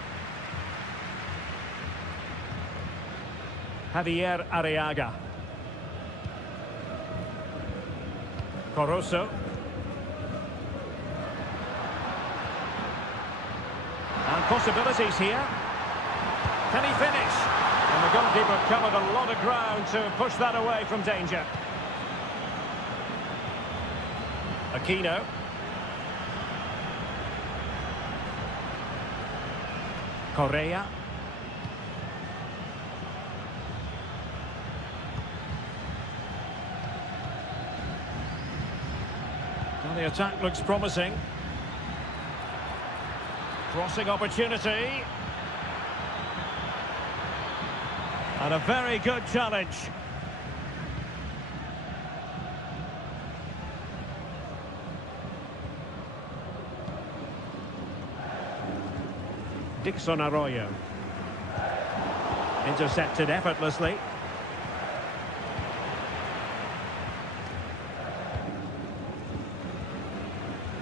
Javier Arriaga. Corozo. And possibilities here. Can he finish? And the goalkeeper covered a lot of ground to push that away from danger. Aquino. Correa. Well, the attack looks promising. Crossing opportunity. And a very good challenge. Dixon Arroyo. Intercepted effortlessly.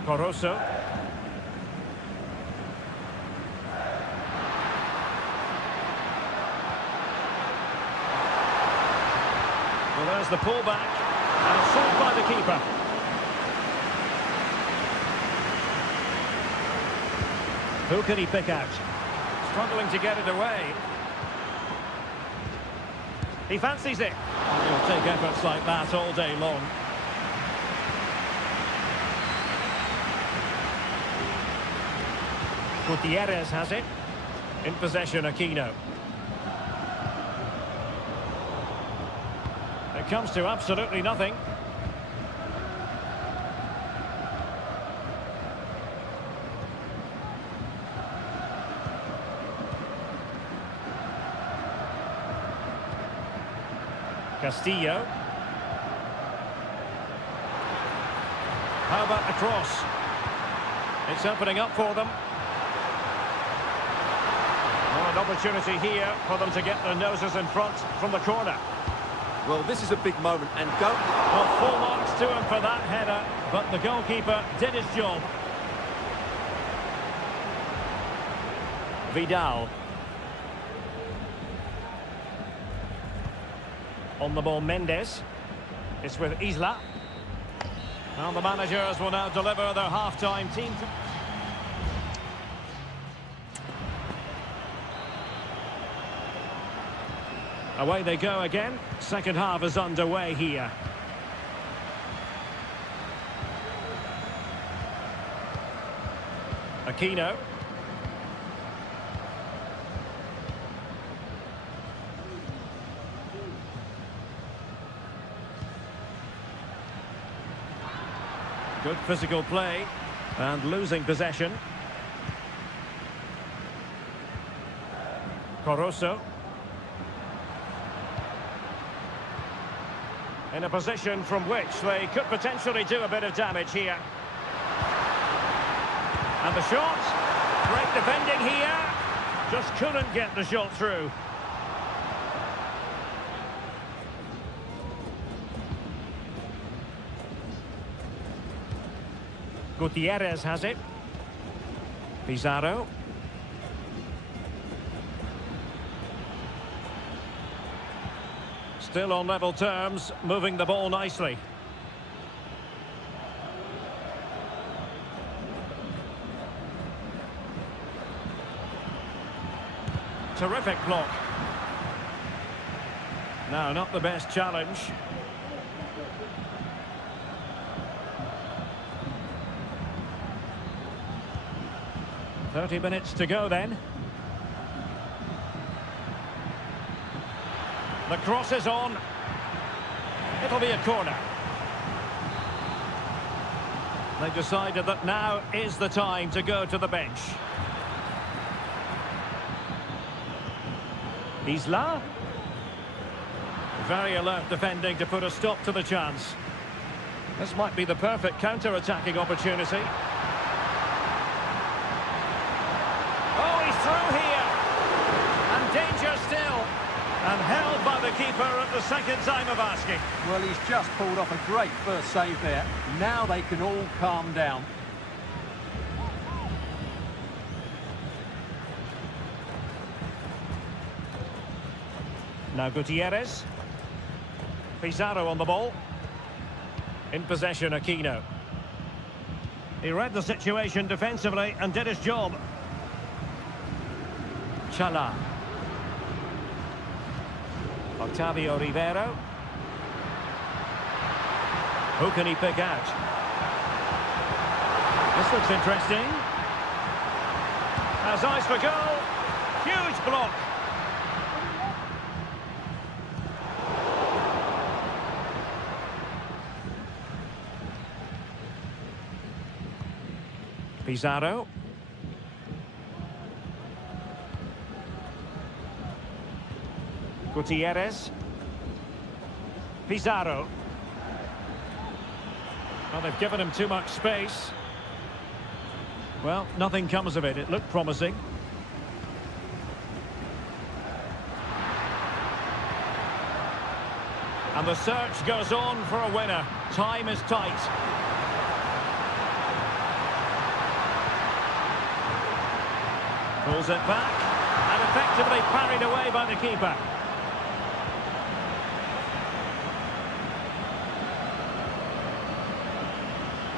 Corozo. Well, there's the pullback, and saved by the keeper. Who can he pick out? Struggling to get it away. He fancies it. He'll take efforts like that all day long. Gutierrez has it. In possession, Aquino. It comes to absolutely nothing. Castillo. How about the cross? It's opening up for them. Oh, an opportunity here for them to get their noses in front from the corner. Well, this is a big moment, and go... Well, full marks to him for that header, but the goalkeeper did his job. Vidal. On the ball, Mendes. It's with Isla. And the managers will now deliver their half-time team. Away they go again. Second half is underway here. Aquino. Good physical play and losing possession. Corozo. in a position from which they could potentially do a bit of damage here. And the shot. Great defending here. Just couldn't get the shot through. Gutierrez has it. Pizarro. Still on level terms, moving the ball nicely. Terrific block. No, not the best challenge. "30 minutes to go then. The cross is on. It'll be a corner. They've decided that now is the time to go to the bench. Isla. Very alert defending to put a stop to the chance. This might be the perfect counter-attacking opportunity. Oh, he's through here. And danger still. And held by the keeper at the second time of asking. Well, he's just pulled off a great first save there. Now they can all calm down. Now Gutierrez. Pizarro on the ball. In possession, Aquino. He read the situation defensively and did his job. Chala. Octavio Rivero. Who can he pick out? This looks interesting. Has eyes for goal. Huge block. Pizarro. Gutierrez. Pizarro. Well, they've given him too much space. Well, nothing comes of it. It looked promising. And the search goes on for a winner. Time is tight. Pulls it back, and effectively parried away by the keeper.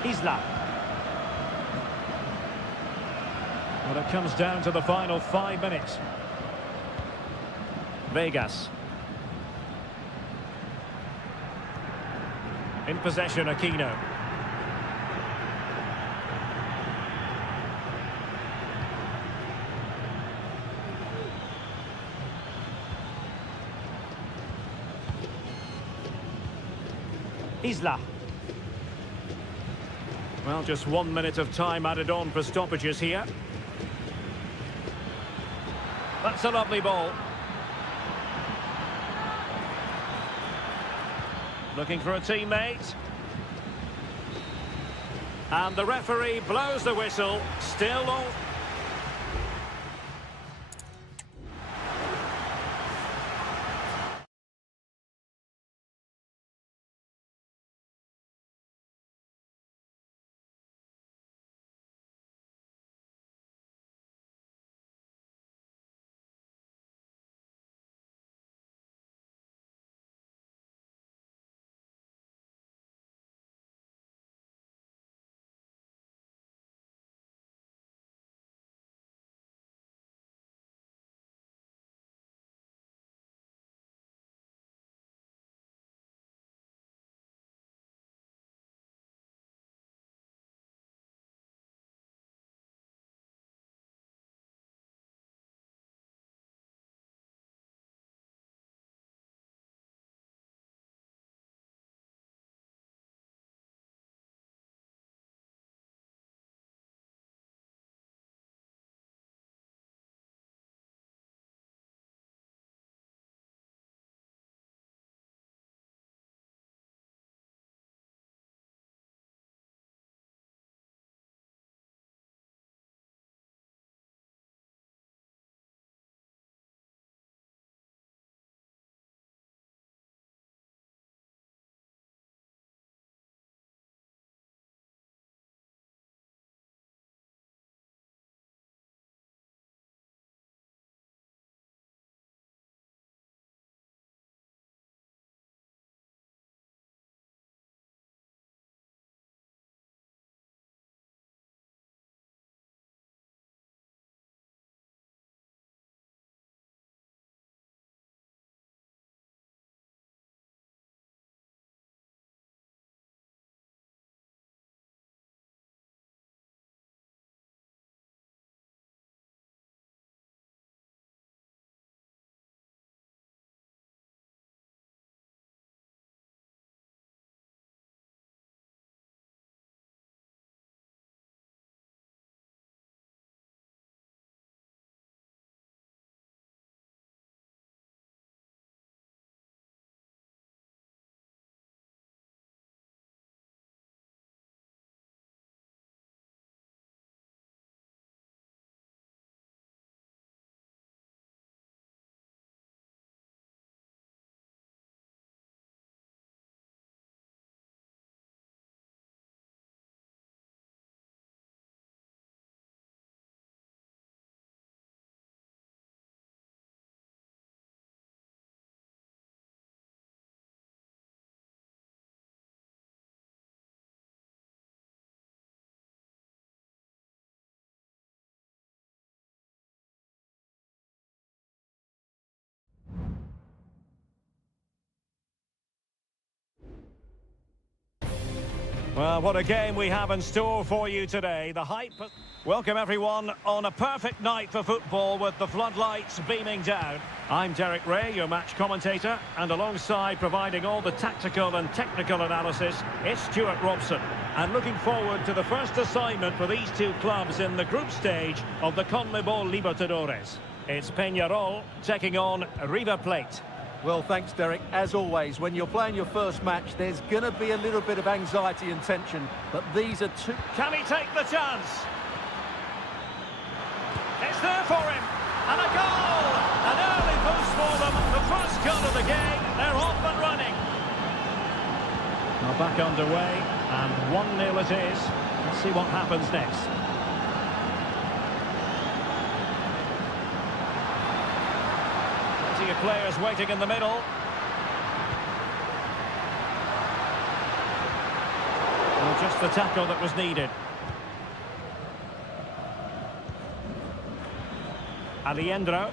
Isla. Well, it comes down to the final 5 minutes. Vegas. In possession, Aquino. Isla. Well, just 1 minute of time added on for stoppages here. That's a lovely ball. Looking for a teammate. And the referee blows the whistle. Still all... Well, what a game we have in store for you today. The hype... Welcome, everyone, on a perfect night for football with the floodlights beaming down. I'm Derek Ray, your match commentator, and alongside providing all the tactical and technical analysis, it's Stuart Robson. And looking forward to the first assignment for these two clubs in the group stage of the CONMEBOL Libertadores. It's Peñarol taking on River Plate. Well, thanks, Derek. As always, when you're playing your first match, there's going to be a little bit of anxiety and tension, but these are two... Can he take the chance? It's there for him, and a goal! An early boost for them, the first cut of the game, they're off and running. Now back underway, and 1-0 it is. Let's see what happens next. Plenty of players waiting in the middle. Well, just the tackle that was needed. Alejandro,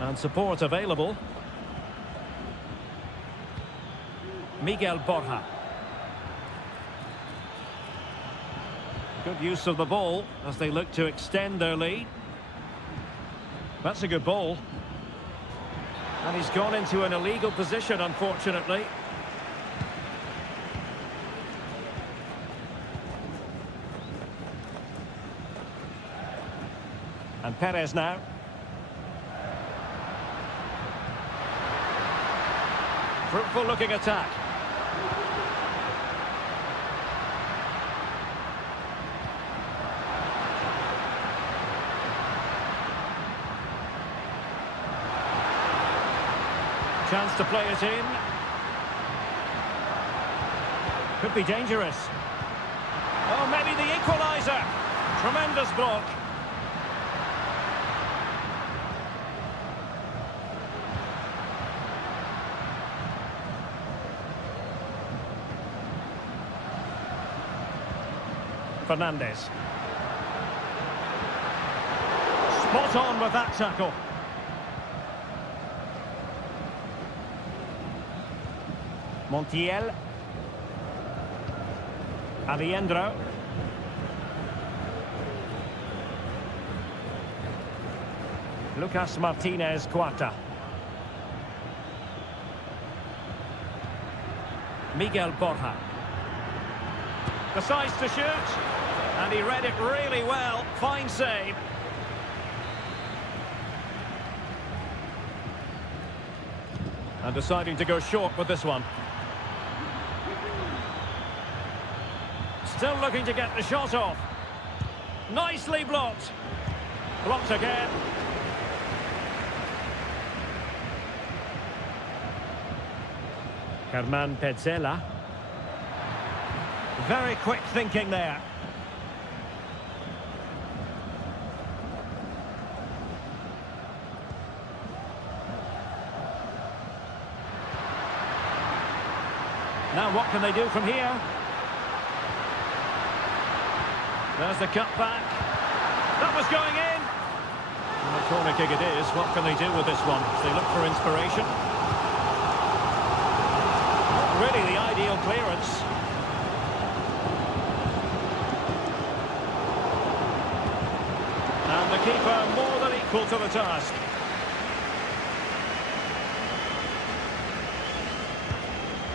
and support available. Miguel Borja. Good use of the ball as they look to extend their lead. That's a good ball. And he's gone into an illegal position, unfortunately. And Perez now. Fruitful looking attack. Chance to play it in. Could be dangerous. Oh, maybe the equaliser. Tremendous block. Fernandez. Spot on with that tackle. Montiel. Alejandro. Lucas Martinez Cuarta. Miguel Borja. Decides to shoot. And he read it really well. Fine save. And deciding to go short with this one. Still looking to get the shot off. Nicely blocked. Blocked again. Germán Petzela. Very quick thinking there. Now what can they do from here? There's the cut back. That was going in. And the corner kick it is. What can they do with this one? As they look for inspiration. Not really the ideal clearance. And the keeper more than equal to the task.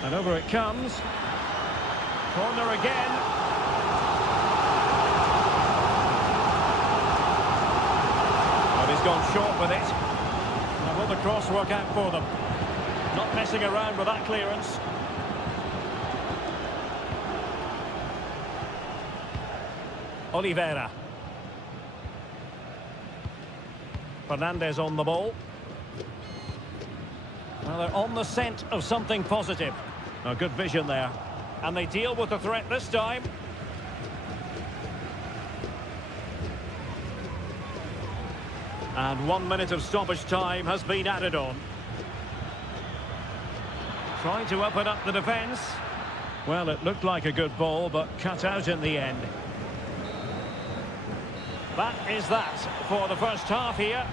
And over it comes. Corner again. But he's gone short with it. And will the cross work out for them? Not messing around with that clearance. Oliveira. Fernandez on the ball. Well, they're on the scent of something positive. A good vision there. And they deal with the threat this time. And 1 minute of stoppage time has been added on. Trying to open up the defence. Well, it looked like a good ball, but cut out in the end. That is that for the first half here.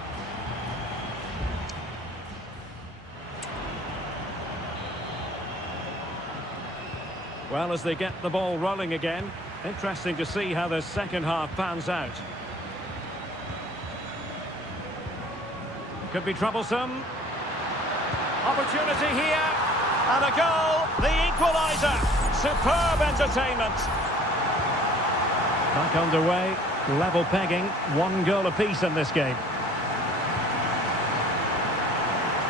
Well, as they get the ball rolling again, interesting to see how the second half pans out. Could be troublesome. Opportunity here. And a goal, the equaliser. Superb entertainment. Back underway, level pegging, 1 goal apiece in this game.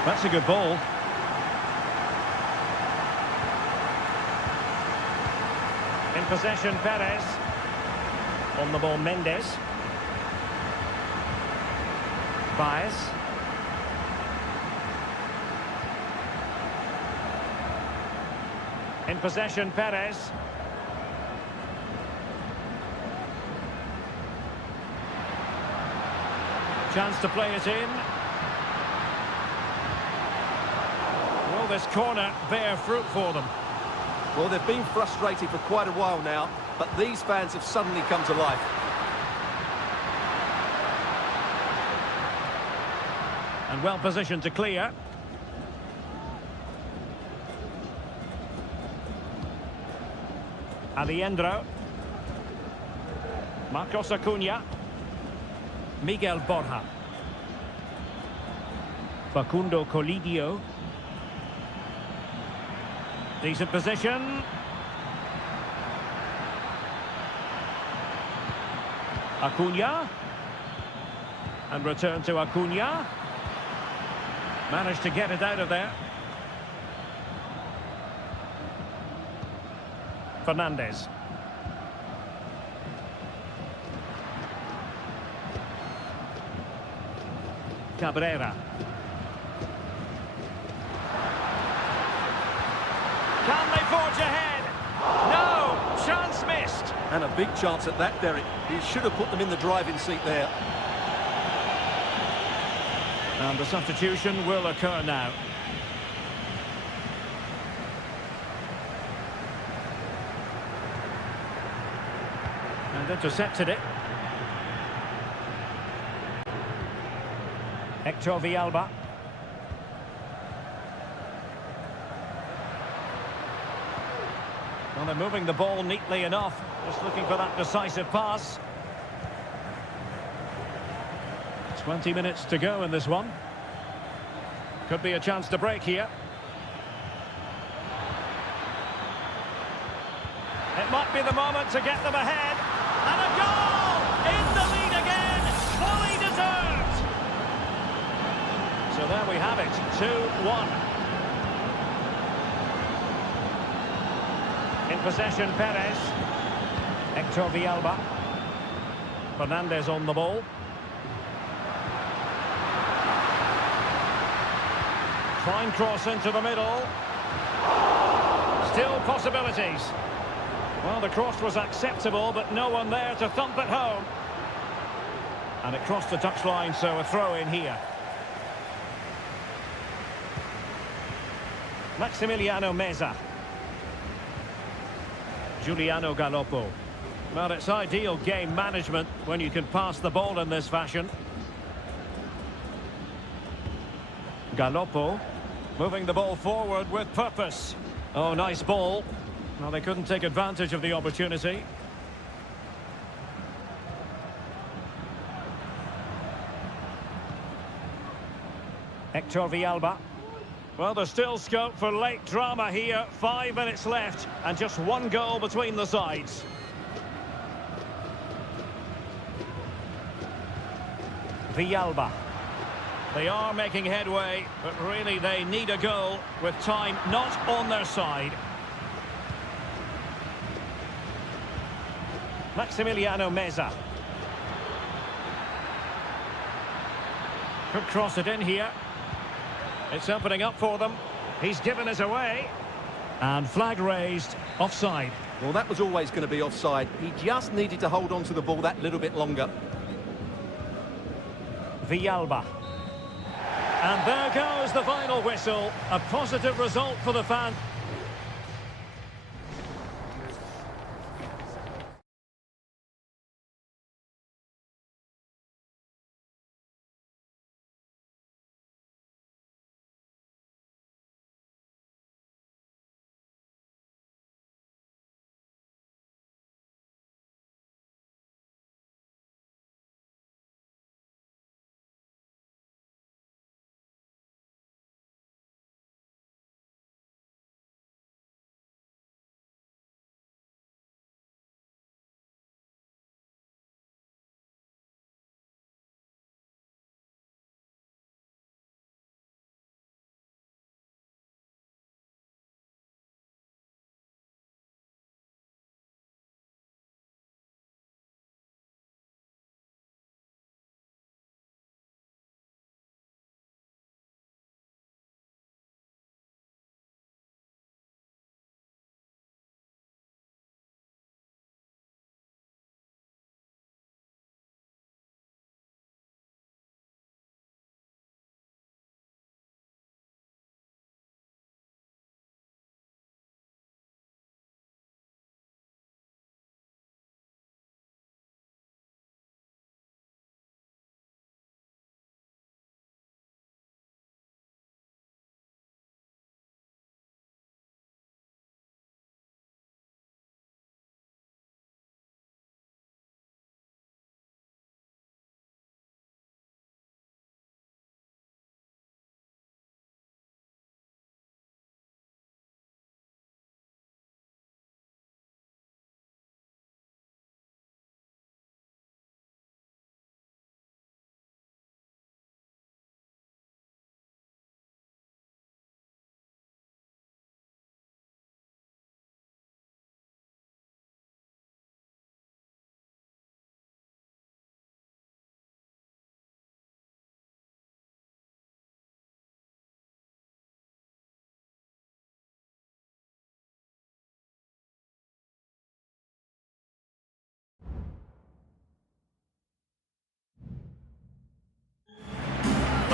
That's a good ball. In possession, Perez. On the ball, Mendes. Baez. In possession, Perez. Chance to play it in. Will this corner bear fruit for them? Well, they've been frustrated for quite a while now, but these fans have suddenly come to life. And well positioned to clear. Aliendro. Marcos Acuna. Miguel Borja. Facundo Colidio. Decent position. Acuna. And return to Acuna. Managed to get it out of there. Fernandez. Cabrera. Can they forge ahead? No! Chance missed! And a big chance at that, Derek. He should have put them in the driving seat there. And the substitution will occur now. And intercepted it. Hector Villalba. Well, they're moving the ball neatly enough. Just looking for that decisive pass. 20 minutes to go in this one. Could be a chance to break here. It might be the moment to get them ahead. And a goal! In the lead again! Fully deserved! So there we have it, 2-1. In possession, Perez. Hector Villalba. Fernandez on the ball. Fine cross into the middle. Still possibilities. Well, the cross was acceptable, but no one there to thump it home. And it crossed the touchline, so a throw in here. Maximiliano Meza. Giuliano Galoppo. Well, it's ideal game management when you can pass the ball in this fashion. Galoppo. Moving the ball forward with purpose. Oh, nice ball. Well, they couldn't take advantage of the opportunity. Hector Villalba. Well, there's still scope for late drama here. 5 minutes left and just 1 goal between the sides. Villalba. They are making headway, but really they need a goal with time not on their side. Maximiliano Meza. Could cross it in here. It's opening up for them. He's given us away. And flag raised, offside. Well, that was always going to be offside. He just needed to hold on to the ball that little bit longer. Villalba. And there goes the final whistle. A positive result for the fans.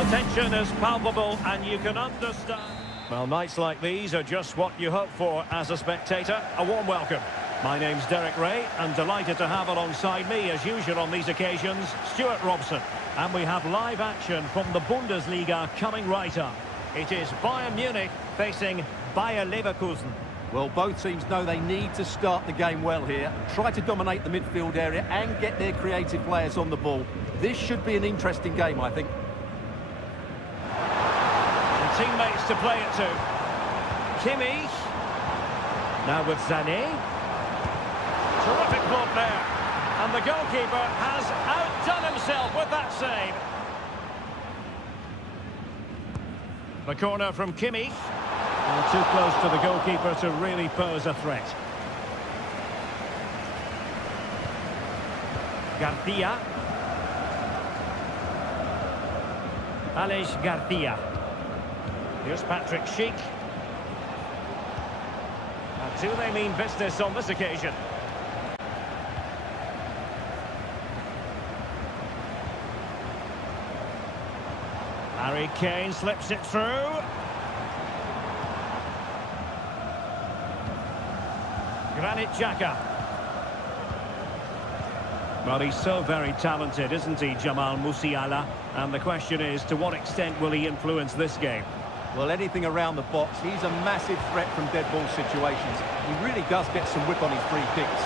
The tension is palpable and you can understand. Well, nights like these are just what you hope for as a spectator. A warm welcome. My name's Derek Ray, and delighted to have alongside me, as usual on these occasions, Stuart Robson. And we have live action from the Bundesliga coming right up. It is Bayern Munich facing Bayer Leverkusen. Well, both teams know they need to start the game well here. Try to dominate the midfield area and get their creative players on the ball. This should be an interesting game, I think. And teammates to play it to. Kimmich. Now with Sané. Terrific block there. And the goalkeeper has outdone himself with that save. The corner from Kimmich. And too close to the goalkeeper to really pose a threat. Garcia. Alex Garcia. Here's Patrick Schick. And do they mean business on this occasion? Harry Kane slips it through. Granit Xhaka. Well, he's so very talented, isn't he, Jamal Musiala? And the question is, to what extent will he influence this game? Well, anything around the box, he's a massive threat from dead ball situations. He really does get some whip on his free kicks.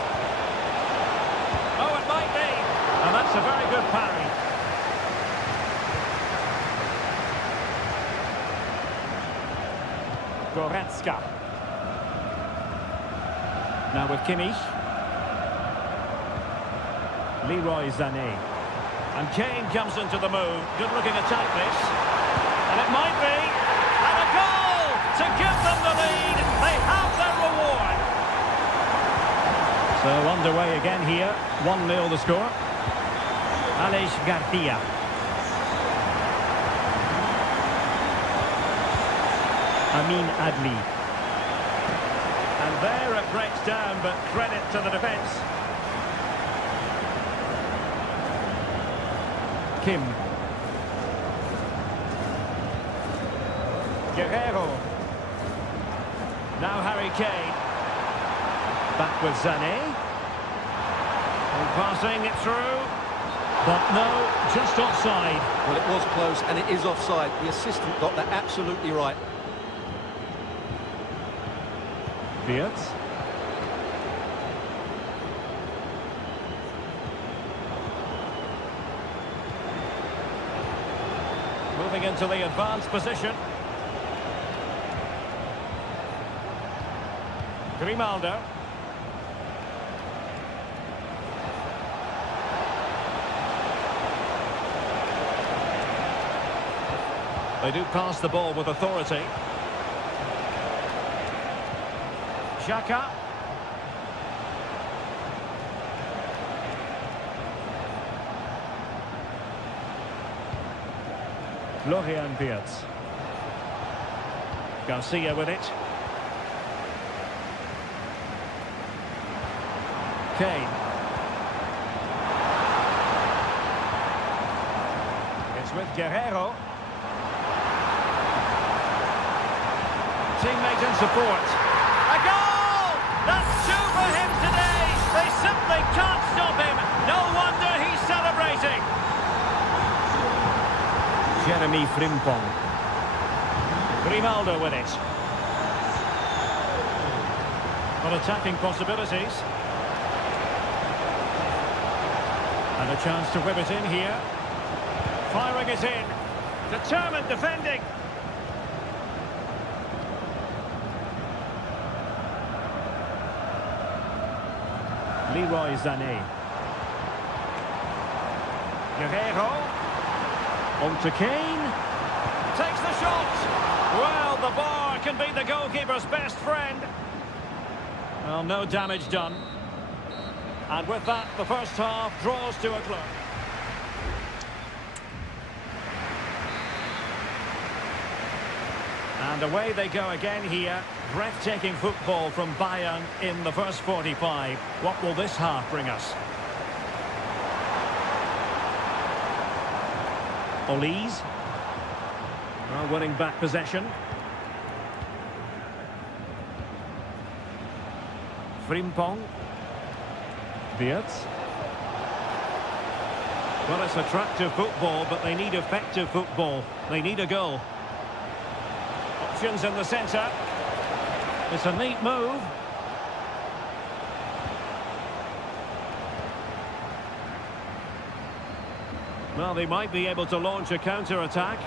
Oh, it might be. And that's a very good parry. Goretzka. Now with Kimmich. Leroy Sané. And Kane comes into the move. Good-looking attack, this. And it might be. And a goal to give them the lead. They have their reward. So underway again here. 1-0 the score. Alex Garcia. Amin Adli. And there it breaks down, but credit to the defence. Kim. Guerrero. Now Harry Kane. Back with Sané. And passing it through. But no, just offside. Well, it was close, and it is offside. The assistant got that absolutely right. Wirtz. Moving into the advanced position. Grimaldo. They do pass the ball with authority. Xhaka. Florian Wirtz. Garcia with it. Kane. It's with Guerrero. Teammate in support. A goal! That's two for him today. They simply can't stop him. No wonder he's celebrating. Jeremy Frimpong. Grimaldo with it. But attacking possibilities. And a chance to whip it in here. Firing it in. Determined defending. Leroy Sané. Guerrero. On to Kane. Takes the shot. Well, the bar can be the goalkeeper's best friend. Well, no damage done. And with that, the first half draws to a close. And away they go again here. Breathtaking football from Bayern in the first 45. What will this half bring us? Olise. Well, winning back possession. Frimpong. Wirtz. Well, it's attractive football, but they need effective football. They need a goal. Options in the centre. It's a neat move. Well, they might be able to launch a counter-attack.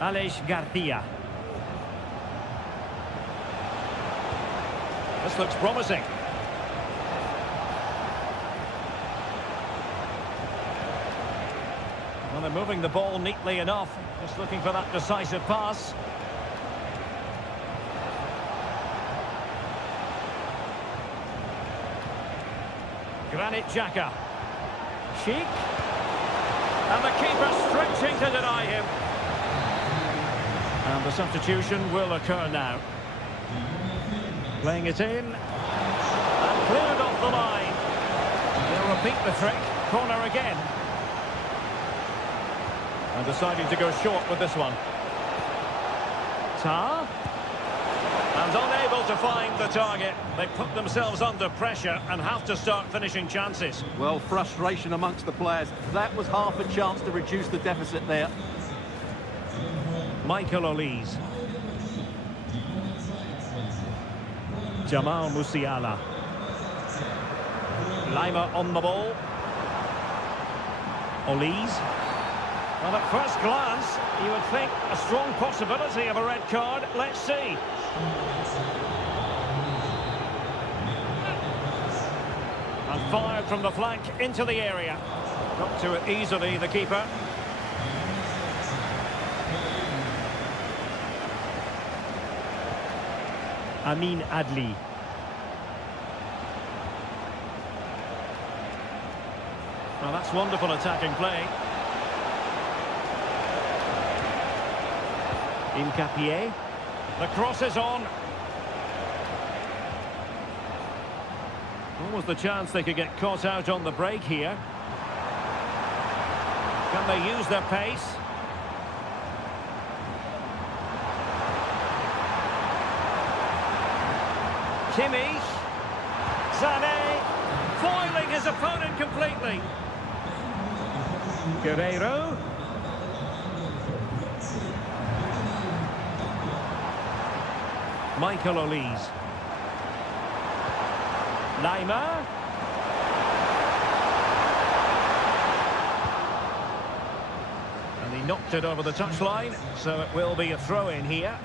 Alex Garcia. This looks promising. Well, they're moving the ball neatly enough. Just looking for that decisive pass. Granit Xhaka. Sheik. And the keeper stretching to deny him. And the substitution will occur now. Playing it in. And cleared off the line. They'll repeat the trick. Corner again. And deciding to go short with this one. Tar. And unable to find the target. They put themselves under pressure and have to start finishing chances. Well, frustration amongst the players. That was half a chance to reduce the deficit there. Michael Olise. Jamal Musiala. Lima on the ball. Olise. Well, at first glance, you would think a strong possibility of a red card. Let's see. And fired from the flank into the area. Got to it easily, the keeper. Amin Adli. Well, that's wonderful attacking play. Incapié. The cross is on. What was the chance they could get caught out on the break here? Can they use their pace? Kimmich. Sané. Foiling his opponent completely. Guerreiro. Michael Olise. Lima. And he knocked it over the touchline, so it will be a throw-in here.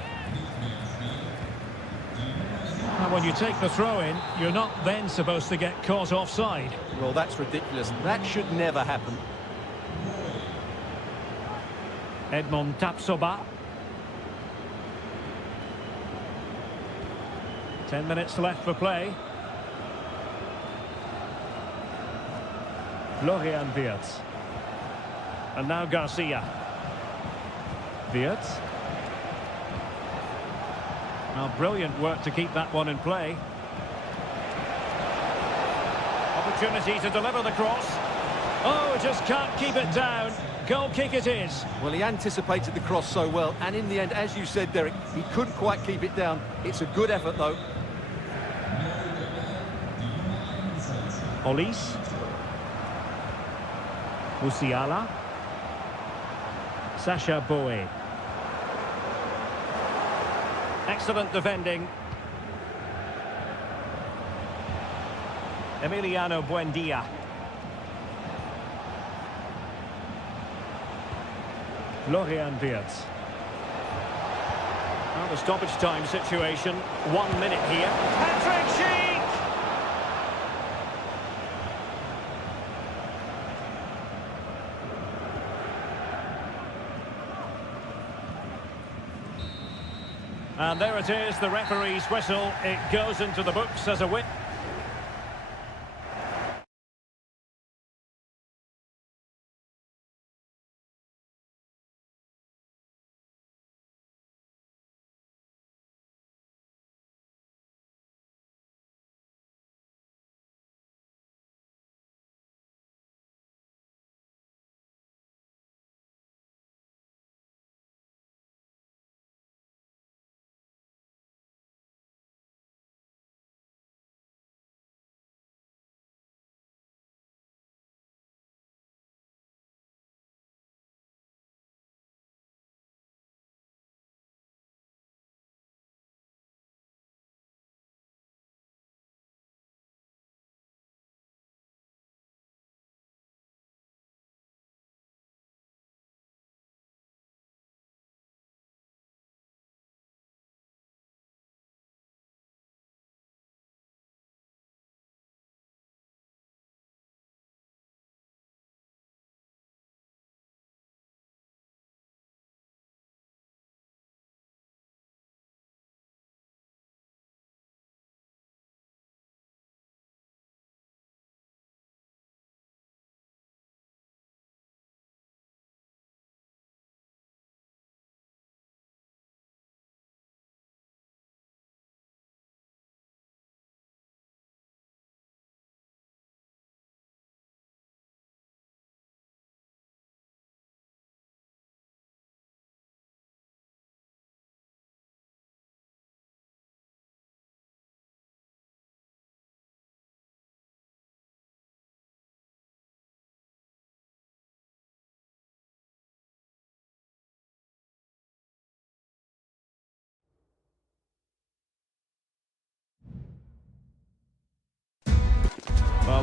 And when you take the throw-in, you're not then supposed to get caught offside. Well, that's ridiculous. That should never happen. Edmond Tapsoba. 10 minutes left for play. Florian Wirtz. And now Garcia. Wirtz. Well, brilliant work to keep that one in play. Opportunity to deliver the cross. Oh, just can't keep it down. Goal kick it is. Well, he anticipated the cross so well, and in the end, as you said, Derek, he couldn't quite keep it down. It's a good effort, though. Olise. Musiala. Sacha Boey. Excellent defending. Emiliano Buendia. Florian Wirtz. Well, the stoppage time situation. 1 minute here. Patrick Sheik! And there it is, the referee's whistle. It goes into the books as a win.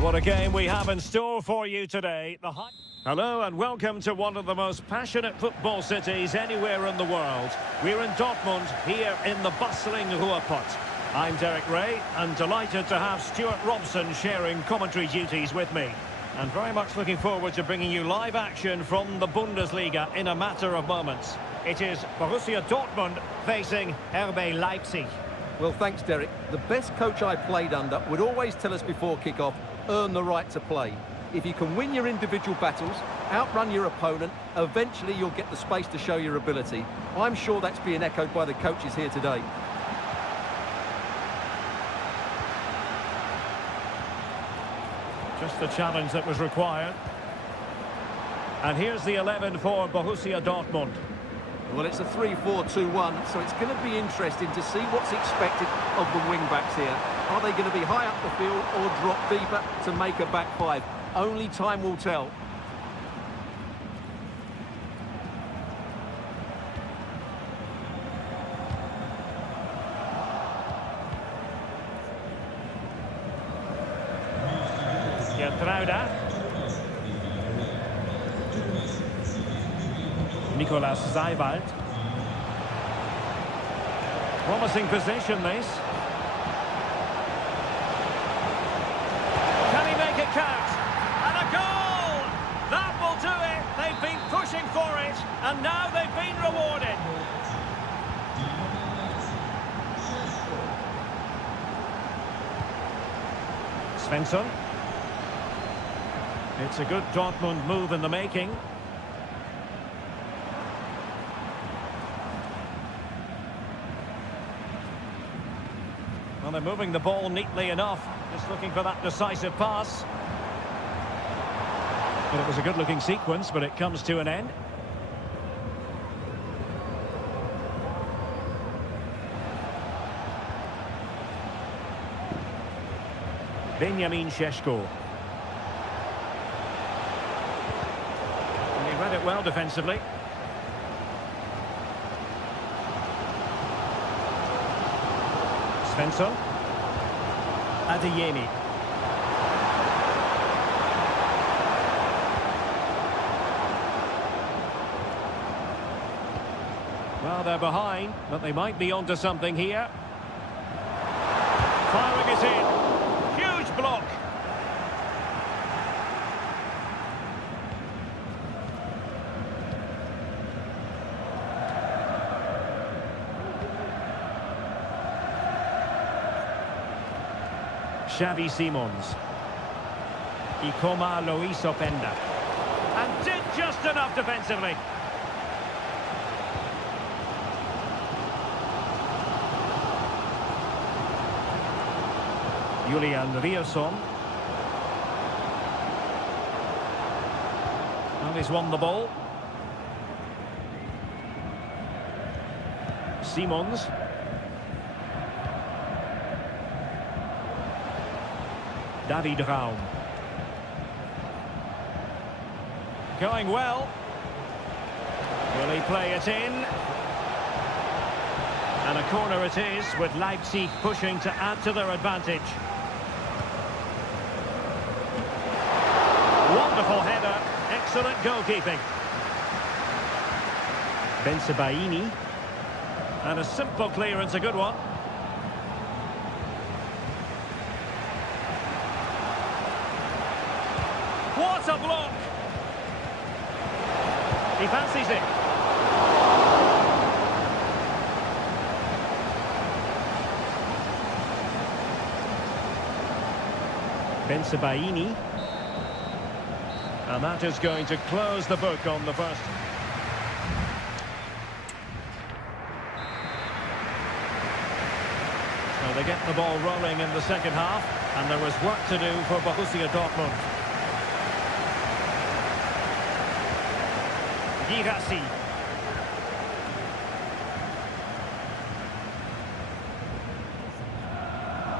what a game we have in store for you today. Hello and welcome to one of the most passionate football cities anywhere in the world. We're in Dortmund, here in the bustling Ruhrpott. I'm Derek Ray, and delighted to have Stuart Robson sharing commentary duties with me. And very much looking forward to bringing you live action from the Bundesliga in a matter of moments. It is Borussia Dortmund facing RB Leipzig. Well, thanks, Derek. The best coach I played under would always tell us before kick-off, earn the right to play. If you can win your individual battles, outrun your opponent, eventually you'll get the space to show your ability. I'm sure that's being echoed by the coaches here today. Just the challenge that was required. And here's the 11 for Borussia Dortmund. Well, it's a 3-4-2-1, so it's going to be interesting to see what's expected of the wing-backs here. Are they going to be high up the field or drop deeper to make a back five? Only time will tell. Gertruida. Nicolas Seiwald. Promising position, this. Can he make it count? And a goal! That will do it! They've been pushing for it, and now they've been rewarded. Svensson. It's a good Dortmund move in the making. Well, they're moving the ball neatly enough. Just looking for that decisive pass. Well, it was a good-looking sequence, but it comes to an end. Benjamin Šeško. And he read it well defensively. Svensson. Adeyemi. Well, they're behind, but they might be onto something here. Firing it in. Huge block. Xavi Simons. Ikoma Lois Openda. And did just enough defensively. Julian Rierson. Well, he's won the ball. Simons. David Raum. Going well. Will he play it in? And a corner it is, with Leipzig pushing to add to their advantage. Wonderful header. Excellent goalkeeping. Bensebaini. And a simple clearance, a good one. What a block! He fancies it. Bensebaini. And that is going to close the book on the first. So they get the ball rolling in the second half, and there was work to do for Borussia Dortmund. Girassi.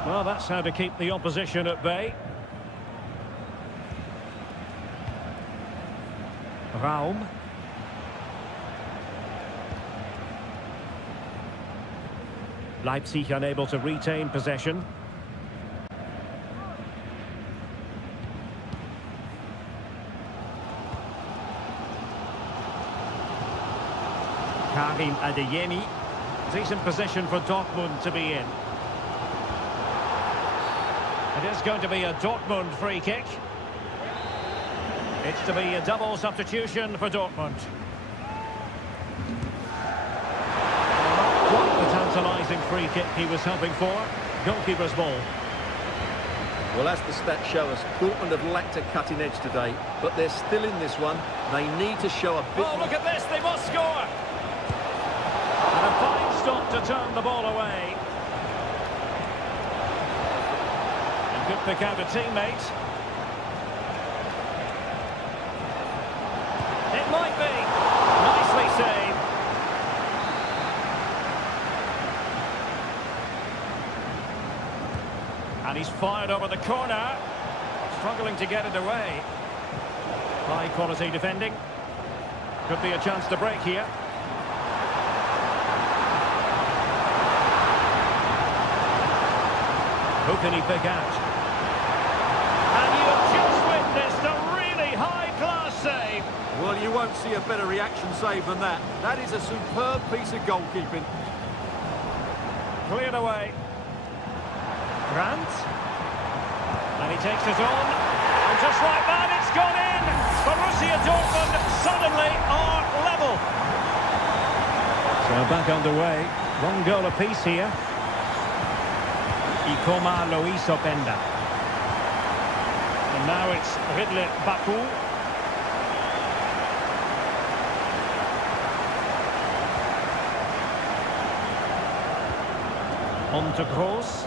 Well, that's how to keep the opposition at bay. Raum. Leipzig unable to retain possession. Karim Adeyemi. Decent position for Dortmund to be in. It is going to be a Dortmund free kick. It's to be a double substitution for Dortmund. Not the tantalising free kick he was hoping for. Goalkeeper's ball. Well, as the stats show us, Dortmund have lacked a cutting edge today, but they're still in this one. They need to show a bit... Oh, look at this, they must score! And a fine stop to turn the ball away. And could pick out a teammate. It might be. Nicely saved. And he's fired over the corner. Struggling to get it away. High quality defending. Could be a chance to break here. Who can he pick out? And you have just witnessed a really high-class save. Well, you won't see a better reaction save than that. That is a superb piece of goalkeeping. Cleared away. Grant. And he takes it on. And just like that, it's gone in. Borussia Dortmund suddenly are level. So back underway. One goal apiece here. Ikoma Luis Openda. And now it's Ridley Baku. On to Gross.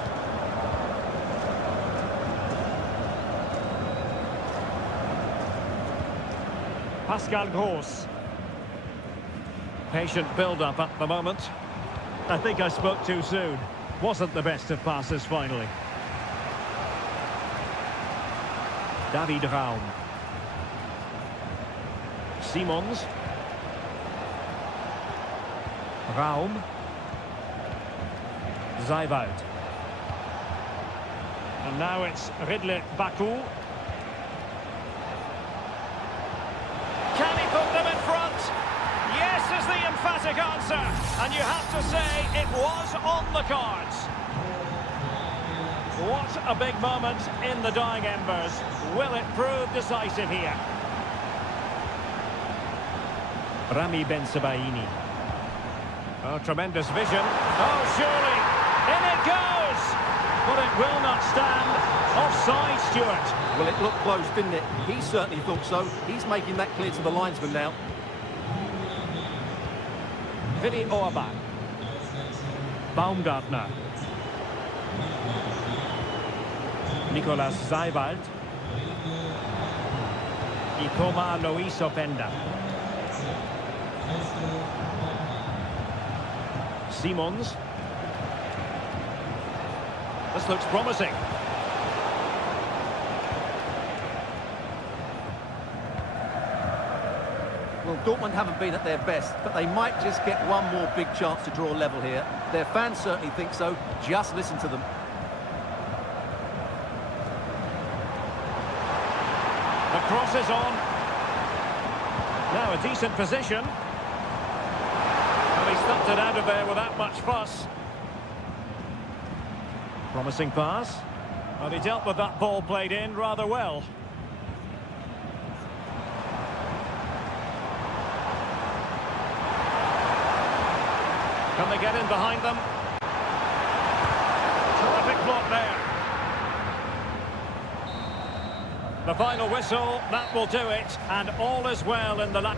Pascal Gross. Patient build-up at the moment. I think I spoke too soon. Wasn't the best of passes finally. David Raum. Simons. Raum. Zijwald. And now it's Ridley Baku. Can he put them in front? Yes is the emphatic answer. And you have to say it was on the cards. What a big moment in the dying embers. Will it prove decisive here? Rami Bensebaini. Oh, tremendous vision. Oh, surely. In it goes. But it will not stand. Offside, Stuart. Well, it looked close, didn't it? He certainly thought so. He's making that clear to the linesman now. Willi Orban. Baumgartner. Nicolas Zijwald. Ikoma Luis Openda. Simons. This looks promising. Well, Dortmund haven't been at their best, but they might just get one more big chance to draw level here. Their fans certainly think so. Just listen to them. The cross is on. Now a decent position. Well, he stumped it out of there without much fuss. Promising pass. Well, he dealt with that ball played in rather well. Can they get in behind them? Terrific block there. The final whistle, that will do it, and all is well in the...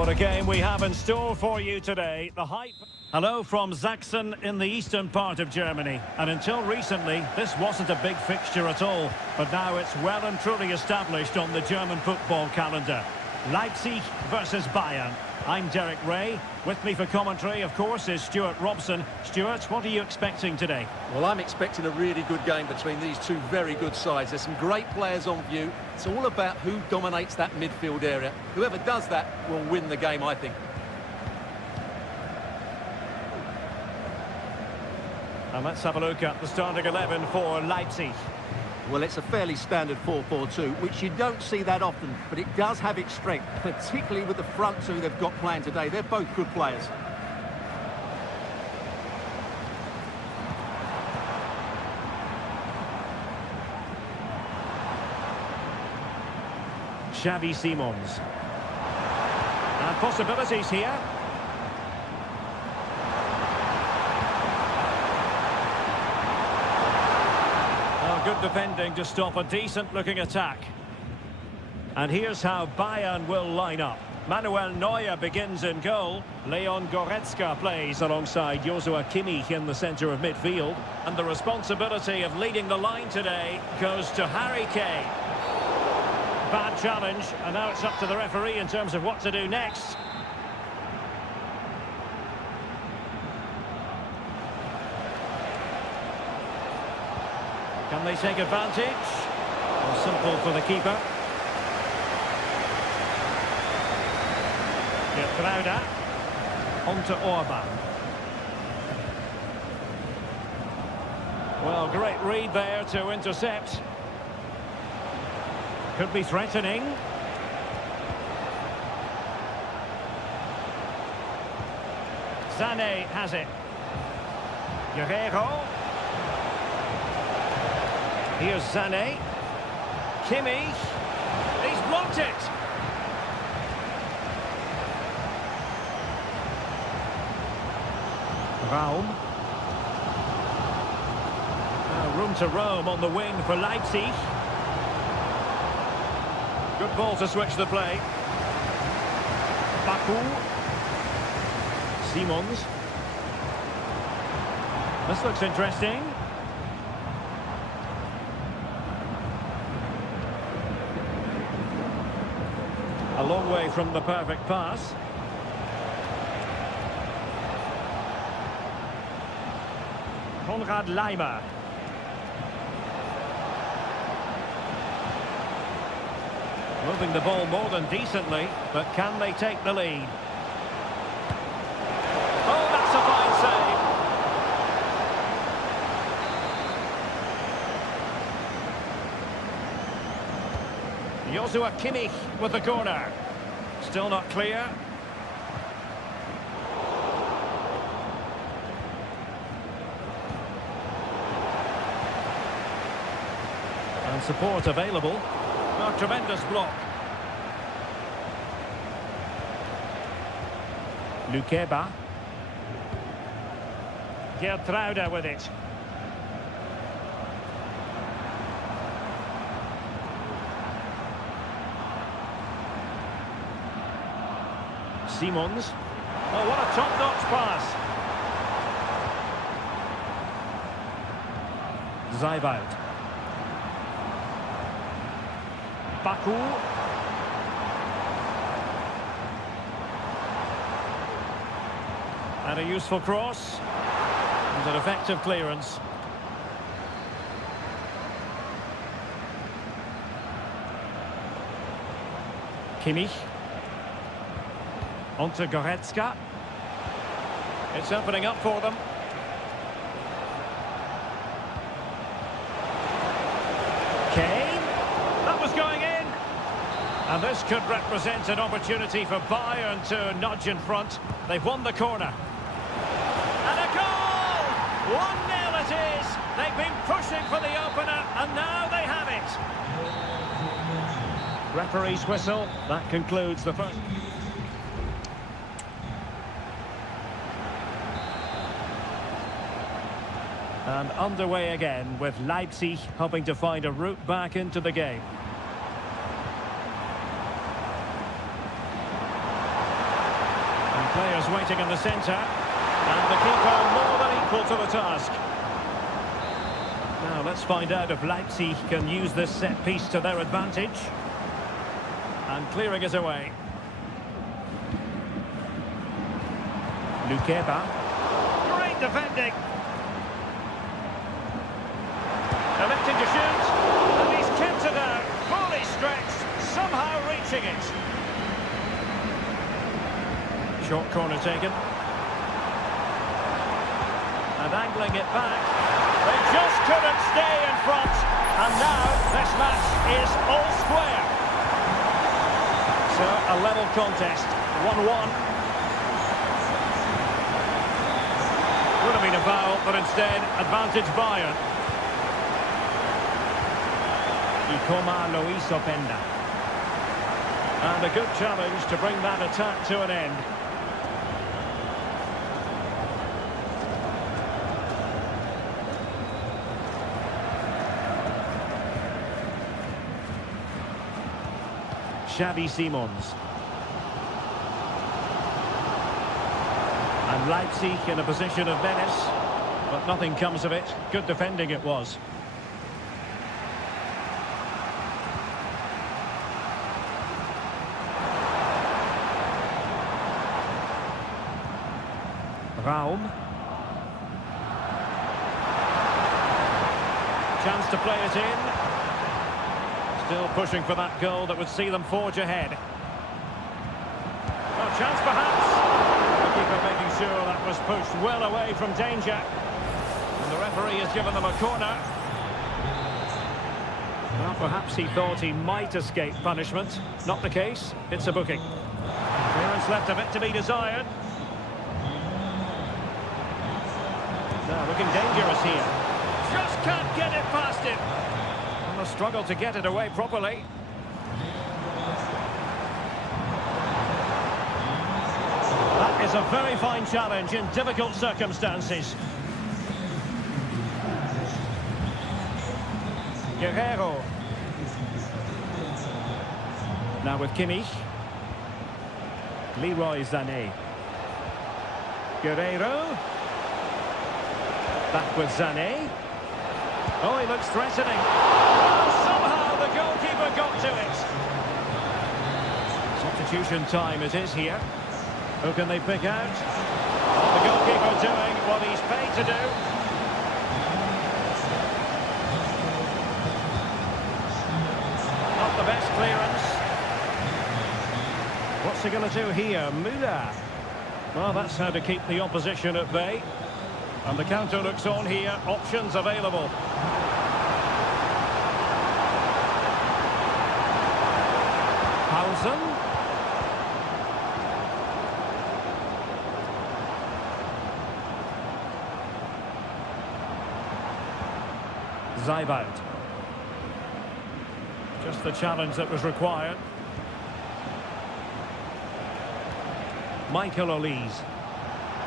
what a game we have in store for you today. The hype. Hello from Sachsen in the eastern part of Germany. And until recently, this wasn't a big fixture at all. But now it's well and truly established on the German football calendar. Leipzig versus Bayern. I'm Derek Ray. With me for commentary, of course, is Stuart Robson. Stuart, what are you expecting today? Well, I'm expecting a really good game between these two very good sides. There's some great players on view. It's all about who dominates that midfield area. Whoever does that will win the game, I think. And let's have a look at the starting 11 for Leipzig. Well, it's a fairly standard 4-4-2, which you don't see that often, but it does have its strength, particularly with the front two they've got playing today. They're both good players. Xavi Simons. And possibilities here. Good defending to stop a decent-looking attack. And here's how Bayern will line up. Manuel Neuer begins in goal. Leon Goretzka plays alongside Joshua Kimmich in the centre of midfield. And the responsibility of leading the line today goes to Harry Kane. Bad challenge, and now it's up to the referee in terms of what to do next. Can they take advantage? Well, simple for the keeper. Gertruida. On to Orban. Well, great read there to intercept. Could be threatening. Sané has it. Guerrero. Here's Sané. Kimmich. He's blocked it. Raum. Room to roam on the wing for Leipzig. Good ball to switch the play. Baku. Simons. This looks interesting. A long way from the perfect pass. Konrad Laimer. Moving the ball more than decently, but can they take the lead? Oh, that's a fine save. Joshua Kimmich with the corner. Still not clear. And support available. A tremendous block. Lukeba. Gertruida with it. Simons. Oh, what a top-notch pass. Zaiwald. Baku. And a useful cross. And an effective clearance. Kimmich. On to Goretzka. It's opening up for them. Kane. That was going in. And this could represent an opportunity for Bayern to nudge in front. They've won the corner. And a goal! 1-0 it is. They've been pushing for the opener, and now they have it. Referee's whistle. That concludes the first. And underway again with Leipzig hoping to find a route back into the game. Players waiting in the centre. And the keeper more than equal to the task. Now let's find out if Leipzig can use this set piece to their advantage. And clearing it away. Lukeba. Great defending. Electing to shoot. And he's kept it out. Fully stretched. Somehow reaching it. Short corner taken. And angling it back. They just couldn't stay in front. And now this match is all square. So a level contest. 1-1. Would have been a foul, but instead advantage Bayern. Ikoma Luis Openda. And a good challenge to bring that attack to an end. Xavi Simons. And Leipzig in a position of menace, but nothing comes of it. Good defending it was. Raum. Chance to play it in. Still pushing for that goal that would see them forge ahead. A chance perhaps. The keeper making sure that was pushed well away from danger. And the referee has given them a corner. Well, perhaps he thought he might escape punishment. Not the case. It's a booking. Clearance left a bit to be desired. Now looking dangerous here. Just can't get it past him. And a struggle to get it away properly. That is a very fine challenge in difficult circumstances. Guerrero. Now with Kimmich. Leroy Sané. Guerrero. Back with Sané. Oh, he looks threatening. Oh, somehow the goalkeeper got to it. Substitution time it is here. Who can they pick out? The goalkeeper doing what he's paid to do. Not the best clearance. What's he going to do here? Müller. Well, that's how to keep the opposition at bay. And the counter looks on here. Options available. Hausen. Zeibald. Just the challenge that was required. Michael Olise.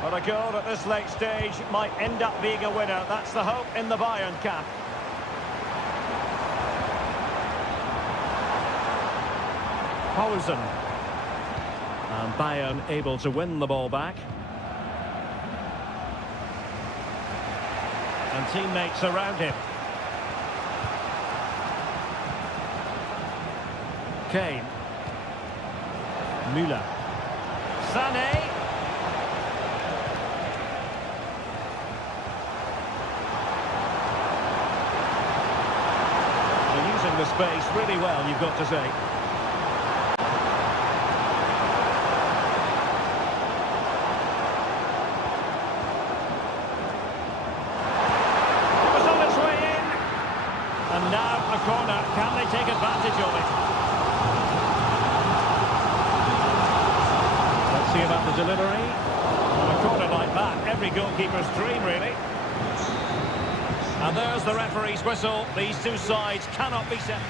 But a goal at this late stage might end up being a winner. That's the hope in the Bayern camp. Hausen. And Bayern able to win the ball back. And teammates around him. Kane. Müller. Sané. The space really well, you've got to say. It was on its way in. And now a corner. Can they take advantage of it? Let's see about the delivery. A corner like that, every goalkeeper's dream, really. And there's the referee's whistle. These two sides cannot be set.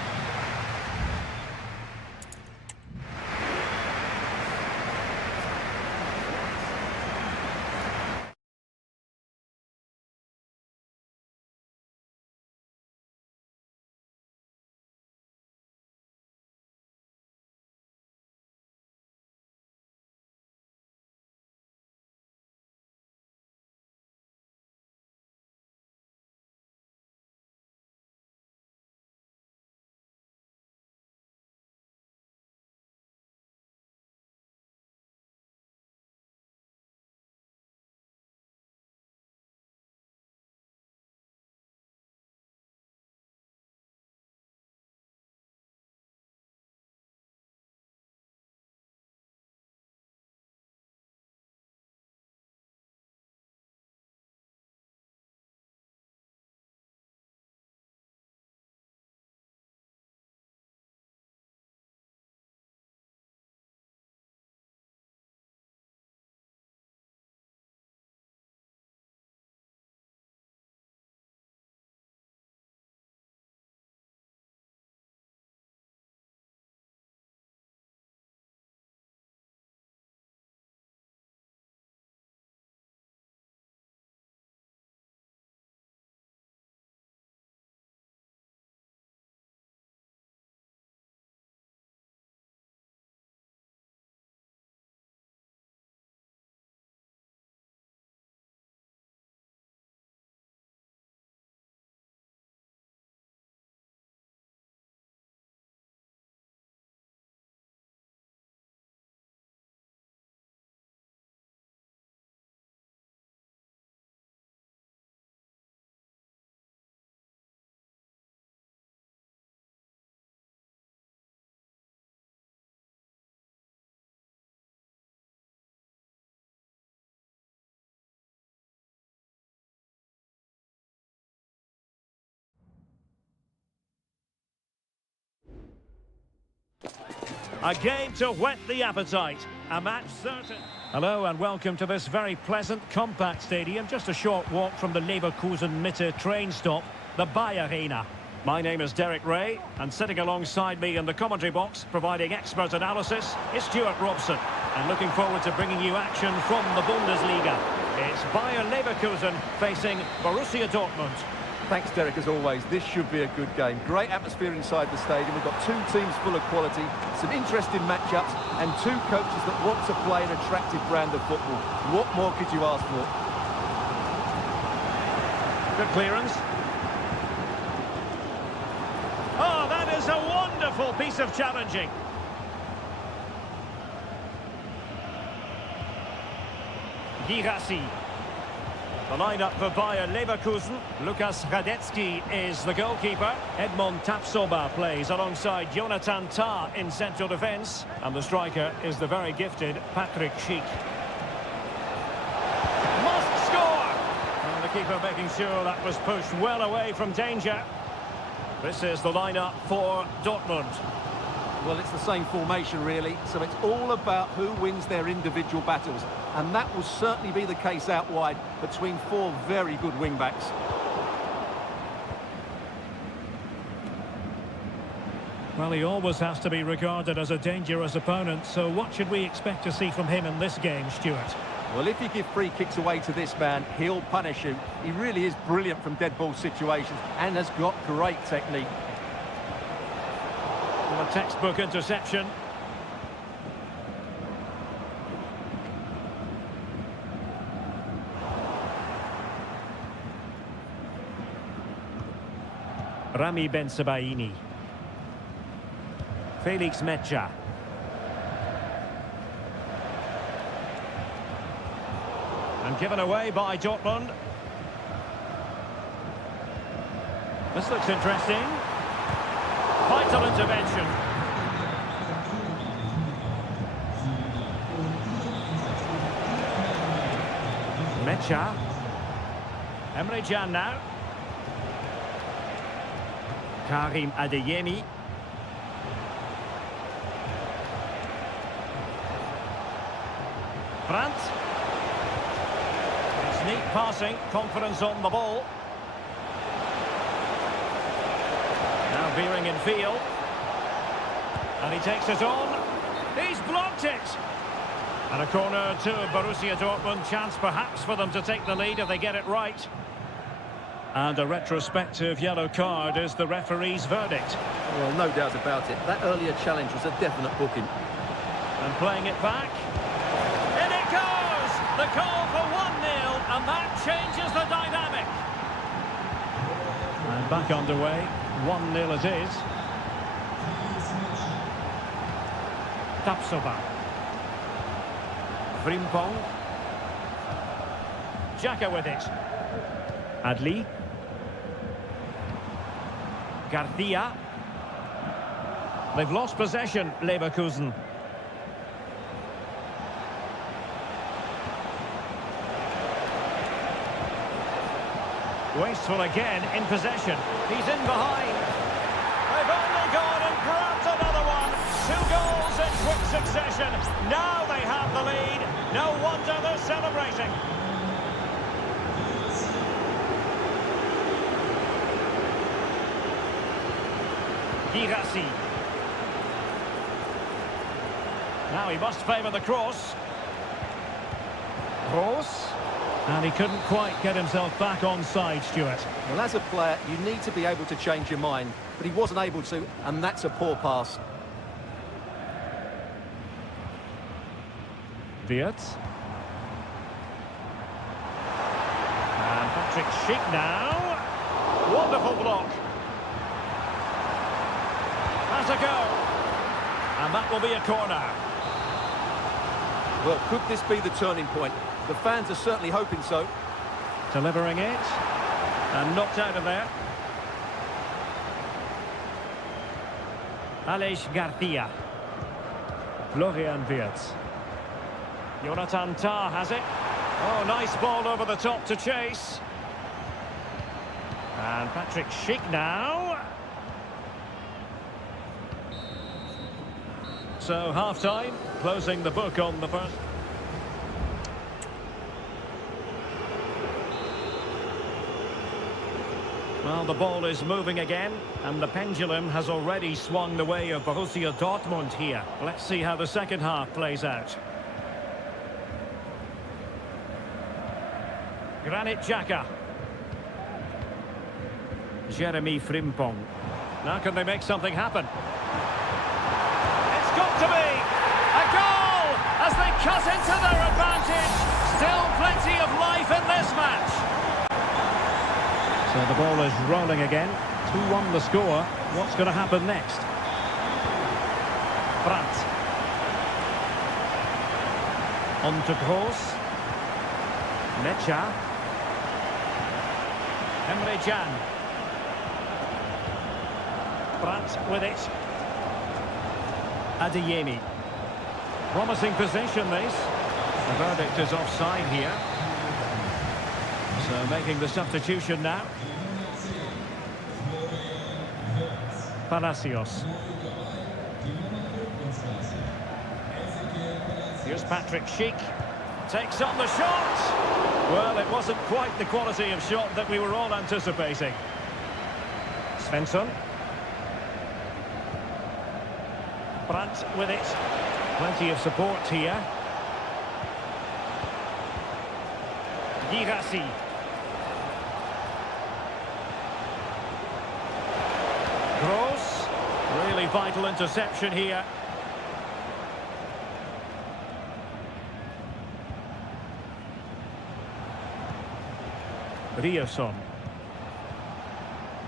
A game to whet the appetite. A match certain. Hello and welcome to this very pleasant, compact stadium. Just a short walk from the Leverkusen-Mitte train stop, the Bayer Arena. My name is Derek Ray, and sitting alongside me in the commentary box, providing expert analysis, is Stuart Robson. And looking forward to bringing you action from the Bundesliga. It's Bayer Leverkusen facing Borussia Dortmund. Thanks, Derek, as always. This should be a good game. Great atmosphere inside the stadium. We've got two teams full of quality, some interesting matchups, and two coaches that want to play an attractive brand of football. What more could you ask for? Good clearance. Oh, that is a wonderful piece of challenging. Girassi. The line-up for Bayer Leverkusen. Lukas Radetzky is the goalkeeper. Edmond Tapsoba plays alongside Jonathan Tah in central defence. And the striker is the very gifted Patrick Schick. Must score! And the keeper making sure that was pushed well away from danger. This is the line-up for Dortmund. Well, it's the same formation, really, so it's all about who wins their individual battles. And that will certainly be the case out wide between four very good wing-backs. Well, he always has to be regarded as a dangerous opponent, so what should we expect to see from him in this game, Stuart? Well, if you give free kicks away to this man, he'll punish you. He really is brilliant from dead ball situations and has got great technique. A textbook interception. Rami Bensebaini. Felix Mecha. And given away by Dortmund. This looks interesting. Vital intervention. Mecha. Emre Can now. Karim Adeyemi. Brandt. It's neat passing, confidence on the ball. Now veering in field. And he takes it on. He's blocked it. And a corner to Borussia Dortmund. Chance perhaps for them to take the lead if they get it right. And a retrospective yellow card is the referee's verdict. Well, no doubt about it. That earlier challenge was a definite booking. And playing it back. In it goes! The goal for 1-0, and that changes the dynamic. And back underway. 1-0 it is. Tapsoba. Frimpong. Xhaka with it. Adli. Garcia. They've lost possession, Leverkusen. Wasteful again in possession. He's in behind. They've only gone and grabbed another one. 2 goals in quick succession. Now they have the lead. No wonder they're celebrating. Girassi. Now he must favour the cross. Cross. And he couldn't quite get himself back onside, Stuart. Well, as a player, you need to be able to change your mind, but he wasn't able to, and that's a poor pass. Wirtz. And Patrick Schick now. Wonderful block. Has a go. And that will be a corner. Well, could this be the turning point? The fans are certainly hoping so. Delivering it. And knocked out of there. Aleix Garcia. Florian Wirtz. Jonathan Tah has it. Oh, nice ball over the top to chase. And Patrick Schick now. So half-time, closing the book on the first. Well, the ball is moving again, and the pendulum has already swung the way of Borussia Dortmund here. Let's see how the second half plays out. Granit Xhaka. Jeremy Frimpong. Now can they make something happen? It's got to be a goal as they cut into their advantage. Still plenty of life in this match. So the ball is rolling again. 2-1 the score. What's going to happen next? Brandt. On to Gross. Mecha. Emre Can. Brandt with it. Adeyemi. Promising position this. The verdict is offside here. So making the substitution now. Palacios. Here's Patrick Schick. Takes on the shot. Well, it wasn't quite the quality of shot that we were all anticipating. Svensson. Brandt with it. Plenty of support here. Girassi. Gross. Really vital interception here. Ryerson.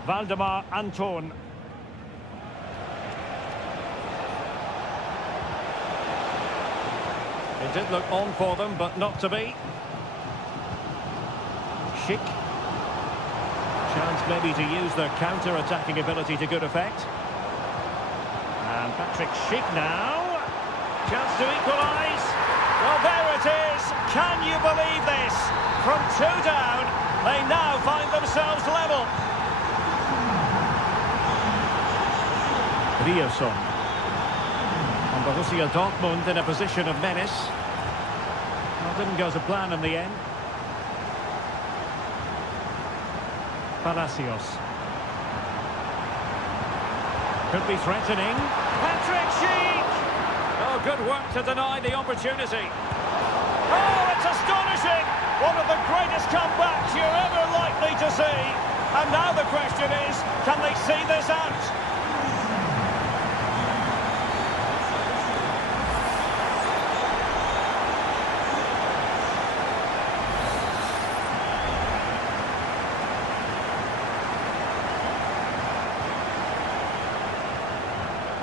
Valdemar Anton. It did look on for them, but not to be. Schick. Chance maybe to use their counter-attacking ability to good effect. And Patrick Schick now. Chance to equalise. Well, there it is. Can you believe this? From 2 down, they now find themselves level. Ryerson. And Borussia Dortmund in a position of menace. Well, didn't go to plan in the end. Palacios. Could be threatening. Patrick Schick! Oh, good work to deny the opportunity. Oh, it's astonishing! One of the greatest comebacks you're ever likely to see. And now the question is, can they see this out?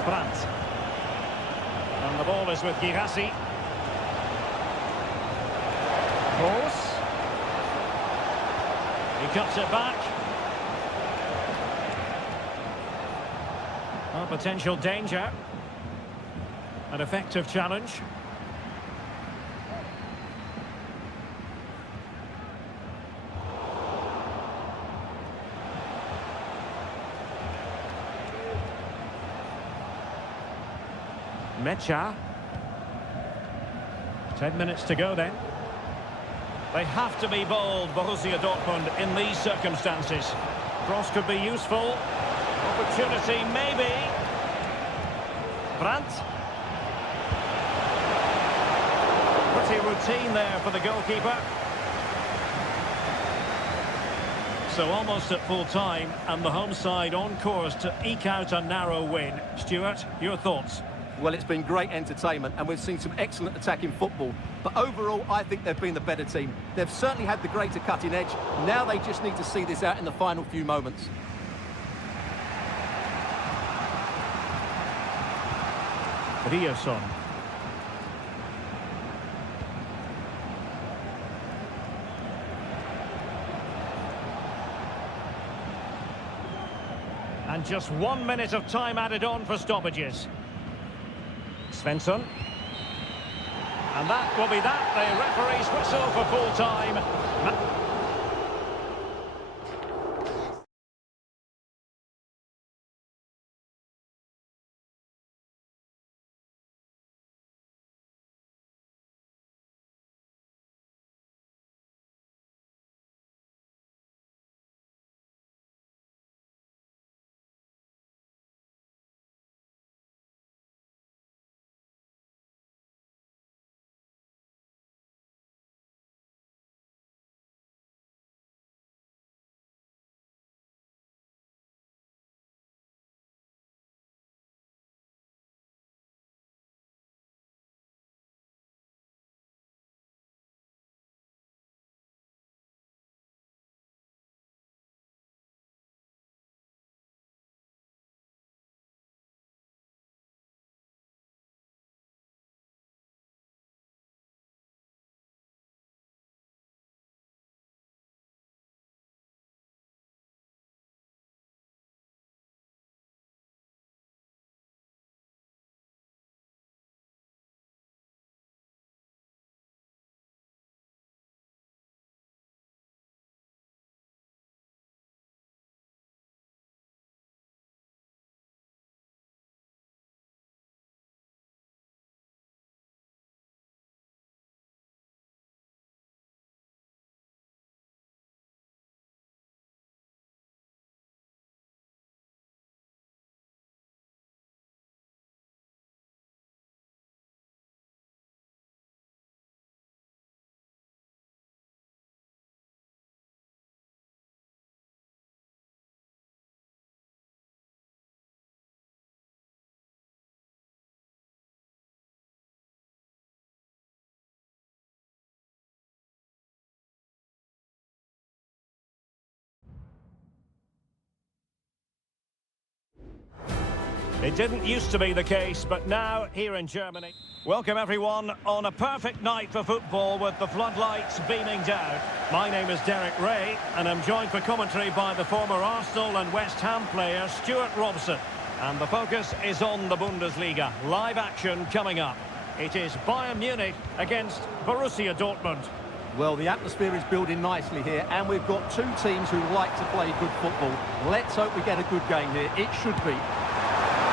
Brandt. And the ball is with Girassi. Gross. He cuts it back. Well, potential danger. An effective challenge. Mecha. 10 minutes to go then. They have to be bold, Borussia Dortmund, in these circumstances. Cross could be useful. Opportunity maybe. Brandt. Pretty routine there for the goalkeeper. So almost at full time, and the home side on course to eke out a narrow win. Stuart, your thoughts? Well, it's been great entertainment, and we've seen some excellent attacking football. But overall, I think they've been the better team. They've certainly had the greater cutting edge. Now they just need to see this out in the final few moments. Ryerson. And just 1 minute of time added on for stoppages. Svensson. And that will be that. The referee's whistle for full time. It didn't used to be the case, but now here in Germany. Welcome everyone on a perfect night for football with the floodlights beaming down. My name is Derek Ray and I'm joined for commentary by the former Arsenal and West Ham player Stuart Robson. And the focus is on the Bundesliga. Live action coming up. It is Bayern Munich against Borussia Dortmund. Well, the atmosphere is building nicely here, and we've got two teams who like to play good football. Let's hope we get a good game here. It should be.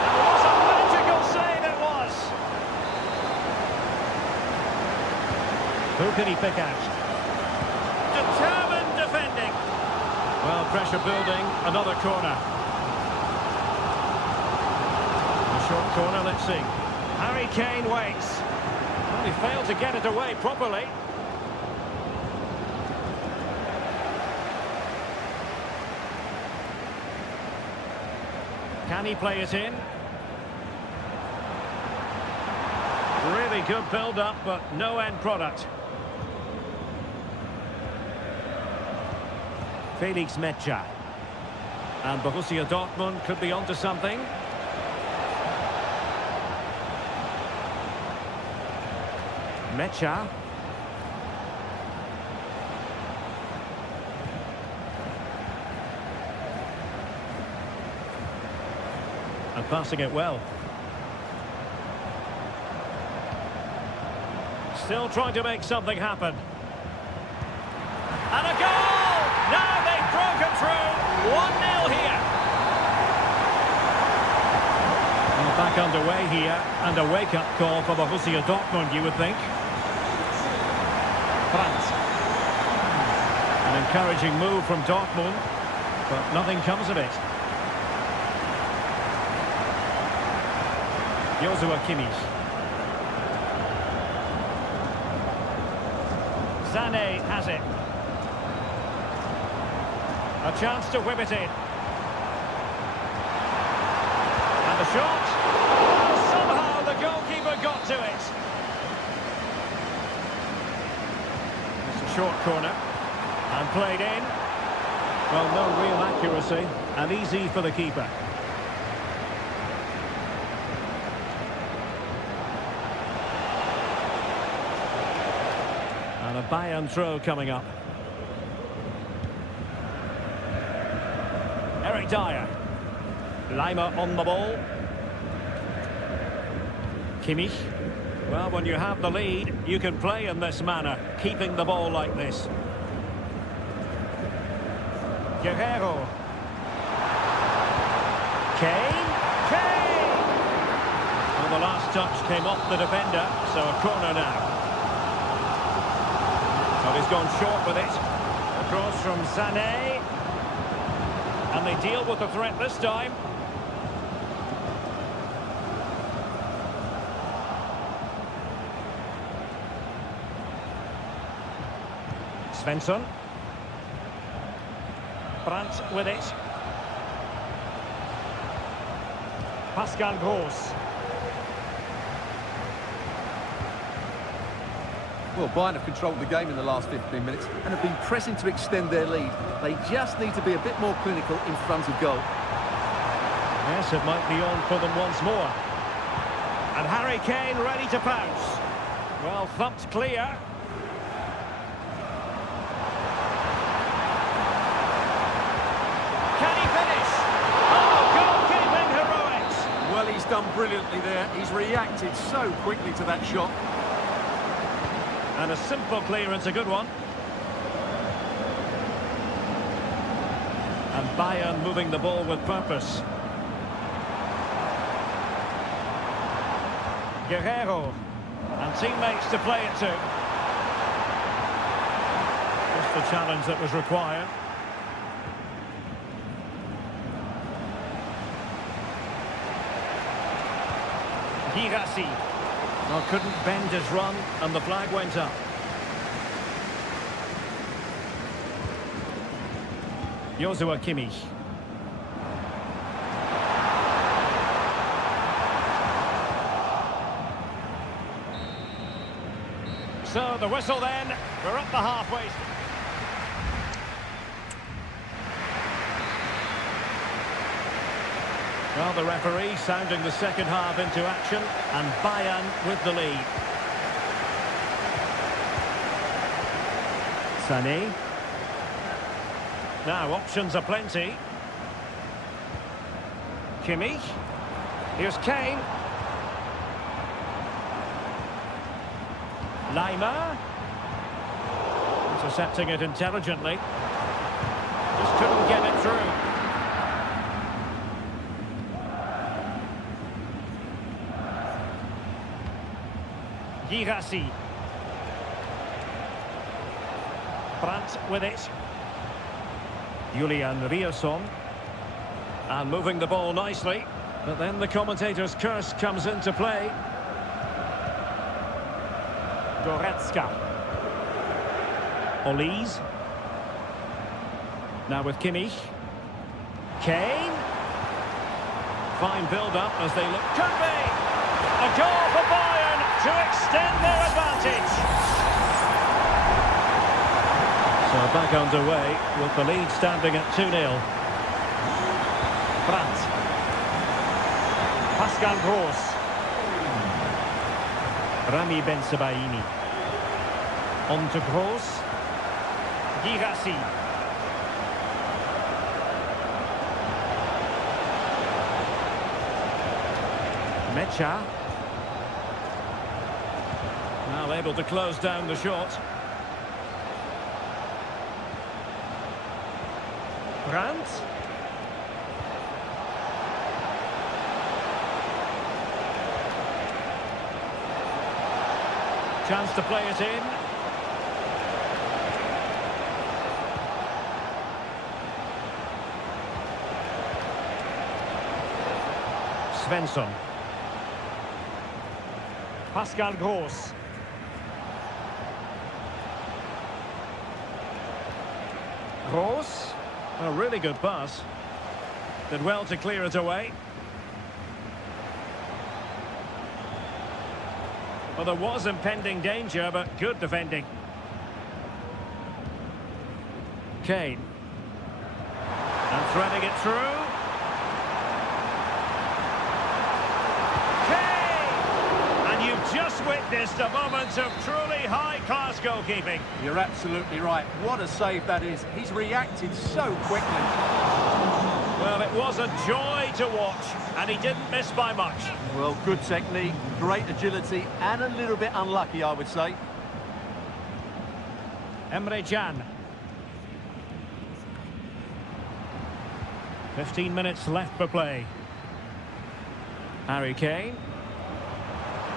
What a magical save it was! Who can he pick out? Determined defending. Well, pressure building, another corner. A short corner, let's see. Harry Kane waits. Well, he failed to get it away properly. Can he play it in? Really good build-up, but no end product. Felix Mecha. And Borussia Dortmund could be onto something. Mecha. And passing it well. Still trying to make something happen. And a goal! Now they've broken through. 1-0 here. Well, back underway here, and a wake-up call for Borussia Dortmund, you would think. Brandt. An encouraging move from Dortmund, but nothing comes of it. Joshua Kimmich. Sané has it. A chance to whip it in. And the shot. Well, somehow the goalkeeper got to it. It's a short corner. And played in. Well, no real accuracy. And easy for the keeper. And a Bayern throw coming up. Eric Dyer. Lima on the ball. Kimmich. Well, when you have the lead, you can play in this manner, keeping the ball like this. Guerrero. Kane. Kane! Well, the last touch came off the defender, so a corner now. Well, he's gone short with it. Across from Sané. And they deal with the threat this time. Svensson. Brandt with it. Pascal Gross. Well, Bayern have controlled the game in the last 15 minutes and have been pressing to extend their lead. They just need to be a bit more clinical in front of goal. Yes, it might be on for them once more. And Harry Kane ready to pounce. Well, thumped clear. Can he finish? Oh, goalkeeping heroics! Well, he's done brilliantly there. He's reacted so quickly to that shot. And a simple clearance, a good one. And Bayern moving the ball with purpose. Guerrero. And teammates to play it to. Just the challenge that was required. Girassi. Well, couldn't bend his run, and the flag went up. Joshua Kimmich. So the whistle then, we're up the halfway. Well, the referee sounding the second half into action, and Bayern with the lead. Sané. Now, options are plenty. Kimmich. Here's Kane. Lima. Intercepting it intelligently. Just couldn't get it through. Girassi. Brandt with it. Julian Rierson. And moving the ball nicely. But then the commentator's curse comes into play. Goretzka. Olise. Now with Kimmich. Kane. Fine build-up as they look. Could be! A goal for Bayern to extend their advantage. So back underway with the lead standing at 2-0. Brandt. Pascal Gross. Rami Bensebaini. On to Gross. Girassi. Mecha. Now able to close down the shot. Brandt. Chance to play it in. Svensson. Pascal Gross. Gross. A really good pass. Did well to clear it away. Well, there was impending danger, but good defending. Kane. And threading it through. Just witnessed a moment of truly high-class goalkeeping. You're absolutely right. What a save that is. He's reacted so quickly. Well, it was a joy to watch, and he didn't miss by much. Well, good technique, great agility, and a little bit unlucky, I would say. Emre Can. 15 minutes left for play. Harry Kane.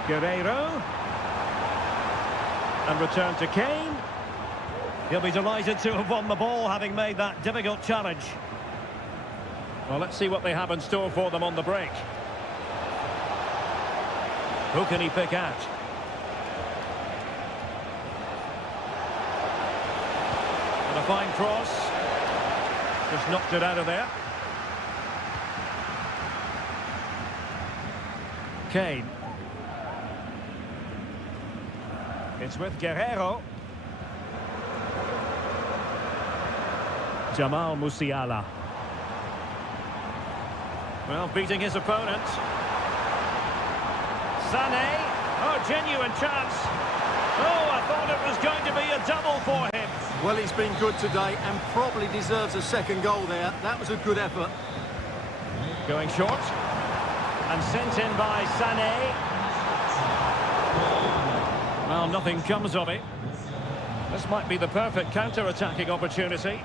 Guerreiro. And return to Kane. He'll be delighted to have won the ball, having made that difficult challenge. Well, let's see what they have in store for them on the break. Who can he pick out? And a fine cross. Just knocked it out of there. Kane. It's with Guerreiro. Jamal Musiala. Well, beating his opponent. Sané. Oh, genuine chance. Oh, I thought it was going to be a double for him. Well, he's been good today and probably deserves a second goal there. That was a good effort. Going short. And sent in by Sané. Well, nothing comes of it. This might be the perfect counter-attacking opportunity.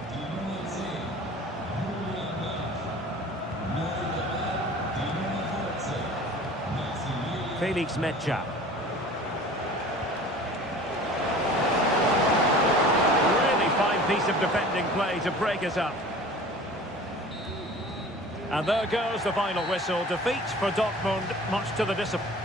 Felix Mecha. Really fine piece of defending play to break it up. And there goes the final whistle. Defeat for Dortmund, much to the disappointment.